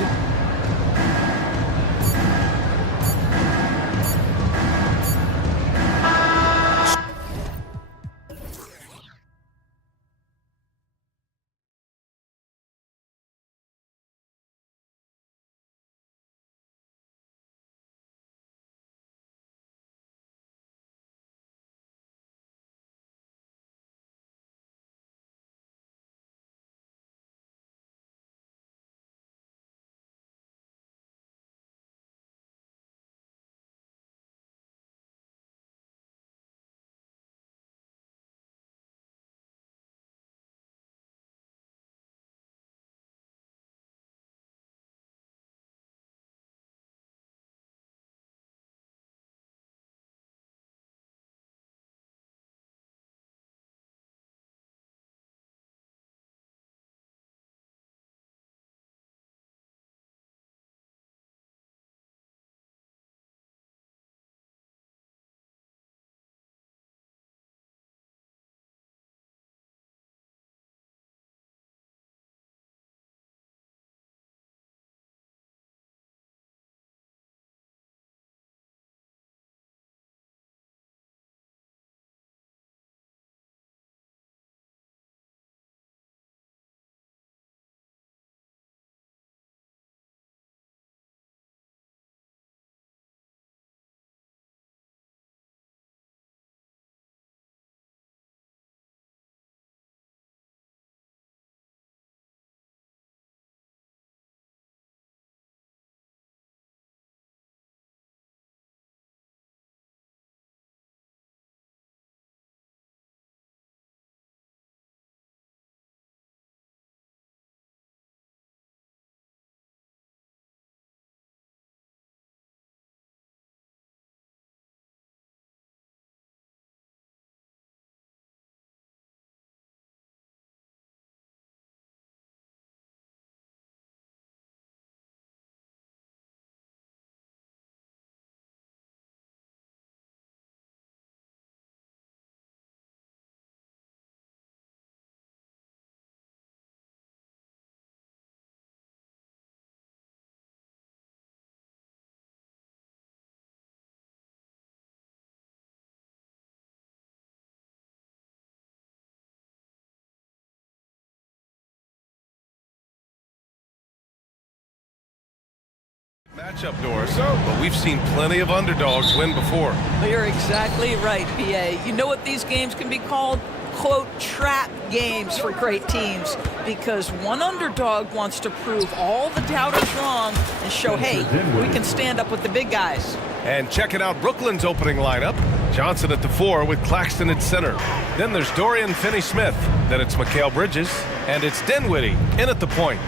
matchup, Doris, but we've seen plenty of underdogs win before. You're exactly right, PA. You know what these games can be called? Quote, trap games for great teams, because one underdog wants to prove all the doubters wrong and show, hey, we can stand up with the big guys. And checking out Brooklyn's opening lineup, Johnson at the 4 with Claxton at center. Then there's Dorian Finney-Smith. Then it's Mikal Bridges. And it's Dinwiddie in at the point.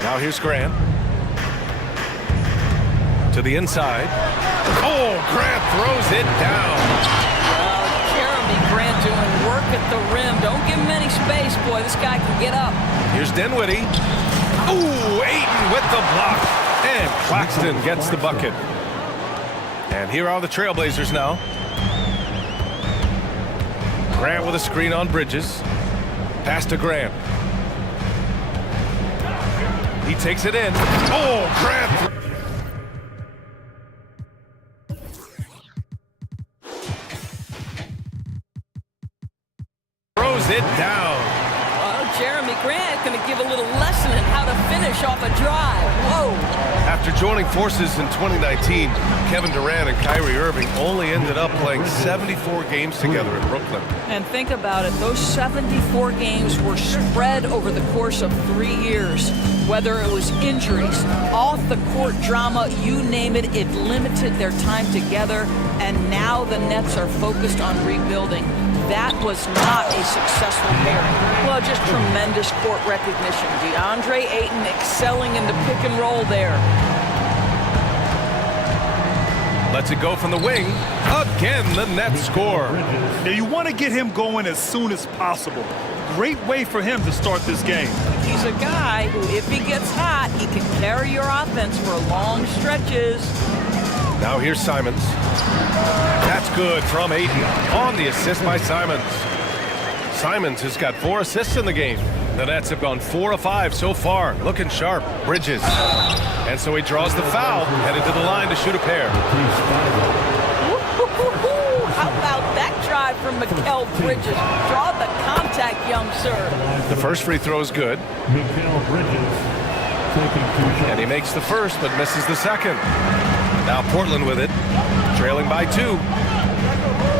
Now here's Grant. To the inside. Oh, Grant throws it down. Jeremy Grant doing work at the rim. Don't give him any space, boy. This guy can get up. Here's Dinwiddie. Ooh, Ayton with the block. And Claxton gets the bucket. And here are the Trailblazers now. Grant with a screen on Bridges. Pass to Grant. He takes it in. Oh, Grant. Throws it down. Jeremy Grant going to give a little lesson in how to finish off a drive. Whoa. After joining forces in 2019, Kevin Durant and Kyrie Irving only ended up playing 74 games together in Brooklyn. And think about it, those 74 games were spread over the course of 3 years. Whether it was injuries, off-the-court drama, you name it, it limited their time together. And now the Nets are focused on rebuilding. That was not a successful pairing. Well, just tremendous court recognition. DeAndre Ayton excelling in the pick and roll there. Lets it go from the wing. Again, the Nets score. Now, you want to get him going as soon as possible. Great way for him to start this game. He's a guy who, if he gets hot, he can carry your offense for long stretches. Now here's Simons. That's good from Ayton on the assist by Simons. Simons has got 4 assists in the game. The Nets have gone 4 of 5 so far. Looking sharp. Bridges. And so he draws the foul, headed to the line to shoot a pair. How about that drive from Mikal Bridges? Draw the contact, young sir. The first free throw is good. And he makes the first, but misses the second. Now Portland with it, trailing by 2.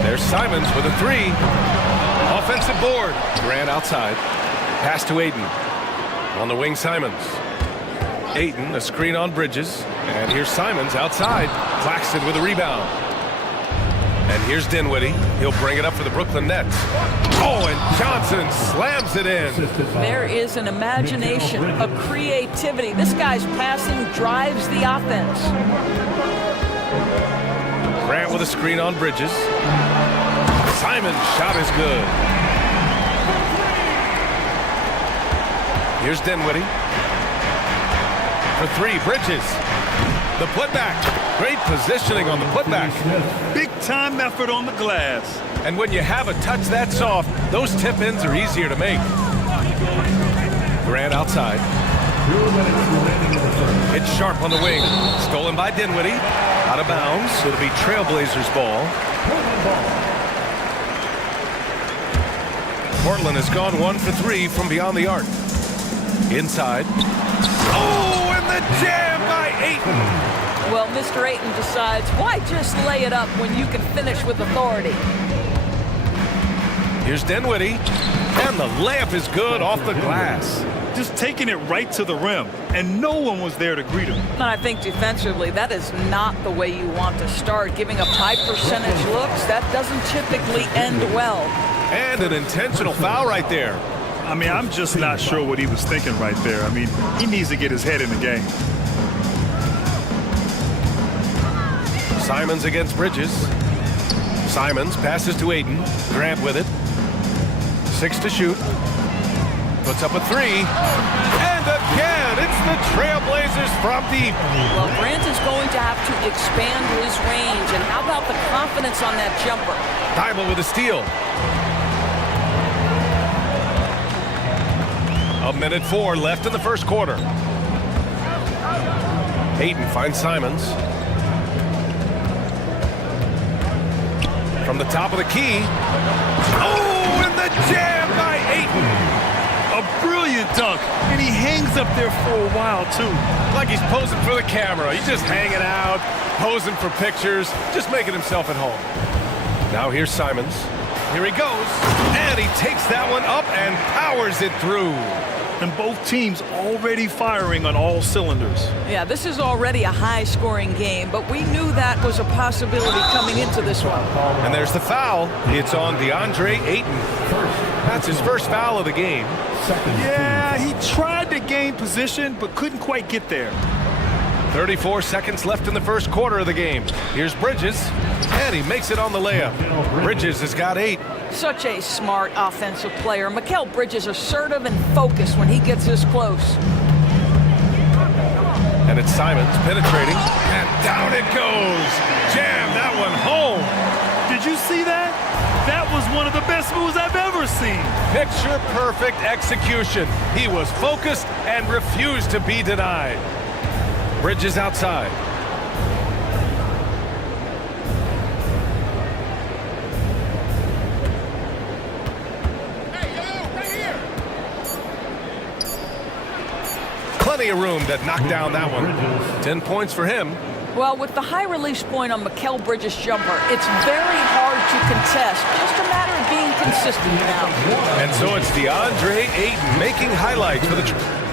There's Simons with a 3. Offensive board. Grant outside. Pass to Ayton. On the wing, Simons. Ayton, a screen on Bridges. And here's Simons outside. Claxton with a rebound. And here's Dinwiddie. He'll bring it up for the Brooklyn Nets. Oh, and Johnson slams it in. There is an imagination, a creativity. This guy's passing drives the offense. Grant with a screen on Bridges. Simon's shot is good. Here's Dinwiddie. For 3, Bridges. The putback. Great positioning on the putback. Big time effort on the glass. And when you have a touch that soft, those tip-ins are easier to make. Grant outside. It's sharp on the wing. Stolen by Dinwiddie. Out of bounds. It'll be Trailblazers ball. Portland has gone 1 for 3 from beyond the arc. Inside. Oh, and the jam by Ayton. Well, Mr. Ayton decides, why just lay it up when you can finish with authority? Here's Dinwiddie. And the layup is good off the glass. Just taking it right to the rim, and no one was there to greet him. And I think defensively, that is not the way you want to start. Giving up high percentage looks, that doesn't typically end well. And an intentional foul right there. I mean, I'm just not sure what he was thinking right there. I mean, he needs to get his head in the game. Simons against Bridges. Simons passes to Ayton. Grant with it. 6 to shoot. Puts up a 3. And again, it's the Trailblazers from deep. Well, Grant is going to have to expand his range. And how about the confidence on that jumper? Thibault with a steal. 1:04 left in the first quarter. Ayton finds Simons. From the top of the key. Oh, and the jam by Ayton. A brilliant brilliant dunk. And he hangs up there for a while, too. Like he's posing for the camera. He's just hanging out, posing for pictures, just making himself at home. Now here's Simons. Here he goes. And he takes that one up and powers it through. And both teams already firing on all cylinders. Yeah, this is already a high-scoring game, but we knew that was a possibility coming into this one. And there's the foul. It's on DeAndre Ayton. That's his first foul of the game. Yeah, he tried to gain position, but couldn't quite get there. 34 seconds left in the first quarter of the game. Here's Bridges, and he makes it on the layup. Bridges has got 8. Such a smart offensive player. Mikal Bridges assertive and focused when he gets this close. And it's Simons penetrating, and down it goes. Jam that one home. Did you see that? That was one of the best moves I've ever seen. Picture perfect execution. He was focused and refused to be denied. Bridges outside. Plenty of room to knock down that one. 10 points for him. Well, with the high release point on Mikal Bridges' jumper, it's very hard to contest. Just a matter of being consistent now. And so it's DeAndre Ayton making highlights for the...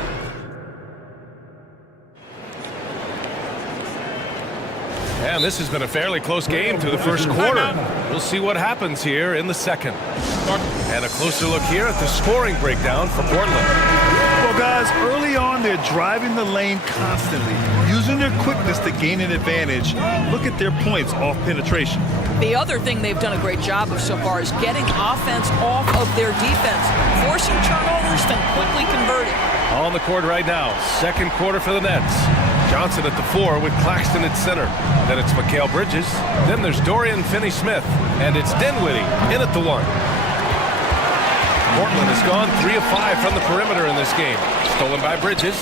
And this has been a fairly close game through the first quarter. We'll see what happens here in the second. And a closer look here at the scoring breakdown for Portland. Well, guys, early on, they're driving the lane constantly, using their quickness to gain an advantage. Look at their points off penetration. The other thing they've done a great job of so far is getting offense off of their defense, forcing turnovers, then quickly converting. On the court right now, second quarter for the Nets. Johnson at the 4 with Claxton at center. Then it's Mikal Bridges. Then there's Dorian Finney-Smith. And it's Dinwiddie in at the 1. Portland has gone 3 of 5 from the perimeter in this game. Stolen by Bridges.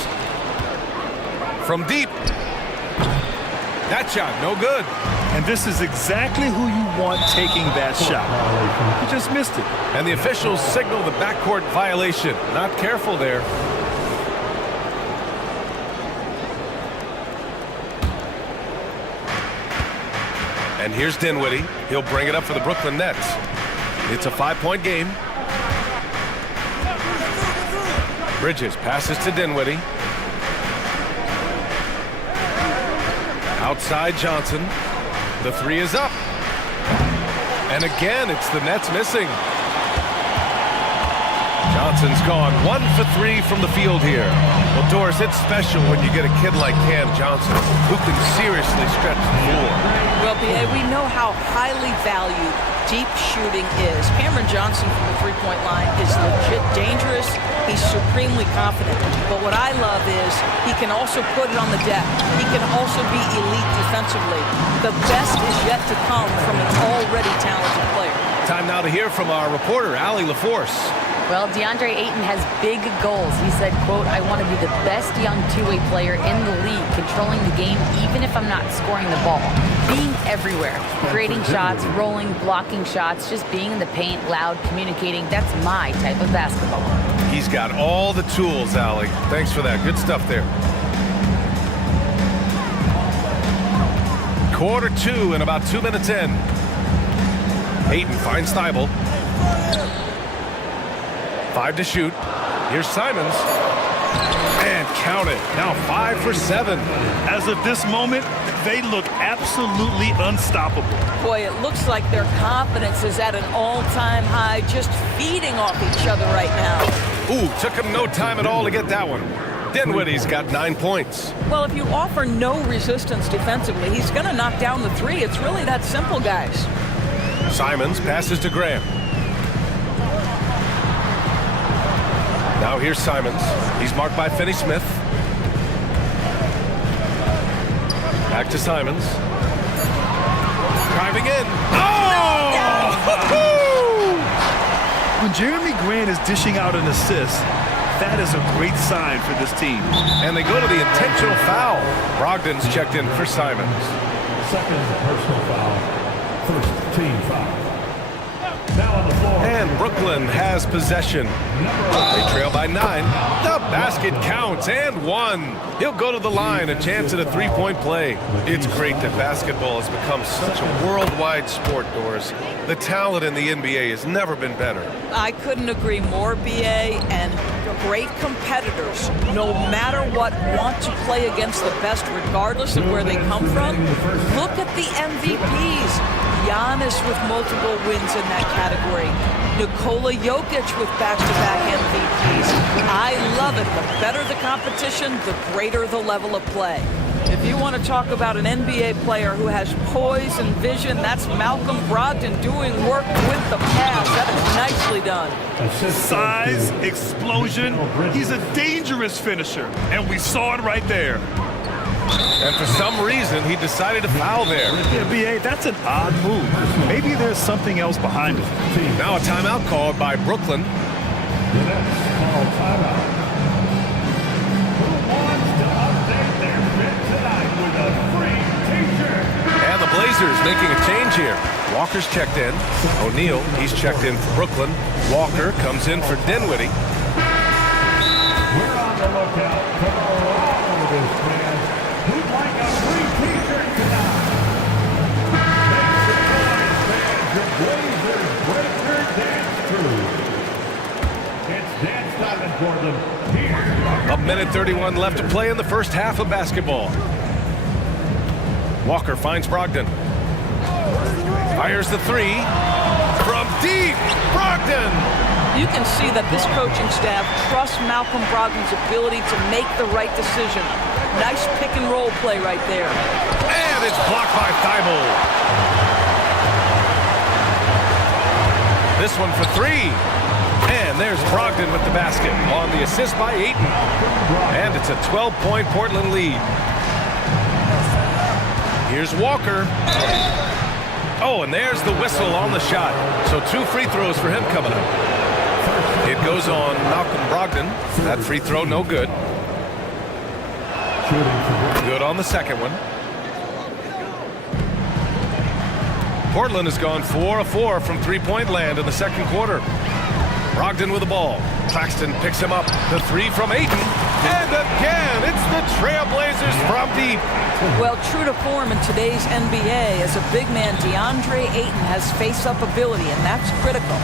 From deep. That shot, no good. And this is exactly who you want taking that shot. He just missed it. And the officials signal the backcourt violation. Not careful there. And here's Dinwiddie. He'll bring it up for the Brooklyn Nets. It's a 5-point game. Bridges passes to Dinwiddie. Outside Johnson. The 3 is up. And again, it's the Nets missing. Johnson's gone 1 for 3 from the field here. Well, Doris, it's special when you get a kid like Cam Johnson who can seriously stretch the floor. Well, B.A., we know how highly valued deep shooting is. Cameron Johnson from the three-point line is legit dangerous. He's supremely confident. But what I love is he can also put it on the deck. He can also be elite defensively. The best is yet to come from an already talented player. Time now to hear from our reporter, Allie LaForce. Well, DeAndre Ayton has big goals. He said, quote, I want to be the best young two-way player in the league, controlling the game even if I'm not scoring the ball. Being everywhere, creating shots, rolling, blocking shots, just being in the paint, loud, communicating. That's my type of basketball. He's got all the tools, Allie. Thanks for that. Good stuff there. Quarter 2 and about 2 minutes in. Ayton finds Thibault. 5 to shoot. Here's Simons. And count it. Now 5 for 7. As of this moment, they look absolutely unstoppable. Boy, it looks like their confidence is at an all-time high, just feeding off each other right now. Ooh, took him no time at all to get that one. Dinwiddie's got 9 points. Well, if you offer no resistance defensively, he's going to knock down the 3. It's really that simple, guys. Simons passes to Graham. Now here's Simons. He's marked by Finney-Smith. Back to Simons. Driving in. Oh! When Jeremy Grant is dishing out an assist, that is a great sign for this team. And they go to the intentional foul. Brogdon's checked in for Simons. Second personal foul. First team foul. Now on the floor. And Brooklyn has possession. They trail by 9. The basket counts and 1. He'll go to the line, a chance at a three-point play. It's great that basketball has become such a worldwide sport, Doris. The talent in the NBA has never been better. I couldn't agree more, BA, and great competitors, no matter what, want to play against the best regardless of where they come from. Look at the MVPs. Giannis with multiple wins in that category. Nikola Jokic with back-to-back MVPs. I love it. The better the competition, the greater the level of play. If you want to talk about an NBA player who has poise and vision, that's Malcolm Brogdon doing work with the pass. That is nicely done. Size, explosion. He's a dangerous finisher, and we saw it right there. And for some reason, he decided to foul there. Yeah, BA, that's an odd move. Maybe there's something else behind it. Now a timeout called by Brooklyn. The next call timeout. Who wants to update their fit tonight with a free t-shirt? And the Blazers making a change here. Walker's checked in. O'Neal, he's checked in for Brooklyn. Walker comes in for Dinwiddie. We're on the lookout for all of his fans who'd like a free t-shirt tonight. Make some noise, fans. The Blazers breaker dance through. It's dance time in Portland. Here. A minute 31 left to play in the first half of basketball. Walker finds Brogdon. Fires the three. From deep, Brogdon! You can see that this coaching staff trusts Malcolm Brogdon's ability to make the right decision. Nice pick and roll play right there. And it's blocked by Thibault. This one for three. And there's Brogdon with the basket on the assist by Ayton. And it's a 12-point Portland lead. Here's Walker. Oh, and there's the whistle on the shot. So 2 free throws for him coming up. It goes on Malcolm Brogdon. That free throw no good. Good on the second one. Portland has gone 4 of 4 from three-point land in the second quarter. Brogdon with the ball. Claxton picks him up. The three from Ayton. And again, it's the Trailblazers from deep. Well, true to form in today's NBA, as a big man, DeAndre Ayton has face-up ability, and that's critical.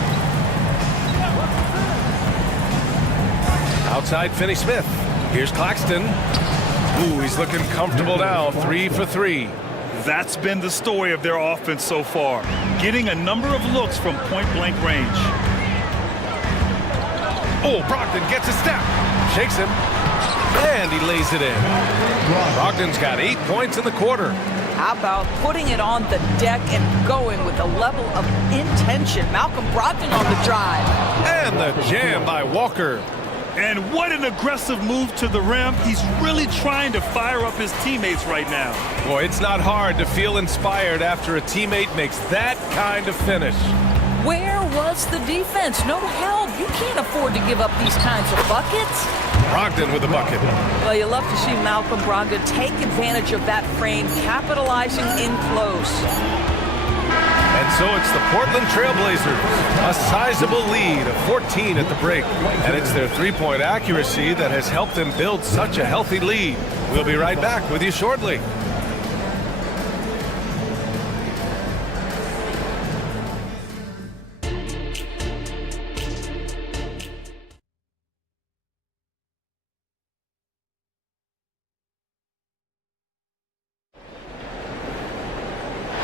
Outside Finney-Smith. Here's Claxton. Ooh, he's looking comfortable now. 3 for 3. That's been the story of their offense so far. Getting a number of looks from point-blank range. Oh, Brogdon gets a step. Shakes him. And he lays it in. Brogdon's got 8 points in the quarter. How about putting it on the deck and going with a level of intention? Malcolm Brogdon on the drive. And the jam by Walker. And what an aggressive move to the rim. He's really trying to fire up his teammates right now. Boy, it's not hard to feel inspired after a teammate makes that kind of finish. Where was the defense? No help. You can't afford to give up these kinds of buckets. Brogdon with the bucket. Well, you love to see Malcolm Brogdon take advantage of that frame, capitalizing in close. And so it's the Portland Trailblazers, a sizable lead of 14 at the break. And it's their three-point accuracy that has helped them build such a healthy lead. We'll be right back with you shortly.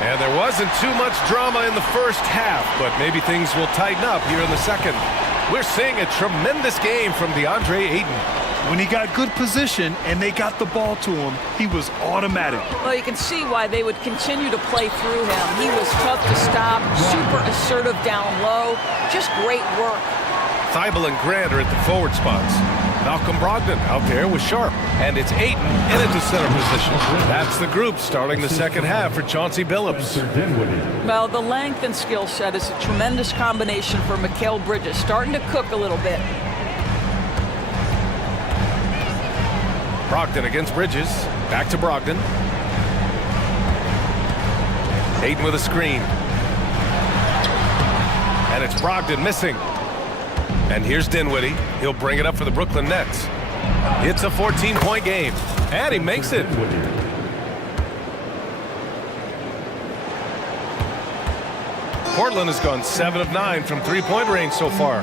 And there wasn't too much drama in the first half, but maybe things will tighten up here in the second. We're seeing a tremendous game from DeAndre Ayton. When he got good position and they got the ball to him, he was automatic. Well, you can see why they would continue to play through him. He was tough to stop, super assertive down low, just great work. Thibault and Grant are at the forward spots. Malcolm Brogdon out there with Sharp. And it's Ayton in at the center position. That's the group starting the second half for Chauncey Billups. Well, the length and skill set is a tremendous combination for Mikal Bridges. Starting to cook a little bit. Brogdon against Bridges. Back to Brogdon. Ayton with a screen. And it's Brogdon missing. And here's Dinwiddie. He'll bring it up for the Brooklyn Nets. It's a 14-point game. And he makes it. Portland has gone 7 of 9 from three-point range so far.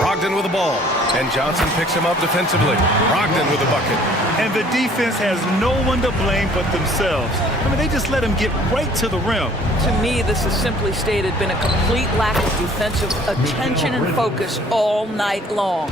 Brogdon with the ball. And Johnson picks him up defensively. Brogdon with the bucket. And the defense has no one to blame but themselves. I mean, they just let him get right to the rim. To me, this has simply stated been a complete lack of defensive attention and focus all night long.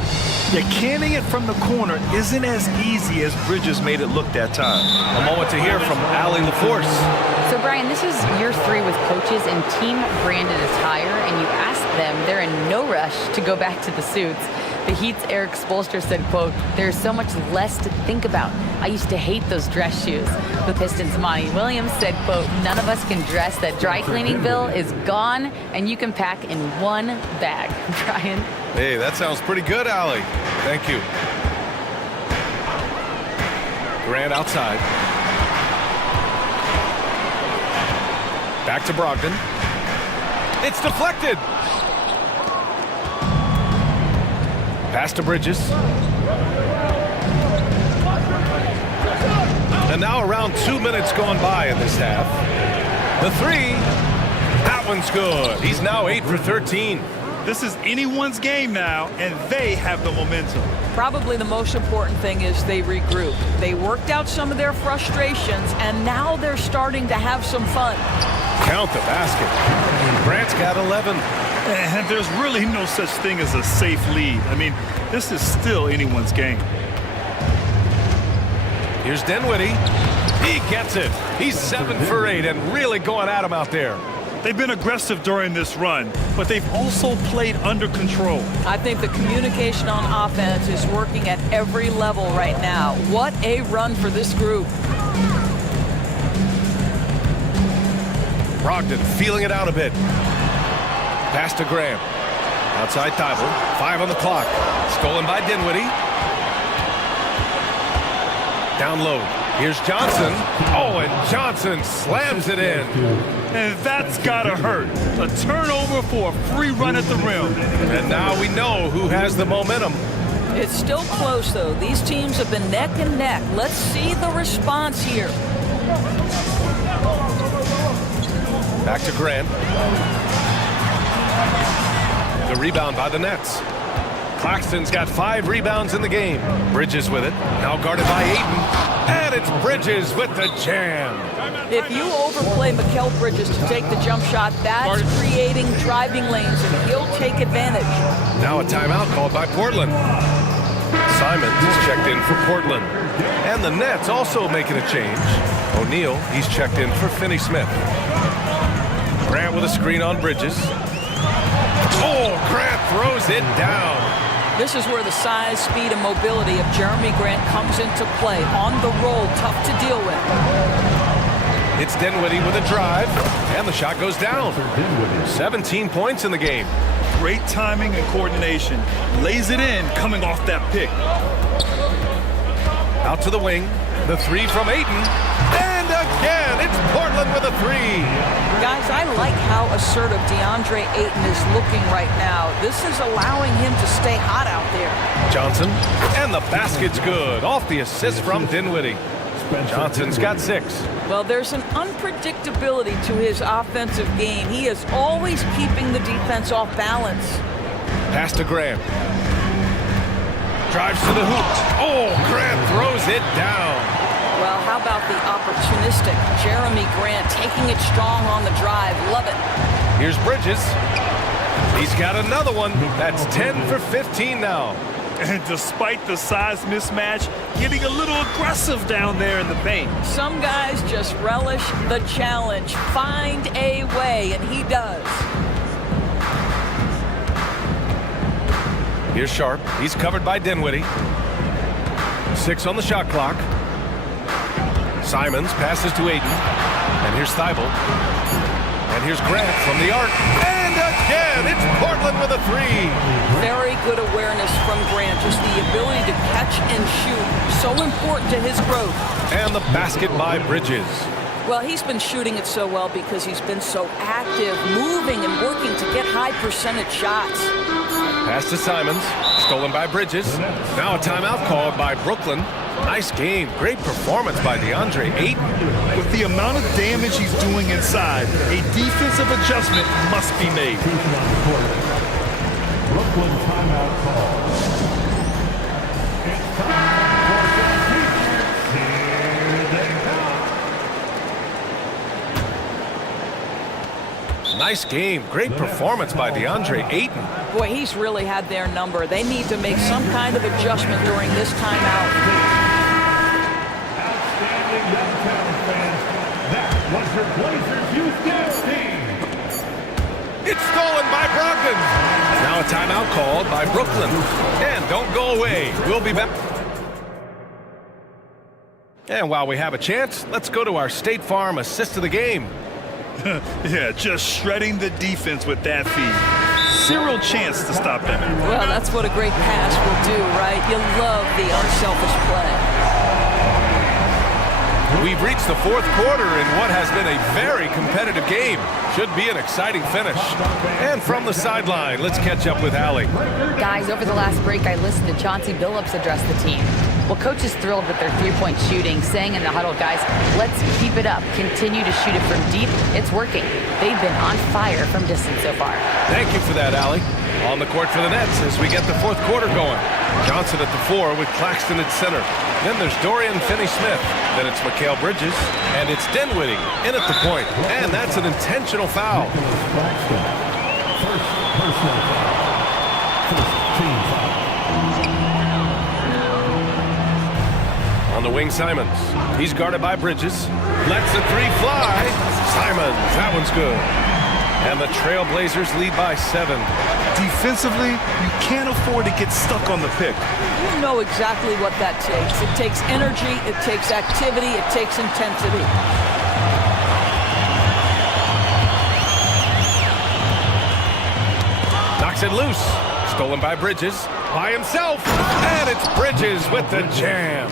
Yeah, canning it from the corner isn't as easy as Bridges made it look that time. A moment to hear from Allie LaForce. So, Brian, this is year 3 with coaches in team-branded attire, and you ask them, they're in no rush to go back to the suits. The Heat's Eric Spoelstra said, quote, "There's so much less to think about. I used to hate those dress shoes." The Pistons' Monty Williams said, quote, "None of us can dress. That dry cleaning bill is gone, and you can pack in one bag." Brian? Hey, that sounds pretty good, Allie. Thank you. Grant outside. Back to Brogdon. It's deflected. Pass to Bridges. And now around 2 minutes gone by in this half. The three. That one's good. He's now 8 for 13. This is anyone's game now, and they have the momentum. Probably the most important thing is they regroup. They worked out some of their frustrations, and now they're starting to have some fun. Count the basket. Grant's got 11. And there's really no such thing as a safe lead. I mean, this is still anyone's game. Here's Dinwiddie. He gets it. He's 7 for 8 and really going at him out there. They've been aggressive during this run, but they've also played under control. I think the communication on offense is working at every level right now. What a run for this group. Brogdon feeling it out a bit. Pass to Graham. Outside Thibault. 5 on the clock. Stolen by Dinwiddie. Down low. Here's Johnson. Oh, and Johnson slams it in. And that's gotta hurt. A turnover for a free run at the rim. And now we know who has the momentum. It's still close, though. These teams have been neck and neck. Let's see the response here. Back to Grant. The rebound by the Nets. Claxton's got 5 rebounds in the game. Bridges with it. Now guarded by Ayton. And it's Bridges with the jam. If you overplay Mikal Bridges to take the jump shot, that's creating driving lanes, and he'll take advantage. Now a timeout called by Portland. Simons is checked in for Portland. And the Nets also making a change. O'Neal, he's checked in for Finney-Smith. Grant with a screen on Bridges. Oh, Grant throws it down. This is where the size, speed, and mobility of Jeremy Grant comes into play. On the roll, tough to deal with. It's Dinwiddie with a drive, and the shot goes down. 17 points in the game. Great timing and coordination. Lays it in, coming off that pick. Out to the wing. The 3 from Ayton. And again, it's Portland with a 3. Guys, I like how assertive DeAndre Ayton is looking right now. This is allowing him to stay hot out there. Johnson, and the basket's good. Off the assist from Dinwiddie. Johnson's got 6. Well, there's an unpredictability to his offensive game. He is always keeping the defense off balance. Pass to Grant. Drives to the hoop. Oh, Grant throws it down. Well, how about the opportunistic Jeremy Grant taking it strong on the drive? Love it. Here's Bridges. He's got another one. That's 10 for 15 now. And despite the size mismatch, getting a little aggressive down there in the paint. Some guys just relish the challenge. Find a way, and he does. Here's Sharp. He's covered by Dinwiddie. 6 on the shot clock. Simons passes to Ayton. And here's Thibault. And here's Grant from the arc. And again, it's Portland with a 3. Very good awareness from Grant. Just the ability to catch and shoot. So important to his growth. And the basket by Bridges. Well, he's been shooting it so well because he's been so active, moving and working to get high percentage shots. Pass to Simons, stolen by Bridges. Now a timeout called by Brooklyn. Nice game, great performance by DeAndre Ayton. With the amount of damage he's doing inside, a defensive adjustment must be made. Brooklyn timeout call. It's time for the defense. Here they come. Nice game, great performance by DeAndre Ayton. Boy, he's really had their number. They need to make some kind of adjustment during this timeout. Outstanding downtown fans. That was your Blazers youth dance team. It's stolen by Brogdon. Now a timeout called by Brooklyn. And don't go away. We'll be back. And while we have a chance, let's go to our State Farm assist of the game. Yeah, just shredding the defense with that feed. Zero chance to stop them. Well, that's what a great pass will do, right? You love the unselfish play. We've reached the fourth quarter in what has been a very competitive game. Should be an exciting finish. And from the sideline, let's catch up with Allie. Guys, over the last break, I listened to Chauncey Billups address the team. Well, coach is thrilled with their three-point shooting, saying in the huddle, guys, let's keep it up. Continue to shoot it from deep. It's working. They've been on fire from distance so far. Thank you for that, Allie. On the court for the Nets as we get the fourth quarter going. Johnson at the 4 with Claxton at center. Then there's Dorian Finney-Smith. Then it's Mikal Bridges. And it's Dinwiddie in at the point. And that's an intentional foul. Claxton. First personal foul. First team foul. On the wing, Simons. He's guarded by Bridges. Lets the three fly. Simons, that one's good. And the Trailblazers lead by 7. Defensively, you can't afford to get stuck on the pick. You know exactly what that takes. It takes energy, it takes activity, it takes intensity. Knocks it loose. Stolen by Bridges. By himself. And it's Bridges with the jam.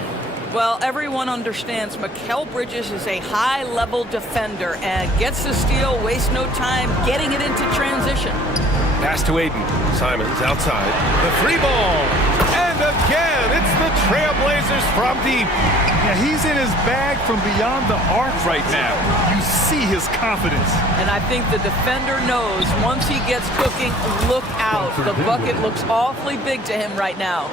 Well, everyone understands Mikal Bridges is a high-level defender and gets the steal, wastes no time getting it into transition. Pass to Ayton. Simons outside. The three ball. And again, it's the Trailblazers from deep. Yeah, he's in his bag from beyond the arc right now. You see his confidence. And I think the defender knows once he gets cooking, look out. The bucket looks awfully big to him right now.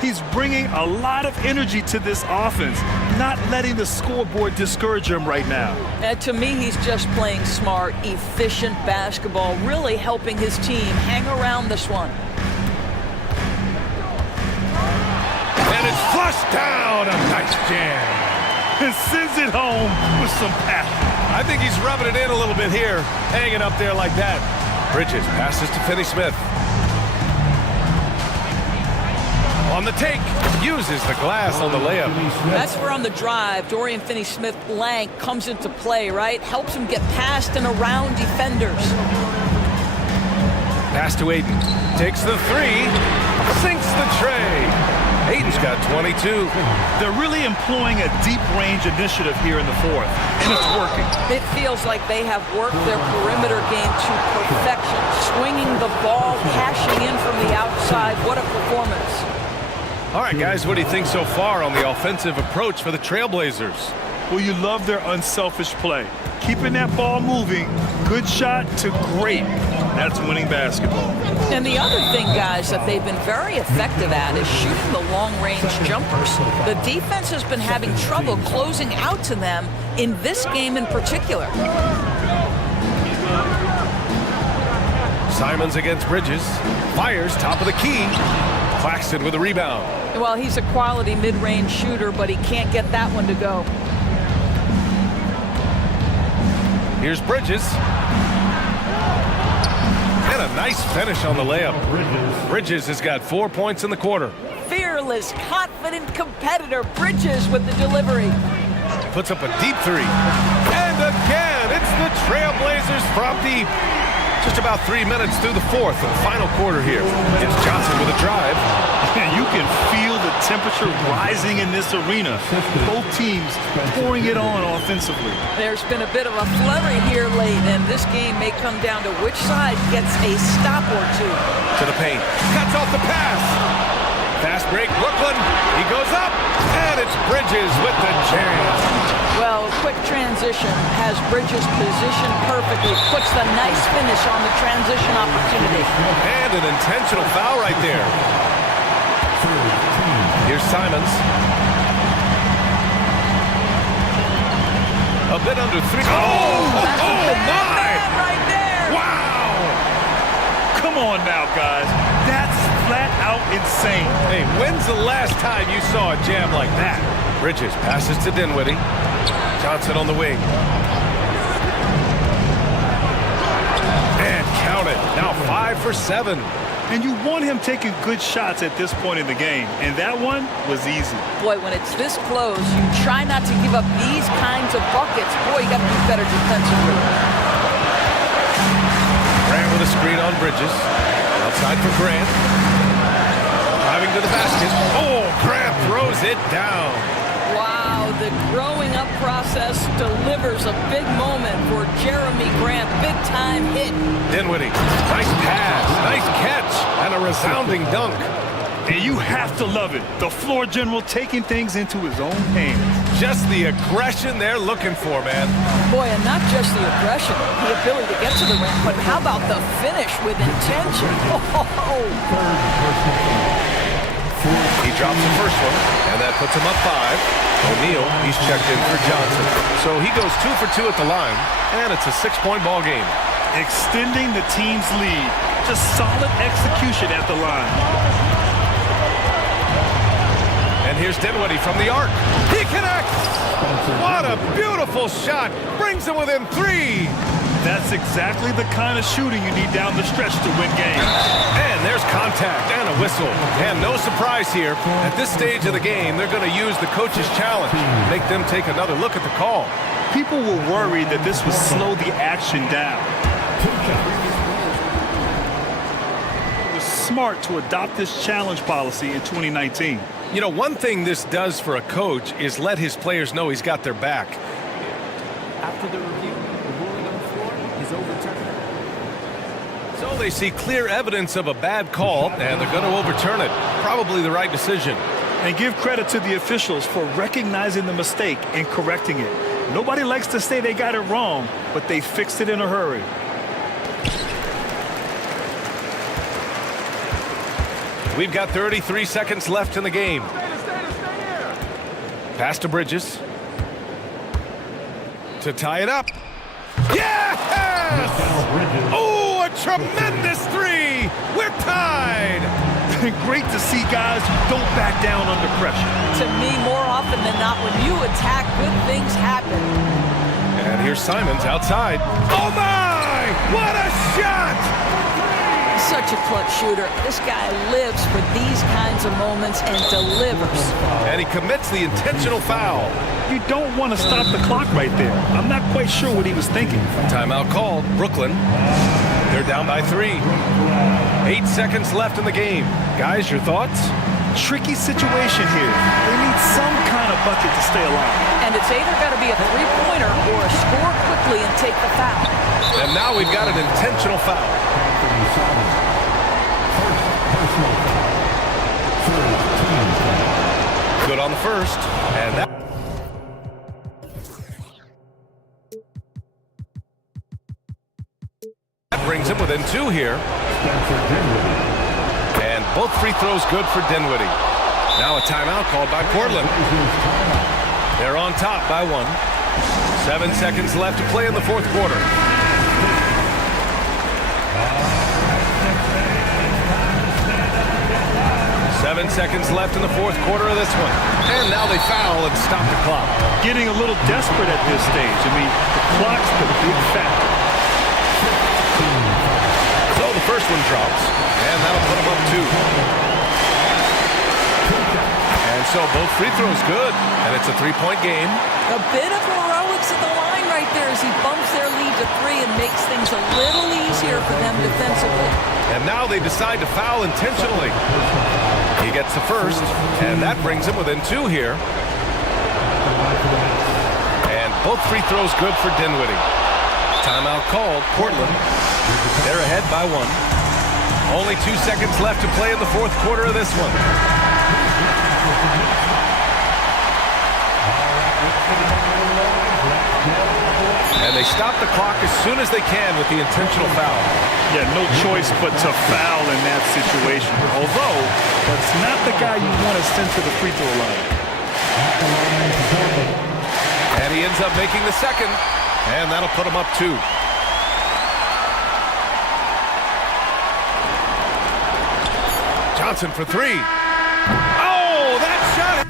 He's bringing a lot of energy to this offense, not letting the scoreboard discourage him right now. And to me, he's just playing smart, efficient basketball, really helping his team hang around this one. And it's flushed down. A nice jam. And sends it home with some passion. I think he's rubbing it in a little bit here, hanging up there like that. Bridges passes to Finney-Smith. On the take, uses the glass on the layup. That's where on the drive, Dorian Finney-Smith length comes into play, right? Helps him get past and around defenders. Pass to Ayton. Takes the 3. Sinks the tray. Ayton's got 22. They're really employing a deep range initiative here in the fourth, and it's working. It feels like they have worked their perimeter game to perfection. Swinging the ball, cashing in from the outside. What a performance. All right, guys, what do you think so far on the offensive approach for the Trailblazers? Well, you love their unselfish play. Keeping that ball moving, good shot to great. That's winning basketball. And the other thing, guys, that they've been very effective at is shooting the long-range jumpers. The defense has been having trouble closing out to them in this game in particular. Simons against Bridges. Fires top of the key. Claxton with a rebound. Well, he's a quality mid-range shooter, but he can't get that one to go. Here's Bridges. And a nice finish on the layup. Bridges has got 4 points in the quarter. Fearless, confident competitor. Bridges with the delivery. Puts up a deep 3. And again, it's the Trailblazers from deep. Just about 3 minutes through the fourth and final quarter here. It's Johnson with a drive. And you can feel the temperature rising in this arena. Both teams pouring it on offensively. There's been a bit of a flurry here late, and this game may come down to which side gets a stop or two. To the paint. Cuts off the pass. Fast break, Brooklyn. He goes up, and it's Bridges with the jam. Well, quick transition has Bridges positioned perfectly, puts the nice finish on the transition opportunity. And an intentional foul right there. Here's Simons. A bit under three. Oh my! Right there. Wow! Come on now, guys. That's flat out insane. Hey, when's the last time you saw a jam like that? Bridges passes to Dinwiddie. Johnson on the wing. And count it. Now 5 for 7. And you want him taking good shots at this point in the game. And that one was easy. Boy, when it's this close, you try not to give up these kinds of buckets. Boy, you got to be better defensively. Grant with a screen on Bridges. Outside for Grant. Driving to the basket. Oh, Grant throws it down. Wow, the growing up process delivers a big moment for Jeremy Grant. Big time hit. Dinwiddie. Nice pass. Nice catch. And a resounding dunk. And you have to love it. The floor general taking things into his own hands. Just the aggression they're looking for, man. Boy, and not just the aggression, the ability to get to the rim, but how about the finish with intention? Oh. He drops the first one, and that puts him up 5. O'Neal, he's checked in for Johnson. So he goes 2 for 2 at the line, and it's a 6-point ball game. Extending the team's lead. Just solid execution at the line. And here's Dinwiddie from the arc. He connects! What a beautiful shot! Brings him within 3! That's exactly the kind of shooting you need down the stretch to win games. And there's contact and a whistle. And no surprise here. At this stage of the game, they're going to use the coach's challenge. Make them take another look at the call. People were worried that this would slow the action down. It was smart to adopt this challenge policy in 2019. You know, one thing this does for a coach is let his players know he's got their back. After the review, the ruling on the floor is overturned. So they see clear evidence of a bad call, and they're going to overturn it. Probably the right decision. And give credit to the officials for recognizing the mistake and correcting it. Nobody likes to say they got it wrong, but they fixed it in a hurry. We've got 33 seconds left in the game. Pass to Bridges. To tie it up. Yes! Oh, a tremendous 3! We're tied! Great to see guys who don't back down under pressure. To me, more often than not, when you attack, good things happen. And here's Simons outside. Oh my! What a shot! Such a clutch shooter. This guy lives for these kinds of moments and delivers. And he commits the intentional foul. You don't want to stop the clock right there. I'm not quite sure what he was thinking. Timeout called. Brooklyn. They're down by 3. 8 seconds left in the game. Guys, your thoughts? Tricky situation here. They need some kind of bucket to stay alive. And it's either got to be a three-pointer or a score quickly and take the foul. And now we've got an intentional foul. Good on the first. And that brings him within 2 here. And both free throws good for Dinwiddie. Now a timeout called by Portland. They're on top by 1. 7 seconds left to play in the fourth quarter. 7 seconds left in the fourth quarter of this one. And now they foul and stop the clock. Getting a little desperate at this stage. I mean, the clock's the big factor. So the first one drops, and that'll put them up 2. And so both free throws good, and it's a 3-point game. A bit of heroics at the line right there as he bumps their lead to 3 and makes things a little easier for them defensively. And now they decide to foul intentionally. He gets the first, and that brings him within 2 here. And both free throws good for Dinwiddie. Timeout called. Portland. They're ahead by 1. Only 2 seconds left to play in the fourth quarter of this one. And they stop the clock as soon as they can with the intentional foul. Yeah, no choice but to foul in that situation. Although, that's not the guy you want to send to the free throw line. And he ends up making the second. And that'll put him up 2. Johnson for 3. Oh, that shot!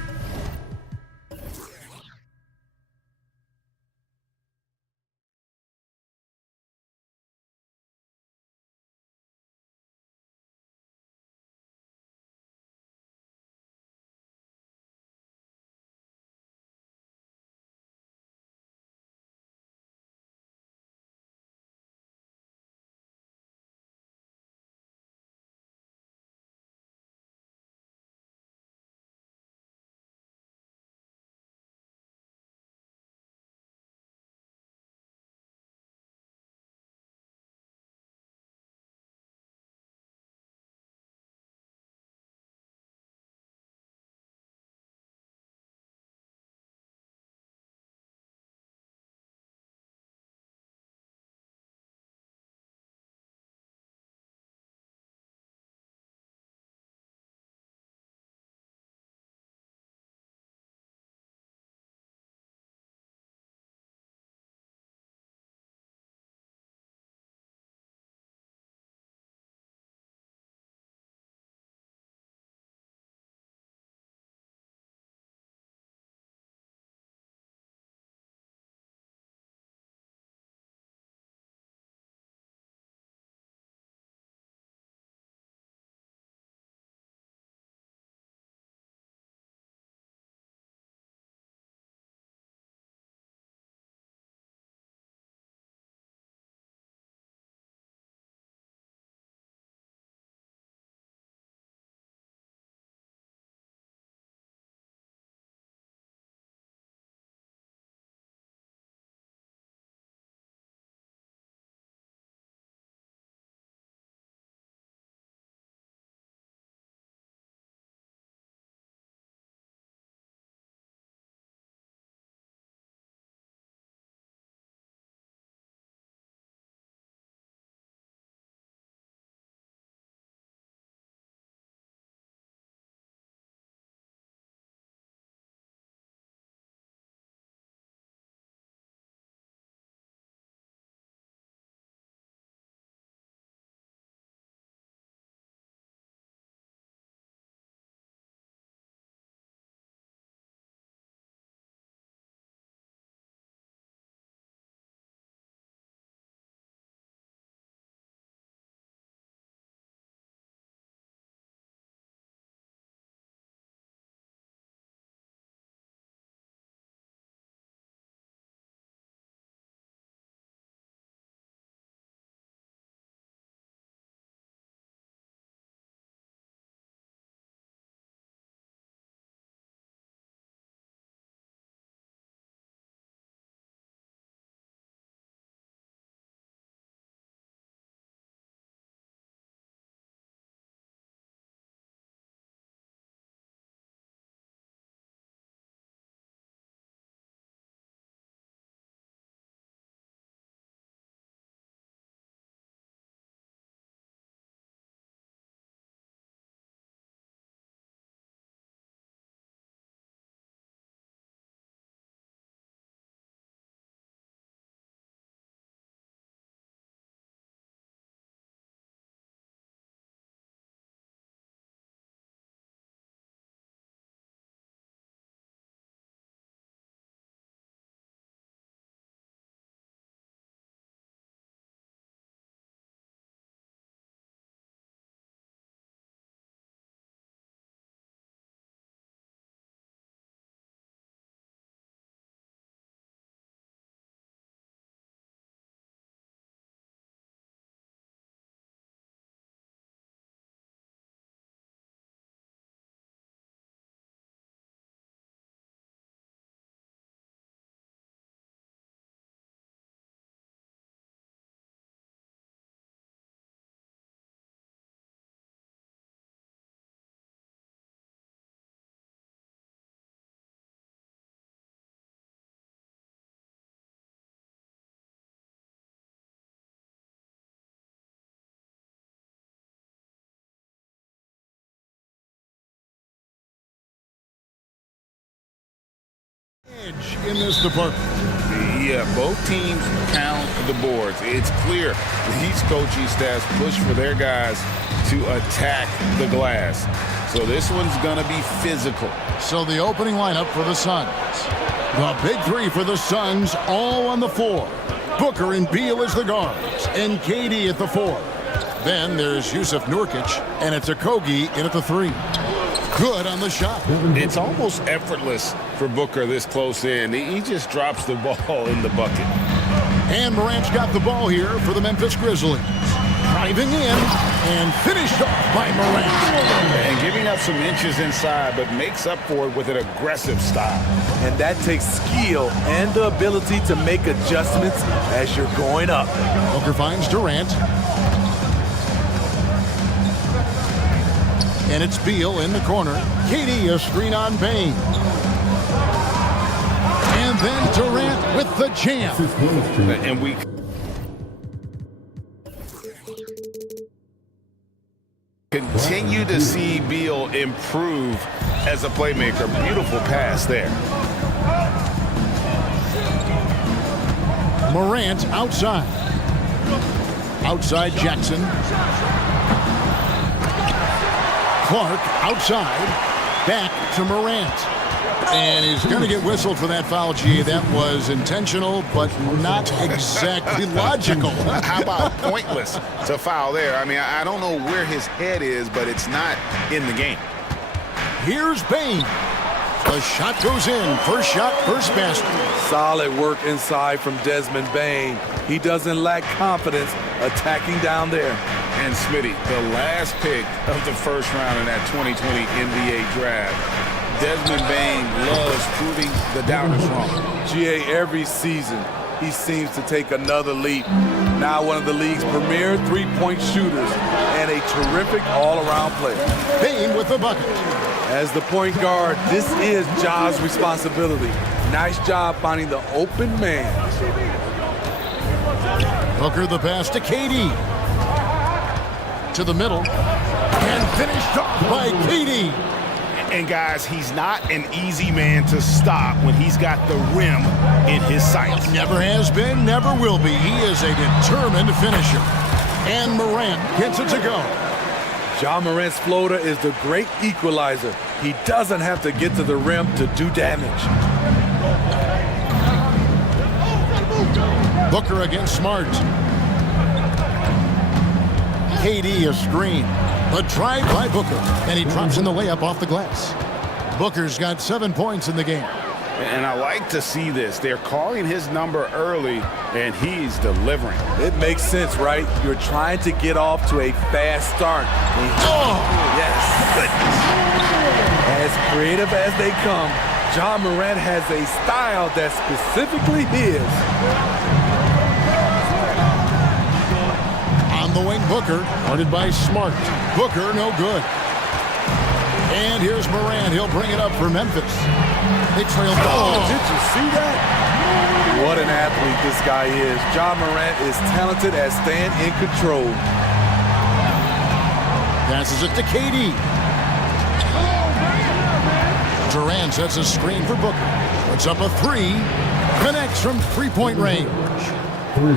in this department. Yeah, both teams pound the boards. It's clear these coaching staffs push for their guys to attack the glass. So this one's going to be physical. So the opening lineup for the Suns. The big three for the Suns, all on the floor. Booker and Beal as the guards, and KD at the 4. Then there's Yusuf Nurkic, and it's Okogie in at the 3. Good on the shot. It's almost effortless for Booker this close in. He just drops the ball in the bucket. And Morant's got the ball here for the Memphis Grizzlies. Driving in and finished off by Morant. And giving up some inches inside, but makes up for it with an aggressive style. And that takes skill and the ability to make adjustments as you're going up. Booker finds Durant. And it's Beal in the corner. KD a screen on Bane. And then Durant with the jam. And we continue to see Beal improve as a playmaker. Beautiful pass there. Morant outside. Outside Jackson. Clark outside. Back to Morant. And he's going to get whistled for that foul, G. That was intentional, but not exactly logical. How about pointless to foul there? I mean, I don't know where his head is, but it's not in the game. Here's Bane. The shot goes in. First shot, first basket. Solid work inside from Desmond Bane. He doesn't lack confidence attacking down there. And Smitty, the last pick of the first round in that 2020 NBA draft. Desmond Bane loves proving the doubters wrong. GA, every season, he seems to take another leap. Now one of the league's premier three-point shooters and a terrific all-around player. Bane with the bucket. As the point guard, this is Ja's responsibility. Nice job finding the open man. Booker the pass to KD. To the middle. And finished off by KD. And guys, he's not an easy man to stop when he's got the rim in his sights. Never has been, never will be. He is a determined finisher. And Morant gets it to go. Ja Morant's floater is the great equalizer. He doesn't have to get to the rim to do damage. Booker against Smart. KD a screen. A drive by Booker, and he drops in the layup off the glass. Booker's got 7 points in the game. And I like to see this. They're calling his number early, and he's delivering. It makes sense, right? You're trying to get off to a fast start. Yes. As creative as they come, Ja Morant has a style that's specifically his. On the wing, Booker, guarded by Smart. Booker, no good. And here's Morant. He'll bring it up for Memphis. They trail. Did you see that? What an athlete this guy is. Ja Morant is talented at staying in control. Passes it to KD. Durant sets a screen for Booker. Puts up a 3. Connects from three-point range.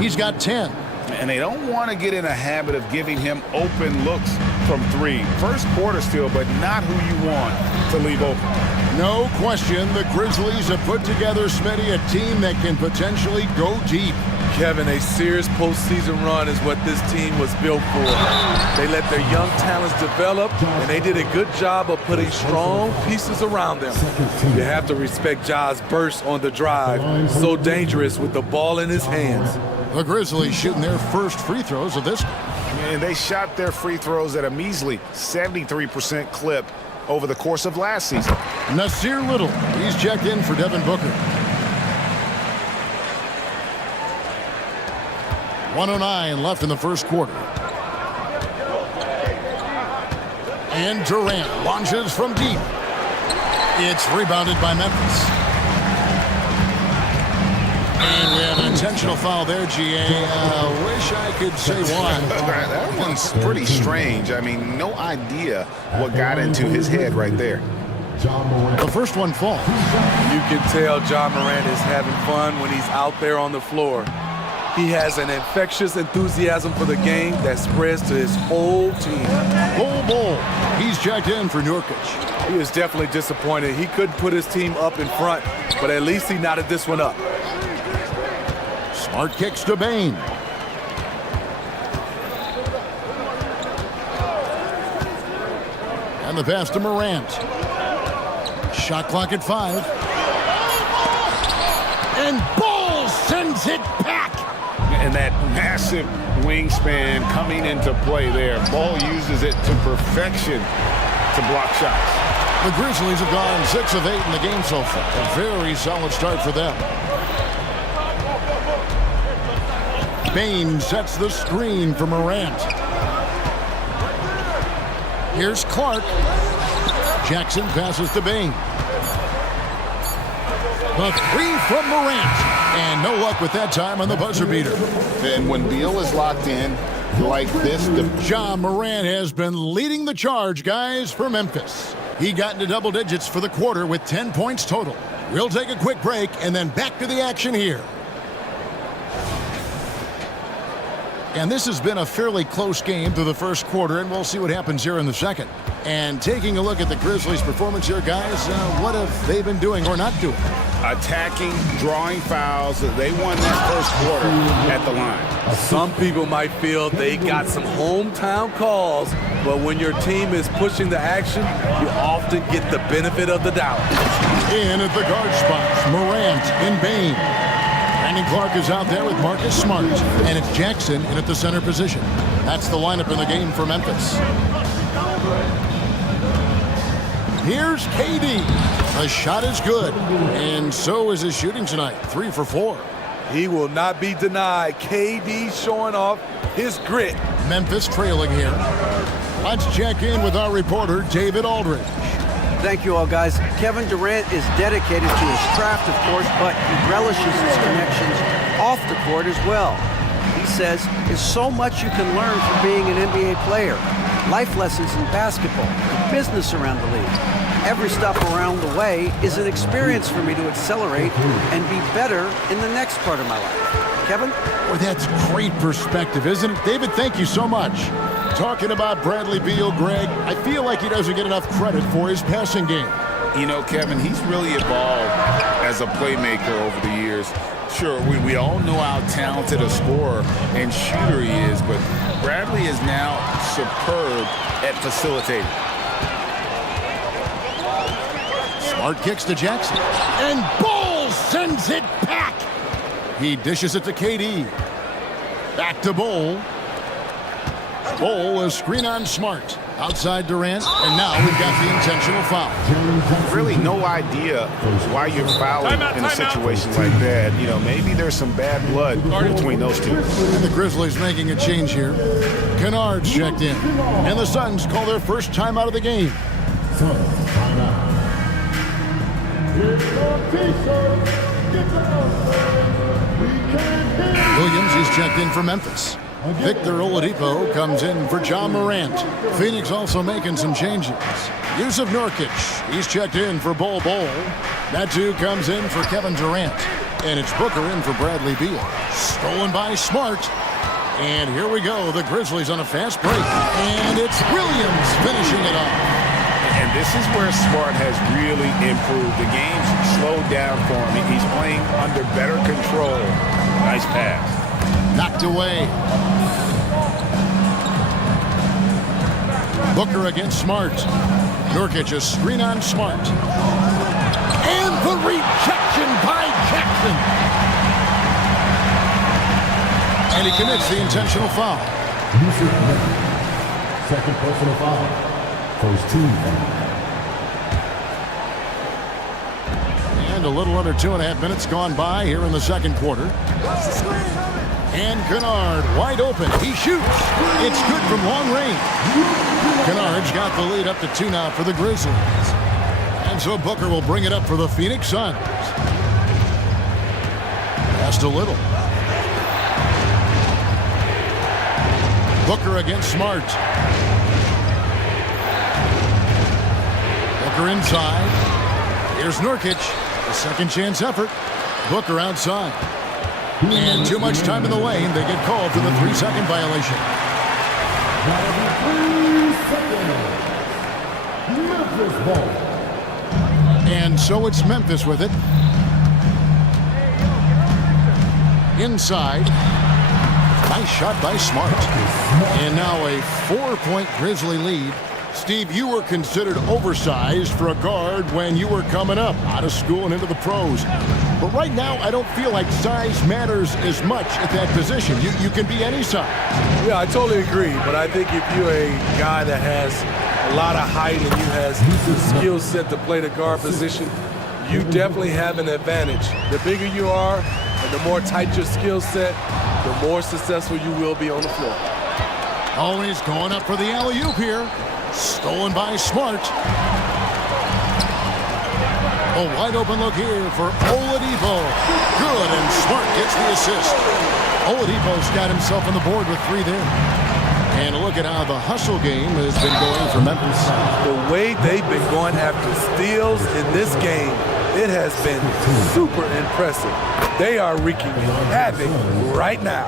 He's got 10. And they don't want to get in a habit of giving him open looks from 3. First quarter still, but not who you want to leave open. No question, the Grizzlies have put together, Smitty, a team that can potentially go deep. Kevin, a serious postseason run is what this team was built for. They let their young talents develop, and they did a good job of putting strong pieces around them. You have to respect Ja's burst on the drive. So dangerous with the ball in his hands. The Grizzlies shooting their first free throws of this game. And they shot their free throws at a measly 73% clip over the course of last season. Nasir Little, he's checked in for Devin Booker. 1:09 left in the first quarter. And Durant launches from deep. It's rebounded by Memphis. And we have an intentional foul there, GA. Wish I could say why. That one's pretty strange. I mean, no idea what got into his head right there. The first one falls. You can tell John Morant is having fun when he's out there on the floor. He has an infectious enthusiasm for the game that spreads to his whole team. Bull. He's checked in for Nurkic. He is definitely disappointed. He couldn't put his team up in front, but at least he knotted this one up. Smart kicks to Bain. And the pass to Morant. Shot clock at 5. And Ball sends it back. And that massive wingspan coming into play there. Ball uses it to perfection to block shots. The Grizzlies have gone 6 of 8 in the game so far. A very solid start for them. Bain sets the screen for Morant. Here's Clark. Jackson passes to Bain. The 3 from Morant. And no luck with that time on the buzzer beater. And when Beal is locked in like this, Ja Morant has been leading the charge, guys, for Memphis. He got into double digits for the quarter with 10 points total. We'll take a quick break and then back to the action here. And this has been a fairly close game through the first quarter, and we'll see what happens here in the second. And taking a look at the Grizzlies' performance here, guys, what have they been doing or not doing? Attacking, drawing fouls. They won that first quarter at the line. Some people might feel they got some hometown calls, but when your team is pushing the action, you often get the benefit of the doubt. In at the guard spots, Morant and Bain. Brandon Clark is out there with Marcus Smart, and it's Jackson in at the center position. That's the lineup in the game for Memphis. Here's KD. The shot is good, and so is his shooting tonight, 3 for 4. He will not be denied. KD showing off his grit. Memphis trailing here. Let's check in with our reporter, David Aldridge. Thank you all, guys. Kevin Durant is dedicated to his craft, of course, but he relishes his connections off the court as well. He says there's so much you can learn from being an NBA player. Life lessons in basketball, business around the league. Every stop around the way is an experience for me to accelerate and be better in the next part of my life. Kevin? Well, that's great perspective, isn't it? David, thank you so much. Talking about Bradley Beal, Greg, I feel like he doesn't get enough credit for his passing game. You know, Kevin, he's really evolved as a playmaker over the years. Sure, we all know how talented a scorer and shooter he is, but Bradley is now superb at facilitating. Smart kicks to Jackson. And Ball sends it back. He dishes it to KD. Back to Ball. Ball, a screen on Smart. Outside Durant, and now we've got the intentional foul. Really no idea why you're fouling in a situation like that. You know, maybe there's some bad blood between those two. And the Grizzlies making a change here. Kennard's checked in. And the Suns call their first time out of the game. Williams is checked in for Memphis. Victor Oladipo comes in for Ja Morant. Phoenix also making some changes. Yusuf Nurkic, he's checked in for Bol. That too comes in for Kevin Durant. And it's Booker in for Bradley Beal. Stolen by Smart. And here we go, the Grizzlies on a fast break. And it's Williams finishing it off. And this is where Smart has really improved. The game's slowed down for him. He's playing under better control. Nice pass. Knocked away. Booker against Smart. Nurkic, a screen on Smart. And the rejection by Jackson. And he commits the intentional foul. Second personal foul. First team foul. And a little under 2.5 minutes gone by here in the second quarter. And Kennard wide open. He shoots. It's good from long range. Kennard's got the lead up to 2 now for the Grizzlies. And so Booker will bring it up for the Phoenix Suns. Just a little. Booker against Smart. Booker inside. Here's Nurkic. A second chance effort. Booker outside. And too much time in the lane. They get called for the 3-second violation. And so it's Memphis with it. Inside. Nice shot by Smart. And now a 4-point Grizzly lead. Steve, you were considered oversized for a guard when you were coming up out of school and into the pros. But right now, I don't feel like size matters as much at that position. You can be any size. Yeah, I totally agree. But I think if you're a guy that has a lot of height and you has the skill set to play the guard position, you definitely have an advantage. The bigger you are and the more tight your skill set, the more successful you will be on the floor. Always going up for the alley-oop here. Stolen by Smart. A wide open look here for Oladipo. Good, and Smart gets the assist. Oladipo's got himself on the board with 3 there. And look at how the hustle game has been going for Memphis. The way they've been going after steals in this game, it has been super impressive. They are wreaking havoc right now.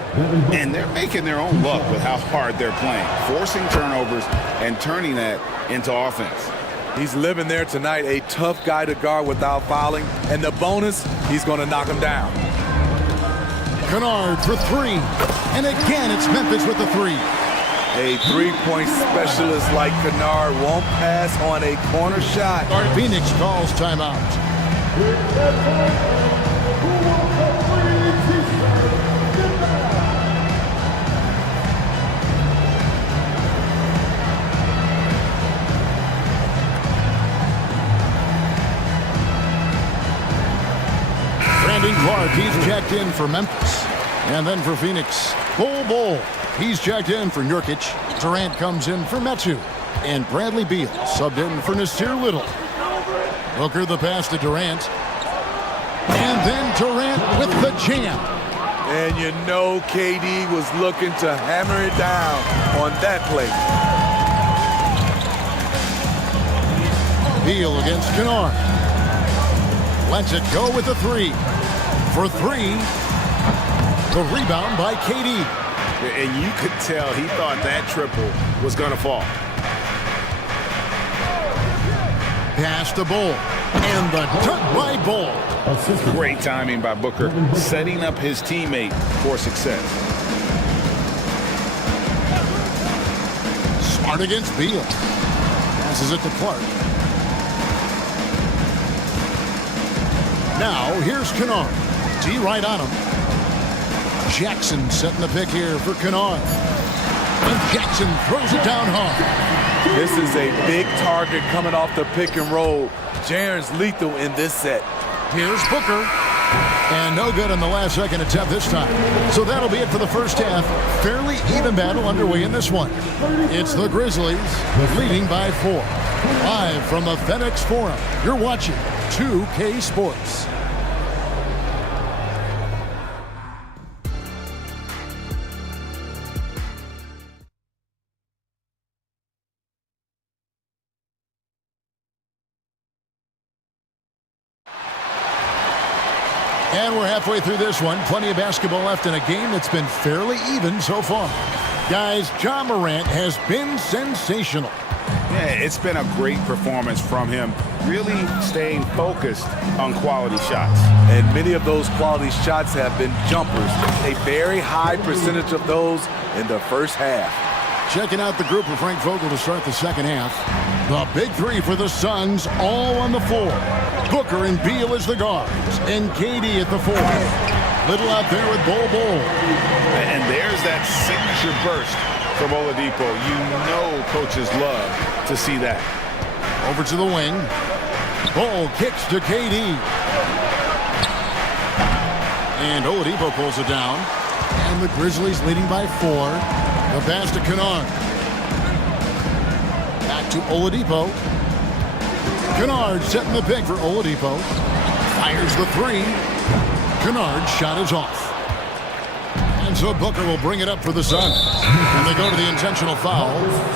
And they're making their own luck with how hard they're playing, forcing turnovers and turning that into offense. He's living there tonight, a tough guy to guard without fouling. And the bonus, he's going to knock him down. Kennard for 3. And again, it's Memphis with the 3. A three-point specialist like Kennard won't pass on a corner shot. Phoenix calls timeout. Brandon Clark, he's checked in for Memphis. And then for Phoenix, Bol. He's checked in for Nurkic. Durant comes in for Metu. And Bradley Beal subbed in for Nasir Little. Booker the pass to Durant. And then Durant with the jam. And you know KD was looking to hammer it down on that play. Beal against Kennard. Lets it go with the 3. For 3. The rebound by KD. And you could tell he thought that triple was going to fall. Pass to Bol. And the dunk by Bol. Great timing by Booker, setting up his teammate for success. Smart against Beal. Passes it to Clark. Now, here's Kennard. D right on him. Jackson setting the pick here for Kennard. And Jackson throws it down hard. This is a big target coming off the pick and roll. Jaren's lethal in this set. Here's Booker. And no good on the last second attempt this time. So that'll be it for the first half. Fairly even battle underway in this one. It's the Grizzlies leading by 4. Live from the FedEx Forum, you're watching 2K Sports. And we're halfway through this one. Plenty of basketball left in a game that's been fairly even so far. Guys, Ja Morant has been sensational. Yeah, it's been a great performance from him, really staying focused on quality shots. And many of those quality shots have been jumpers. A very high percentage of those in the first half. Checking out the group of Frank Vogel to start the second half. The big 3 for the Suns, all on the floor. Booker and Beal as the guards, and KD at the 4. Little out there with Bol. And there's that signature burst from Oladipo. You know coaches love to see that. Over to the wing. Bol kicks to KD. And Oladipo pulls it down. And the Grizzlies leading by 4. The pass to Kennard. Back to Oladipo. Kennard setting the pick for Oladipo. Fires the 3. Kennard's shot is off. And And so Booker will bring it up for the Suns. And they go to the intentional foul.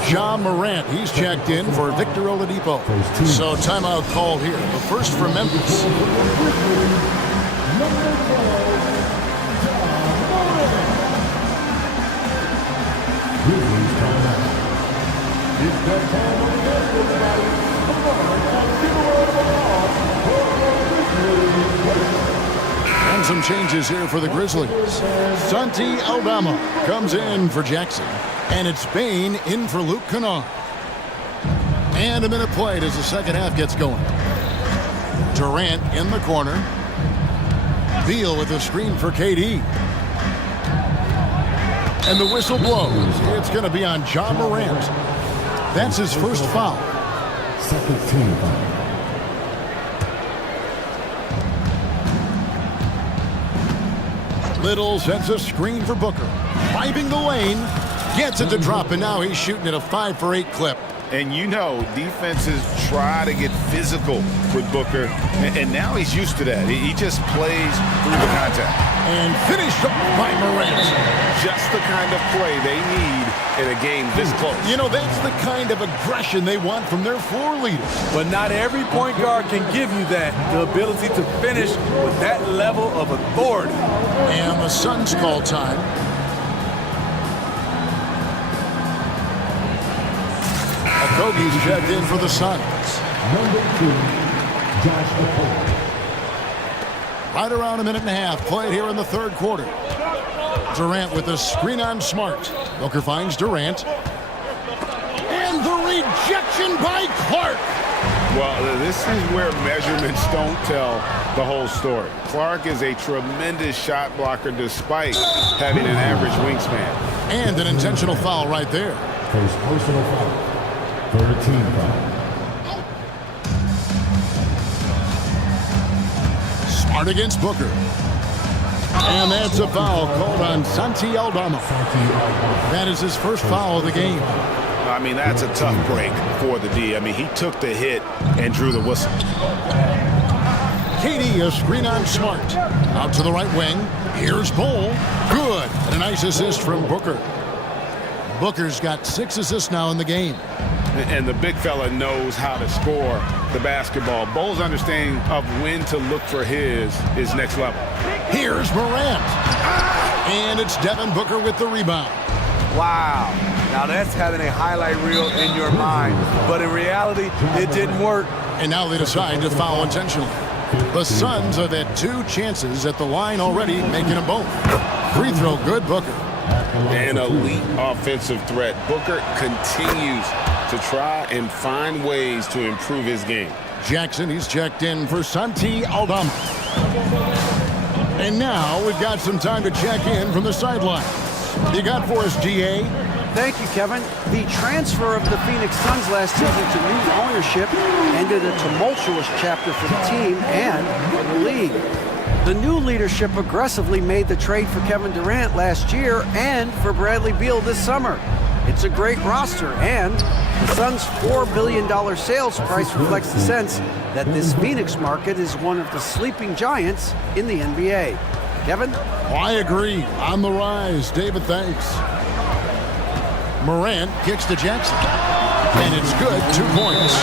Ja Morant, he's checked in for Victor Oladipo. So timeout called here. The first for Memphis. And some changes here for the Grizzlies. Santi Aldama comes in for Jackson. And it's Bain in for Luke Kennard. And a minute played as the second half gets going. Durant in the corner. Beal with a screen for KD. And the whistle blows. It's going to be on Ja Morant. That's his first foul. Second team foul. Little sets a screen for Booker. Driving the lane. Gets it to drop, and now he's shooting at a 5-for-8 clip. And you know, defenses try to get physical with Booker, and now he's used to that. He just plays through the contact. And finished up by Morant. Just the kind of play they need in a game this close. You know, that's the kind of aggression they want from their floor leader. But not every point guard can give you that, the ability to finish with that level of authority. And the Suns call time. Okogie's checked in for the Suns. Number 2, Josh McCoy. Right around a minute and a half played here in the third quarter. Durant with a screen on Smart. Booker finds Durant. And the rejection by Clark. Well, this is where measurements don't tell the whole story. Clark is a tremendous shot blocker despite having an average wingspan. And an intentional foul right there. First personal foul. Third team foul. Smart against Booker. And that's a foul called on Santi Aldama. That is his first foul of the game. I mean, that's a tough break for the D. I mean, he took the hit and drew the whistle. KD, a screen on Smart. Out to the right wing. Here's Bull. Good. And a nice assist from Booker. Booker's got 6 assists now in the game. And the big fella knows how to score the basketball. Bull's understanding of when to look for his is next level. Here's Morant. And it's Devin Booker with the rebound. Wow. Now that's having a highlight reel in your mind. But in reality, it didn't work. And now they decide to foul intentionally. The Suns have had 2 chances at the line already, making them both. Free throw good, Booker. An elite offensive threat. Booker continues to try and find ways to improve his game. Jackson, he's checked in for Santi Aldama. And now we've got some time to check in from the sideline. You got for us, GA? Thank you, Kevin. The transfer of the Phoenix Suns last season to new ownership ended a tumultuous chapter for the team and for the league. The new leadership aggressively made the trade for Kevin Durant last year and for Bradley Beal this summer. It's a great roster, and the Suns' $4 billion sales price reflects the sense that this Phoenix market is one of the sleeping giants in the NBA. Kevin? I agree. On the rise. David, thanks. Morant kicks to Jackson. And it's good. 2 points.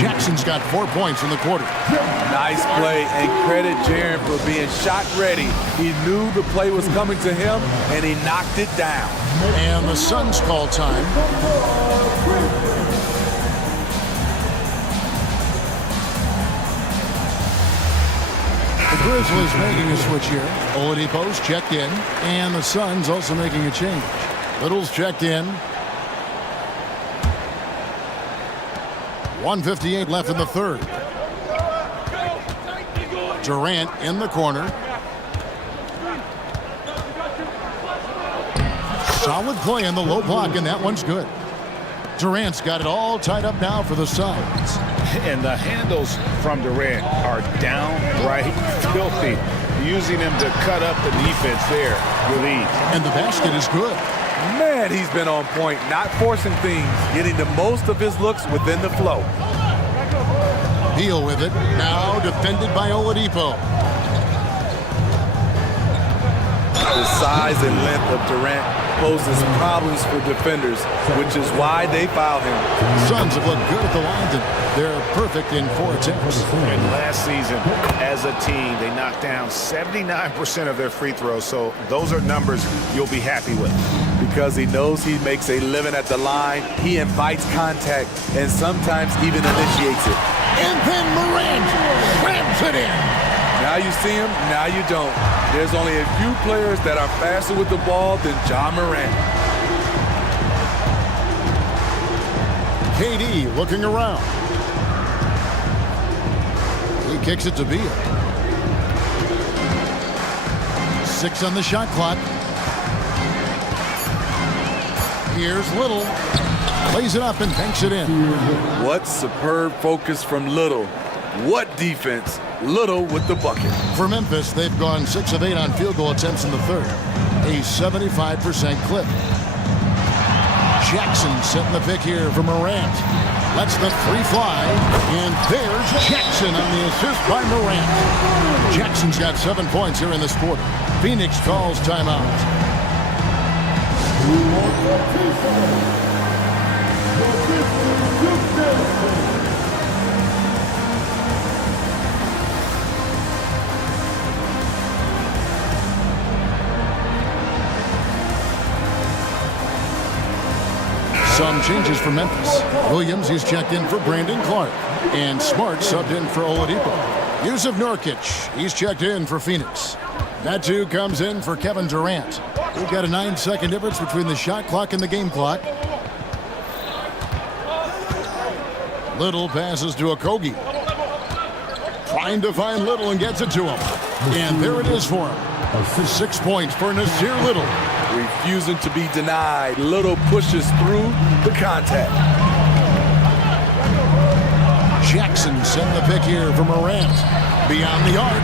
Jackson's got 4 points in the quarter. Nice play, and credit Jaren for being shot ready. He knew the play was coming to him, and he knocked it down. And the Suns call time. The Grizzlies making a switch here. Oladipo's checked in, and the Suns also making a change. Little's checked in. 1:58 left in the third. Durant in the corner. Solid play in the low block, and that one's good. Durant's got it all tied up now for the Suns. And the handles from Durant are downright filthy, using them to cut up the defense there with ease. And the basket is good. Man, he's been on point, not forcing things, getting the most of his looks within the flow. Beal with it, now defended by Oladipo. The size and length of Durant poses problems for defenders, which is why they foul him. Suns have looked good at the line. They're perfect in 4 attempts. And last season, as a team, they knocked down 79% of their free throws. So those are numbers you'll be happy with. Because he knows he makes a living at the line, he invites contact and sometimes even initiates it. And then Morant slams it in. Now you see him, now you don't. There's only a few players that are faster with the ball than Ja Morant. KD looking around. He kicks it to Beal. 6 on the shot clock. Here's Little. Plays it up and banks it in. What superb focus from Little. What defense. Little with the bucket. For Memphis, they've gone 6 of 8 on field goal attempts in the third. A 75% clip. Jackson setting the pick here for Morant. Lets the 3 fly. And there's Jackson on the assist by Morant. Jackson's got 7 points here in this quarter. Phoenix calls timeout. Some changes for Memphis. Williams is checked in for Brandon Clark. And Smart subbed in for Oladipo. Yusuf Nurkic, he's checked in for Phoenix. Natu comes in for Kevin Durant. We've got a 9-second difference between the shot clock and the game clock. Little passes to Okogie. Trying to find Little and gets it to him. And there it is for him. 6 points for Nasir Little. Refusing to be denied. Little pushes through the contact. Jackson setting the pick here for Morant. Beyond the arc.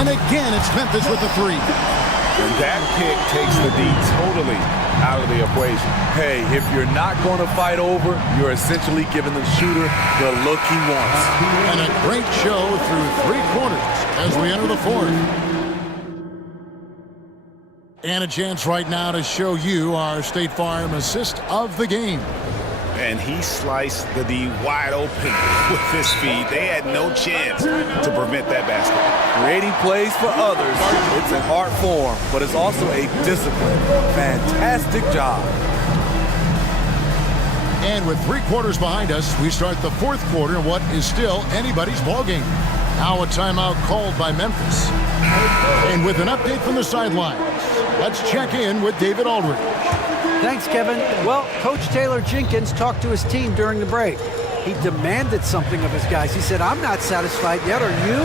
And again, it's Memphis with the 3. And that pick takes the D totally out of the equation. Hey, if you're not going to fight over, you're essentially giving the shooter the look he wants. And a great show through 3 quarters as we enter the 4th. And a chance right now to show you our State Farm assist of the game. And he sliced the D wide open with his speed. They had no chance to prevent that basket. Creating plays for others, it's an art form, but it's also a discipline. Fantastic job. And with 3 quarters behind us, we start the 4th quarter in what is still anybody's ballgame. Now a timeout called by Memphis. And with an update from the sidelines, let's check in with David Aldridge. Thanks, Kevin. Well, Coach Taylor Jenkins talked to his team during the break. He demanded something of his guys. He said, I'm not satisfied yet, are you?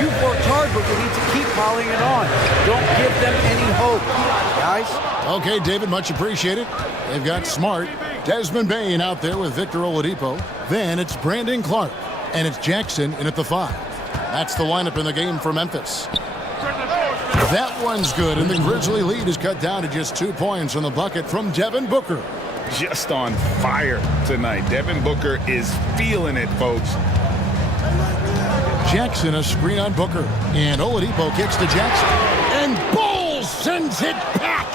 You've worked hard, but we need to keep piling it on. Don't give them any hope, guys. Okay, David, much appreciated. They've got Smart, Desmond Bain out there with Victor Oladipo. Then it's Brandon Clark, and it's Jackson in at the 5. That's the lineup in the game for Memphis. That one's good, and the Grizzly lead is cut down to just 2 points on the bucket from Devin Booker. Just on fire tonight. Devin Booker is feeling it, folks. Jackson, a screen on Booker, and Oladipo kicks to Jackson. And Bowles sends it back!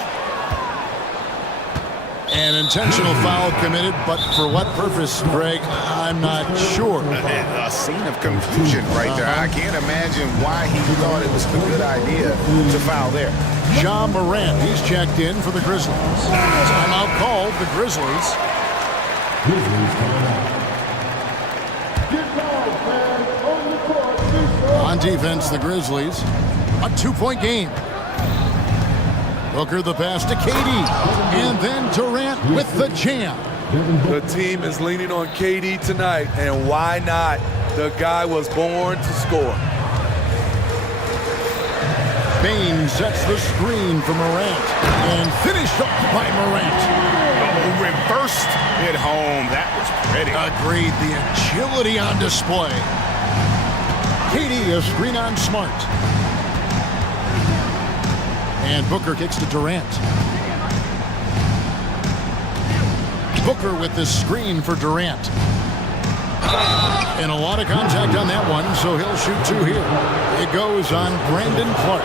An intentional foul committed, but for what purpose, Greg, I'm not sure. A scene of confusion right there. I can't imagine why he thought it was a good idea to foul there. Ja Morant, he's checked in for the Grizzlies. Timeout called the Grizzlies. On defense, the Grizzlies. A 2-point game. Booker the pass to KD. And then Durant with the jam. The team is leaning on KD tonight, and why not? The guy was born to score. Bain sets the screen for Morant. And finished off by Morant. Oh, reversed it home. That was pretty. Agreed. The agility on display. KD, a screen on Smart. And Booker kicks to Durant. Booker with the screen for Durant. And a lot of contact on that one, so he'll shoot 2 here. It goes on Brandon Clark.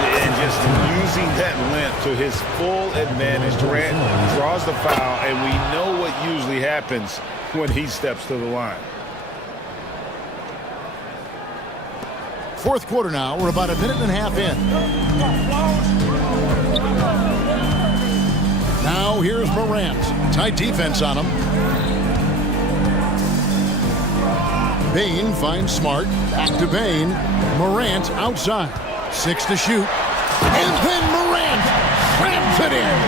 And just using that length to his full advantage. Durant draws the foul, and we know what usually happens when he steps to the line. Fourth quarter now. We're about a minute and a half in. Now here's Morant. Tight defense on him. Bain finds Smart. Back to Bain. Morant outside. 6 to shoot. And then Morant slams it in.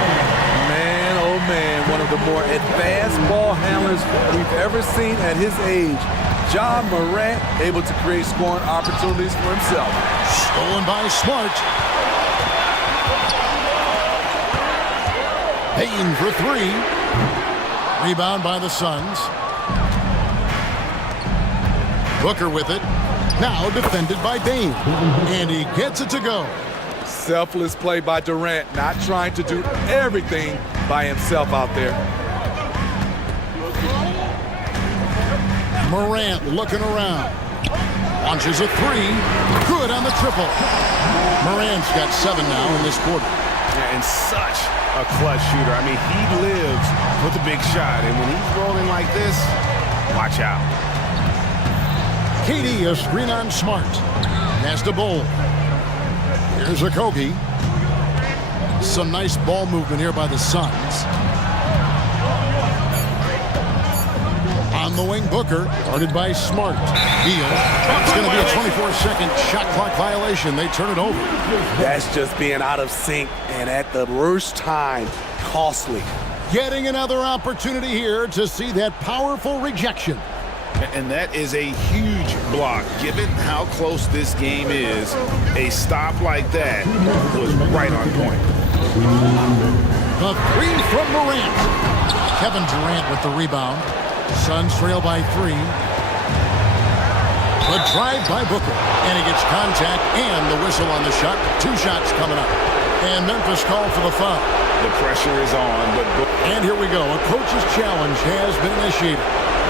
Man, oh man, one of the more advanced ball handlers we've ever seen at his age. John Morant able to create scoring opportunities for himself. Stolen by Smart. Bain for 3. Rebound by the Suns. Booker with it. Now defended by Bain. And he gets it to go. Selfless play by Durant, not trying to do everything by himself out there. Morant looking around. Launches a 3. Good on the triple. Morant's got 7 now in this quarter. Yeah, and such a clutch shooter. I mean, he lives with a big shot. And when he's rolling like this, watch out. KD a screen on Smart. Has to Bowl. Here's a Kobe. Some nice ball movement here by the Suns. On the wing, Booker, guarded by Smart. Beal. It's going to be a 24-second shot clock violation. They turn it over. That's just being out of sync and at the worst time, costly. Getting another opportunity here to see that powerful rejection. And that is a huge block. Given how close this game is, a stop like that was right on point. The 3 from Morant. Kevin Durant with the rebound. Suns trail by 3. The drive by Booker. And he gets contact and the whistle on the shot. 2 shots coming up. And Memphis called for the foul. The pressure is on, but... And here we go. A coach's challenge has been initiated.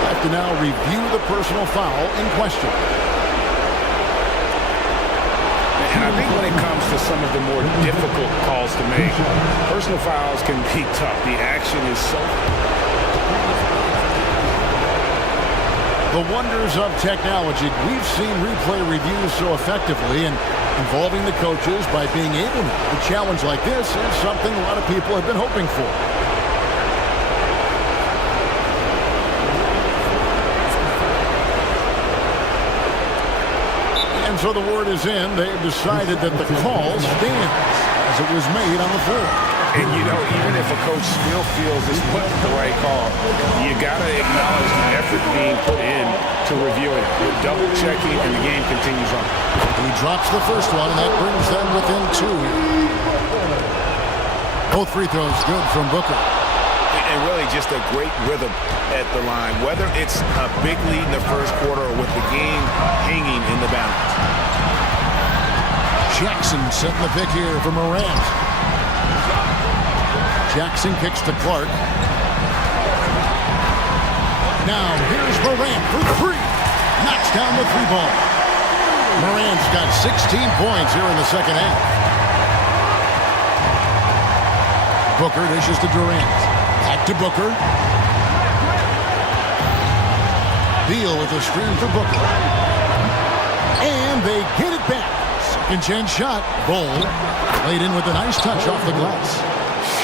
Have to now review the personal foul in question. And I think when it comes to some of the more difficult calls to make, personal fouls can be tough. The action is so... The wonders of technology. We've seen replay reviews so effectively, and involving the coaches by being able to. A challenge like this is something a lot of people have been hoping for. And so the word is in. They've decided that the call stands as it was made on the floor. And, you know, even if a coach still feels this wasn't the right call, you got to acknowledge the effort being put in to review it. We're double-checking, and the game continues on. He drops the first one, and that brings them within 2. Both free throws good from Booker. And really just a great rhythm at the line, whether it's a big lead in the first quarter or with the game hanging in the balance. Jackson setting the pick here for Morant. Jackson kicks to Clark. Now here's Morant for 3. Knocks down the 3 ball. Morant's got 16 points here in the second half. Booker dishes to Durant. Back to Booker. Beal with a screen for Booker. And they get it back. Second chance shot. Bowl laid in with a nice touch off the glass.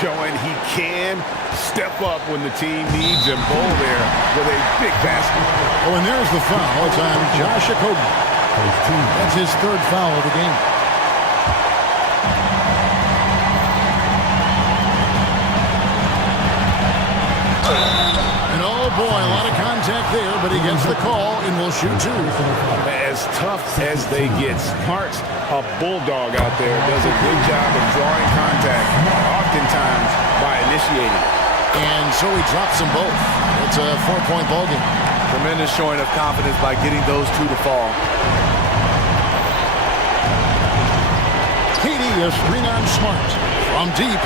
Showing he can step up when the team needs him. Bowl there with a big basket. Oh, and there's the foul. It's on Josh Okogie. That's his 3rd foul of the game. And oh boy, a lot of contact there, but he gets the call and will shoot 2. As tough as they get, Smart's a bulldog out there. Does a good job of drawing contact, oftentimes by initiating. And so he drops them both. It's a 4-point ball game. Tremendous showing of confidence by getting those 2 to fall. KD a screen on Smart. From deep.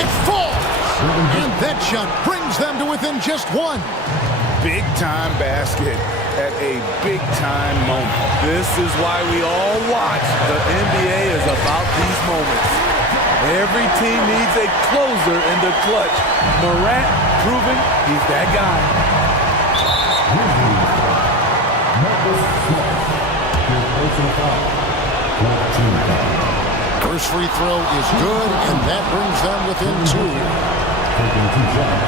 It falls! And that shot brings them to within just 1. Big time basket at a big-time moment. This is why we all watch. The NBA is about these moments. Every team needs a closer in the clutch. Morant proving he's that guy. First free throw is good, and that brings them within 2.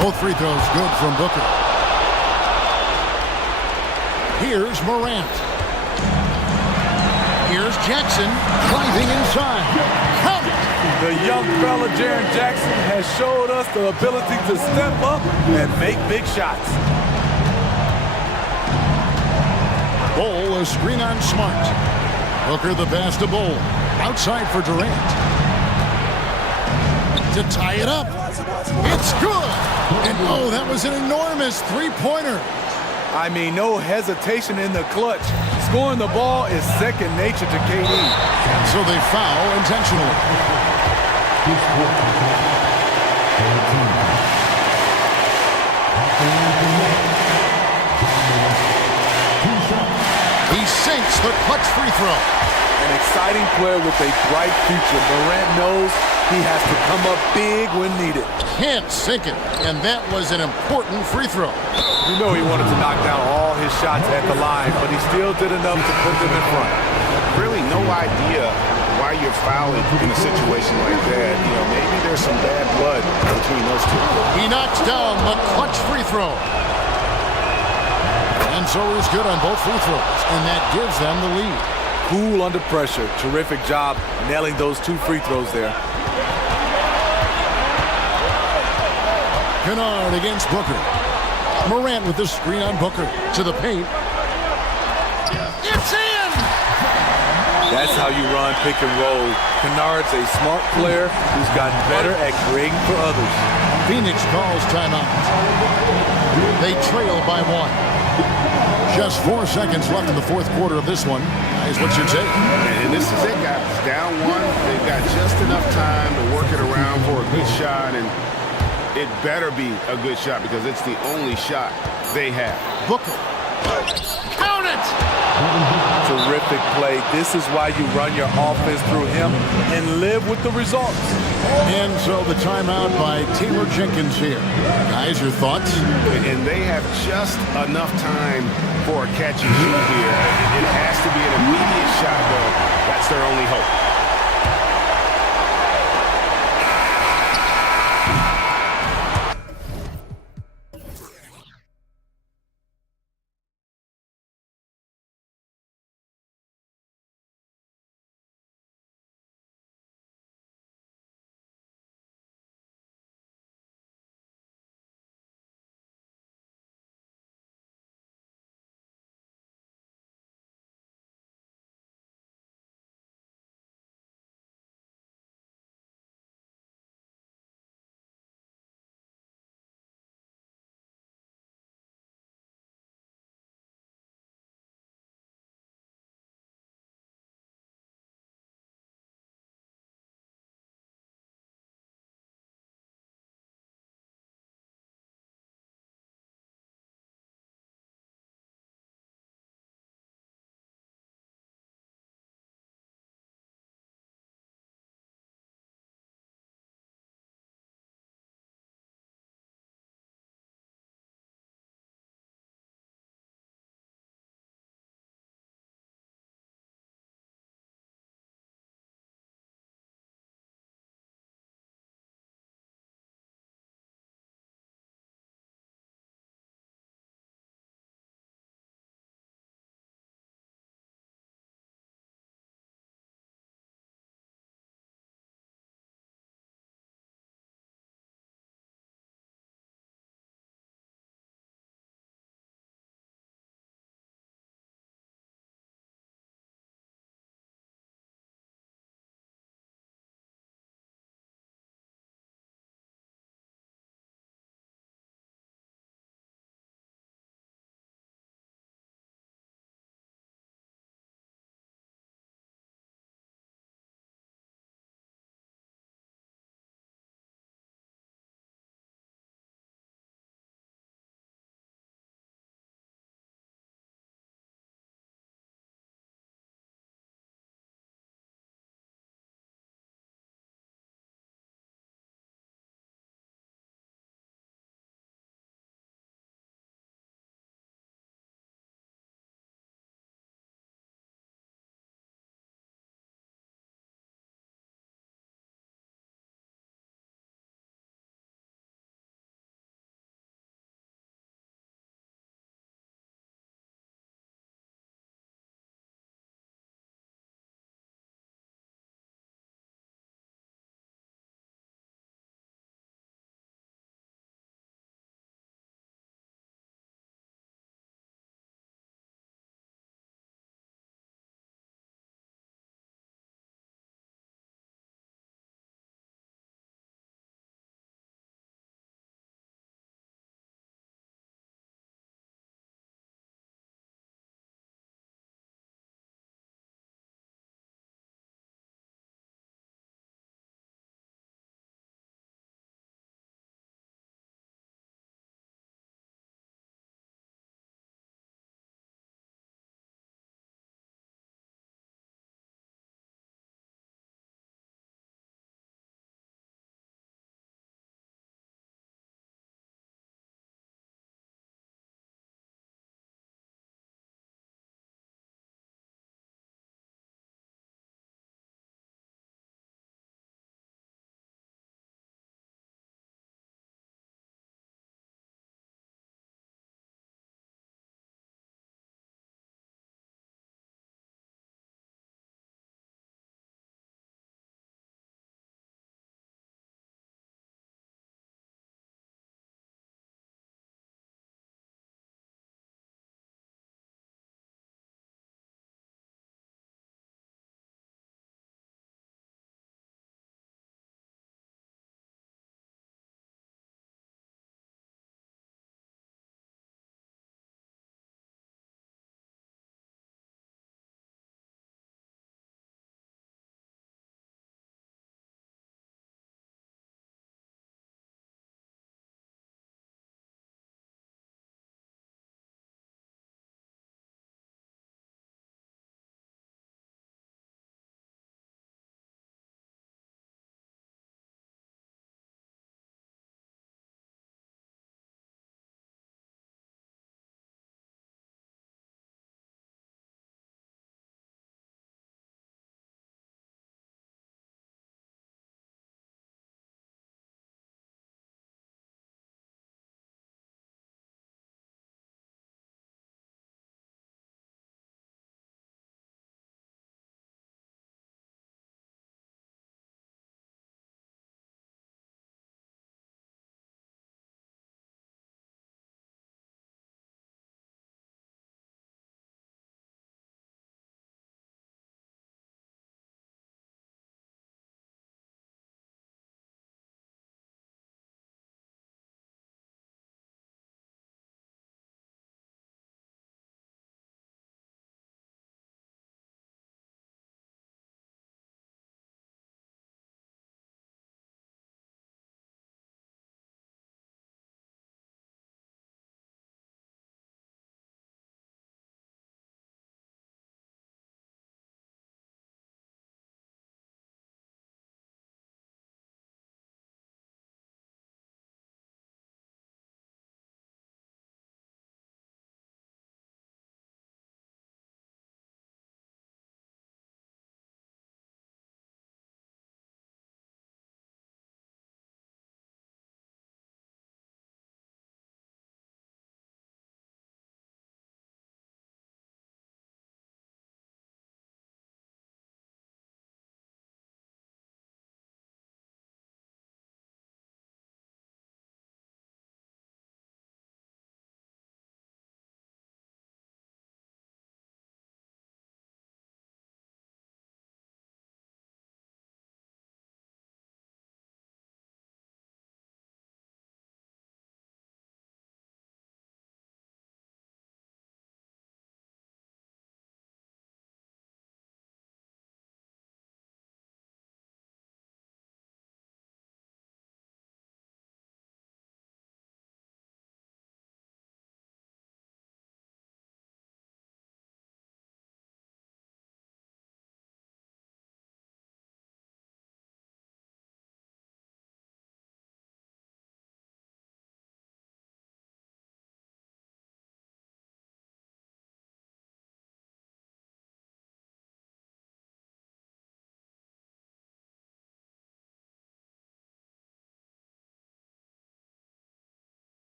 Both free throws good from Booker. Here's Morant. Here's Jackson driving inside. Count it! The young fella, Jaren Jackson, has showed us the ability to step up and make big shots. Bol, a screen on Smart. Booker the pass to Bol. Outside for Durant. To tie it up. It's good! And oh, that was an enormous three-pointer. I mean, no hesitation in the clutch. Scoring the ball is second nature to KD. And so they foul intentionally. He sinks the clutch free throw. An exciting player with a bright future. Morant knows he has to come up big when needed. Can't sink it. And that was an important free throw. You know he wanted to knock down all his shots at the line, but he still did enough to put them in front. Really no idea why you're fouling in a situation like that. You know, maybe there's some bad blood between those two. He knocks down the clutch free throw. And so he's good on both free throws, and that gives them the lead. Cool under pressure. Terrific job nailing those 2 free throws there. Kennard against Booker. Morant with the screen on Booker to the paint. It's in! That's how you run pick and roll. Kennard's a smart player who's gotten better at creating for others. Phoenix calls timeout. They trail by 1. Just 4 seconds left in the fourth quarter of this one. Guys, what's your take? And this is it, guys. Down 1. They've got just enough time to work it around for a good shot, and it better be a good shot because it's the only shot they have. Booker. Count it! Terrific play. This is why you run your offense through him and live with the results. And so the timeout by Taylor Jenkins here. Guys, your thoughts? And they have just enough time for a catch and shoot here. It has to be an immediate shot, though. That's their only hope.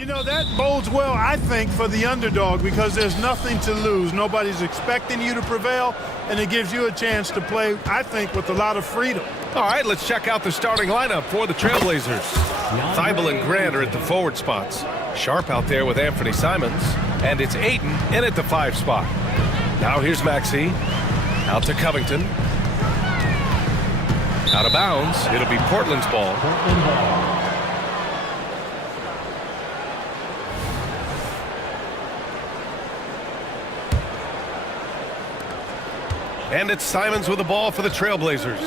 You know, that bodes well, I think, for the underdog because there's nothing to lose. Nobody's expecting you to prevail, and it gives you a chance to play, I think, with a lot of freedom. All right, let's check out the starting lineup for the Trailblazers. Thibault and Grant are at the forward spots. Sharp out there with Anthony Simons, and it's Ayton in at the 5 spot. Now here's Maxey, out to Covington. Out of bounds, it'll be Portland's ball. And it's Simons with the ball for the Trailblazers.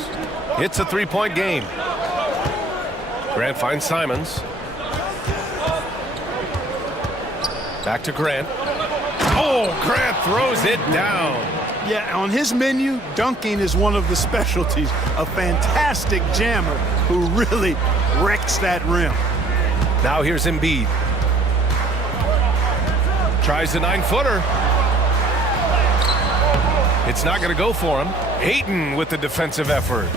It's a 3-point game. Grant finds Simons. Back to Grant. Oh, Grant throws it down. Yeah, on his menu, dunking is one of the specialties. A fantastic jammer who really wrecks that rim. Now here's Embiid. Tries the 9-footer. It's not going to go for him. Ayton with the defensive effort.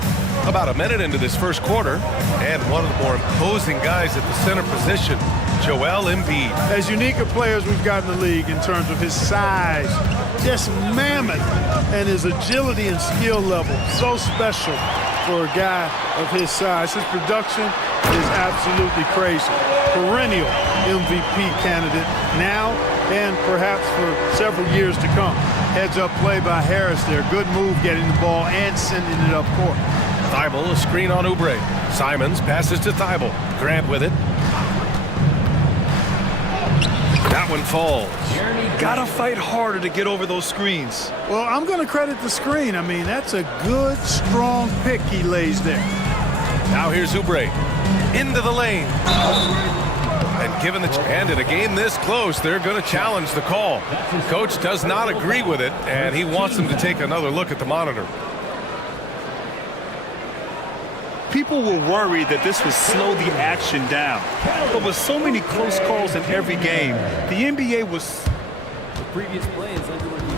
About a minute into this first quarter, and one of the more imposing guys at the center position, Joel Embiid. As unique a player as we've got in the league in terms of his size, just mammoth, and his agility and skill level, so special for a guy of his size. His production is absolutely crazy. Perennial MVP candidate now and perhaps for several years to come. Heads up play by Harris there. Good move getting the ball and sending it up court. Thibault, a screen on Oubre. Simons passes to Thibault. Grant with it. That one falls. Gotta fight harder to get over those screens. Well, I'm going to credit the screen. I mean, that's a good, strong pick he lays there. Now here's Oubre. Into the lane. And given the and in a game this close, they're going to challenge the call. Coach does not agree with it, and he wants them to take another look at the monitor. People were worried that this would slow the action down. But with so many close calls in every game, the NBA was... The previous play is under review.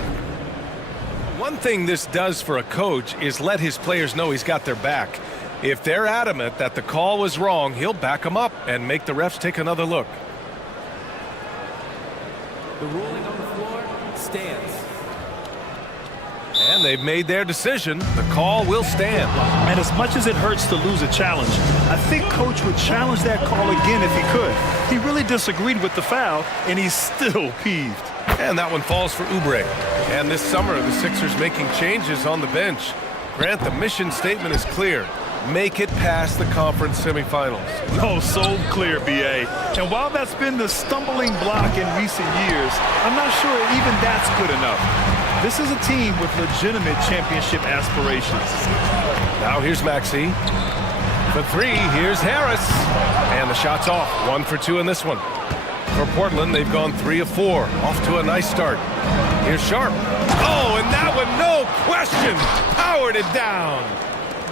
One thing this does for a coach is let his players know he's got their back. If they're adamant that the call was wrong, he'll back them up and make the refs take another look. The ruling on the floor stands. And they've made their decision. The call will stand. And as much as it hurts to lose a challenge, I think Coach would challenge that call again if he could. He really disagreed with the foul, and he's still peeved. And that one falls for Oubre. And this summer, the Sixers making changes on the bench. Grant, the mission statement is clear. Make it past the conference semifinals. Oh, so clear, B.A. And while that's been the stumbling block in recent years, I'm not sure even that's good enough. This is a team with legitimate championship aspirations. Now here's Maxey. For 3, here's Harris. And the shot's off. 1 for 2 in this one. For Portland, they've gone 3 of 4. Off to a nice start. Here's Sharp. Oh, and that one, no question, powered it down.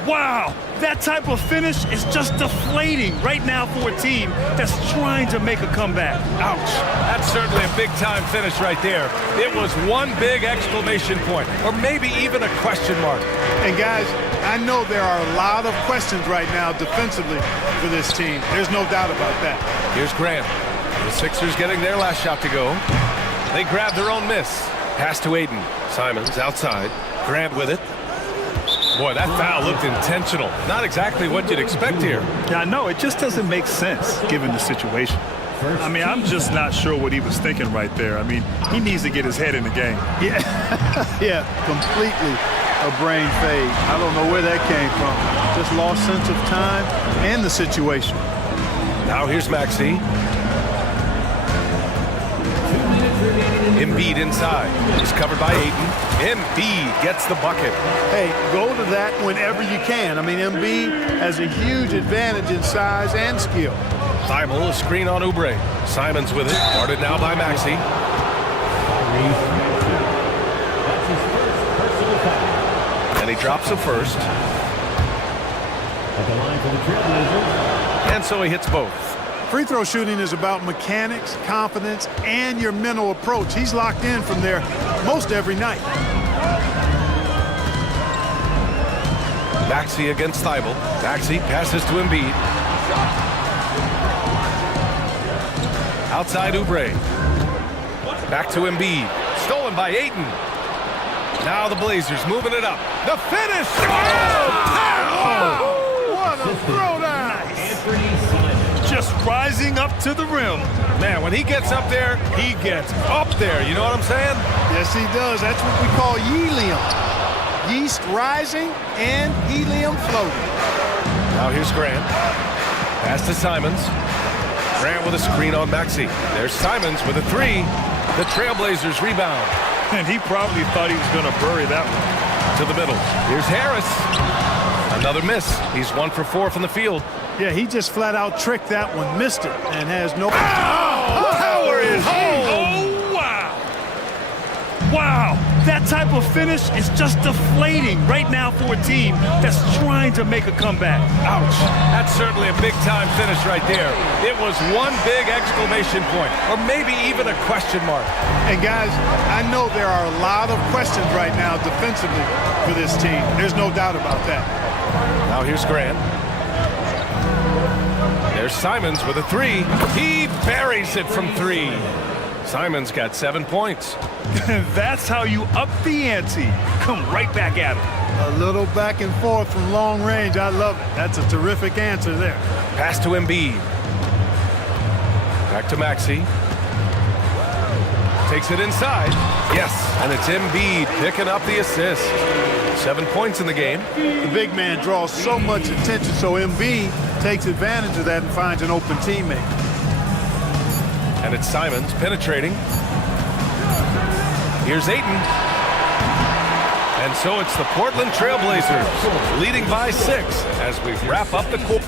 Wow, that type of finish is just deflating right now for a team that's trying to make a comeback. Ouch. That's certainly a big-time finish right there. It was one big exclamation point, or maybe even a question mark. And guys, I know there are a lot of questions right now defensively for this team. There's no doubt about that. Here's Grant. The Sixers getting their last shot to go. They grab their own miss. Pass to Ayton. Simons outside. Grant with it. Boy, that foul looked intentional. Not exactly what you'd expect here. Yeah, I know. It just doesn't make sense given the situation. I mean, I'm just not sure what he was thinking right there. I mean, he needs to get his head in the game. Yeah, yeah, completely a brain fade. I don't know where that came from. Just lost sense of time and the situation. Now here's Maxey. Embiid inside. He's covered by Ayton. Embiid gets the bucket. Hey, go to that whenever you can. I mean, Embiid has a huge advantage in size and skill. Thibault, a screen on Oubre. Simons with it. Guarded now by Maxey. And he drops a first. At the line for the Trailblazers. And so he hits both. Free throw shooting is about mechanics, confidence, and your mental approach. He's locked in from there most every night. Maxey against Thibault. Maxey passes to Embiid. Outside Oubre. Back to Embiid. Stolen by Ayton. Now the Blazers moving it up. The finish! What a throwdown! Just rising up to the rim. Man, when he gets up there, he gets up there. You know what I'm saying? Yes, he does. That's what we call helium. Yeast rising and helium floating. Now here's Grant. Pass to Simons. Grant with a screen on Maxey. There's Simons with a three. The Trailblazers rebound. And he probably thought he was going to bury that one. To the middle. Here's Harris. Another miss. He's 1 for 4 from the field. Yeah, he just flat out tricked that one, missed it, and has no... Power is home! Oh, wow! Wow! That type of finish is just deflating right now for a team that's trying to make a comeback. Ouch! That's certainly a big-time finish right there. It was one big exclamation point, or maybe even a question mark. And guys, I know there are a lot of questions right now defensively for this team. There's no doubt about that. Now here's Grant. There's Simons with a three. He buries it from 3. Simons got 7 points. That's how you up the ante. Come right back at him. A little back and forth from long range. I love it. That's a terrific answer there. Pass to Embiid. Back to Maxey. Takes it inside. Yes, and it's Embiid picking up the assist. 7 points in the game. The big man draws so much attention, so Embiid takes advantage of that and finds an open teammate. And it's Simons penetrating. Here's Ayton. And so it's the Portland Trailblazers leading by 6 as we wrap up the quarter.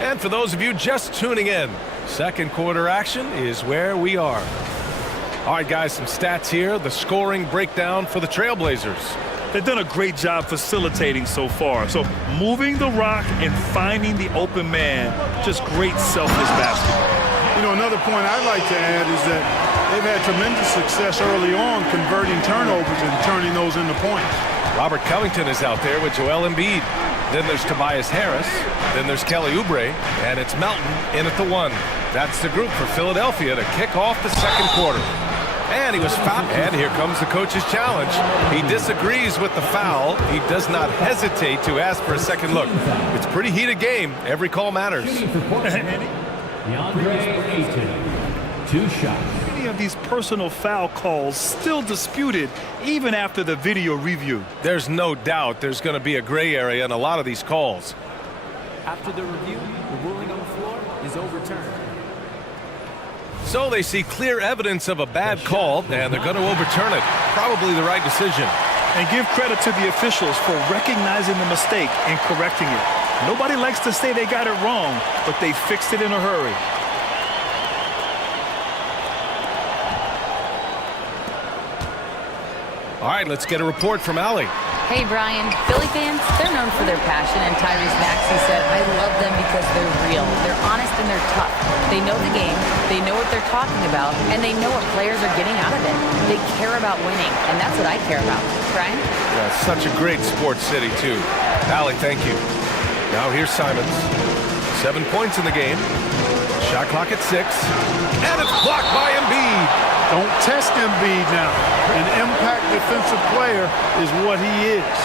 And for those of you just tuning in, second quarter action is where we are. All right, guys, some stats here. The scoring breakdown for the Trailblazers. They've done a great job facilitating so far. So moving the rock and finding the open man, just great selfless basketball. You know, another point I'd like to add is that they've had tremendous success early on converting turnovers and turning those into points. Robert Covington is out there with Joel Embiid. Then there's Tobias Harris. Then there's Kelly Oubre. And it's Melton in at the 1. That's the group for Philadelphia to kick off the second quarter. And he was fouled. And here comes the coach's challenge. He disagrees with the foul. He does not hesitate to ask for a second look. It's a pretty heated game. Every call matters. DeAndre Ayton, 2 shots. Many of these personal foul calls still disputed even after the video review. There's no doubt there's going to be a gray area in a lot of these calls. After the review, the ruling on the floor is overturned. So they see clear evidence of a bad call, and they're going to overturn it. Probably the right decision. And give credit to the officials for recognizing the mistake and correcting it. Nobody likes to say they got it wrong, but they fixed it in a hurry. All right, let's get a report from Allie. Hey, Brian. Philly fans, they're known for their passion, and Tyrese Maxey said, I love them because they're real. They're honest and they're tough. They know the game, they know what they're talking about, and they know what players are getting out of it. They care about winning, and that's what I care about. Brian? Yeah, such a great sports city, too. Allie, thank you. Now here's Simons. 7 points in the game. Shot clock at 6. And it's blocked by Embiid. Don't test Embiid now. An impact defensive player is what he is.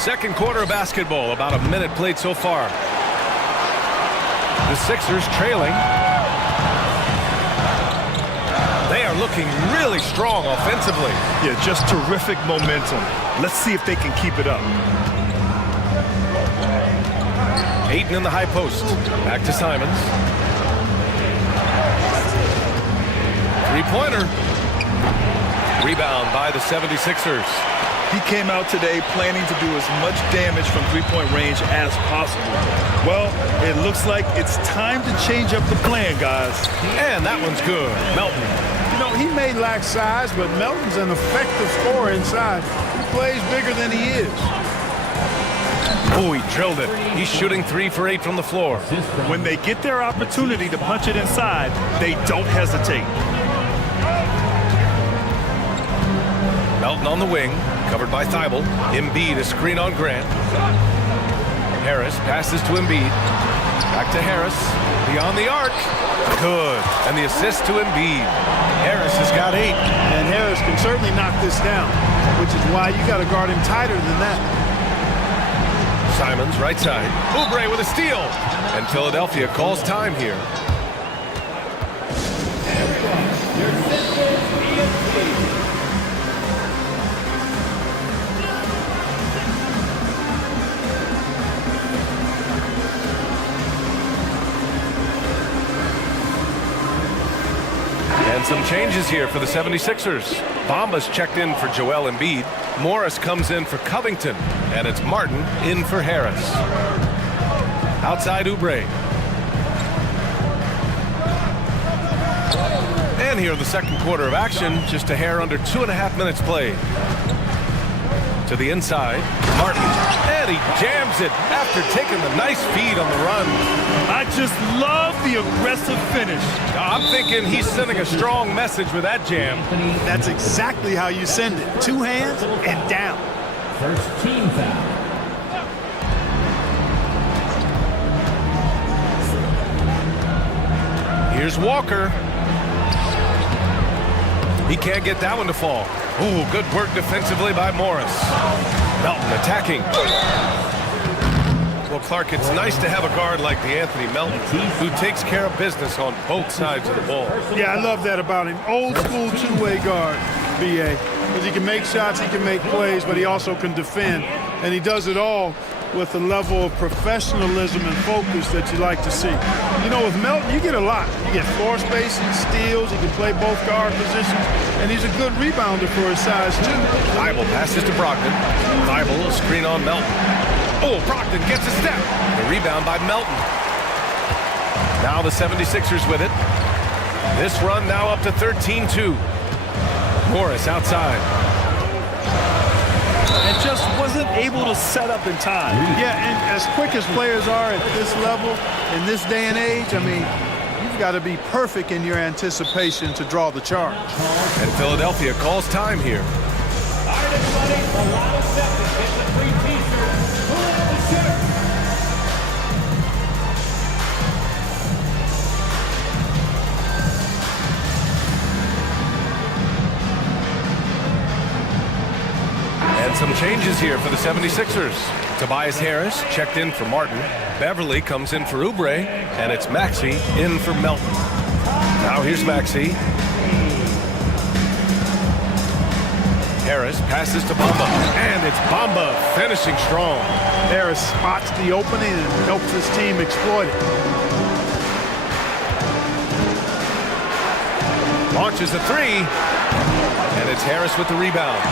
Second quarter of basketball. About a minute played so far. The Sixers trailing. They are looking really strong offensively. Yeah, just terrific momentum. Let's see if they can keep it up. Ayton in the high post. Back to Simons. Three-pointer. Rebound by the 76ers. He came out today planning to do as much damage from three-point range as possible. Well, it looks like it's time to change up the plan, guys. And that one's good. Melton. You know, he may lack size, but Melton's an effective scorer inside. He plays bigger than he is. Oh, he drilled it. He's shooting 3 for 8 from the floor. When they get their opportunity to punch it inside, they don't hesitate. Melton on the wing. Covered by Thibault. Embiid, a screen on Grant. Harris passes to Embiid. Back to Harris. Beyond the arc. Good. And the assist to Embiid. Harris has got 8. And Harris can certainly knock this down, which is why you got to guard him tighter than that. Simons, right side. Oubre with a steal. And Philadelphia calls time here. And some changes here for the 76ers. Bamba's checked in for Joel Embiid. Morris comes in for Covington. And it's Martin in for Harris. Outside Oubre. And here in the second quarter of action, just a hair under 2.5 minutes played. To the inside, Martin, and he jams it after taking the nice feed on the run. I just love the aggressive finish. I'm thinking he's sending a strong message with that jam. That's exactly how you send it. 2 hands and down. First team foul. Here's Walker. He can't get that one to fall. Ooh, good work defensively by Morris. Melton attacking. Well, Clark, it's nice to have a guard like DeAnthony Melton who takes care of business on both sides of the ball. Yeah, I love that about him. Old school two-way guard, BA. Because he can make shots, he can make plays, but he also can defend. And he does it all with a level of professionalism and focus that you like to see. You know, with Melton, you get a lot. You get floor spacing, steals, he can play both guard positions, and he's a good rebounder for his size, too. Thibault passes to Brogdon. Thibault, a screen on Melton. Oh, Brogdon gets a step. The rebound by Melton. Now the 76ers with it. This run now up to 13-2. Morris outside. And just wasn't able to set up in time. Yeah, and as quick as players are at this level, in this day and age, I mean, you've got to be perfect in your anticipation to draw the charge. And Philadelphia calls time here. All right, everybody, the last second. Get the free t-shirt. Who has the shirt? And some changes here for the 76ers. Tobias Harris checked in for Martin. Beverly comes in for Oubre. And it's Maxey in for Melton. Now here's Maxey. Harris passes to Bamba. And it's Bamba finishing strong. Harris spots the opening and helps his team exploit it. Launches a 3. And it's Harris with the rebound.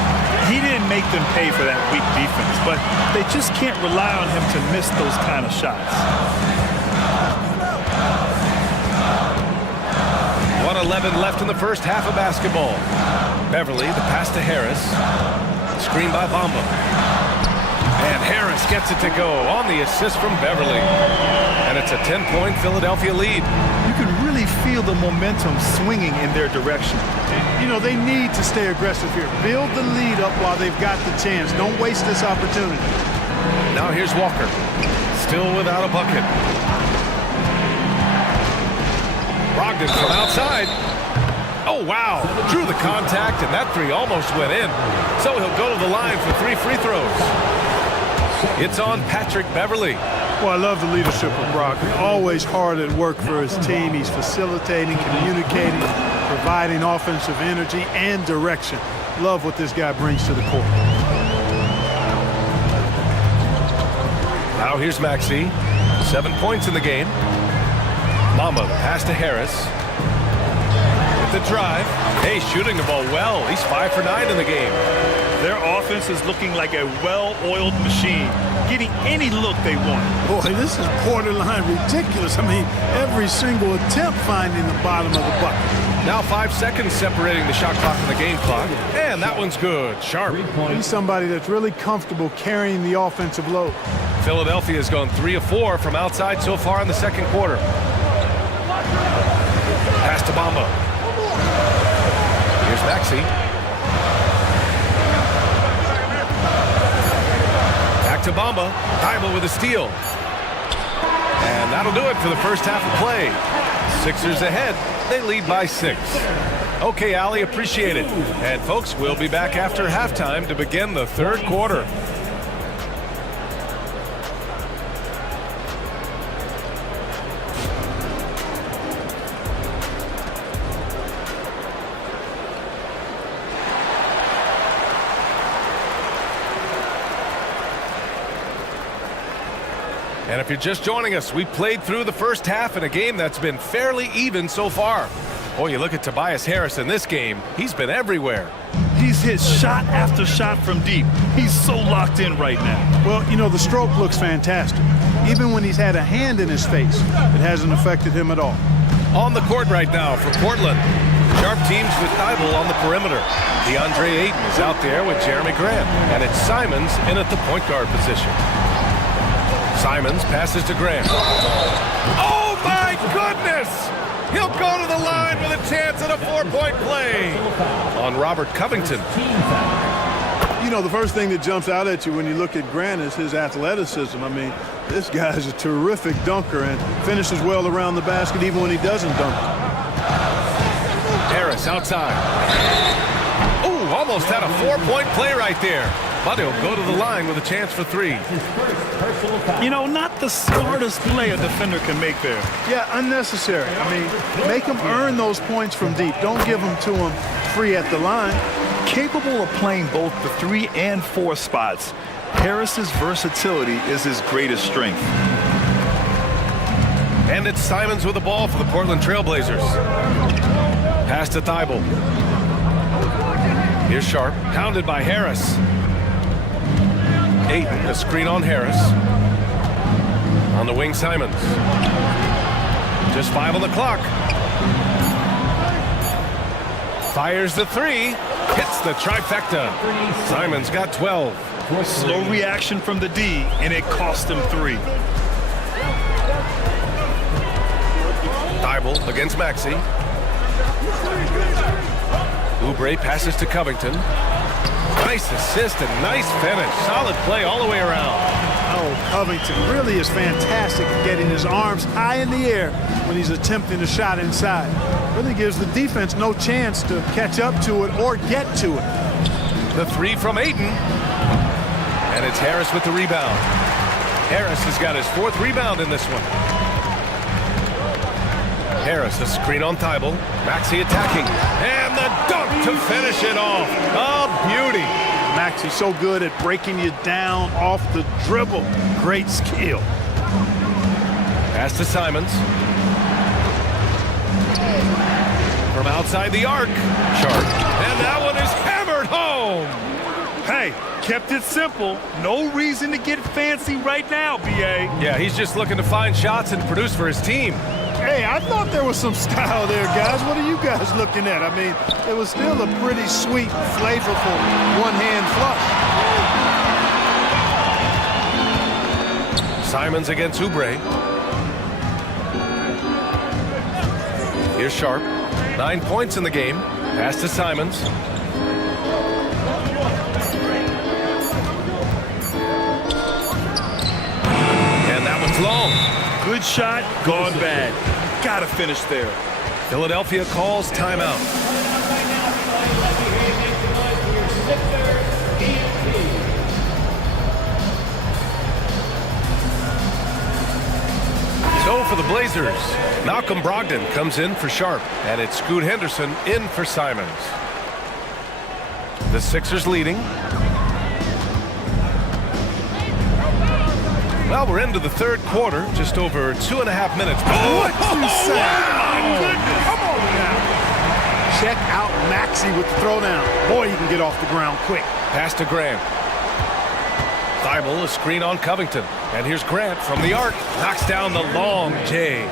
He didn't make them pay for that weak defense, but they just can't rely on him to miss those kind of shots. 1:11 left in the first half of basketball. Beverly, the pass to Harris. Screen by Bamba. And Harris gets it to go on the assist from Beverly. And it's a 10-point Philadelphia lead. You can really feel the momentum swinging in their direction. You know, they need to stay aggressive here. Build the lead up while they've got the chance. Don't waste this opportunity. Now here's Walker. Still without a bucket. Brogdon from outside. Oh, wow. Drew the contact, and that 3 almost went in. So he'll go to the line for 3 free throws. It's on Patrick Beverly. Well, I love the leadership of Brogdon. Always hard at work for his team. He's facilitating, communicating, providing offensive energy and direction. Love what this guy brings to the court. Now here's Maxey. 7 points in the game. Bamba pass to Harris. With the drive. Hey, shooting the ball well. He's 5 for 9 in the game. Their offense is looking like a well-oiled machine, getting any look they want. Boy, this is borderline ridiculous. I mean, every single attempt finding the bottom of the bucket. Now 5 seconds separating the shot clock and the game clock. And that one's good. Sharp. He's somebody that's really comfortable carrying the offensive load. Philadelphia has gone 3 of 4 from outside so far in the second quarter. Pass to Bamba. Here's Maxey. to Bamba. Thibault with a steal. And that'll do it for the first half of play. Sixers ahead. They lead by 6. Okay, Ali, appreciate it. And folks, we'll be back after halftime to begin the third quarter. And if you're just joining us, we played through the first half in a game that's been fairly even so far. Boy, you look at Tobias Harris in this game, he's been everywhere. He's hit shot after shot from deep. He's so locked in right now. Well, you know, the stroke looks fantastic. Even when he's had a hand in his face, it hasn't affected him at all. On the court right now for Portland. Sharp teams with Thibault on the perimeter. DeAndre Ayton is out there with Jeremy Grant. And it's Simons in at the point guard position. Simons passes to Grant. Oh, my goodness! He'll go to the line with a chance at a 4-point play on Robert Covington. You know, the first thing that jumps out at you when you look at Grant is his athleticism. I mean, this guy's a terrific dunker and finishes well around the basket even when he doesn't dunk. Harris outside. Oh, almost had a 4-point play right there. But he'll go to the line with a chance for 3. You know, not the smartest play a defender can make there. Yeah, unnecessary. I mean, make him earn those points from deep. Don't give them to him free at the line. Capable of playing both the 3 and 4 spots, Harris's versatility is his greatest strength. And it's Simons with the ball for the Portland Trailblazers. Pass to Thibault. Here's Sharp, pounded by Harris. Ayton, a screen on Harris. On the wing, Simons. Just 5 on the clock. Fires the 3. Hits the trifecta. Simons got 12. Slow reaction from the D, and it cost him 3. Thibault against Maxey. Oubre passes to Covington. Nice assist and nice finish. Solid play all the way around. Oh, Covington really is fantastic at getting his arms high in the air when he's attempting a shot inside. Really gives the defense no chance to catch up to it or get to it. The 3 from Ayton. And it's Harris with the rebound. Harris has got his 4th rebound in this one. Harris, a screen on Thibault. Maxey attacking. And the dunk to finish it off. A beauty. Maxey's so good at breaking you down off the dribble. Great skill. Pass to Simons. From outside the arc. Sharp. And that one is hammered home. Hey, kept it simple. No reason to get fancy right now, B.A. Yeah, he's just looking to find shots and produce for his team. Hey, I thought there was some style there, guys. What are you guys looking at? I mean, it was still a pretty sweet, flavorful one-hand flush. Simons against Oubre. Here's Sharp. 9 points in the game. Pass to Simons. And that one's long. Good shot, gone bad. Gotta finish there. Philadelphia calls timeout. So for the Blazers, Malcolm Brogdon comes in for Sharp, and it's Scoot Henderson in for Simons. The Sixers leading. Well, we're into the third quarter, just over 2.5 minutes. What you say? Oh, my goodness. Come on now. Check out Maxey with the throwdown. Boy, he can get off the ground quick. Pass to Grant. Thibault, a screen on Covington. And here's Grant from the arc. Knocks down the long J.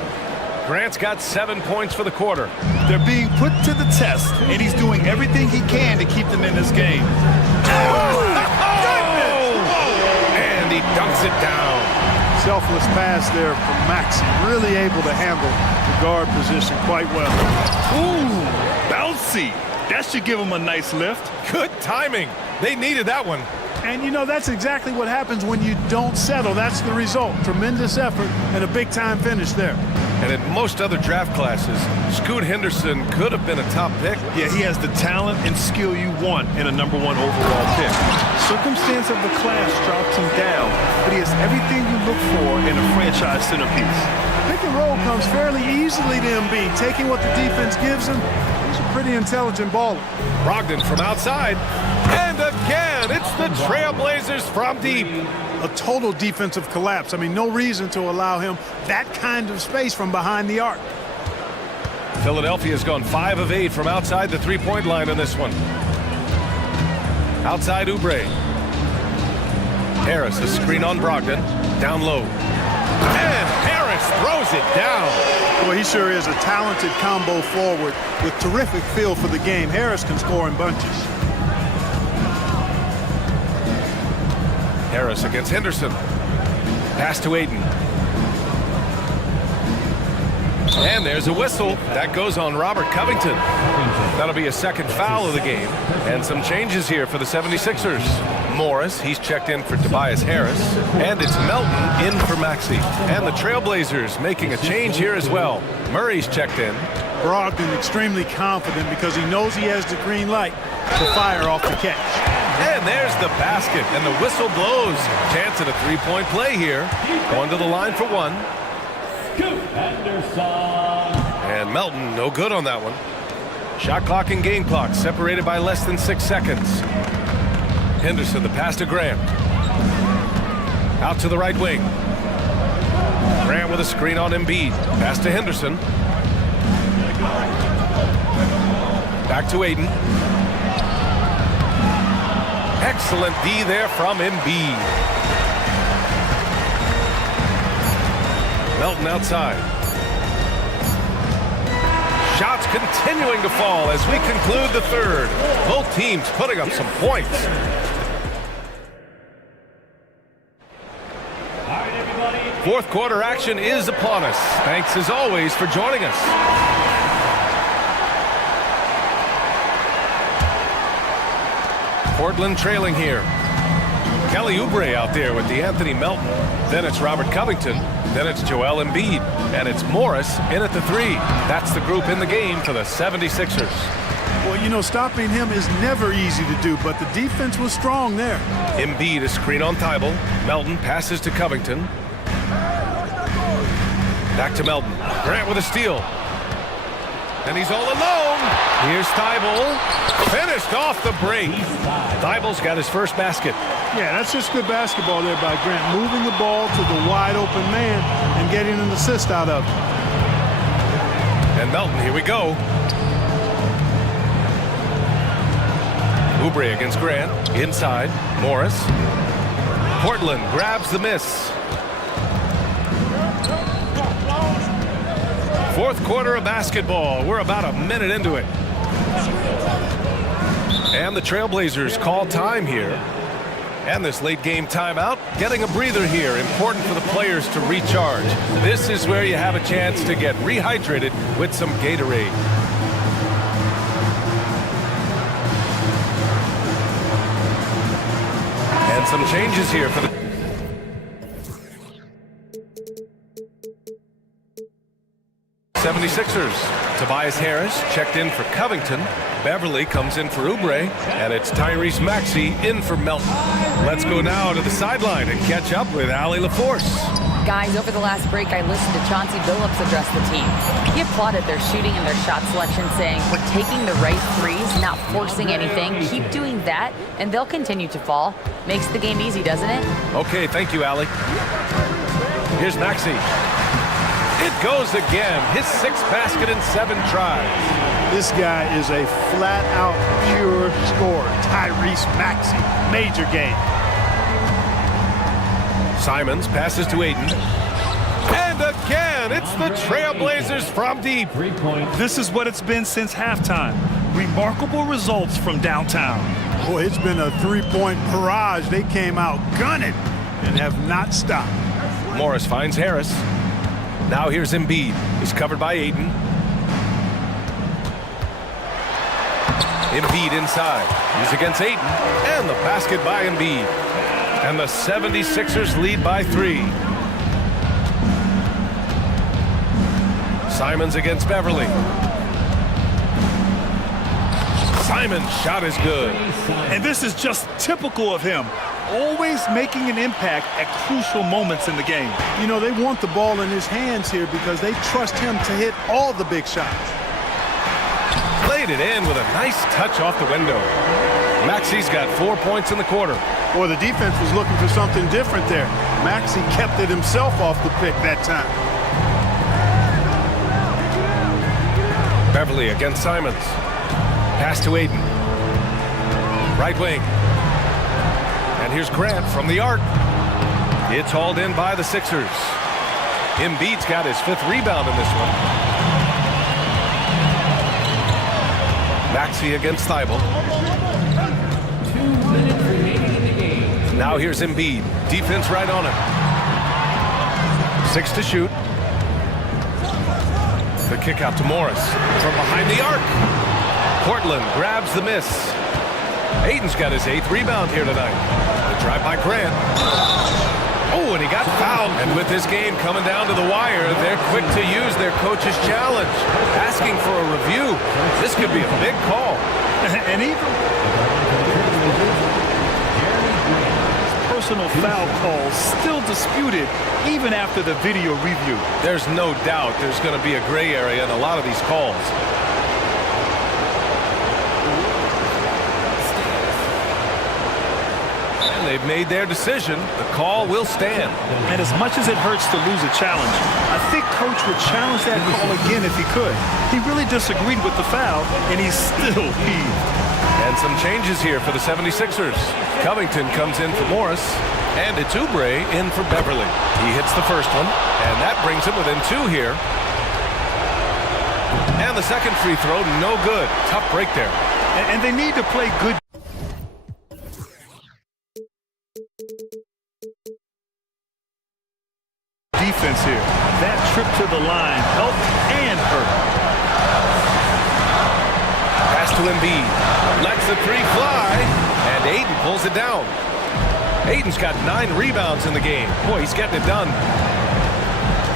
Grant's got 7 points for the quarter. They're being put to the test, and he's doing everything he can to keep them in this game. And he dunks it down. Selfless pass there from Maxey. Really able to handle the guard position quite well. Ooh, bouncy. That should give him a nice lift. Good timing. They needed that one. And, you know, that's exactly what happens when you don't settle. That's the result. Tremendous effort and a big-time finish there. And in most other draft classes, Scoot Henderson could have been a top pick. Yeah, he has the talent and skill you want in a #1 overall pick. Circumstance of the class drops him down, but he has everything you look for in a franchise centerpiece. Pick and roll comes fairly easily to Embiid, taking what the defense gives him. He's a pretty intelligent baller. Brogdon from outside. And again, it's the Trailblazers from deep. A total defensive collapse. I mean, no reason to allow him that kind of space from behind the arc. Philadelphia's gone 5 of 8 from outside the three-point line on this one. Outside Oubre. Harris, a screen on Brogdon. Down low. And Harris throws it down. Well, he sure is a talented combo forward with terrific feel for the game. Harris can score in bunches. Harris against Henderson. Pass to Ayton. And there's a whistle. That goes on Robert Covington. That'll be a second foul of the game. And some changes here for the 76ers. Morris, he's checked in for Tobias Harris. And it's Melton in for Maxey. And the Trailblazers making a change here as well. Murray's checked in. Brogdon extremely confident because he knows he has the green light to fire off the catch. And there's the basket, and the whistle blows. Chance at a three-point play here. Going to the line for one. And Melton, no good on that one. Shot clock and game clock separated by less than 6 seconds. Henderson, the pass to Grant. Out to the right wing. Grant with a screen on Embiid. Pass to Henderson. Back to Ayton. Excellent D there from Embiid. Melton outside. Shots continuing to fall as we conclude the third. Both teams putting up some points. Fourth quarter action is upon us. Thanks as always for joining us. Portland trailing here. Kelly Oubre out there with DeAnthony Melton. Then it's Robert Covington. Then it's Joel Embiid. And it's Morris in at the 3. That's the group in the game for the 76ers. Well, you know, stopping him is never easy to do, but the defense was strong there. Embiid is screen on Thibault. Melton passes to Covington. Back to Melton. Grant with a steal. And he's all alone. Here's Thibault. Finished off the break. Thibault's got his first basket. Yeah, that's just good basketball there by Grant. Moving the ball to the wide open man and getting an assist out of it. And Melton, here we go. Oubre against Grant. Inside. Morris. Portland grabs the miss. Fourth quarter of basketball. We're about a minute into it. And the Trailblazers call time here. And this late game timeout, getting a breather here. Important for the players to recharge. This is where you have a chance to get rehydrated with some Gatorade. And some changes here for the 76ers. Tobias Harris checked in for Covington. Beverly comes in for Oubre. And it's Tyrese Maxey in for Melton. Let's go now to the sideline and catch up with Allie LaForce. Guys, over the last break, I listened to Chauncey Billups address the team. He applauded their shooting and their shot selection, saying, we're taking the right threes, not forcing anything. Keep doing that, and they'll continue to fall. Makes the game easy, doesn't it? Okay, thank you, Allie. Here's Maxey. It goes again. His 6th basket in 7 tries. This guy is a flat-out pure scorer. Tyrese Maxey. Major game. Simons passes to Ayton. And again, it's the Trailblazers from deep. 3-point. This is what it's been since halftime. Remarkable results from downtown. Boy, it's been a three-point barrage. They came out gunning and have not stopped. Morris finds Harris. Now here's Embiid. He's covered by Ayton. Embiid inside. He's against Ayton. And the basket by Embiid. And the 76ers lead by 3. Simons against Beverly. Simon's shot is good. And this is just typical of him. Always making an impact at crucial moments in the game. You know, they want the ball in his hands here because they trust him to hit all the big shots. Played it in with a nice touch off the window. Maxi's got 4 points in the quarter. Or the defense was looking for something different there. Maxey kept it himself off the pick that time. Beverly against Simons. Pass to Ayton. Right wing. And here's Grant from the arc. It's hauled in by the Sixers. Embiid's got his 5th rebound in this one. Maxey against Thibault. 2 minutes remaining in the game. Now here's Embiid. Defense right on him. 6 to shoot. The kick out to Morris. From behind the arc. Portland grabs the miss. Ayton's got his 8th rebound here tonight. The drive by Grant. Oh, and he got fouled. And with this game coming down to the wire, they're quick to use their coach's challenge. Asking for a review. This could be a big call. And even personal foul calls still disputed even after the video review. There's no doubt there's going to be a gray area in a lot of these calls. They've made their decision. The call will stand. And as much as it hurts to lose a challenge, I think Coach would challenge that call again if he could. He really disagreed with the foul, and he's still heaved. And some changes here for the 76ers. Covington comes in for Morris, and it's Oubre in for Beverly. He hits the first one, and that brings him within 2 here. And the second free throw, no good. Tough break there. And they need to play good defense here. That trip to the line helped and hurt. Pass to Embiid. Lets the 3 fly, and Ayton pulls it down. Ayton's got 9 rebounds in the game. Boy, he's getting it done.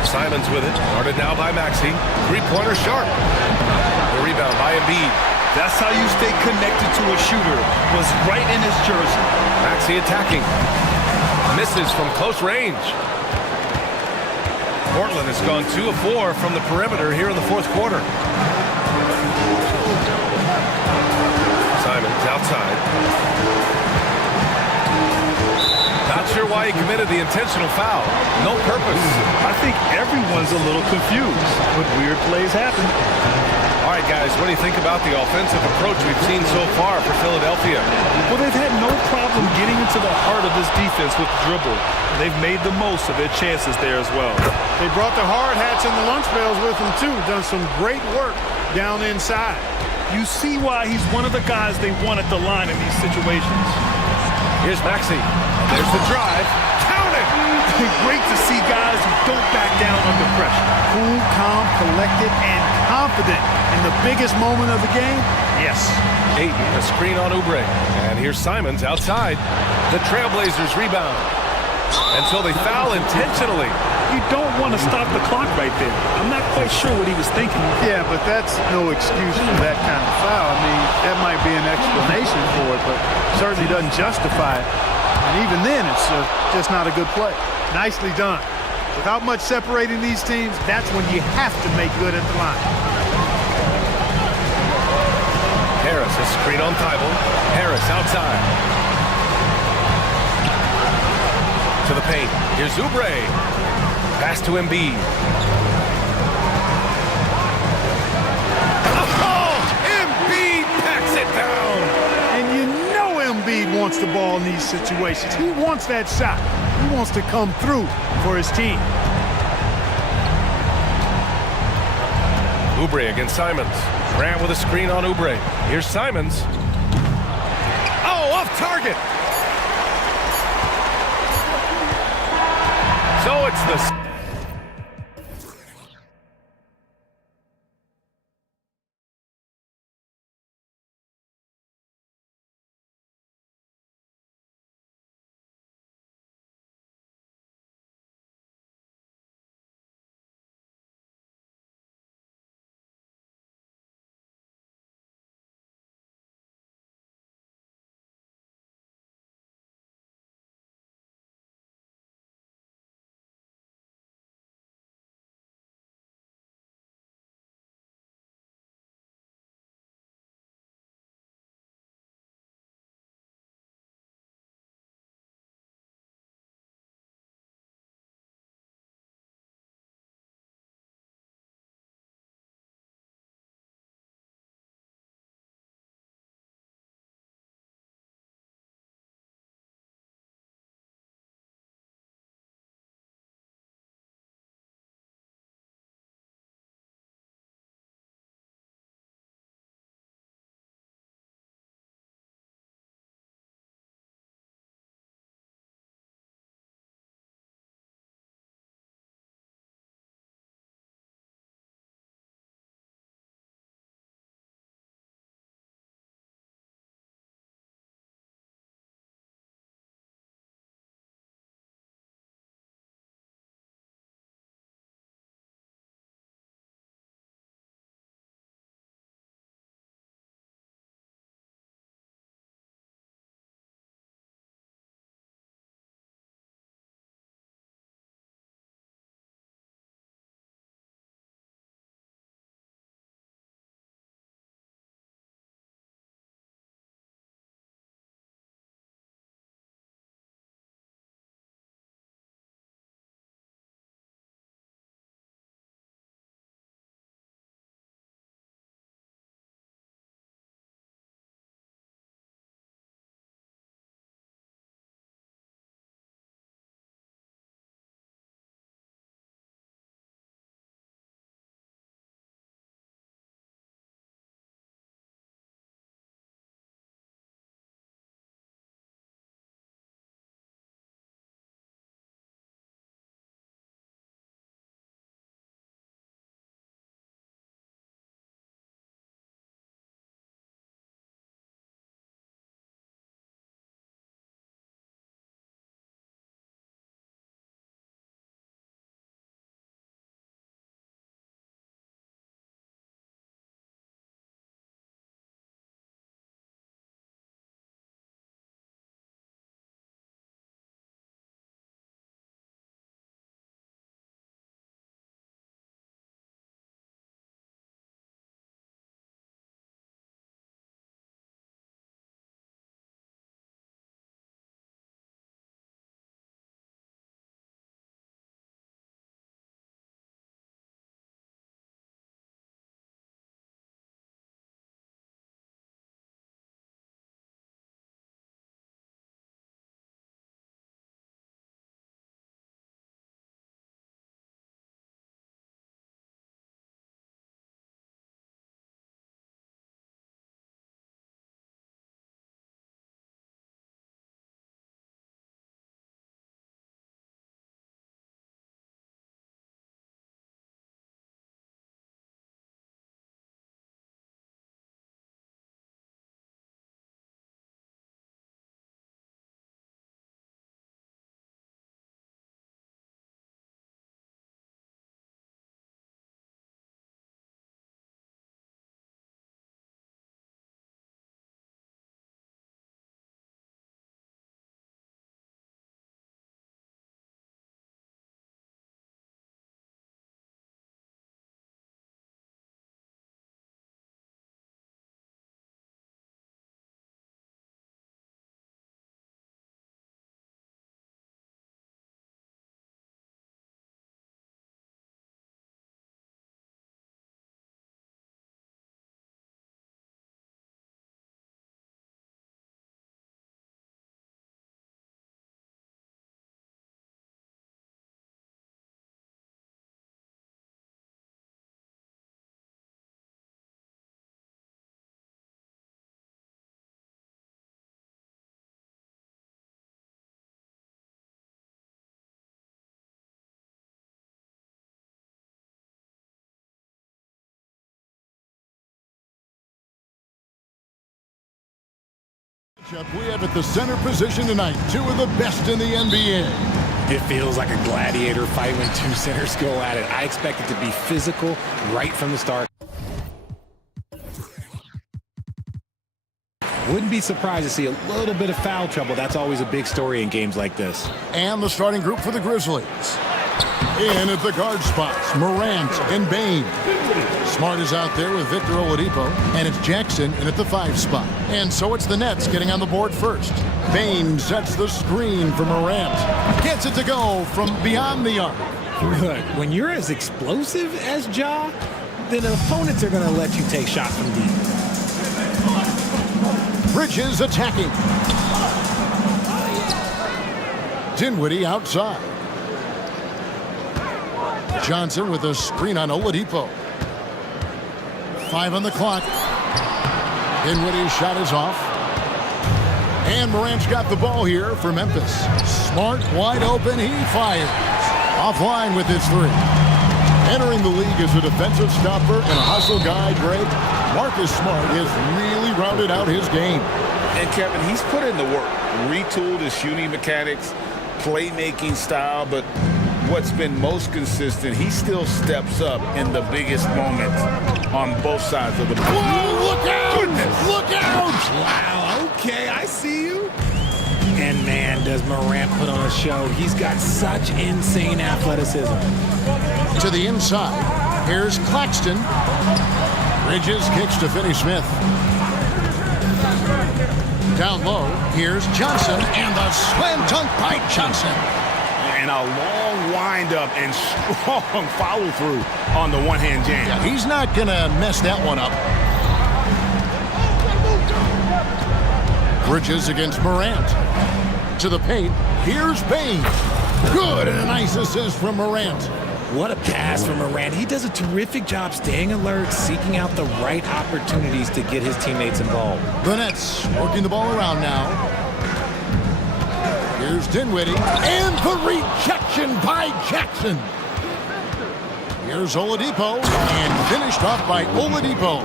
Simons with it. Guarded now by Maxey. 3-pointer sharp. The rebound by Embiid. That's how you stay connected to a shooter. Was right in his jersey. Maxey attacking. Misses from close range. Portland has gone 2 of 4 from the perimeter here in the 4th quarter. Simons outside. Not sure why he committed the intentional foul. No purpose. I think everyone's a little confused, but weird plays happen. All right, guys, what do you think about the offensive approach we've seen so far for Philadelphia? Well, they've had no problem getting into the heart of this defense with the dribble. They've made the most of their chances there as well. They brought the hard hats and the lunch pails with them, too. Done some great work down inside. You see why he's one of the guys they want at the line in these situations. Here's Maxey. There's the drive. Count it! Great to see guys who don't back down under pressure. Cool, calm, collected, and confident in the biggest moment of the game. Yes. Ayton, a screen on Oubre. And here's Simons outside. The Trailblazers rebound. And so they foul intentionally. You don't want to stop the clock right there. I'm not quite sure what he was thinking. Yeah, but that's no excuse for that kind of foul. I mean, that might be an explanation for it, but certainly doesn't justify it. And even then, it's just not a good play. Nicely done. Without much separating these teams, that's when you have to make good at the line. Harris, a screen on Thibault. Harris outside. To the paint. Here's Oubre. Pass to Embiid. Oh! Embiid packs it down! And you know Embiid wants the ball in these situations. He wants that shot. He wants to come through for his team. Oubre against Simons. Grant with a screen on Oubre. Here's Simons. Oh, off target! So it's the We have at the center position tonight, two of the best in the NBA. It feels like a gladiator fight when two centers go at it. I expect it to be physical right from the start. Wouldn't be surprised to see a little bit of foul trouble. That's always a big story in games like this. And the starting group for the Grizzlies. In at the guard spots, Morant and Bain. Smart is out there with Victor Oladipo, and it's Jackson in at the 5 spot. And so it's the Nets getting on the board first. Bain sets the screen for Morant. Gets it to go from beyond the arc. Look, when you're as explosive as Ja, then opponents are going to let you take shots from deep. Bridges attacking. Dinwiddie outside. Johnson with a screen on Oladipo. 5 on the clock. Dinwiddie's shot is off. And Morant's got the ball here for Memphis. Smart, wide open, he fires. Offline with his 3. Entering the league as a defensive stopper and a hustle guy, Greg, Marcus Smart has really rounded out his game. And Kevin, he's put in the work. Retooled his shooting mechanics, playmaking style, but what's been most consistent, he still steps up in the biggest moments on both sides of the ball. Whoa, look out! Goodness. Look out! Wow, okay, I see you. And man, does Morant put on a show. He's got such insane athleticism. To the inside, here's Claxton. Bridges kicks to Finney-Smith. Down low, here's Johnson, and the slam dunk by Johnson. And a long wind-up and strong follow-through on the one-hand jam. Yeah, he's not going to mess that one up. Bridges against Morant. To the paint, here's Bain. Good, and a nice assist from Morant. What a pass from Morant. He does a terrific job staying alert, seeking out the right opportunities to get his teammates involved. The Nets working the ball around now. Here's Dinwiddie, and the rejection by Jackson. Here's Oladipo, and finished off by Oladipo.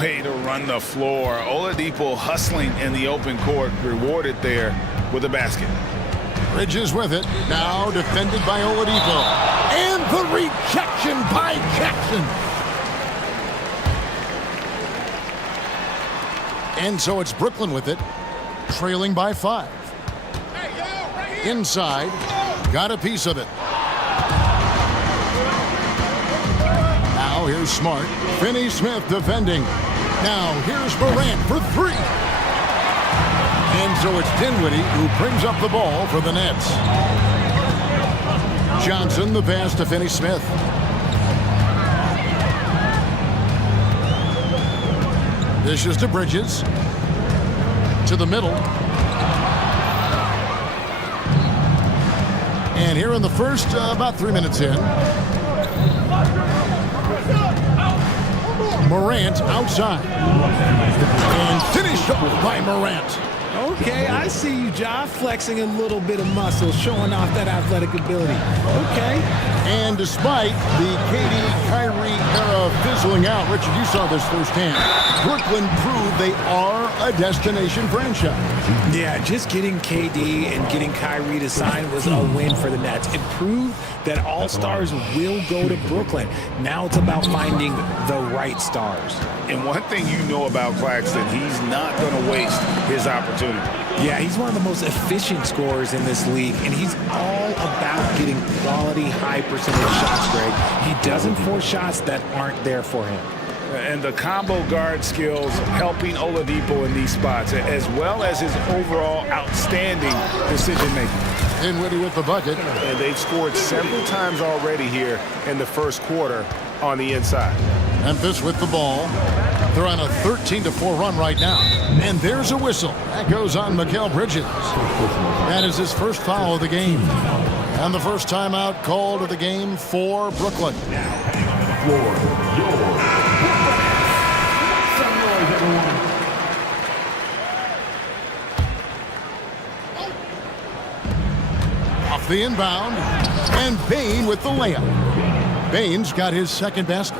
Way to run the floor. Oladipo hustling in the open court, rewarded there with a basket. Bridges with it, now defended by Oladipo. And the rejection by Jackson. And so it's Brooklyn with it, trailing by 5. Inside, got a piece of it. Now here's Smart. Finney-Smith defending. Now here's Morant for 3. And so it's Dinwiddie who brings up the ball for the Nets. Johnson the pass to Finney-Smith. Dishes to Bridges. To the middle. And here in the first, about 3 minutes in. Morant outside. And finished off by Morant. Okay, I see you, Ja, flexing a little bit of muscle, showing off that athletic ability. Okay. And despite the KD Kyrie era fizzling out, Richard, you saw this firsthand. Brooklyn proved they are a destination franchise. Yeah, just getting KD and getting Kyrie to sign was a win for the Nets. It proved that all-stars will go to Brooklyn. Now it's about finding the right stars. And one thing you know about Claxton, he's not going to waste his opportunity. Yeah, he's one of the most efficient scorers in this league, and he's all about getting quality, high-percentage shots, Greg. He doesn't force shots that aren't there for him. And the combo guard skills helping Oladipo in these spots, as well as his overall outstanding decision-making. Dinwiddie with the bucket. And they've scored several times already here in the first quarter on the inside. Memphis with the ball. They're on a 13-4 run right now. And there's a whistle. That goes on Mikal Bridges. That is his first foul of the game. And the first timeout called of the game for Brooklyn. Off the inbound. And Bain with the layup. Bain's got his second basket.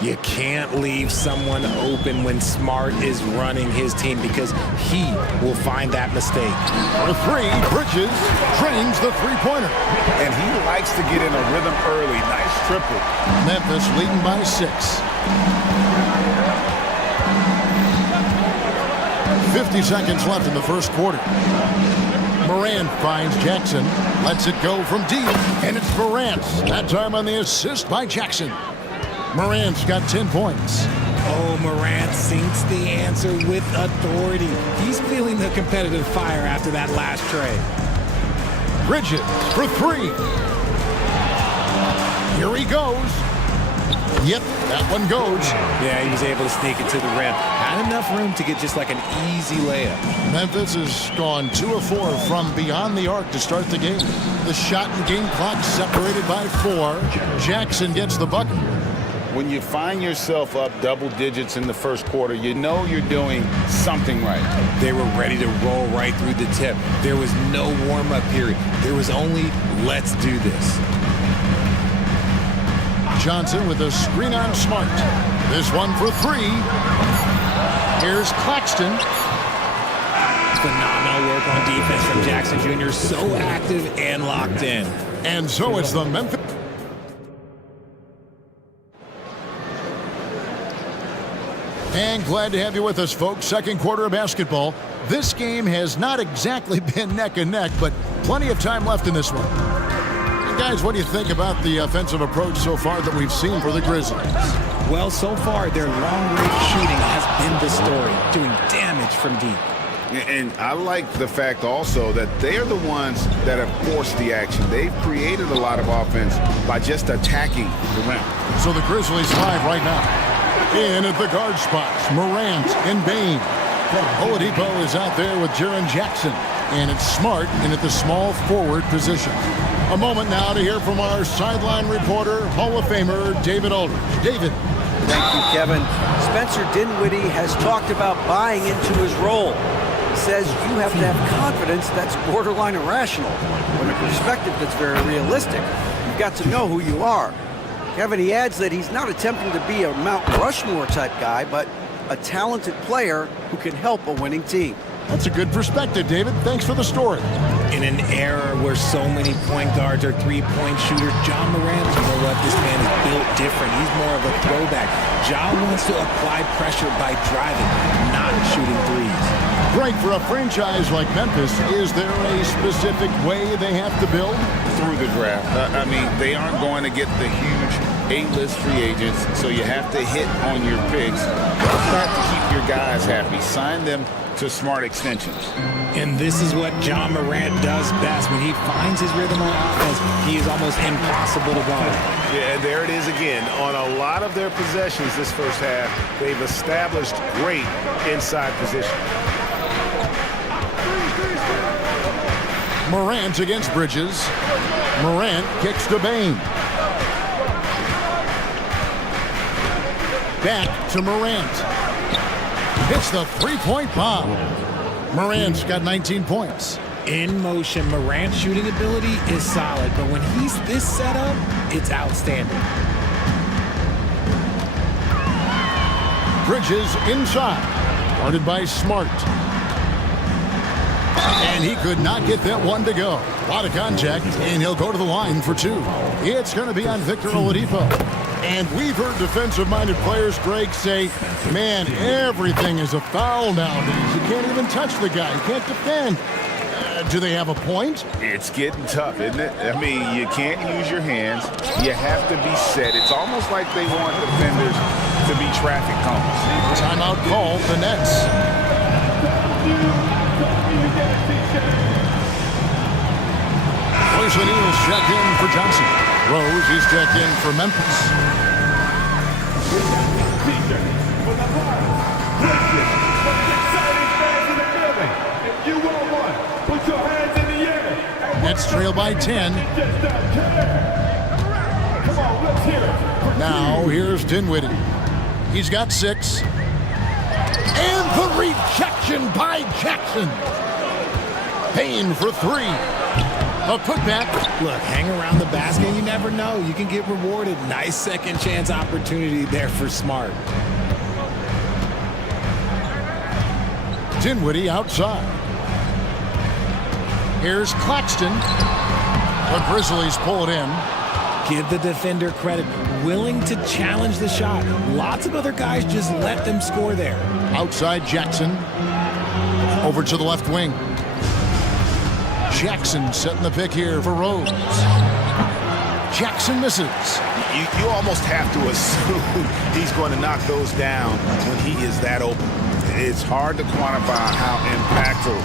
You can't leave someone open when Smart is running his team because he will find that mistake. For three, Bridges trains the three-pointer. And he likes to get in a rhythm early. Nice triple. Memphis leading by 6. 50 seconds left in the first quarter. Morant finds Jackson, lets it go from deep, and it's Morant. That time on the assist by Jackson. Morant's got 10 points. Oh, Morant sinks the answer with authority. He's feeling the competitive fire after that last tray. Bridges for 3. Here he goes. Yep, that one goes. Yeah, he was able to sneak it to the rim. Had enough room to get just like an easy layup. Memphis has gone 2 of 4 from beyond the arc to start the game. The shot and game clock separated by 4. Jackson gets the bucket. When you find yourself up double digits in the first quarter, you know you're doing something right. They were ready to roll right through the tip. There was no warm-up period. There was only, let's do this. Johnson with a screen on Smart. This one for 3. Here's Claxton. Phenomenal work on defense from Jackson Jr. So active and locked in. And so it's the Memphis. And glad to have you with us, folks. Second quarter of basketball. This game has not exactly been neck and neck, but plenty of time left in this one. And guys, what do you think about the offensive approach so far that we've seen for the Grizzlies? Well, so far, their long-range shooting has been the story, doing damage from deep. And I like the fact also that they're the ones that have forced the action. They've created a lot of offense by just attacking the rim. So the Grizzlies live right now. In at the guard spots, Morant and Bain. Oladipo is out there with Jaren Jackson. And it's Smart in at the small forward position. A moment now to hear from our sideline reporter, Hall of Famer David Aldridge. David. Thank you, Kevin. Spencer Dinwiddie has talked about buying into his role. He says you have to have confidence that's borderline irrational, but a perspective that's very realistic. You've got to know who you are. Kevin, he adds that he's not attempting to be a Mount Rushmore type guy, but a talented player who can help a winning team. That's a good perspective, David. Thanks for the story. In an era where so many point guards are three-point shooters, John Morant, you know what, this man is built different. He's more of a throwback. Ja wants to apply pressure by driving, not shooting threes. Greg, for a franchise like Memphis, is there a specific way they have to build? Through the draft. I mean, they aren't going to get the huge A-list free agents, so you have to hit on your picks. You also have to keep your guys happy. Sign them to smart extensions. And this is what John Morant does best. When he finds his rhythm on offense, he is almost impossible to guard. Yeah, and there it is again. On a lot of their possessions this first half, they've established great inside position. Morant against Bridges. Morant kicks to Bain. Back to Morant. Hits the three-point bomb. Morant's got 19 points. In motion, Morant's shooting ability is solid, but when he's this set up, it's outstanding. Bridges inside. Guarded by Smart. And he could not get that one to go. A lot of contact, and he'll go to the line for 2. It's going to be on Victor Oladipo. And we've heard defensive-minded players, Greg, say, man, everything is a foul nowadays. You can't even touch the guy. You can't defend. Do they have a point? It's getting tough, isn't it? I mean, you can't use your hands. You have to be set. It's almost like they want defenders to be traffic cones. Timeout call, the Nets. Royce O'Neal's checked in for Johnson. Rose is checked in for Memphis. Nets trail by 10. Now here's Dinwiddie. He's got 6. And the rejection by Jackson. Payne for 3. A putback. Look, hang around the basket. You never know. You can get rewarded. Nice second chance opportunity there for Smart. Dinwiddie outside. Here's Claxton. The Grizzlies pull it in. Give the defender credit. Willing to challenge the shot. Lots of other guys just let them score there. Outside Jackson. Over to the left wing. Jackson setting the pick here for Rose. Jackson misses. You almost have to assume he's going to knock those down when he is that open. It's hard to quantify how impactful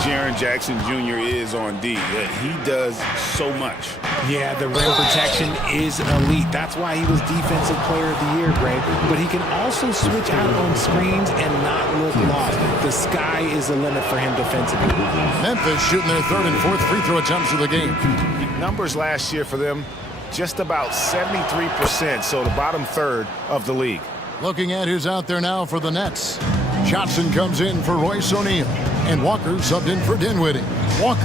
Jaren Jackson Jr. is on D. He does so much. Yeah, the rim protection is elite. That's why he was Defensive Player of the Year, Greg. But he can also switch out on screens and not look lost. The sky is the limit for him defensively. Memphis shooting their third and fourth free throw attempts of the game. Numbers last year for them, just about 73%, so the bottom third of the league. Looking at who's out there now for the Nets. Johnson comes in for Royce O'Neal. And Walker subbed in for Dinwiddie. Walker.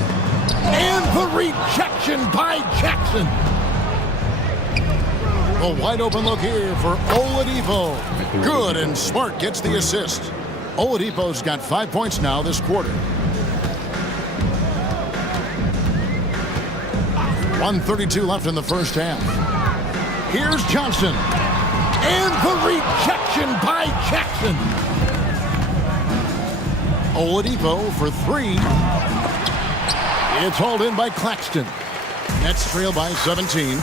And the rejection by Jackson. A wide open look here for Oladipo. Good, and Smart gets the assist. Oladipo's got 5 points now this quarter. 1:32 left in the first half. Here's Johnson. And the rejection by Jackson. Oladipo for three. It's hauled in by Claxton. Nets trail by 17.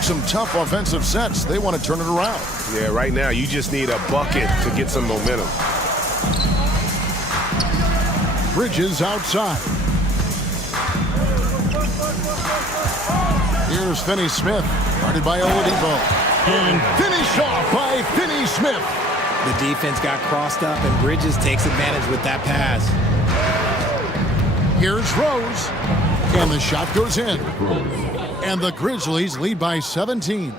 Some tough offensive sets. They want to turn it around. Yeah, right now you just need a bucket to get some momentum. Bridges outside. Here's Finney-Smith, guarded by Oladipo. And finished off by Finney-Smith. The defense got crossed up, and Bridges takes advantage with that pass. Here's Rose. And the shot goes in. And the Grizzlies lead by 17.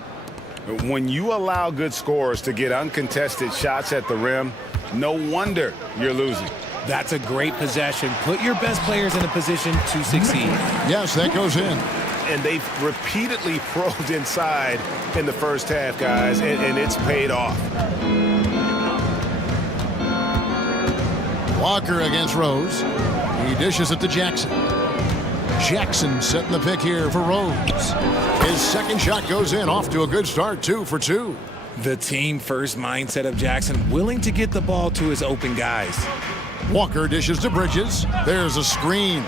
When you allow good scorers to get uncontested shots at the rim, no wonder you're losing. That's a great possession. Put your best players in a position to succeed. Yes, that goes in. And they've repeatedly probed inside in the first half, guys, and it's paid off. Walker against Rose. He dishes it to Jackson. Jackson setting the pick here for Rose. His second shot goes in, off to a good start, 2 for 2. The team first mindset of Jackson, willing to get the ball to his open guys. Walker dishes to Bridges. There's a screen.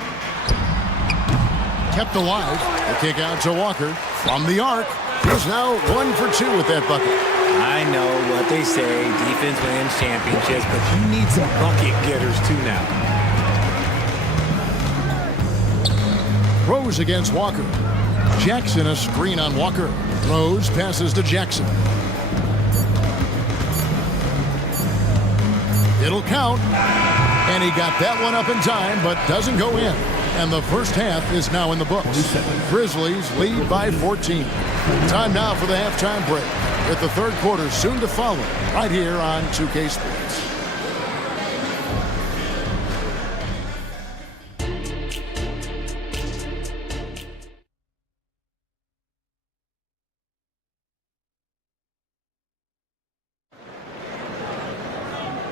Kept alive. The kick out to Walker from the arc. He's now 1 for 2 with that bucket. I know what they say, defense wins championships, but you need some bucket getters too now. Rose against Walker. Jackson a screen on Walker. Rose passes to Jackson. It'll count. And he got that one up in time, but doesn't go in. And the first half is now in the books. Grizzlies lead by 14. Time now for the halftime break, with the third quarter soon to follow, right here on 2K Sports.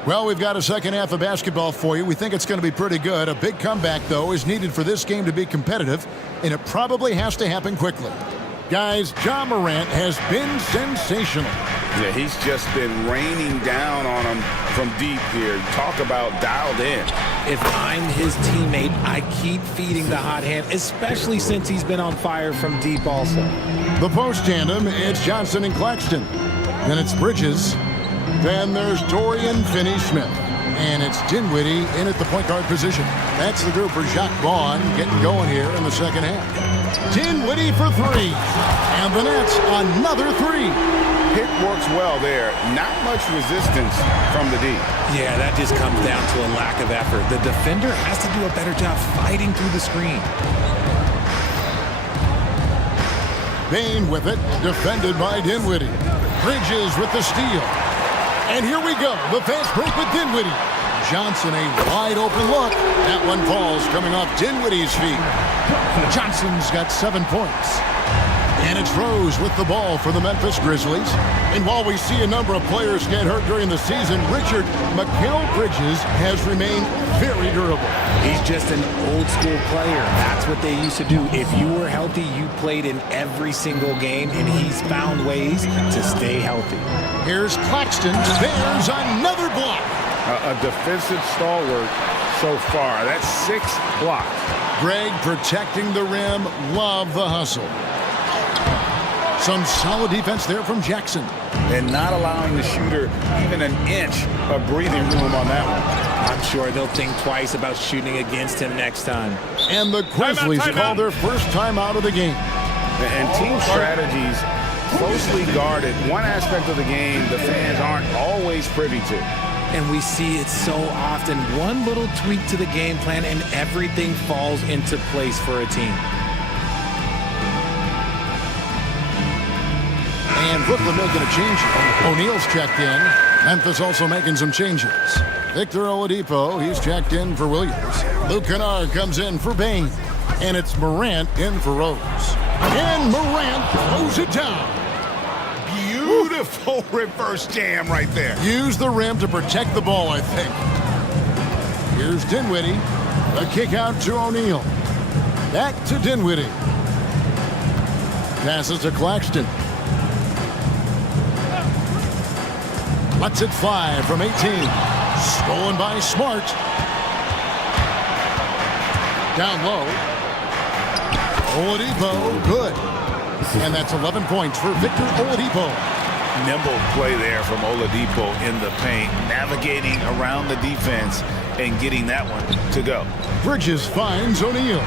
Well, we've got a second half of basketball for you. We think it's going to be pretty good. A big comeback, though, is needed for this game to be competitive, and it probably has to happen quickly. Guys, Ja Morant has been sensational. Yeah, he's just been raining down on him from deep here. Talk about dialed in. If I'm his teammate, I keep feeding the hot hand, especially since he's been on fire from deep also. The post tandem, it's Johnson and Claxton. Then it's Bridges. Then there's Dorian Finney-Smith. And it's Dinwiddie in at the point guard position. That's the group for Jacques Vaughn getting going here in the second half. Dinwiddie for three. And the Nets another three. Pick works well there. Not much resistance from the D. Yeah, that just comes down to a lack of effort. The defender has to do a better job fighting through the screen. Bain with it, defended by Dinwiddie. Bridges with the steal. And here we go, the fast break with Dinwiddie. Johnson, a wide open look. That one falls coming off Dinwiddie's feet. Johnson's got 7 points. And it's Rose with the ball for the Memphis Grizzlies. And while we see a number of players get hurt during the season, Richard, Mikal Bridges has remained very durable. He's just an old school player. That's what they used to do. If you were healthy, you played in every single game, and he's found ways to stay healthy. Here's Claxton. There's another block. A defensive stalwart so far. That's 6 blocks. Greg protecting the rim. Love the hustle. Some solid defense there from Jackson. And not allowing the shooter even an inch of breathing room on that one. I'm sure they'll think twice about shooting against him next time. And the Grizzlies call their first time out of the game. And team strategies closely guarded. One aspect of the game the fans aren't always privy to. And we see it so often. One little tweak to the game plan and everything falls into place for a team. And Brooklyn making a change. O'Neal's checked in. Memphis also making some changes. Victor Oladipo, he's checked in for Williams. Luke Kennard comes in for Bain. And it's Morant in for Rose. And Morant throws it down. Beautiful reverse jam right there. Use the rim to protect the ball, I think. Here's Dinwiddie. A kick out to O'Neal. Back to Dinwiddie. Passes to Claxton. Lets it fly from 18. Stolen by Smart. Down low. Oladipo, good. And that's 11 points for Victor Oladipo. Nimble play there from Oladipo in the paint, navigating around the defense and getting that one to go. Bridges finds O'Neal.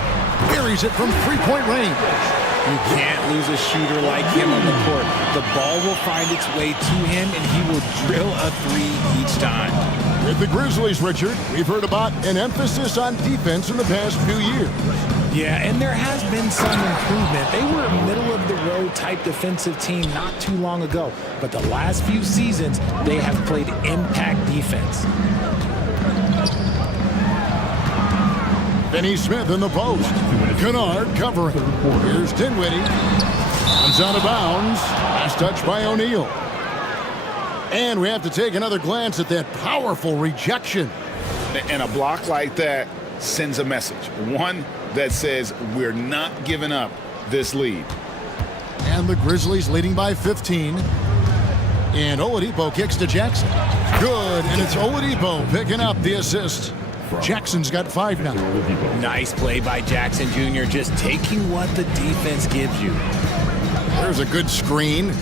Buries it from three-point range. You can't lose a shooter like him on the court. The ball will find its way to him, and he will drill a three each time. With the Grizzlies, Richard, we've heard about an emphasis on defense in the past few years. Yeah, and there has been some improvement. They were a middle-of-the-road type defensive team not too long ago. But the last few seasons, they have played impact defense. Finney Smith in the post. Kennard covering. Here's Dinwiddie. Comes out of bounds. Last touch by O'Neal. And we have to take another glance at that powerful rejection. And a block like that sends a message. One that says we're not giving up this lead. And the Grizzlies leading by 15. And Oladipo kicks to Jackson. Good, and it's Oladipo picking up the assist. Jackson's got 5 now. Nice play by Jackson Jr., just taking what the defense gives you. There's a good screen.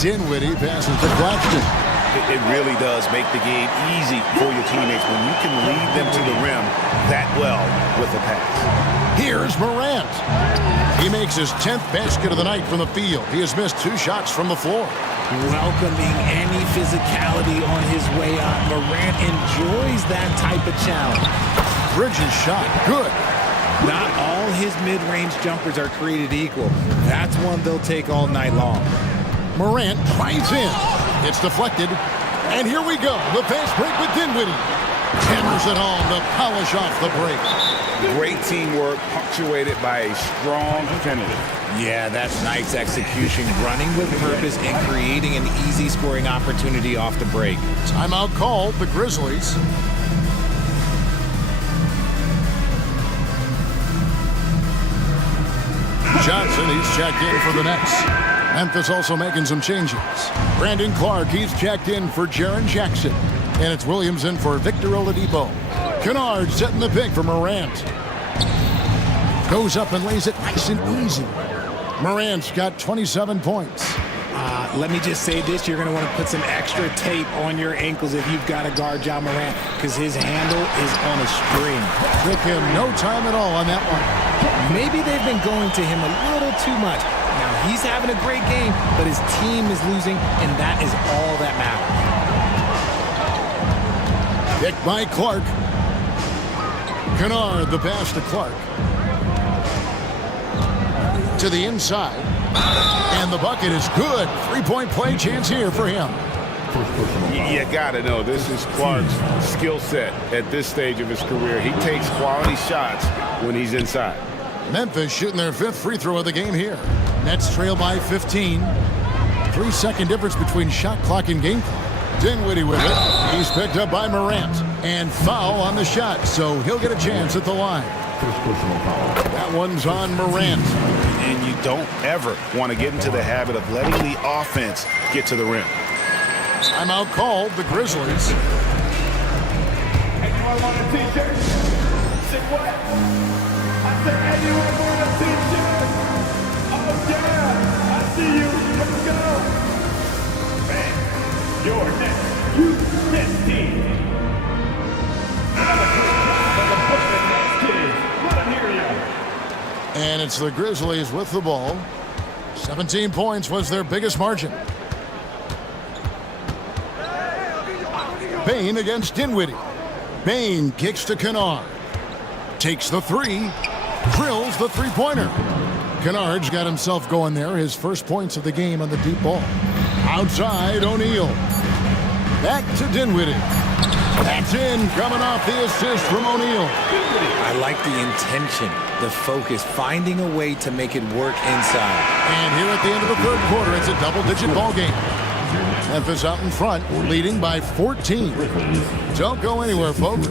Dinwiddie passes to Claxton. It really does make the game easy for your teammates when you can lead them to the rim that well with a pass. Here's Morant. He makes his 10th basket of the night from the field. He has missed 2 shots from the floor. Welcoming any physicality on his way up. Morant enjoys that type of challenge. Bridges shot, good. Not all his mid-range jumpers are created equal. That's one they'll take all night long. Morant drives in. It's deflected. And here we go. The fast break with Dinwiddie. Hammers it home to polish off the break. Great teamwork punctuated by a strong finish. Yeah, that's nice execution. Running with purpose and creating an easy scoring opportunity off the break. Timeout called, the Grizzlies. Johnson, he's checked in for the Nets. Memphis also making some changes. Brandon Clark, he's checked in for Jaren Jackson. And it's Williams in for Victor Oladipo. Kennard setting the pick for Morant. Goes up and lays it nice and easy. Morant's got 27 points. Let me just say this, you're going to want to put some extra tape on your ankles if you've got to guard Ja Morant, because his handle is on a string. Took him no time at all on that one. Maybe they've been going to him a little too much. Now, he's having a great game, but his team is losing, and that is all that matters. Picked by Clark. Kennard, the pass to Clark. To the inside. And the bucket is good. 3-point play chance here for him. You gotta know, this is Clark's skill set at this stage of his career. He takes quality shots when he's inside. Memphis shooting their 5th free throw of the game here. Nets trail by 15. 3-second difference between shot clock and game clock. Dinwiddie with it. He's picked up by Morant. And foul on the shot, so he'll get a chance at the line. That one's on Morant. And you don't ever want to get into the habit of letting the offense get to the rim. Timeout called, the Grizzlies. Anyone want a t-shirt? Say what? I said anyone want a t-shirt? Oh yeah, I see you. Let's go. Man, your next U10 team. Another great job by the Brooklyn Nets kids. Let them hear you. And it's the Grizzlies with the ball. 17 points was their biggest margin. Bain against Dinwiddie. Bain kicks to Kennard. Takes the three. Drills the three-pointer. Kennard's got himself going there. His first points of the game on the deep ball. Outside, O'Neal. Back to Dinwiddie. That's in, coming off the assist from O'Neal. I like the intention, the focus, finding a way to make it work inside. And here at the end of the 3rd quarter, it's a double-digit ball game. Memphis out in front, leading by 14. Don't go anywhere, folks.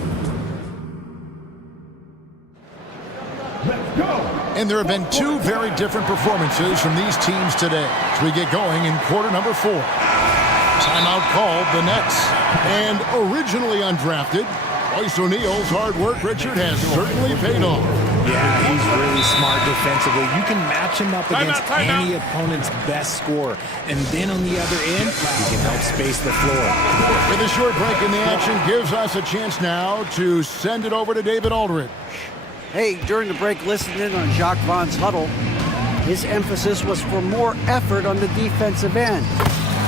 Let's go. And there have been 2 very different performances from these teams today as we get going in quarter number 4. Timeout called, the Nets. And originally undrafted, Royce O'Neal's hard work, Richard, has certainly paid off. Yeah, he's really smart defensively. You can match him up against any opponent's best scorer. And then on the other end, he can help space the floor. With a short break in the action, gives us a chance now to send it over to David Aldridge. Hey, during the break, listening in on Jacques Vaughn's huddle, his emphasis was for more effort on the defensive end.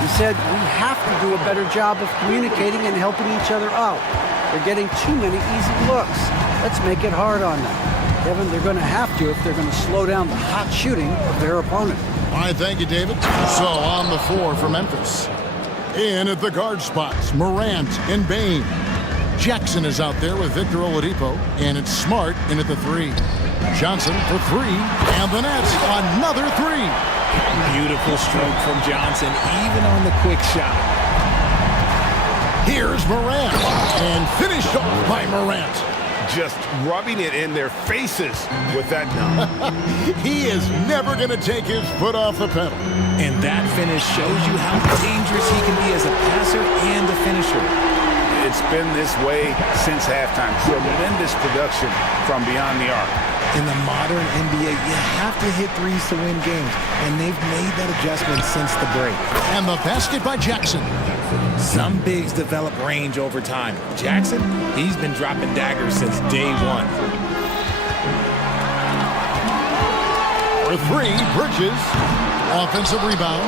He said, we have to do a better job of communicating and helping each other out. They're getting too many easy looks. Let's make it hard on them. Kevin, they're going to have to if they're going to slow down the hot shooting of their opponent. All right, thank you, David. So on the floor for Memphis. In at the guard spots, Morant and Bain. Jackson is out there with Victor Oladipo, and it's Smart in at the 3. Johnson for 3, and the Nets another 3. Beautiful stroke from Johnson, even on the quick shot. Here's Morant, and finished off by Morant. Just rubbing it in their faces with that dunk. He is never going to take his foot off the pedal. And that finish shows you how dangerous he can be as a passer and a finisher. It's been this way since halftime. Tremendous production from beyond the arc. In the modern NBA, you have to hit threes to win games, and they've made that adjustment since the break. And the basket by Jackson. Some bigs develop range over time. Jackson, he's been dropping daggers since day 1. For 3, Bridges. Offensive rebound.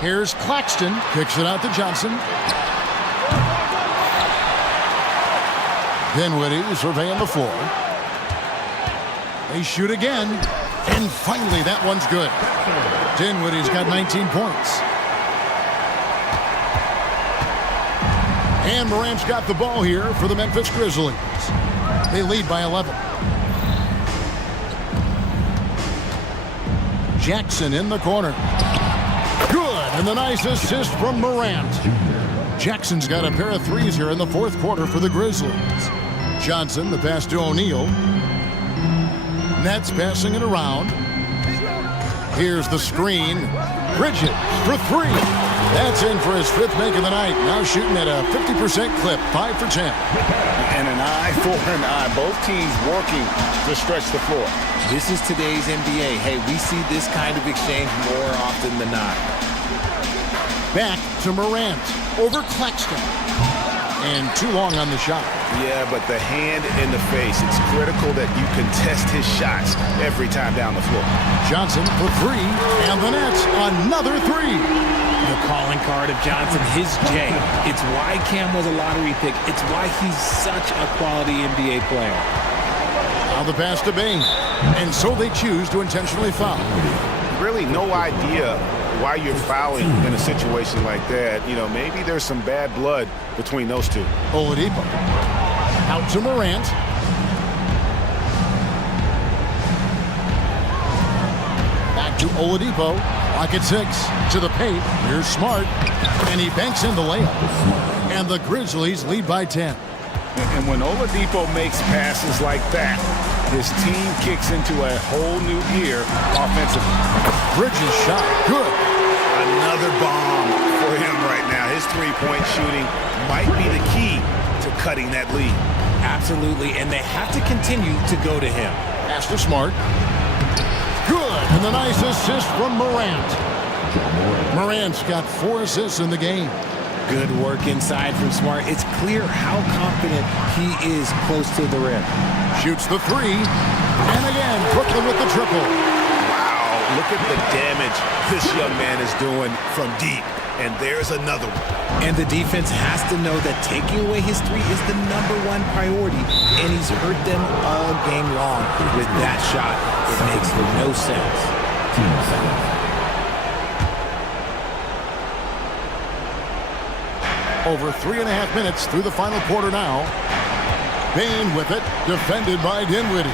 Here's Claxton. Kicks it out to Johnson. Dinwiddie surveying the floor. They shoot again. And finally, that one's good. Dinwiddie's got 19 points. And Morant's got the ball here for the Memphis Grizzlies. They lead by 11. Jackson in the corner. Good, and the nice assist from Morant. Jackson's got a pair of threes here in the 4th quarter for the Grizzlies. Johnson, the pass to O'Neal. Nets passing it around. Here's the screen. Bridges for 3. That's in for his 5th make of the night. Now shooting at a 50% clip, 5 for 10. And an eye for an eye. Both teams working to stretch the floor. This is today's NBA. Hey, we see this kind of exchange more often than not. Back to Morant over Claxton. And too long on the shot. Yeah, but the hand in the face, it's critical that you contest his shots every time down the floor. Johnson for 3, and the Nets another 3. The calling card of Johnson, his J. It's why Cam was a lottery pick. It's why he's such a quality NBA player. Now the pass to Bain. And so they choose to intentionally foul. Really no idea why you're fouling in a situation like that. You know, maybe there's some bad blood between those two. Oladipo. Out to Morant. to Oladipo. Pocket 6 to the paint. Here's Smart. And he banks in the layup. And the Grizzlies lead by 10. And when Oladipo makes passes like that, his team kicks into a whole new gear offensively. Bridges shot. Good. Another bomb for him right now. His three-point shooting might be the key to cutting that lead. Absolutely, and they have to continue to go to him. Pass to Smart. Good. And the nice assist from Morant. Morant's got 4 assists in the game. Good work inside from Smart. It's clear how confident he is close to the rim. Shoots the 3. And again, Brooklyn with the triple. Wow, look at the damage this young man is doing from deep. And there's another one. And the defense has to know that taking away his 3 is the #1 priority. And he's hurt them all game long with that shot. It makes no sense. Over 3.5 minutes through the final quarter now. Bain with it, defended by Dinwiddie.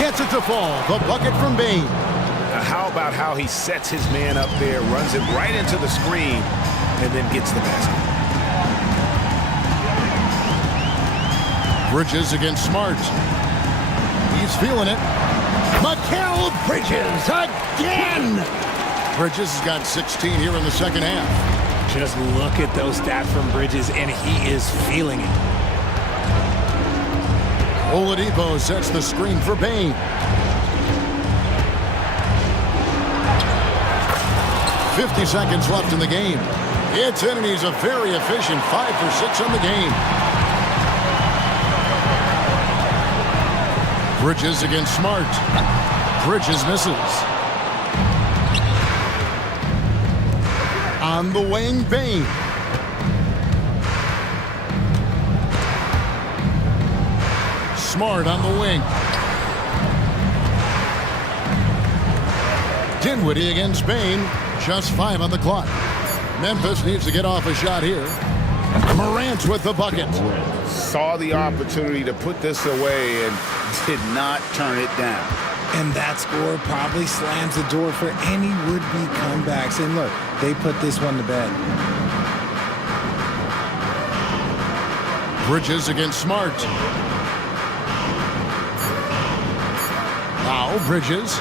Gets it to fall. The bucket from Bain. Now how about how he sets his man up there, runs it right into the screen, and then gets the basket. Bridges against Smart. He's feeling it. Mikal Bridges again! Bridges has got 16 here in the second half. Just look at those stats from Bridges, and he is feeling it. Oladipo sets the screen for Bain. "50 seconds left in the game. It's in, and he's a very efficient 5 for 6 on the game. Bridges against Smart. Bridges misses. On the wing, Bain. Smart on the wing. Dinwiddie against Bain. Just 5 on the clock. Memphis needs to get off a shot here. Morant with the bucket. Saw the opportunity to put this away and did not turn it down. And that score probably slams the door for any would-be comebacks. And look, they put this one to bed. Bridges against Smart. Now Bridges.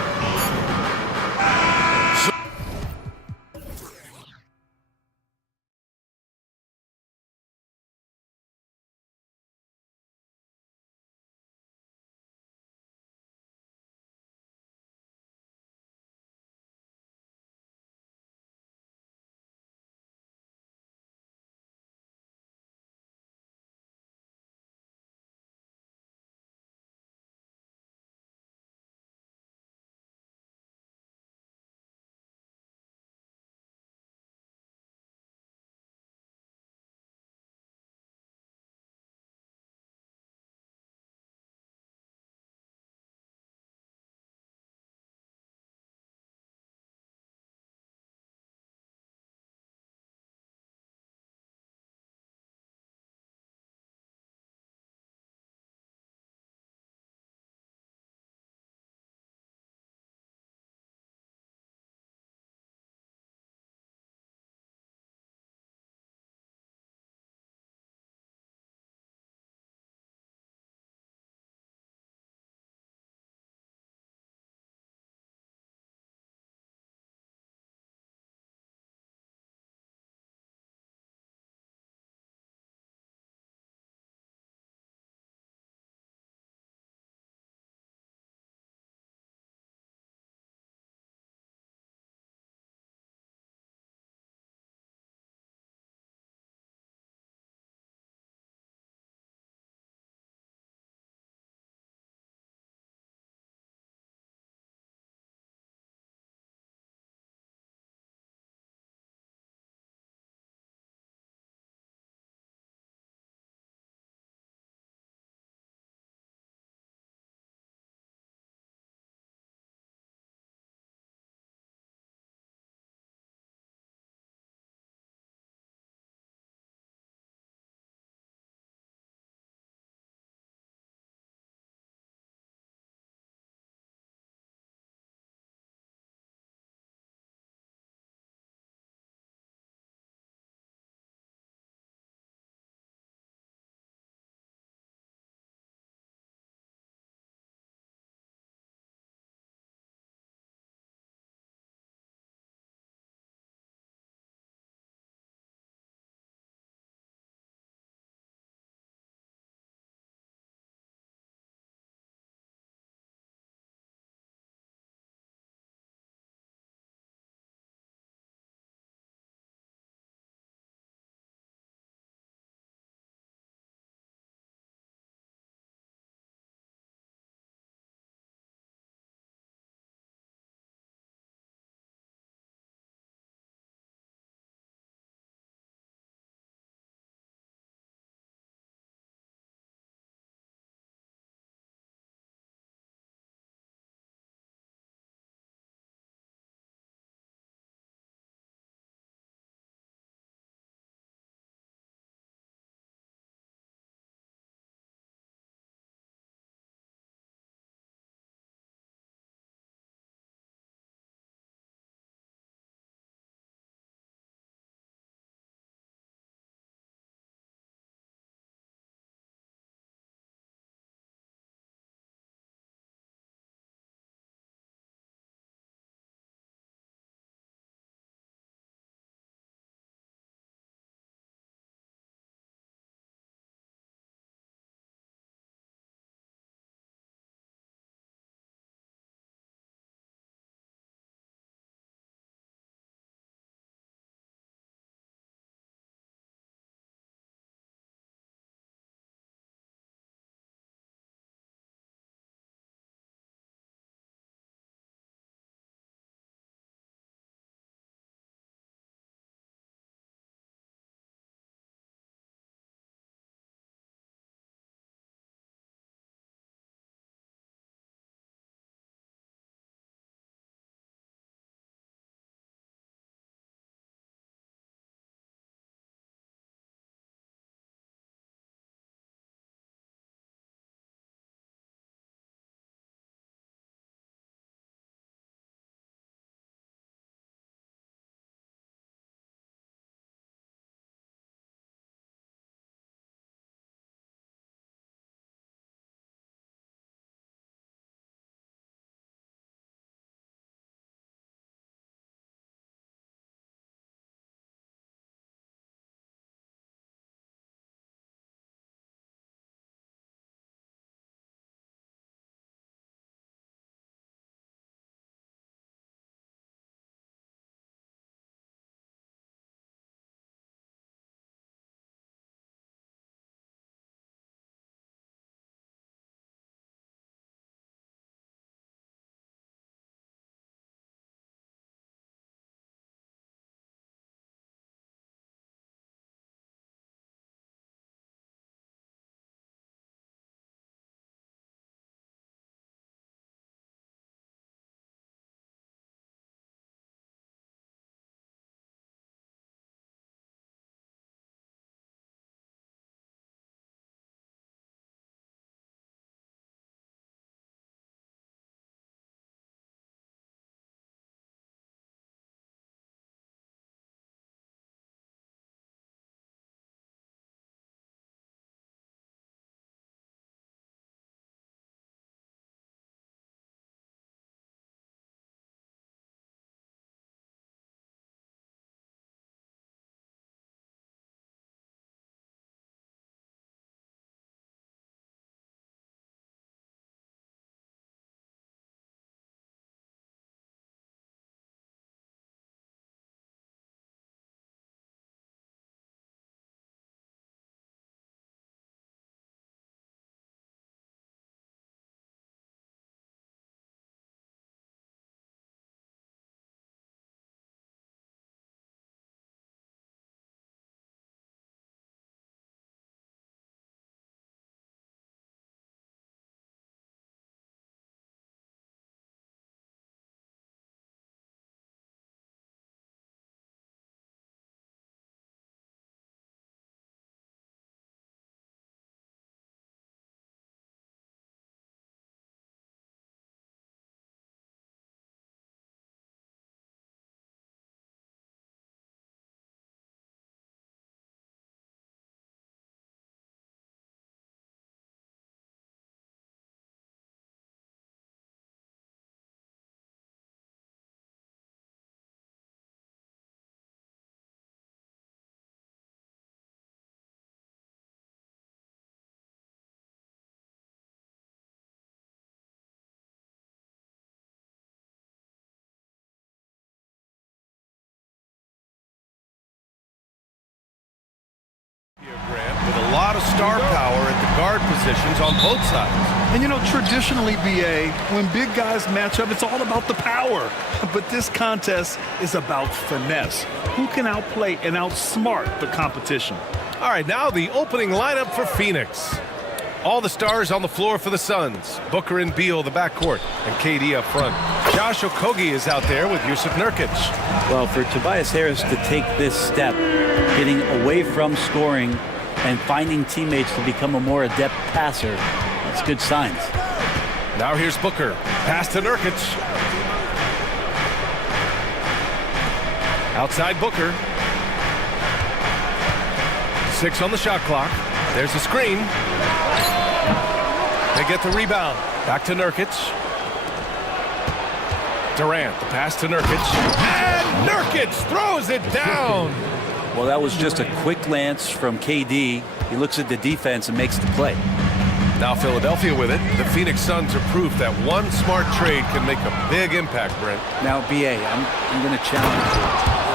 with a lot of star power at the guard positions on both sides. And you know, traditionally, BA, when big guys match up, it's all about the power. But this contest is about finesse. Who can outplay and outsmart the competition? All right, now the opening lineup for Phoenix. All the stars on the floor for the Suns. Booker and Beal, the backcourt, and KD up front. Josh Okogie is out there with Yusuf Nurkic. Well, for Tobias Harris to take this step, getting away from scoring and finding teammates to become a more adept passer, that's good signs. Now here's Booker. Pass to Nurkic. Outside Booker. 6 on the shot clock. There's a screen. They get the rebound. Back to Nurkic. Durant, the pass to Nurkic. And Nurkic throws it down. Well, that was just a quick glance from KD. He looks at the defense and makes the play. Now Philadelphia with it. The Phoenix Suns are proof that one smart trade can make a big impact, Brent. Now, BA, I'm going to challenge you.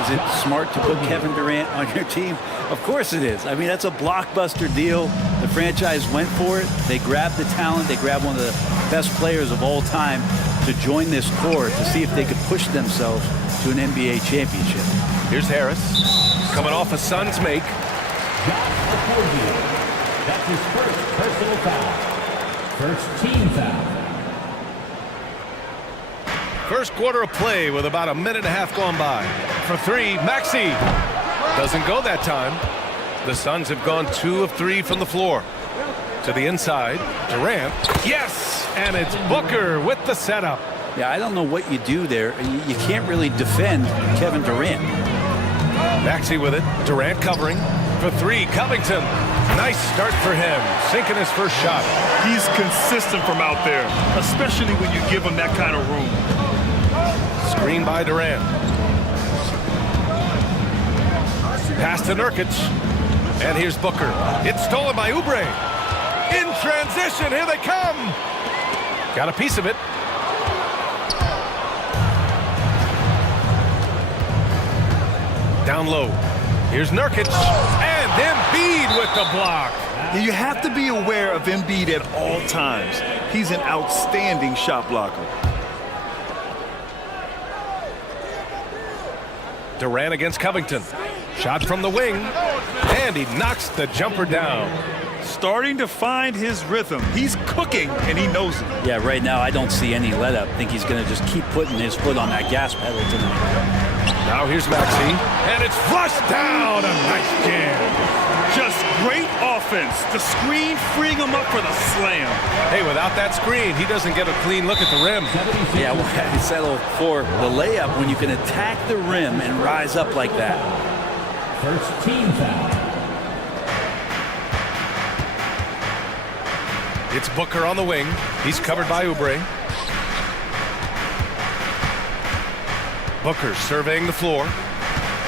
Is it smart to put Kevin Durant on your team? Of course it is. I mean, that's a blockbuster deal. The franchise went for it. They grabbed the talent. They grabbed one of the best players of all time to join this core to see if they could push themselves to an NBA championship. Here's Harris. Coming off a Suns make. That's his first personal foul. First team foul. First quarter of play with about a minute and a half gone by. For 3, Maxey. Doesn't go that time. The Suns have gone 2 of 3 from the floor. To the inside, Durant. Yes! And it's Booker with the setup. Yeah, I don't know what you do there. You can't really defend Kevin Durant. Maxey with it. Durant covering. For 3, Covington. Nice start for him. Sinking his first shot. He's consistent from out there, especially when you give him that kind of room. Screen by Durant. Pass to Nurkic. And here's Booker. It's stolen by Oubre. In transition, here they come. Got a piece of it. Down low. Here's Nurkic. And Embiid with the block. You have to be aware of Embiid at all times. He's an outstanding shot blocker. Durant against Covington. Shot from the wing. And he knocks the jumper down. Starting to find his rhythm. He's cooking, and he knows it. Yeah, right now I don't see any let up. I think he's going to just keep putting his foot on that gas pedal tonight. Now here's Maxey. And it's flushed down. A nice jam. Just great offense. The screen freeing him up for the slam. Hey, without that screen, he doesn't get a clean look at the rim. Yeah, well, I settle for the layup when you can attack the rim and rise up like that. First team foul. It's Booker on the wing. He's covered by Oubre. Booker surveying the floor.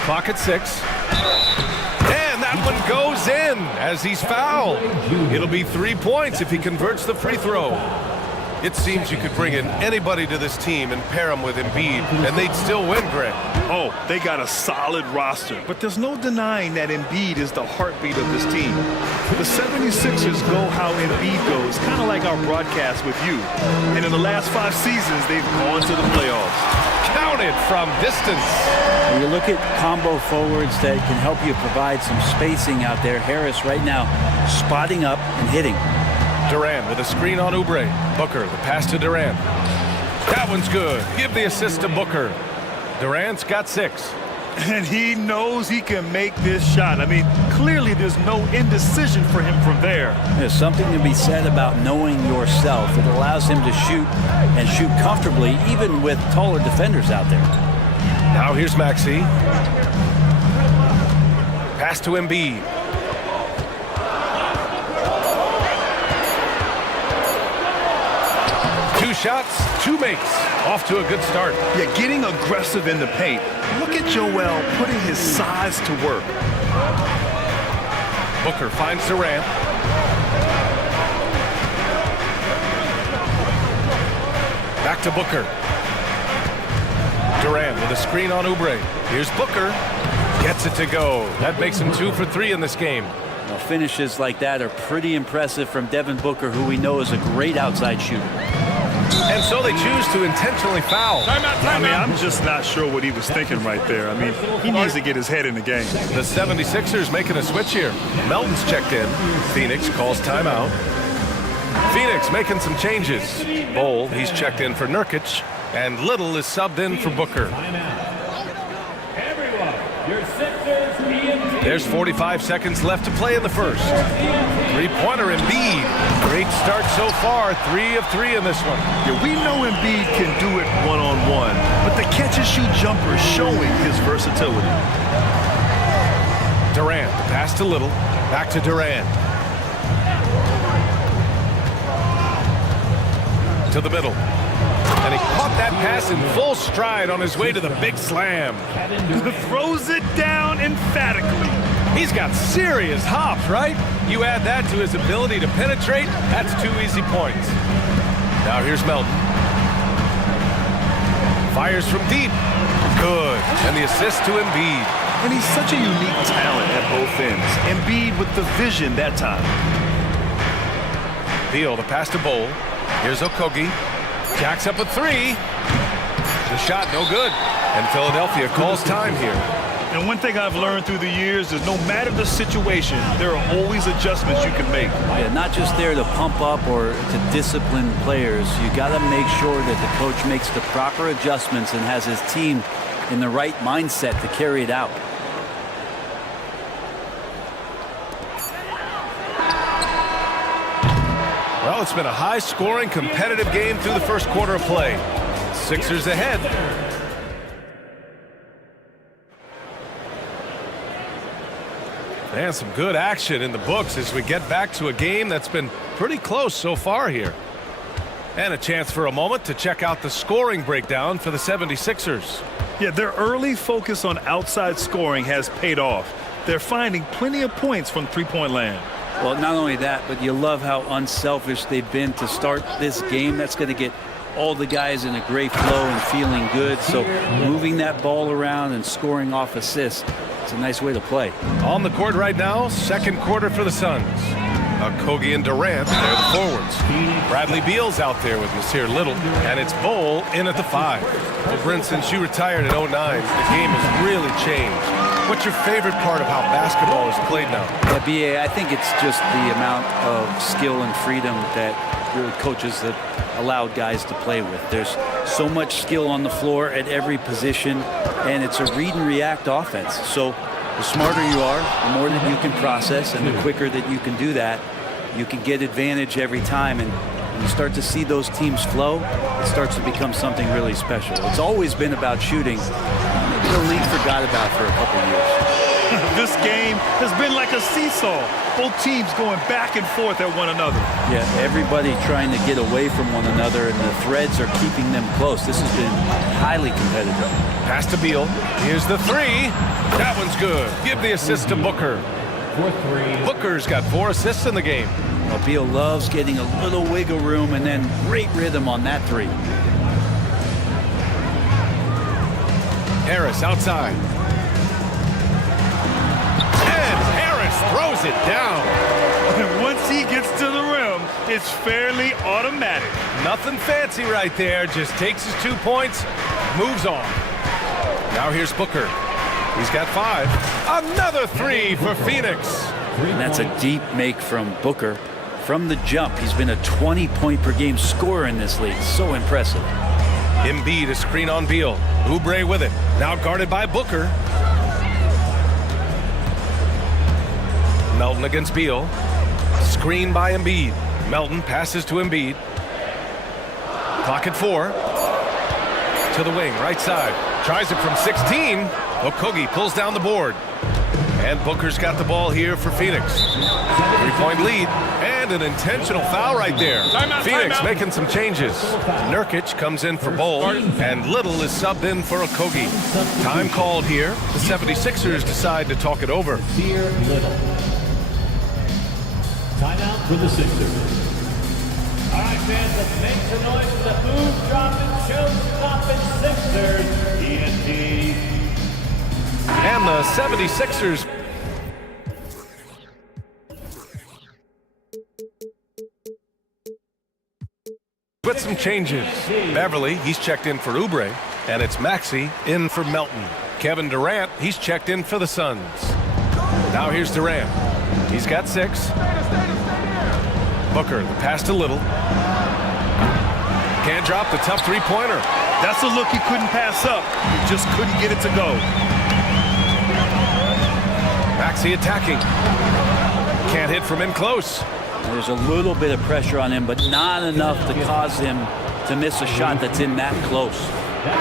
Clock at 6. And that one goes in as he's fouled. It'll be 3 points if he converts the free throw. It seems you could bring in anybody to this team and pair them with Embiid, and they'd still win, Greg. Oh, they got a solid roster, but there's no denying that Embiid is the heartbeat of this team. The 76ers go how Embiid goes, kind of like our broadcast with you. And in the last 5 seasons, they've gone to the playoffs. Counted from distance. When you look at combo forwards that can help you provide some spacing out there, Harris right now spotting up and hitting. Durant with a screen on Oubre. Booker, the pass to Durant. That one's good. Give the assist to Booker. Durant's got 6. And he knows he can make this shot. I mean, clearly there's no indecision for him from there. There's something to be said about knowing yourself. It allows him to shoot and shoot comfortably, even with taller defenders out there. Now here's Maxey. Pass to Embiid. Two shots, 2 makes. Off to a good start. Yeah, getting aggressive in the paint. Look at Joel putting his size to work. Booker finds Durant. Back to Booker. Durant with a screen on Oubre. Here's Booker. Gets it to go. That makes him 2 for 3 in this game. Finishes like that are pretty impressive from Devin Booker, who we know is a great outside shooter. And so they choose to intentionally foul. I mean, I'm just not sure what he was thinking right there. I mean, he needs to get his head in the game. The 76ers making a switch here. Melton's checked in. Phoenix calls timeout. Phoenix making some changes. Bowl, he's checked in for Nurkic. And Little is subbed in for Booker. There's 45 seconds left to play in the first. Three-pointer Embiid. Great start so far. 3 of 3 in this one. Yeah, we know Embiid can do it one-on-one, but the catch-and-shoot jumper is showing his versatility. Durant, the pass to Little. Back to Durant. To the middle. And he caught that pass in full stride on his way to the big slam. Throws it down emphatically. He's got serious hops, right? You add that to his ability to penetrate, that's 2 easy points. Now here's Melton. Fires from deep. Good. And the assist to Embiid. And he's such a unique talent at both ends. Embiid with the vision that time. Beal, the pass to Bowl. Here's Okogie. Jacks up a 3. The shot no good. And Philadelphia calls time here. And one thing I've learned through the years is no matter the situation, there are always adjustments you can make. Yeah, not just there to pump up or to discipline players. You got to make sure that the coach makes the proper adjustments and has his team in the right mindset to carry it out. Well, it's been a high-scoring, competitive game through the first quarter of play. Sixers ahead. And some good action in the books as we get back to a game that's been pretty close so far here. And a chance for a moment to check out the scoring breakdown for the 76ers. Yeah, their early focus on outside scoring has paid off. They're finding plenty of points from three-point land. Well, not only that, but you love how unselfish they've been to start this game. That's going to get all the guys in a great flow and feeling good. So moving that ball around and scoring off assists, it's a nice way to play. On the court right now, second quarter for the Suns. Okogie and Durant, they're the forwards. Bradley Beal's out there with Nasir Little, and it's Bowl in at the 5. Well, Brent, since you retired in 09, the game has really changed. What's your favorite part of how basketball is played now? Yeah, BA, I think it's just the amount of skill and freedom that really coaches have allowed guys to play with. There's so much skill on the floor at every position, and it's a read and react offense. So the smarter you are, the more that you can process, and the quicker that you can do that, you can get advantage every time. And when you start to see those teams flow, it starts to become something really special. It's always been about shooting. Maybe the league forgot about for a couple of years. This game has been like a seesaw. Both teams going back and forth at one another. Yeah, everybody trying to get away from one another, and the threads are keeping them close. This has been highly competitive. Pass to Beal. Here's the 3. That one's good. Give the assist to Booker. Booker's got 4 assists in the game. Well, Beal loves getting a little wiggle room and then great rhythm on that 3. Harris outside. And Harris throws it down. And once he gets to the rim, it's fairly automatic. Nothing fancy right there. Just takes his 2 points, moves on. Now here's Booker. He's got 5. Another 3 for Phoenix. And that's a deep make from Booker. From the jump, he's been a 20-point-per-game scorer in this league. So impressive. Embiid, a screen on Beal. Oubre with it. Now guarded by Booker. Melton against Beal. Screen by Embiid. Melton passes to Embiid. Clock at 4. To the wing, right side. Tries it from 16. Okogie pulls down the board. And Booker's got the ball here for Phoenix. 3-point lead. And an intentional foul right there. Phoenix making some changes. Nurkic comes in for Bowl. And Little is subbed in for Okogie. Time called here. The 76ers decide to talk it over. Little. Timeout for the Sixers. All right, fans, let's make some noise for the boom dropping, show stopping Sixers. TNT. And the 76ers Some changes. Beverly, he's checked in for Oubre. And it's Maxey in for Melton. Kevin Durant, he's checked in for the Suns. Now here's Durant. He's got 6. Booker, the pass to Little. Can't drop the tough three-pointer. That's a look he couldn't pass up. He just couldn't get it to go. Maxey attacking. Can't hit from in close. There's a little bit of pressure on him, but not enough to cause him to miss a shot that's in that close.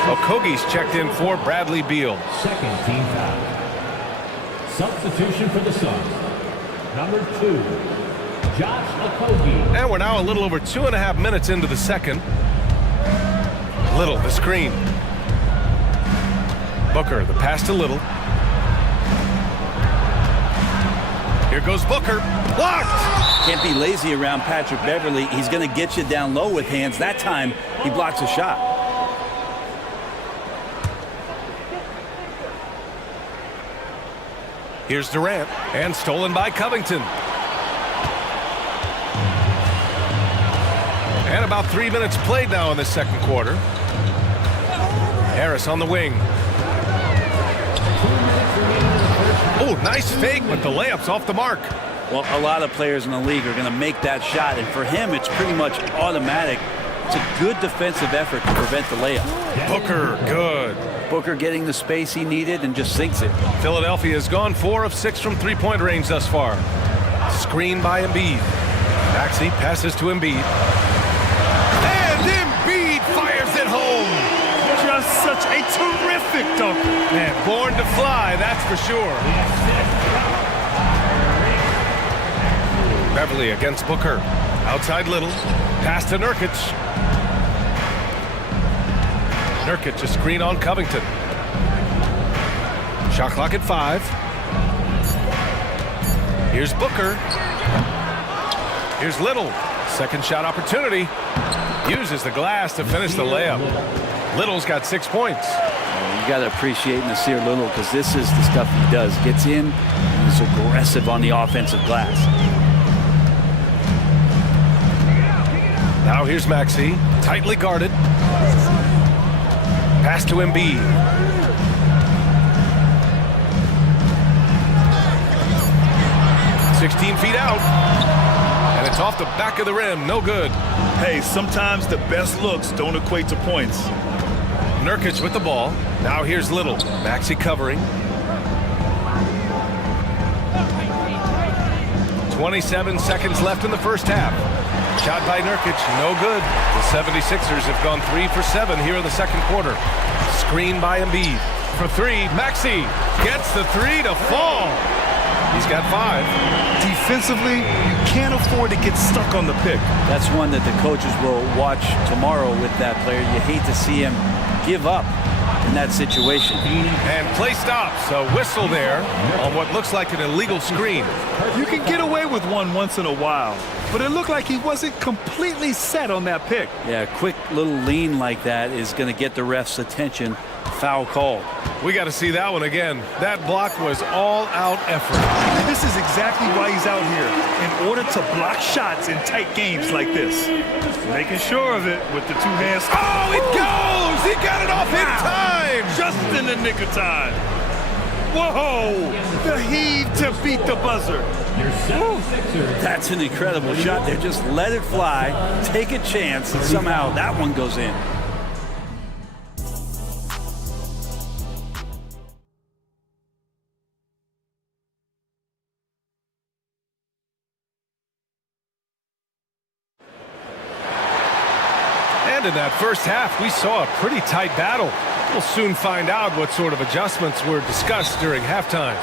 Okogie's checked in for Bradley Beal. Second team foul. Substitution for the Suns. Number 2, Josh Okogie. And we're now a little over 2.5 minutes into the second. Little, the screen. Booker, the pass to Little. Here goes Booker. Blocked! Can't be lazy around Patrick Beverly. He's going to get you down low with hands. That time, he blocks a shot. Here's Durant, and stolen by Covington. And about 3 minutes played now in the second quarter. Harris on the wing. Oh, nice fake, but the layup's off the mark. Well, a lot of players in the league are going to make that shot, and for him, it's pretty much automatic. It's a good defensive effort to prevent the layup. Booker, good. Booker getting the space he needed and just sinks it. Philadelphia has gone 4 of 6 from three-point range thus far. Screen by Embiid. Maxey passes to Embiid. And Embiid fires it home. Just such a terrific dunker. Man, born to fly, that's for sure. Beverly against Booker. Outside Little. Pass to Nurkic. Nurkic, a screen on Covington. Shot clock at 5. Here's Booker. Here's Little. Second shot opportunity. Uses the glass to finish the layup. Little's got 6 points. You got to appreciate Nasir Little because this is the stuff he does. Gets in, and is aggressive on the offensive glass. Now here's Maxey, tightly guarded. Pass to Embiid. "16 feet out. And it's off the back of the rim. No good. Hey, sometimes the best looks don't equate to points. Nurkic with the ball. Now here's Little. Maxey covering. 27 seconds left in the first half. Shot by Nurkic, no good. The 76ers have gone 3 for 7 here in the second quarter. Screen by Embiid. For 3, Maxey gets the 3 to fall. He's got 5. Defensively, you can't afford to get stuck on the pick. That's one that the coaches will watch tomorrow with that player. You hate to see him give up in that situation. And play stops. A whistle there on what looks like an illegal screen. You can get away with one once in a while, but it looked like he wasn't completely set on that pick. Yeah, a quick little lean like that is going to get the ref's attention. Foul call. We got to see that one again. That block was all-out effort. This is exactly why he's out here, in order to block shots in tight games like this. Making sure of it with the 2 hands. Oh, it goes! He got it off in time! Just in the nick of time. Whoa! The heave to beat the buzzer. That's an incredible shot there. Just let it fly, take a chance, and somehow that one goes in. And in that first half, we saw a pretty tight battle. We'll soon find out what sort of adjustments were discussed during halftime.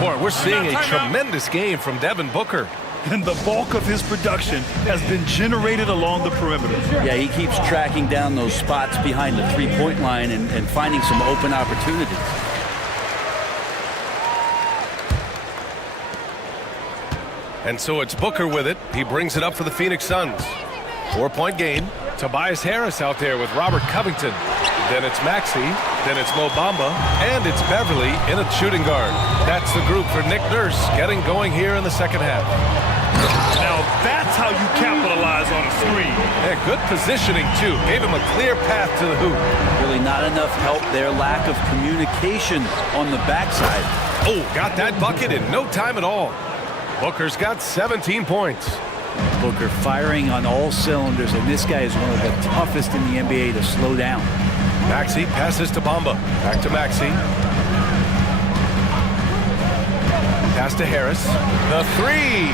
Boy, we're seeing a tremendous game from Devin Booker. And the bulk of his production has been generated along the perimeter. Yeah, he keeps tracking down those spots behind the three-point line and finding some open opportunities. And so it's Booker with it. He brings it up for the Phoenix Suns. 4-point game. Tobias Harris out there with Robert Covington. Then it's Maxey. Then it's Mo Bamba. And it's Beverly in a shooting guard. That's the group for Nick Nurse getting going here in the second half. Now that's how you capitalize on a screen. Yeah, good positioning, too. Gave him a clear path to the hoop. Really not enough help there. Lack of communication on the backside. Oh, got that bucket in no time at all. Booker's got 17 points. Booker firing on all cylinders, and this guy is one of the toughest in the NBA to slow down. Maxey passes to Bamba. Back to Maxey. Pass to Harris. The three.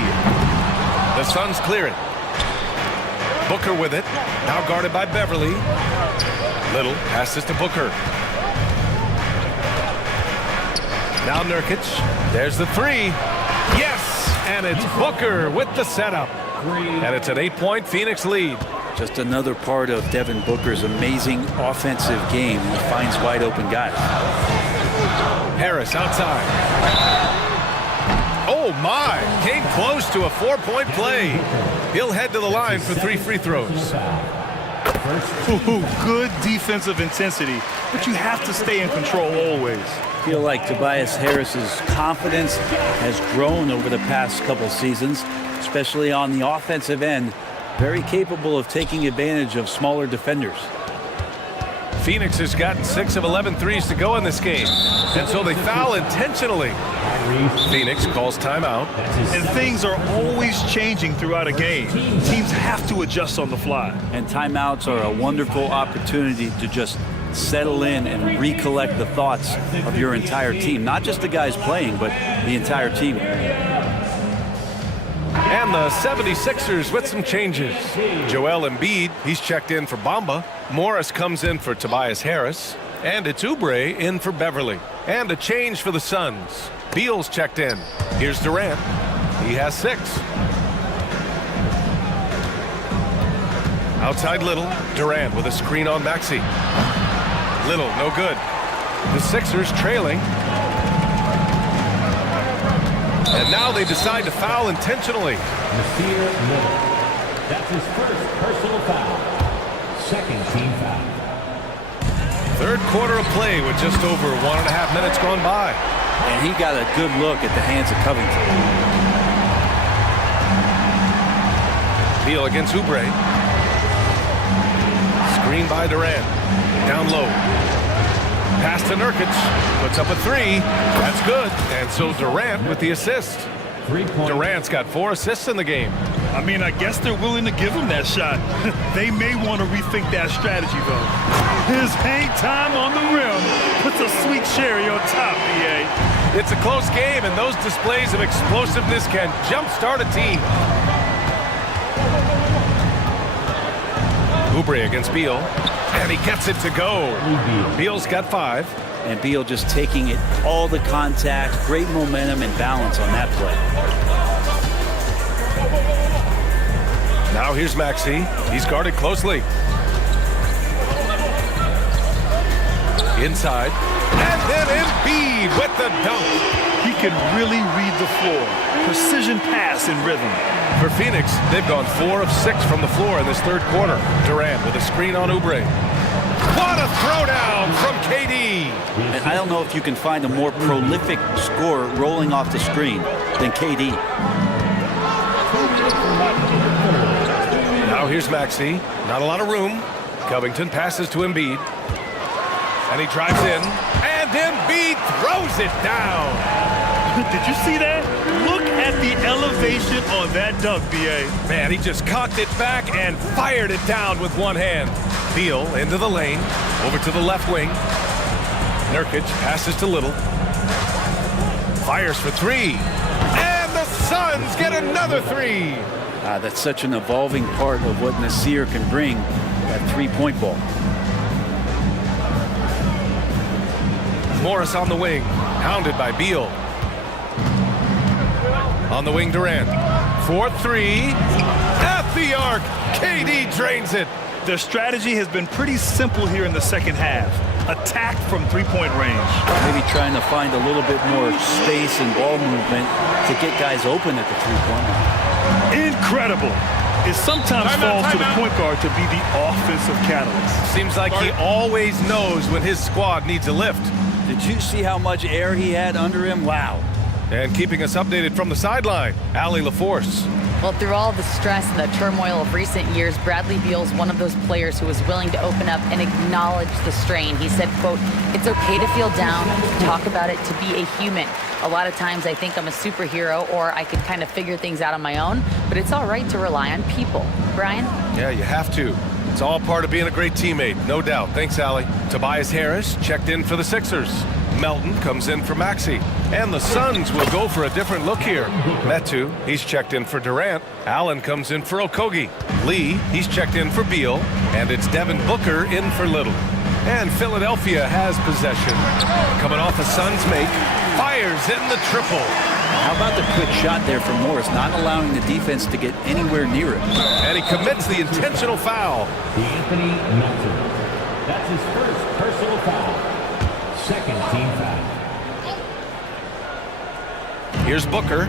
The Suns clear it. Booker with it. Now guarded by Beverly. Little passes to Booker. Now Nurkic. There's the three. Yes! And it's Booker with the setup. And it's an 8-point Phoenix lead. Just another part of Devin Booker's amazing offensive game. He finds wide open guys. Harris outside. Oh my! Came close to a 4-point play. He'll head to the line for 3 free throws. Ooh, good defensive intensity, but you have to stay in control always. I feel like Tobias Harris's confidence has grown over the past couple seasons, especially on the offensive end. Very capable of taking advantage of smaller defenders. Phoenix has gotten 6 of 11 threes to go in this game, and so they foul intentionally. Phoenix calls timeout. And things are always changing throughout a game. Teams have to adjust on the fly. And timeouts are a wonderful opportunity to just settle in and recollect the thoughts of your entire team. Not just the guys playing, but the entire team. And the 76ers with some changes. Joel Embiid, he's checked in for Bamba. Morris comes in for Tobias Harris. And it's Oubre in for Beverly. And a change for the Suns. Beal's checked in. Here's Durant. He has 6. Outside Little. Durant with a screen on Maxey. Little, no good. The Sixers trailing. And now they decide to foul intentionally. Nasir Little. That's his first personal foul. Second team foul. Third quarter of play with just over 1.5 minutes gone by. And he got a good look at the hands of Covington. Beal against Oubre. Screen by Durant. Down low. Pass to Nurkic. Puts up a 3. That's good. And so Durant with the assist. Durant's got 4 assists in the game. I mean, I guess they're willing to give him that shot. They may want to rethink that strategy, though. His hang time on the rim puts a sweet cherry on top, BA. It's a close game, and those displays of explosiveness can jumpstart a team. Oubre against Beal, and he gets it to go. Beal's got 5. And Beal just taking it, all the contact, great momentum and balance on that play. Now here's Maxey. He's guarded closely. Inside. And then Embiid with the dunk. He can really read the floor. Precision pass and rhythm. For Phoenix, they've gone 4 of 6 from the floor in this third quarter. Durant with a screen on Oubre. What a throwdown from KD. And I don't know if you can find a more prolific scorer rolling off the screen than KD. Now here's Maxey. Not a lot of room. Covington passes to Embiid. And he drives in. And Embiid throws it down. Did you see that? Look at the elevation on that dunk, BA. Man, he just cocked it back and fired it down with one hand. Beal into the lane. Over to the left wing. Nurkic passes to Little. Fires for 3. And the Suns get another 3. That's such an evolving part of what Nasir can bring, that three-point ball. Morris on the wing, hounded by Beal. On the wing, Durant. 4-3. At the arc. KD drains it. Their strategy has been pretty simple here in the second half. Attack from three-point range. Maybe trying to find a little bit more space and ball movement to get guys open at the three-point line. Incredible. It sometimes falls to the point guard to be the offensive catalyst. Seems like he always knows when his squad needs a lift. Did you see how much air he had under him? Wow. And keeping us updated from the sideline, Allie LaForce. Well, through all the stress and the turmoil of recent years, Bradley Beal's one of those players who was willing to open up and acknowledge the strain. He said, quote, "It's okay to feel down, to talk about it, to be a human. A lot of times I think I'm a superhero or I can kind of figure things out on my own, but it's all right to rely on people." Brian? Yeah, you have to. It's all part of being a great teammate, no doubt. Thanks, Allie. Tobias Harris checked in for the Sixers. Melton comes in for Maxey. And the Suns will go for a different look here. Metu, he's checked in for Durant. Allen comes in for Okogie. Lee, he's checked in for Beal. And it's Devin Booker in for Little. And Philadelphia has possession. Coming off a Suns make, fires in the triple. How about the quick shot there from Morris, not allowing the defense to get anywhere near it. And he commits the intentional foul. Anthony Melton. That's his first personal foul. Second team foul. Here's Booker.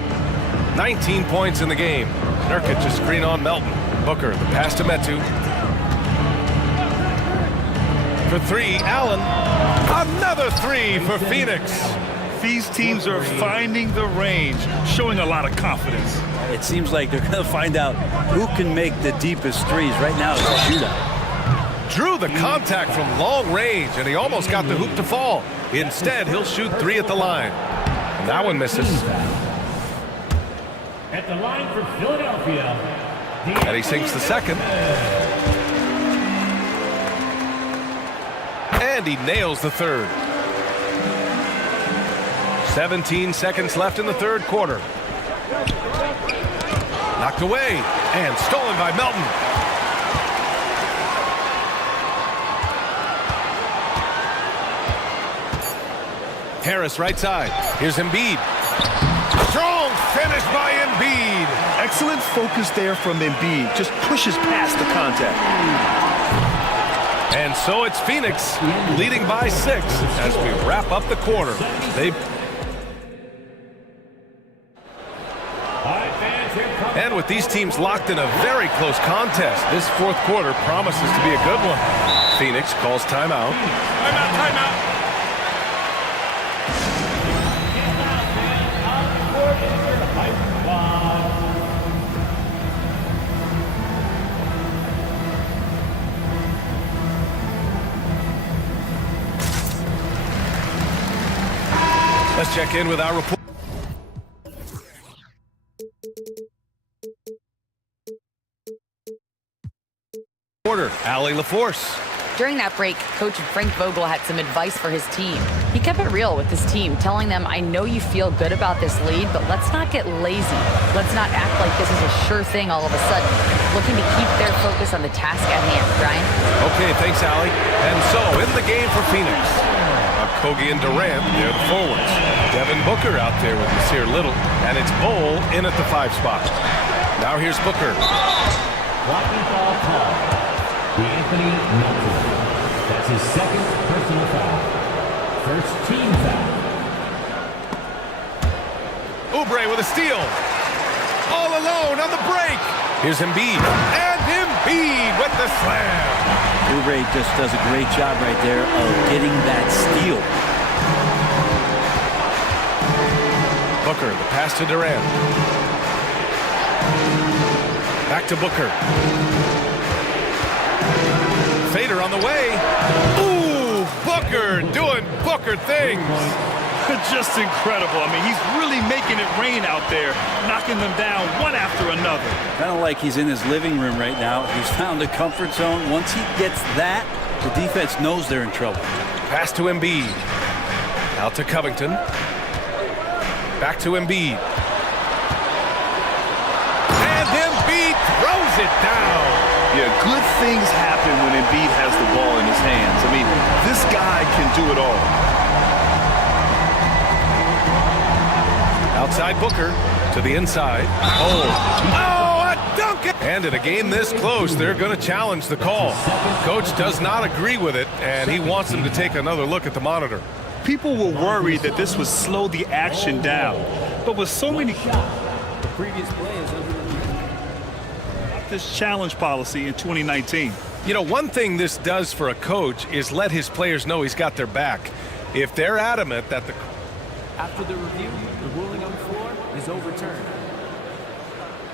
19 points in the game. Nurkic a screen on Melton. Booker, the pass to Metu. For three, Allen. Another three for Phoenix. These teams are finding the range, showing a lot of confidence. It seems like they're going to find out who can make the deepest threes. Right now it's a shootout. Drew the contact from long range, and he almost got the hoop to fall. Instead, he'll shoot three at the line. And that one misses. At the line for Philadelphia. And he sinks the second. And he nails the third. 17 seconds left in the third quarter. Knocked away and stolen by Melton. Harris right side. Here's Embiid. Strong finish by Embiid. Excellent focus there from Embiid. Just pushes past the contact. And so it's Phoenix leading by 6 as we wrap up the quarter. And with these teams locked in a very close contest, this fourth quarter promises to be a good one. Phoenix calls timeout. Timeout. Let's check in with our report. Allie LaForce. During that break, Coach Frank Vogel had some advice for his team. He kept it real with his team, telling them, "I know you feel good about this lead, but let's not get lazy. Let's not act like this is a sure thing all of a sudden." Looking to keep their focus on the task at hand. Brian? Okay, thanks, Allie. And so, in the game for Phoenix, Okogie and Durant, they're the forwards. Devin Booker out there with Nasir Little, and it's Bol in at the 5 spot. Now here's Booker. Blocking foul call. Anthony Melton. That's his second personal foul. First team foul. Oubre with a steal. All alone on the break. Here's Embiid. And Embiid with the slam. Oubre just does a great job right there of getting that steal. Booker, the pass to Durant. Back to Booker. Fader on the way. Ooh, Booker doing Booker things. Just incredible. I mean, he's really making it rain out there, knocking them down one after another. Kind of like he's in his living room right now. He's found a comfort zone. Once he gets that, the defense knows they're in trouble. Pass to Embiid. Out to Covington. Back to Embiid. And Embiid throws it down. Yeah, good things happen when Embiid has the ball in his hands. I mean, this guy can do it all. Outside Booker to the inside. Oh, a dunk! And in a game this close, they're going to challenge the call. Coach does not agree with it, and he wants them to take another look at the monitor. People were worried that this would slow the action down. But with so many... The previous play is under this challenge policy in 2019. You know, one thing this does for a coach is let his players know he's got their back. If they're adamant that the... After the review, the ruling on the floor is overturned.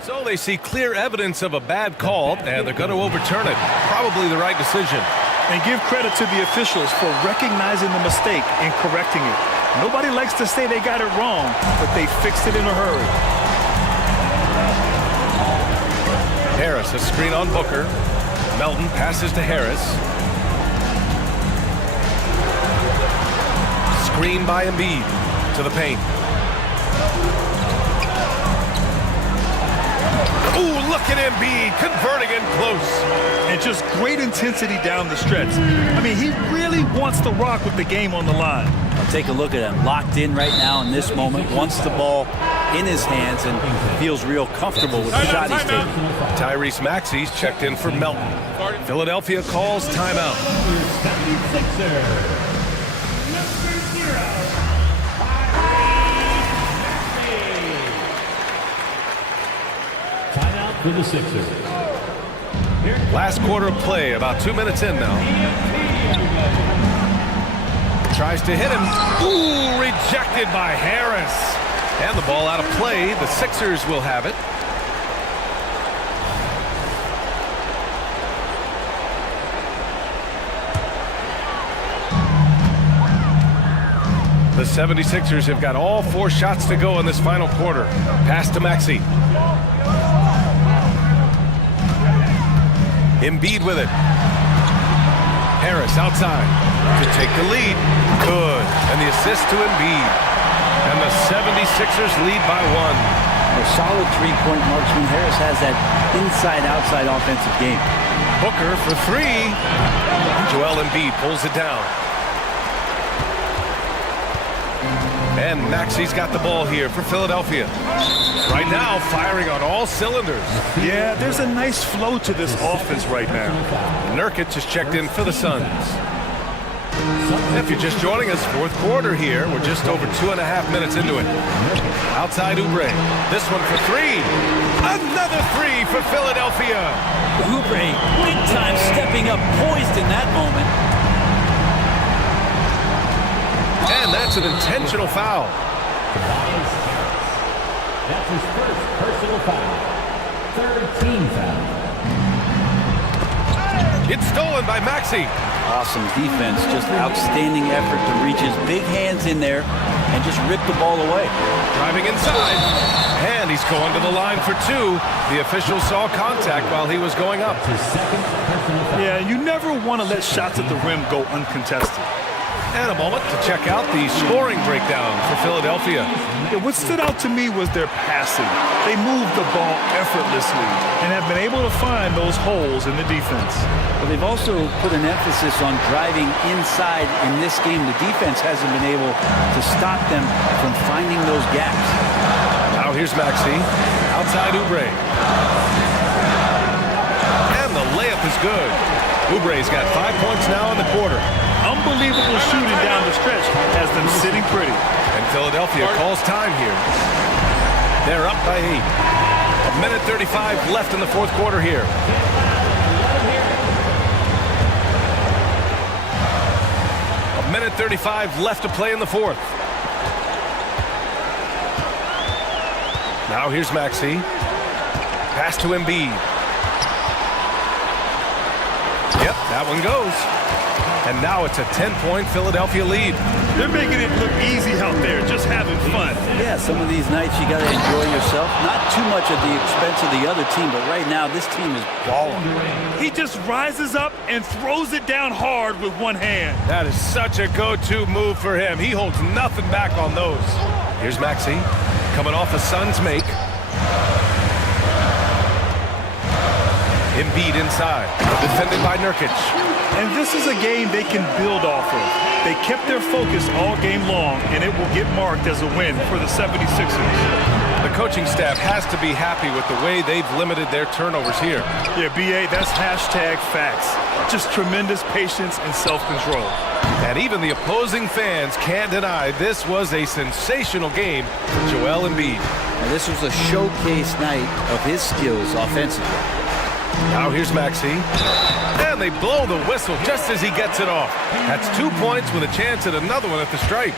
So they see clear evidence of a bad call, and they're going to overturn it. Probably the right decision. And give credit to the officials for recognizing the mistake and correcting it. Nobody likes to say they got it wrong, but they fixed it in a hurry. Harris, a screen on Booker. Melton passes to Harris. Screen by Embiid to the paint. Ooh, look at Embiid converting in close. And just great intensity down the stretch. I mean, he really wants to rock with the game on the line. I'll take a look at him. Locked in right now in this moment. Wants the ball in his hands and feels real comfortable with the shot he's taking. Tyrese Maxey's checked in for Melton. Philadelphia calls timeout. Timeout for the Sixers. Last quarter of play, about 2 minutes in now. Tries to hit him. Ooh, rejected by Harris. And the ball out of play. The Sixers will have it. The 76ers have got all 4 shots to go in this final quarter. Pass to Maxey. Embiid with it. Harris outside to take the lead. Good. And the assist to Embiid. And the 76ers lead by 1. A solid three-point marksman. Harris has that inside-outside offensive game. Booker for 3. Joel Embiid pulls it down. And Maxey's got the ball here for Philadelphia. Right now, firing on all cylinders. Yeah, there's a nice flow to this offense right now. Nurkic is checked in for the Suns. If you're just joining us, fourth quarter here. We're just over 2.5 minutes into it. Outside Oubre. This one for 3. Another 3 for Philadelphia. Oubre, big time, stepping up, poised in that moment. And that's an intentional foul. That's his first personal foul. Third team foul. It's stolen by Maxey. Awesome defense, just outstanding effort to reach his big hands in there and just rip the ball away. Driving inside, and he's going to the line for 2. The official saw contact while he was going up. His second personal foul. Yeah, you never want to let shots at the rim go uncontested. And a moment to check out the scoring breakdown for Philadelphia. Yeah, what stood out to me was their passing. They moved the ball effortlessly and have been able to find those holes in the defense. But they've also put an emphasis on driving inside in this game. The defense hasn't been able to stop them from finding those gaps. Now here's Maxey. Outside Oubre. And the layup is good. Oubre's got 5 points now in the quarter. Unbelievable shooting down the stretch has them sitting pretty. And Philadelphia calls time here. They're up by 8. 1:35 left in the fourth quarter here. A 1:35 left to play in the fourth. Now here's Maxey. Pass to Embiid. Yep, that one goes. And now it's a 10-point Philadelphia lead. They're making it look easy out there, just having fun. Yeah, some of these nights you got to enjoy yourself. Not too much at the expense of the other team, but right now this team is balling. He just rises up and throws it down hard with one hand. That is such a go-to move for him. He holds nothing back on those. Here's Maxey coming off a Suns make. Embiid inside, defended by Nurkic. And this is a game they can build off of. They kept their focus all game long, and it will get marked as a win for the 76ers. The coaching staff has to be happy with the way they've limited their turnovers here. Yeah, BA, that's hashtag facts. Just tremendous patience and self-control. And even the opposing fans can't deny this was a sensational game for Joel Embiid. Now, this was a showcase night of his skills offensively. Now here's Maxey. And they blow the whistle just as he gets it off. That's 2 points with a chance at another one at the stripe.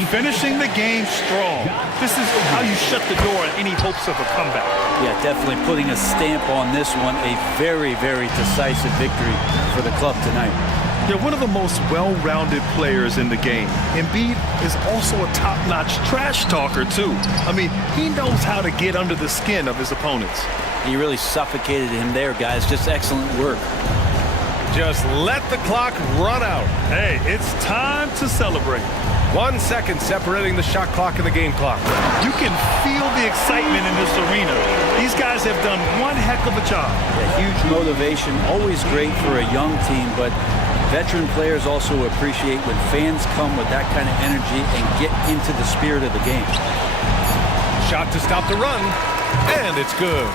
finishing the game strong. This is how you shut the door on any hopes of a comeback. Yeah, definitely putting a stamp on this one. A very, very decisive victory for the club tonight. They're one of the most well-rounded players in the game. Embiid is also a top-notch trash talker, too. I mean, he knows how to get under the skin of his opponents. He really suffocated him there, guys. Just excellent work. Just let the clock run out. Hey, it's time to celebrate. 1 second separating the shot clock and the game clock. You can feel the excitement in this arena. These guys have done one heck of a job. A huge motivation, always great for a young team, but veteran players also appreciate when fans come with that kind of energy and get into the spirit of the game. Shot to stop the run, and it's good.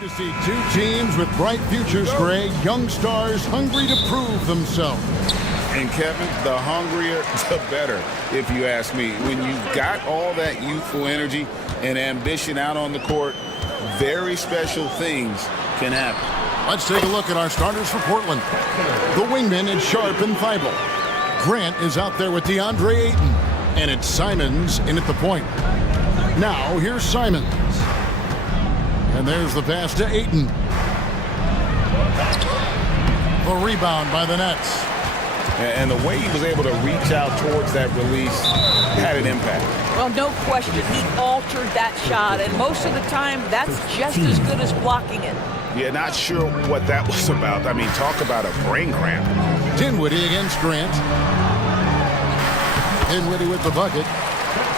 To see two teams with bright futures, Greg. Young stars hungry to prove themselves. And Kevin, the hungrier, the better, if you ask me. When you've got all that youthful energy and ambition out on the court, very special things can happen. Let's take a look at our starters for Portland. The wingmen is Sharp and Thibault. Grant is out there with DeAndre Ayton. And it's Simons in at the point. Now, here's Simons. And there's the pass to Ayton. The rebound by the Nets. And the way he was able to reach out towards that release had an impact. Well, no question. He altered that shot, and most of the time, that's just as good as blocking it. Yeah, not sure what that was about. I mean, talk about a brain cramp. Dinwiddie against Grant. Dinwiddie with the bucket.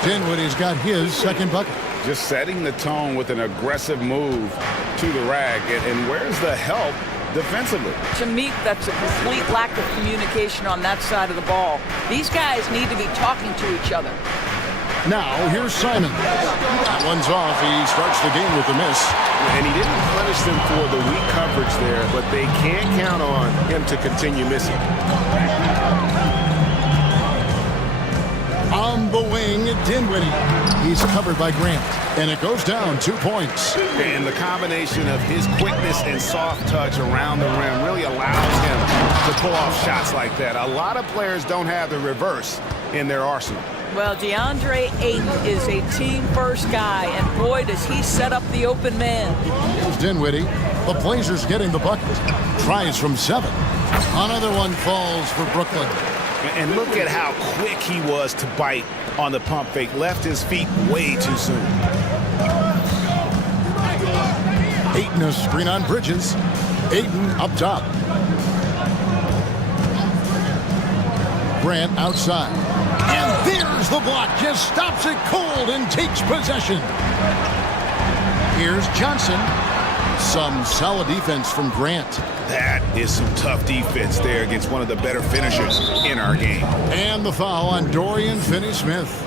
Dinwiddie's got his second bucket. Just setting the tone with an aggressive move to the rack. And where's the help defensively? To me, that's a complete lack of communication on that side of the ball. These guys need to be talking to each other. Now, here's Simon. That one's off. He starts the game with a miss. And he didn't punish them for the weak coverage there, but they can't count on him to continue missing. On the wing, Dinwiddie. He's covered by Grant. And it goes down 2 points. And the combination of his quickness and soft touch around the rim really allows him to pull off shots like that. A lot of players don't have the reverse in their arsenal. Well, DeAndre Ayton is a team-first guy, and boy, does he set up the open man. Here's Dinwiddie. The Blazers getting the bucket. Tries from 7. Another one falls for Brooklyn. And look at how quick he was to bite on the pump fake. Left his feet way too soon. Ayton a screen on Bridges. Ayton up top. Grant outside. And there's the block. Just stops it cold and takes possession. Here's Johnson. Some solid defense from Grant. That is some tough defense there against one of the better finishers in our game. And the foul on Dorian Finney-Smith.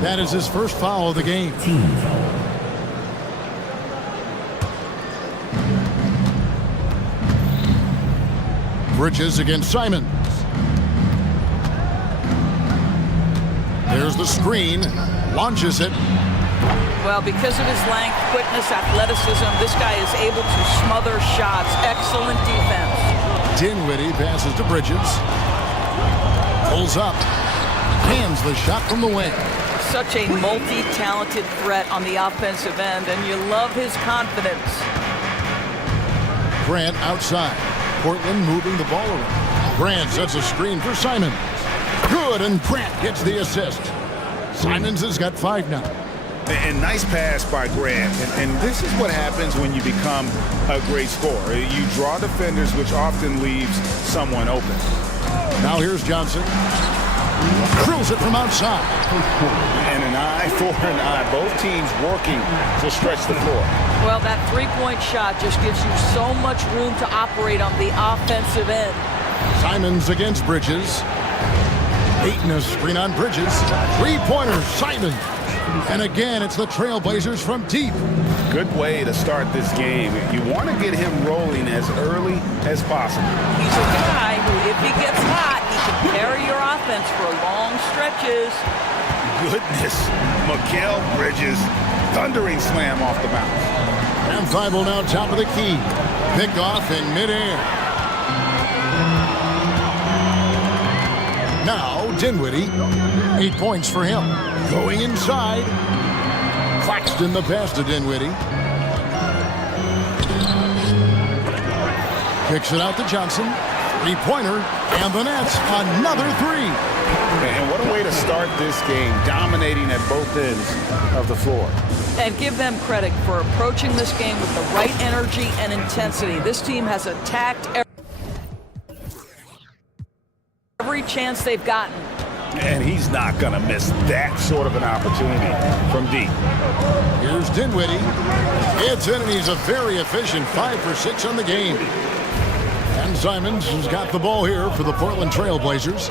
That is his first foul of the game. Bridges against Simons. There's the screen. Launches it. Well, because of his length, quickness, athleticism, this guy is able to smother shots. Excellent defense. Dinwiddie passes to Bridges. Pulls up. Hands the shot from the wing. Such a multi-talented threat on the offensive end, and you love his confidence. Grant outside. Portland moving the ball around. Grant sets a screen for Simons. Good, and Grant gets the assist. Simons has got 5 now. And nice pass by Grant. And this is what happens when you become a great scorer. You draw defenders, which often leaves someone open. Now here's Johnson. Drills it from outside. And an eye for an eye. Both teams working to stretch the floor. Well, that three-point shot just gives you so much room to operate on the offensive end. Simons against Bridges. Ayton a screen on Bridges. Three-pointer, Simons. And again, it's the Trailblazers from deep. Good way to start this game. You want to get him rolling as early as possible. He's a guy who, if he gets hot, he can carry your offense for long stretches. Goodness. Mikal Bridges, thundering slam off the bounce. And Thibault now top of the key. Picked off in midair. Now Dinwiddie, 8 points for him. Going inside. Claxton the pass to Dinwiddie. Kicks it out to Johnson. 3-pointer, and the Nets another 3. And what a way to start this game, dominating at both ends of the floor. And give them credit for approaching this game with the right energy and intensity. This team has attacked every chance they've gotten. And he's not going to miss that sort of an opportunity from deep. Here's Dinwiddie. It's in, and he's a very efficient 5 for 6 on the game. And Simons has got the ball here for the Portland Trailblazers.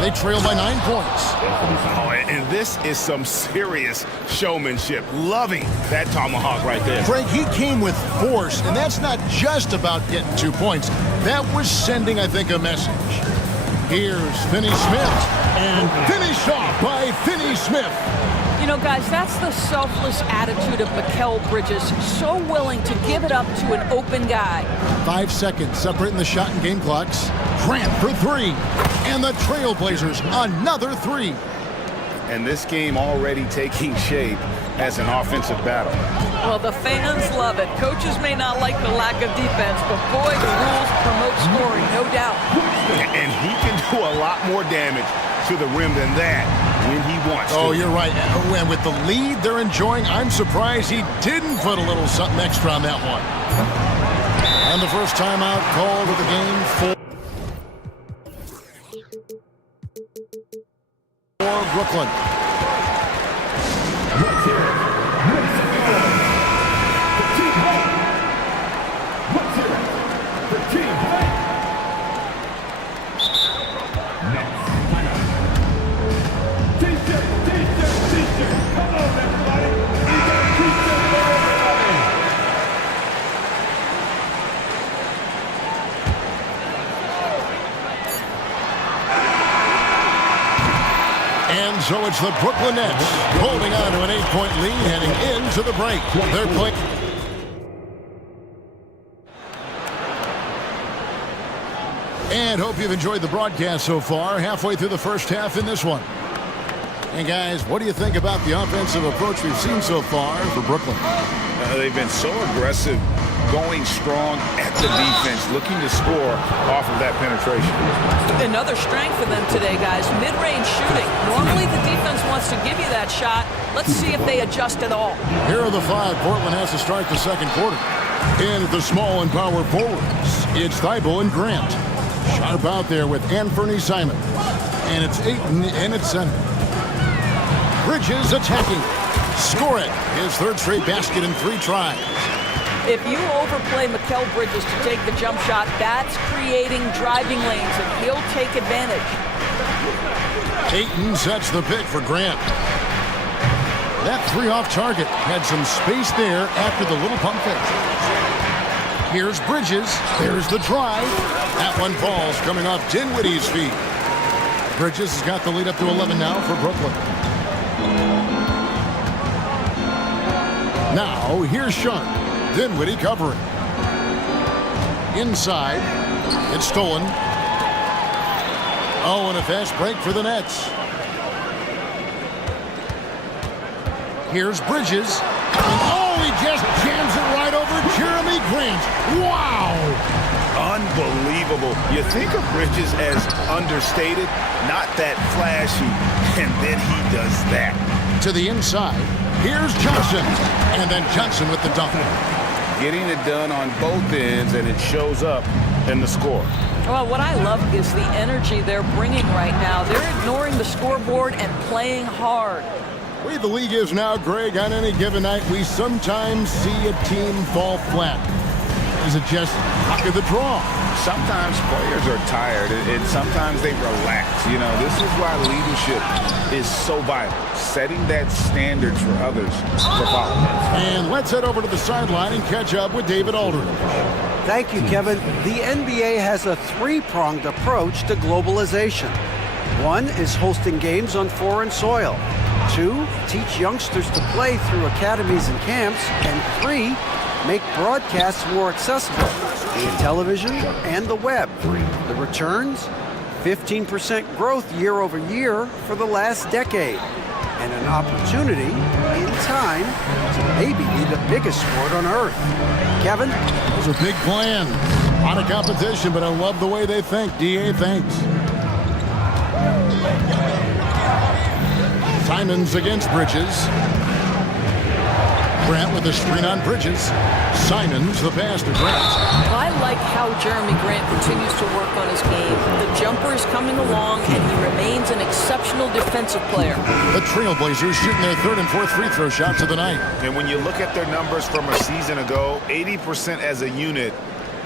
They trail by 9 points. Oh, and this is some serious showmanship. Loving that tomahawk right there. Frank, he came with force, and that's not just about getting 2 points. That was sending, I think, a message. Here's Finney-Smith, and finished off by Finney-Smith. You know, guys, that's the selfless attitude of Mikal Bridges, so willing to give it up to an open guy. 5 seconds separating the shot and game clocks. Grant for three. And the Trailblazers, another three. And this game already taking shape as an offensive battle. Well, the fans love it. Coaches may not like the lack of defense, but boy, the rules promote scoring, no doubt. And he can do a lot more damage to the rim than that when he wants to. Oh, you're right. And with the lead they're enjoying, I'm surprised he didn't put a little something extra on that one. And the first timeout called of the game for Brooklyn. Let's hear it. For Team Fight. T-shirt. Come on, everybody. We got T-shirt for everybody. And so it's the Brooklyn Nets holding on to an 8-point lead heading into the break. They're playing. And hope you've enjoyed the broadcast so far. Halfway through the first half in this one. And guys, what do you think about the offensive approach we've seen so far for Brooklyn? They've been so aggressive, going strong at the defense, looking to score off of that penetration. Another strength for them today, guys. Mid-range shooting. Normally the defense wants to give you that shot. Let's see if they adjust at all. Here are the five Portland has to start the second quarter. In at the small and power forwards, it's Thibault and Grant. Sharp out there with Anthony Simon. And it's Ayton in at center. Bridges attacking. Score it. His third straight basket in 3 tries. If you overplay Mikal Bridges to take the jump shot, that's creating driving lanes, and he'll take advantage. Ayton sets the pick for Grant. That 3 off target had some space there after the little pump fake. Here's Bridges. There's the drive. That one falls coming off Dinwiddie's feet. Bridges has got the lead up to 11 now for Brooklyn. Now, here's Sharp. Dinwiddie covering. Inside. It's stolen. Oh, and a fast break for the Nets. Here's Bridges. And oh, he just jams it right over Jeremy Grant. Wow! Unbelievable. You think of Bridges as understated, not that flashy, and then he does that. To the inside. Here's Johnson. And then Johnson with the dunk. Getting it done on both ends, and it shows up in the score. Well, what I love is the energy they're bringing right now. They're ignoring the scoreboard and playing hard. The way the league is now, Greg, on any given night, we sometimes see a team fall flat. Is it just luck of the draw? Sometimes players are tired, and sometimes they relax. You know, this is why leadership is so vital, setting that standard for others to follow. And let's head over to the sideline and catch up with David Aldridge. Thank you, Kevin. The NBA has a 3-pronged approach to globalization. 1 is hosting games on foreign soil. 2, teach youngsters to play through academies and camps. And 3, make broadcasts more accessible via television and the web. The returns? 15% growth year over year for the last decade. And an opportunity, in time, to maybe be the biggest sport on earth. Kevin? Those are big plans. A lot of competition, but I love the way they think. DA, thanks. Simons against Bridges. Grant with a screen on Bridges. Simons the pass to Grant. I like how Jeremy Grant continues to work on his game. The jumper is coming along, and he remains an exceptional defensive player. The Trailblazers shooting their 3rd and 4th free throw shots of the night. And when you look at their numbers from a season ago, 80% as a unit,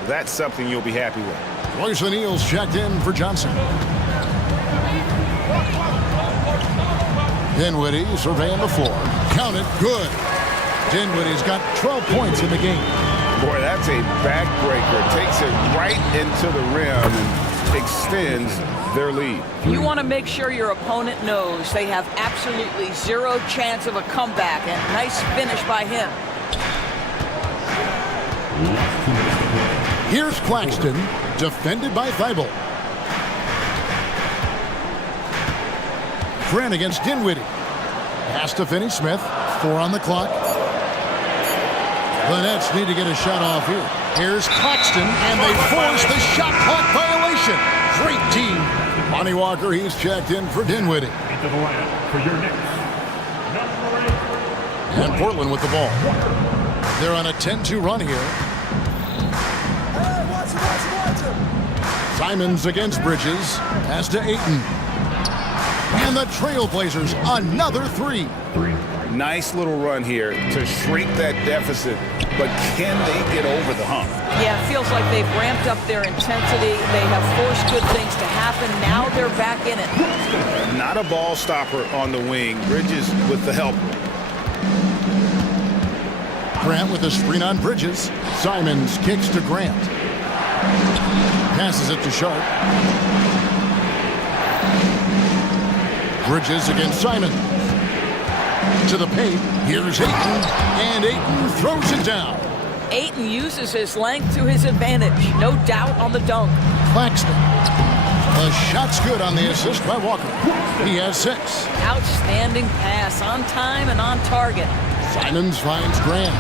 that's something you'll be happy with. Royce O'Neal's checked in for Johnson. Dinwiddie surveying the floor. Count it. Good. Dinwiddie's got 12 points in the game. Boy, that's a backbreaker. Takes it right into the rim. And extends their lead. You want to make sure your opponent knows they have absolutely zero chance of a comeback, and nice finish by him. Here's Claxton, defended by Thibault. Grant against Dinwiddie. Pass to Finney-Smith. 4 on the clock. The Nets need to get a shot off here. Here's Claxton, and they force the shot clock violation. Great team. Lonnie Walker, he's checked in for Dinwiddie. Into the lineup for your Knicks. And Portland with the ball. They're on a 10-2 run here. Simons against Bridges. Pass to Ayton. And the Trailblazers, another 3. Nice little run here to shrink that deficit, but can they get over the hump? Yeah, it feels like they've ramped up their intensity. They have forced good things to happen. Now they're back in it. Not a ball stopper on the wing. Bridges with the help. Grant with a screen on Bridges. Simons kicks to Grant. Passes it to Sharp. Bridges against Simon. To the paint. Here's Ayton. And Ayton throws it down. Ayton uses his length to his advantage. No doubt on the dunk. Claxton. The shot's good on the assist by Walker. He has 6. Outstanding pass, on time and on target. Simons finds Grant.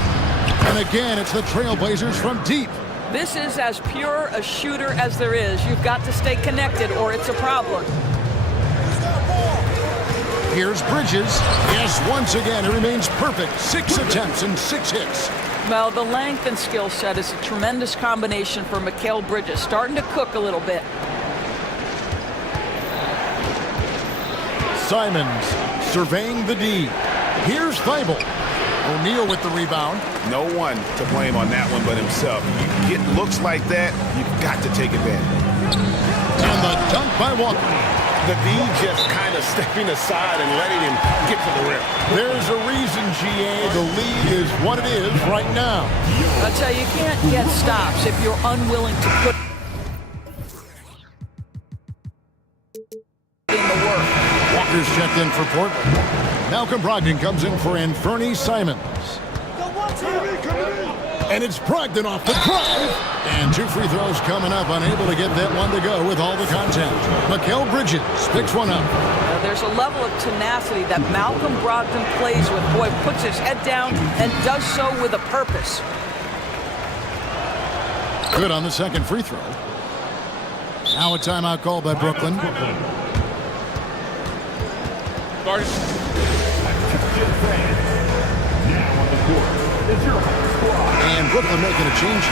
And again, it's the Trailblazers from deep. This is as pure a shooter as there is. You've got to stay connected or it's a problem. Here's Bridges. Yes, once again, it remains perfect. 6 attempts and 6 hits. Well, the length and skill set is a tremendous combination for Mikal Bridges. Starting to cook a little bit. Simons surveying the D. Here's Thibault. O'Neal with the rebound. No one to blame on that one but himself. You get looks like that, you've got to take advantage. And the dunk by Walker. The D just kind of stepping aside and letting him get to the rim. There's a reason, GA, the lead is what it is right now. I'll tell you, you can't get stops if you're unwilling to put in the work. Walker's checked in for Portland. Malcolm Brogdon comes in for Anthony Simons. And it's Brogdon off the drive. And 2 free throws coming up, unable to get that one to go with all the contact. Mikal Bridges picks one up. There's a level of tenacity that Malcolm Brogdon plays with. Boy, puts his head down and does so with a purpose. Good on the second free throw. Now a timeout called by Brooklyn. And Brooklyn making a change.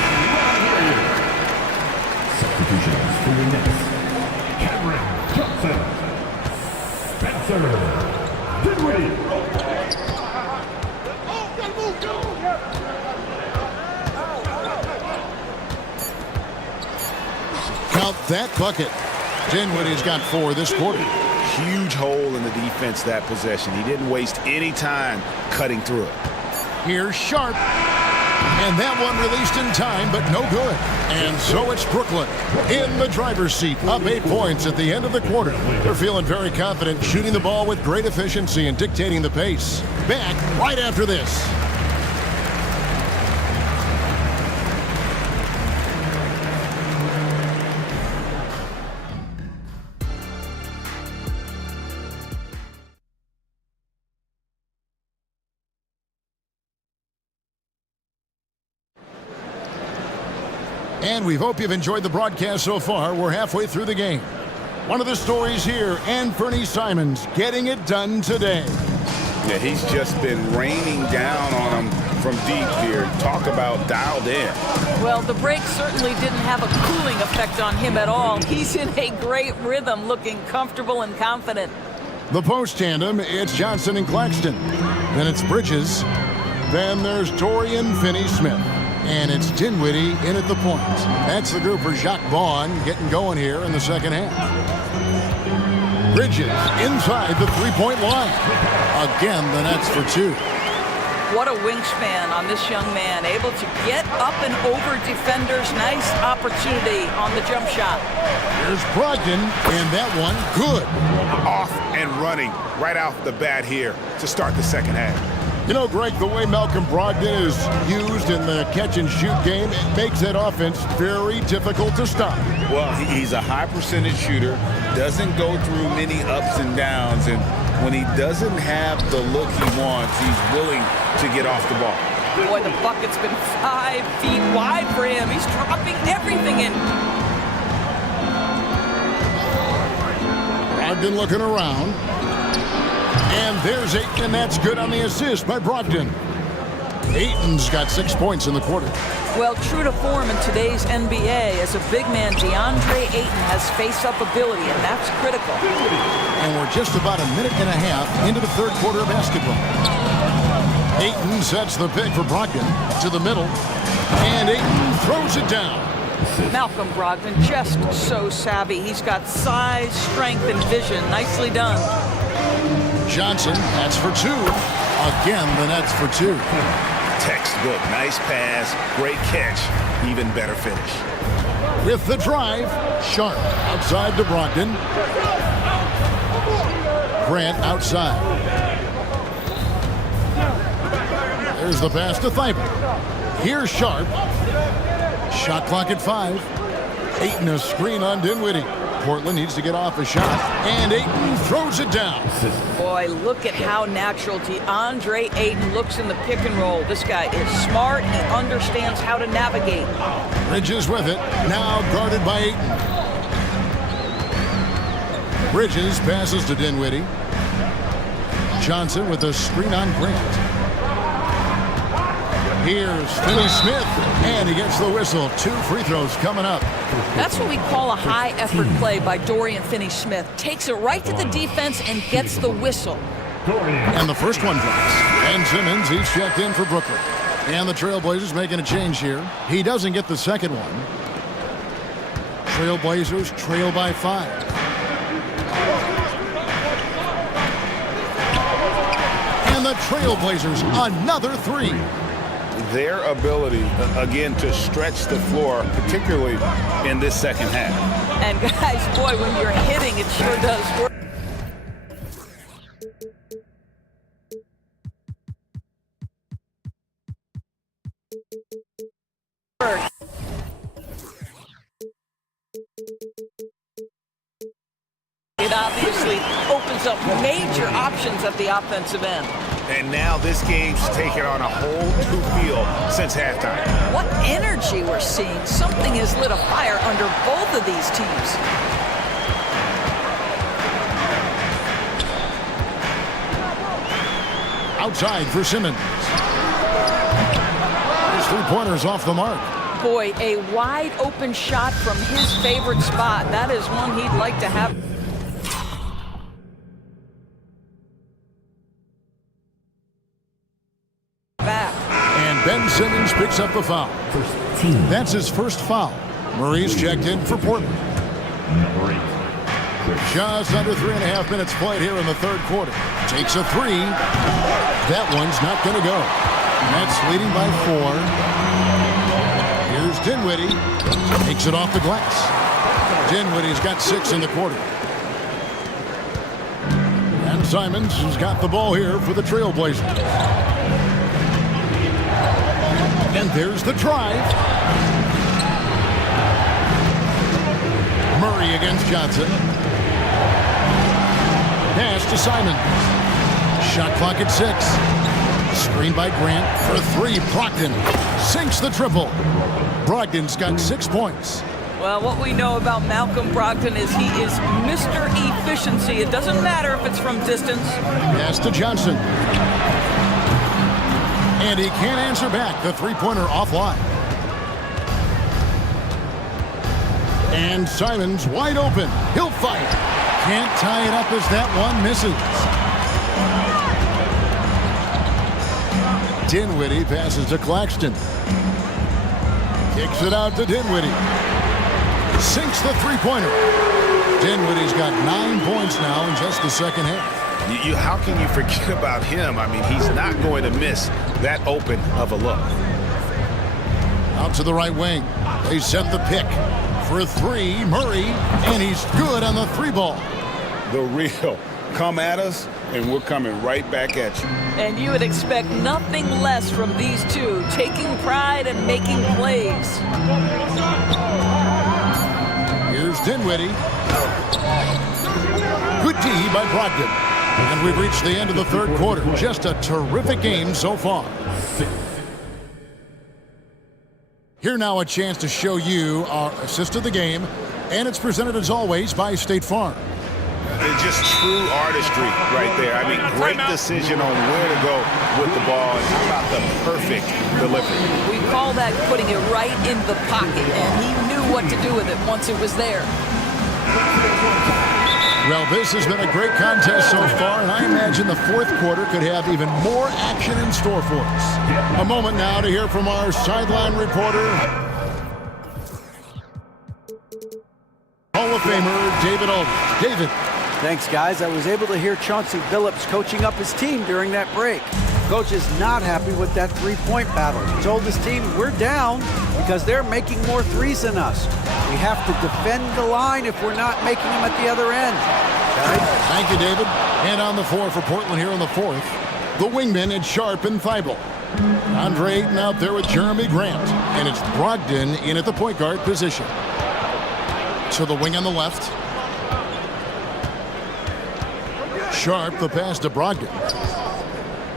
Substitutions for your Knicks. Cameron Johnson. Spencer Dinwiddie. Count that bucket. Dinwiddie's got 4 this quarter. Huge hole in the defense that possession. He didn't waste any time cutting through it. Here's Sharp. And that one released in time, but no good. And so it's Brooklyn in the driver's seat, up 8 points at the end of the quarter. They're feeling very confident, shooting the ball with great efficiency and dictating the pace. Back right after this. And we hope you've enjoyed the broadcast so far. We're halfway through the game. One of the stories here, Anthony Simons getting it done today. Yeah, he's just been raining down on him from deep here. Talk about dialed in. Well, the break certainly didn't have a cooling effect on him at all. He's in a great rhythm, looking comfortable and confident. The post tandem, it's Johnson and Claxton. Then it's Bridges. Then there's Dorian Finney-Smith. And it's Dinwiddie in at the point. That's the group for Jacques Vaughn getting going here in the second half. Bridges inside the three-point line. Again, the Nets for 2. What a wingspan on this young man, able to get up and over defenders. Nice opportunity on the jump shot. Here's Brogdon, and that one good. Off and running right off the bat here to start the second half. You know, Greg, the way Malcolm Brogdon is used in the catch-and-shoot game, it makes that offense very difficult to stop. Well, he's a high-percentage shooter, doesn't go through many ups and downs, and when he doesn't have the look he wants, he's willing to get off the ball. Boy, the bucket's been 5 feet wide for him. He's dropping everything in. Brogdon looking around. And there's Ayton, and that's good on the assist by Brogdon. Ayton's got 6 points in the quarter. Well, true to form in today's NBA, as a big man, DeAndre Ayton has face-up ability, and that's critical. And we're just about a minute and a half into the third quarter of basketball. Ayton sets the pick for Brogdon to the middle, and Ayton throws it down. Malcolm Brogdon, just so savvy. He's got size, strength, and vision. Nicely done. Johnson, that's for 2. Again, the net's for 2. Textbook, nice pass, great catch, even better finish. With the drive, Sharp outside to Brogdon. Grant outside. There's the pass to Thibault. Here's Sharp. Shot clock at 5. Ayton a screen on Dinwiddie. Portland needs to get off a shot, and Ayton throws it down. Boy, look at how natural DeAndre Ayton looks in the pick and roll. This guy is smart. He understands how to navigate. Bridges with it, now guarded by Ayton. Bridges passes to Dinwiddie. Johnson with a screen on Grant. Here's Finney-Smith, and he gets the whistle. 2 free throws coming up. That's what we call a high-effort play by Dorian Finney-Smith. Takes it right to the defense and gets the whistle. And the first one drops. Ben Simmons, he's checked in for Brooklyn. And the Trailblazers making a change here. He doesn't get the second one. Trailblazers trail by 5. And the Trailblazers, another 3. Their ability, again, to stretch the floor, particularly in this second half. And guys, boy, when you're hitting, it sure does work. It obviously opens up major options at the offensive end. And now this game's taken on a whole new feel since halftime. What energy we're seeing. Something has lit a fire under both of these teams. Outside for Simmons. His 3-pointers off the mark. Boy, a wide open shot from his favorite spot. That is one he'd like to have. Ben Simmons picks up the foul. That's his first foul. Murray's checked in for Portland. Just under 3.5 minutes played here in the third quarter. Takes a 3. That one's not going to go. Nets leading by 4. Here's Dinwiddie. Takes it off the glass. Dinwiddie's got 6 in the quarter. And Simons has got the ball here for the Trailblazers. And there's the drive. Murray against Johnson. Pass to Simons. Shot clock at 6. Screen by Grant for 3. Brogdon sinks the triple. Brogdon's got 6 points. Well, what we know about Malcolm Brogdon is he is Mr. Efficiency. It doesn't matter if it's from distance. Pass to Johnson. And he can't answer back. The 3-pointer offline. And Simons wide open. He'll fight. Can't tie it up as that one misses. Dinwiddie passes to Claxton. Kicks it out to Dinwiddie. Sinks the 3-pointer. Dinwiddie's got 9 points now in just the second half. How can you forget about him? I mean, he's not going to miss that open of a look. Out to the right wing. They set the pick for three. Murray, and he's good on the three ball. The real. Come at us, and we're coming right back at you. And you would expect nothing less from these two, taking pride and making plays. Here's Dinwiddie. Good D by Brogdon. And we've reached the end of the third quarter. Just a terrific game so far. Here now a chance to show you our assist of the game. And it's presented as always by State Farm. It's just true artistry right there. I mean, great decision on where to go with the ball. And how about the perfect delivery? We call that putting it right in the pocket, and he knew what to do with it once it was there. Well, this has been a great contest so far, and I imagine the fourth quarter could have even more action in store for us. A moment now to hear from our sideline reporter, Hall of Famer David Aldridge. David. Thanks, guys. I was able to hear Chauncey Billups coaching up his team during that break. Coach is not happy with that three-point battle. He told his team, we're down because they're making more threes than us. We have to defend the line if we're not making them at the other end. Okay? Thank you, David. And on the floor for Portland here in the fourth, the wingmen at Sharp and Thibault. Andre Ayton out there with Jeremy Grant. And it's Brogdon in at the point guard position. To the wing on the left. Sharp, the pass to Brogdon.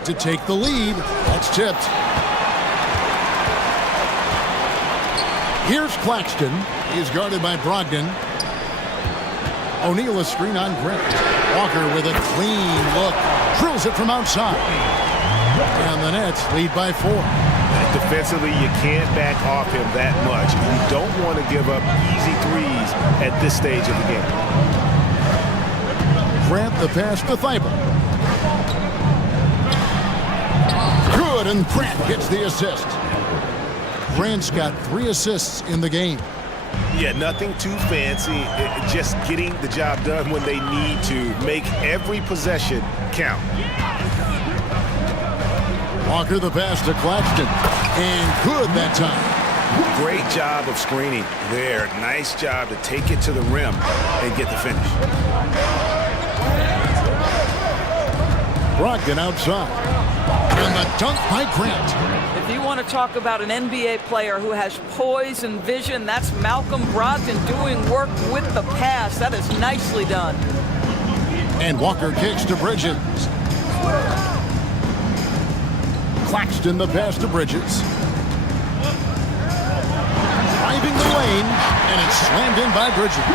To take the lead. That's tipped. Here's Claxton. He's guarded by Brogdon. O'Neal a screen on Grant. Walker with a clean look. Drills it from outside. And the Nets lead by 4. Defensively, you can't back off him that much. You don't want to give up easy threes at this stage of the game. Grant the pass to Thibault. Good, and Grant gets the assist. Grant's got 3 assists in the game. Yeah, nothing too fancy. Just getting the job done when they need to. Make every possession count. Walker the pass to Claxton. And good that time. Great job of screening there. Nice job to take it to the rim and get the finish. Brogdon outside. And the dunk by Grant. If you want to talk about an NBA player who has poise and vision, that's Malcolm Brogdon doing work with the pass. That is nicely done. And Walker kicks to Bridges. Claxton the pass to Bridges. Driving the lane, and it's slammed in by Bridges.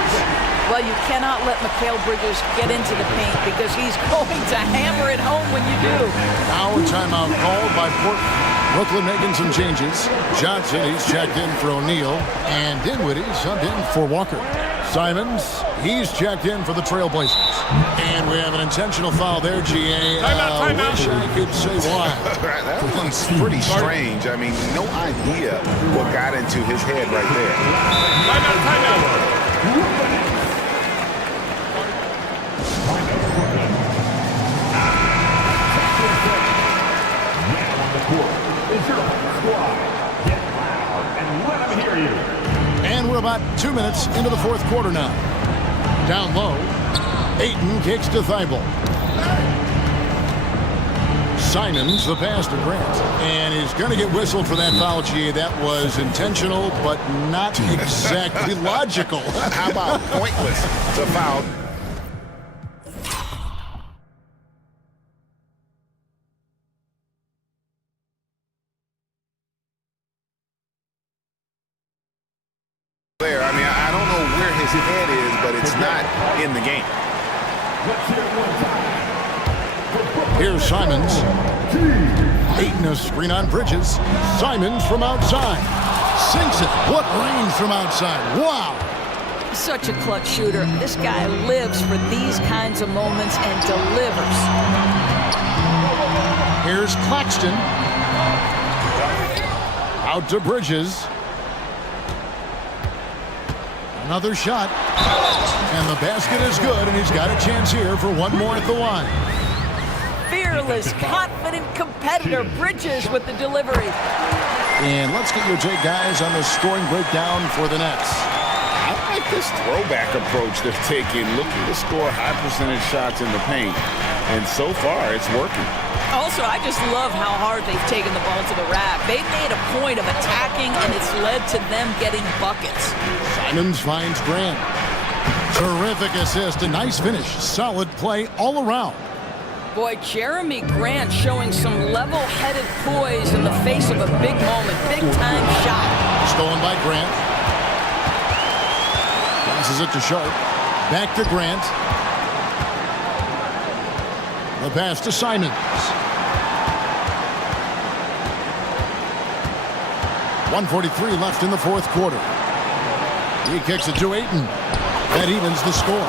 Well, you cannot let Mikal Bridges get into the paint because he's going to hammer it home when you do. Now a timeout called by Portland. Brooklyn making some changes. Johnson, he's checked in for O'Neal. And Dinwiddie subbed in for Walker. Simons, he's checked in for the Trailblazers. And we have an intentional foul there, GA. Timeout. Wish I could say why. That one's pretty strange. I mean, no idea what got into his head right there. Timeout. And we're about 2 minutes into the fourth quarter now. Down low, Ayton kicks to Thibault. Simons the pass to Grant. And he's going to get whistled for that foul, GA. That was intentional, but not exactly logical. How about pointless? It's a foul. I mean, I don't know where his head is, but it's not in the game. Here's Simons. Ayton a screen on Bridges. Simons from outside. Sinks it. What range from outside. Wow. Such a clutch shooter. This guy lives for these kinds of moments and delivers. Here's Claxton. Out to Bridges. Another shot. And the basket is good, and he's got a chance here for one more at the line. Fearless, confident competitor. Bridges with the delivery. And let's get your take, guys, on the scoring breakdown for the Nets. I like this throwback approach they're taking, looking to score high percentage shots in the paint. And so far, it's working. Also, I just love how hard they've taken the ball to the rack. They've made a point of attacking, and it's led to them getting buckets. Simons finds Grant. Terrific assist, a nice finish. Solid play all around. Boy, Jeremy Grant showing some level-headed poise in the face of a big moment. Big-time shot. Stolen by Grant. Passes it to Sharp. Back to Grant. The pass to Simons. 1:43 left in the fourth quarter. He kicks it to Ayton. That evens the score.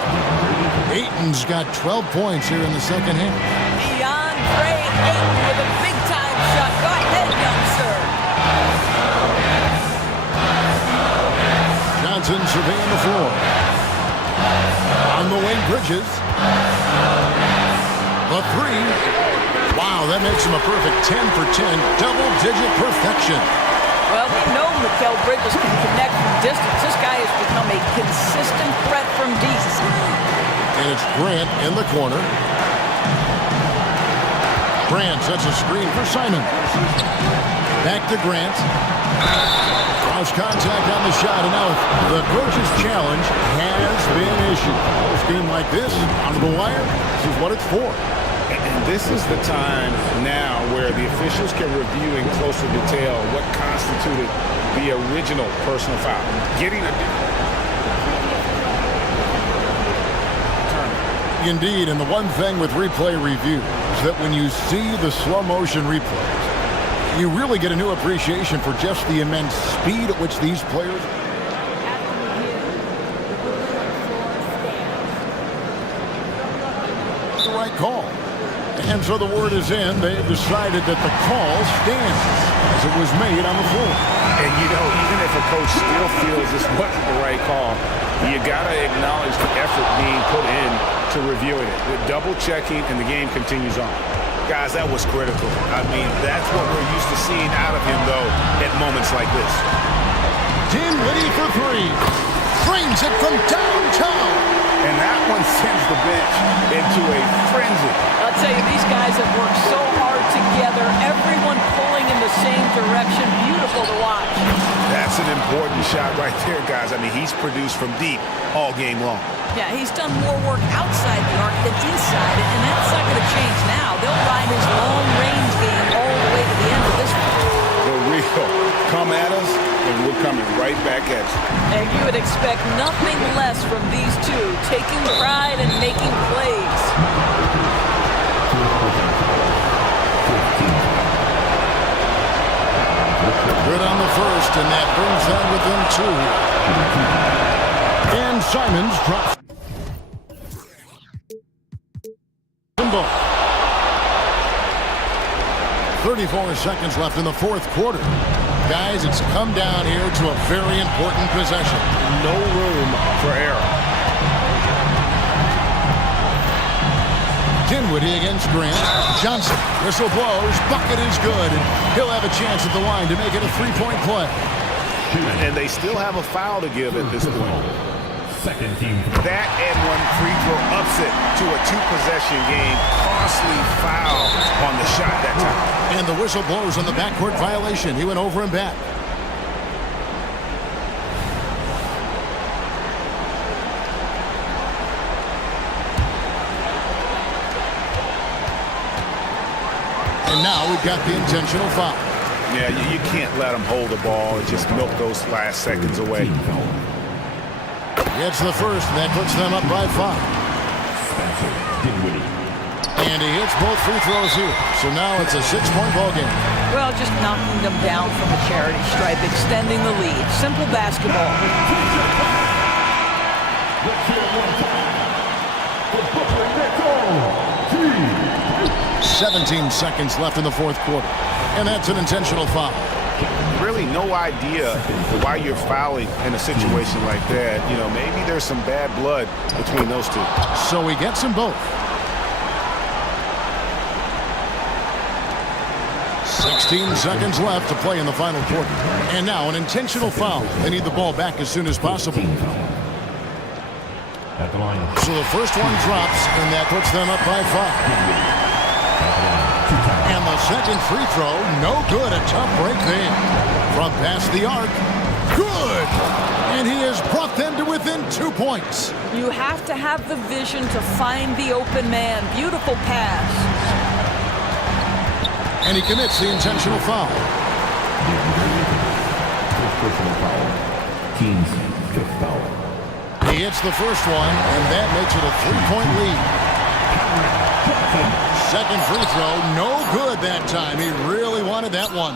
Ayton's got 12 points here in the second half. Beyond great. Ayton with a big-time shot. Go ahead, young sir. Johnson surveying the floor. On the wing, Bridges. The three. Wow, that makes him a perfect 10 for 10. Double-digit perfection. Well, we know Mikal Bridges can connect from distance. This guy has become a consistent threat from deep. And it's Grant in the corner. Grant sets a screen for Simon. Back to Grant. Cross contact on the shot, and now the coach's challenge has been issued. A scheme like this, on the wire, this is what it's for. And this is the time now where the officials can review in closer detail what constituted the original personal foul. Indeed, and the one thing with replay review is that when you see the slow motion replays, you really get a new appreciation for just the immense speed at which these players. The right call. And so the word is in. They've decided that the call stands as it was made on the floor. And you know, even if a coach still feels this wasn't the right call, you got to acknowledge the effort being put in to reviewing it. The double checking, and the game continues on. Guys, that was critical. I mean, that's what we're used to seeing out of him, though, at moments like this. Dinwiddie for three. Frames it from downtown. And that one sends the bench into a frenzy. I'll tell you, these guys have worked so hard together. Everyone pulling in the same direction. Beautiful to watch. That's an important shot right there, guys. I mean, he's produced from deep all game long. Yeah, he's done more work outside the arc than inside it, and that's not going to change now. They'll ride his long-range game all the way to the end of this one. The real come at us, and we're coming right back at you. And you would expect nothing less from these two, taking pride and making plays. Good on the first, and that brings them within two. And Simons drops. 34 seconds left in the fourth quarter. Guys, it's come down here to a very important possession. No room for error. Dinwiddie against Grant. Johnson, whistle blows, bucket is good, and he'll have a chance at the line to make it a three-point play. And they still have a foul to give at this point. Second team. That and one free throw ups it to a two-possession game. Costly foul on the shot that time. And the whistle blows on the backcourt violation. He went over and back. And now we've got the intentional foul. Yeah, you can't let them hold the ball and just milk those last seconds away. Gets the first, and that puts them up by 5. And he hits both free throws here. So now it's a 6-point ball game. Well, just knocking them down from the charity stripe, extending the lead. Simple basketball. 17 seconds left in the fourth quarter. And that's an intentional foul. really no idea why you're fouling in a situation like that. You know, maybe there's some bad blood between those two. So he gets them both. 16 seconds left to play in the final quarter. And now an intentional foul. They need the ball back as soon as possible. At the line. So the first one drops, and that puts them up by 5. And the second free throw, no good. A tough break there. From past the arc, good! And he has brought them to within 2 points. You have to have the vision to find the open man. Beautiful pass. And he commits the intentional foul. Personal foul. Team's fifth foul. He hits the first one, and that makes it a 3-point lead. Second free throw, no good that time. He really wanted that one.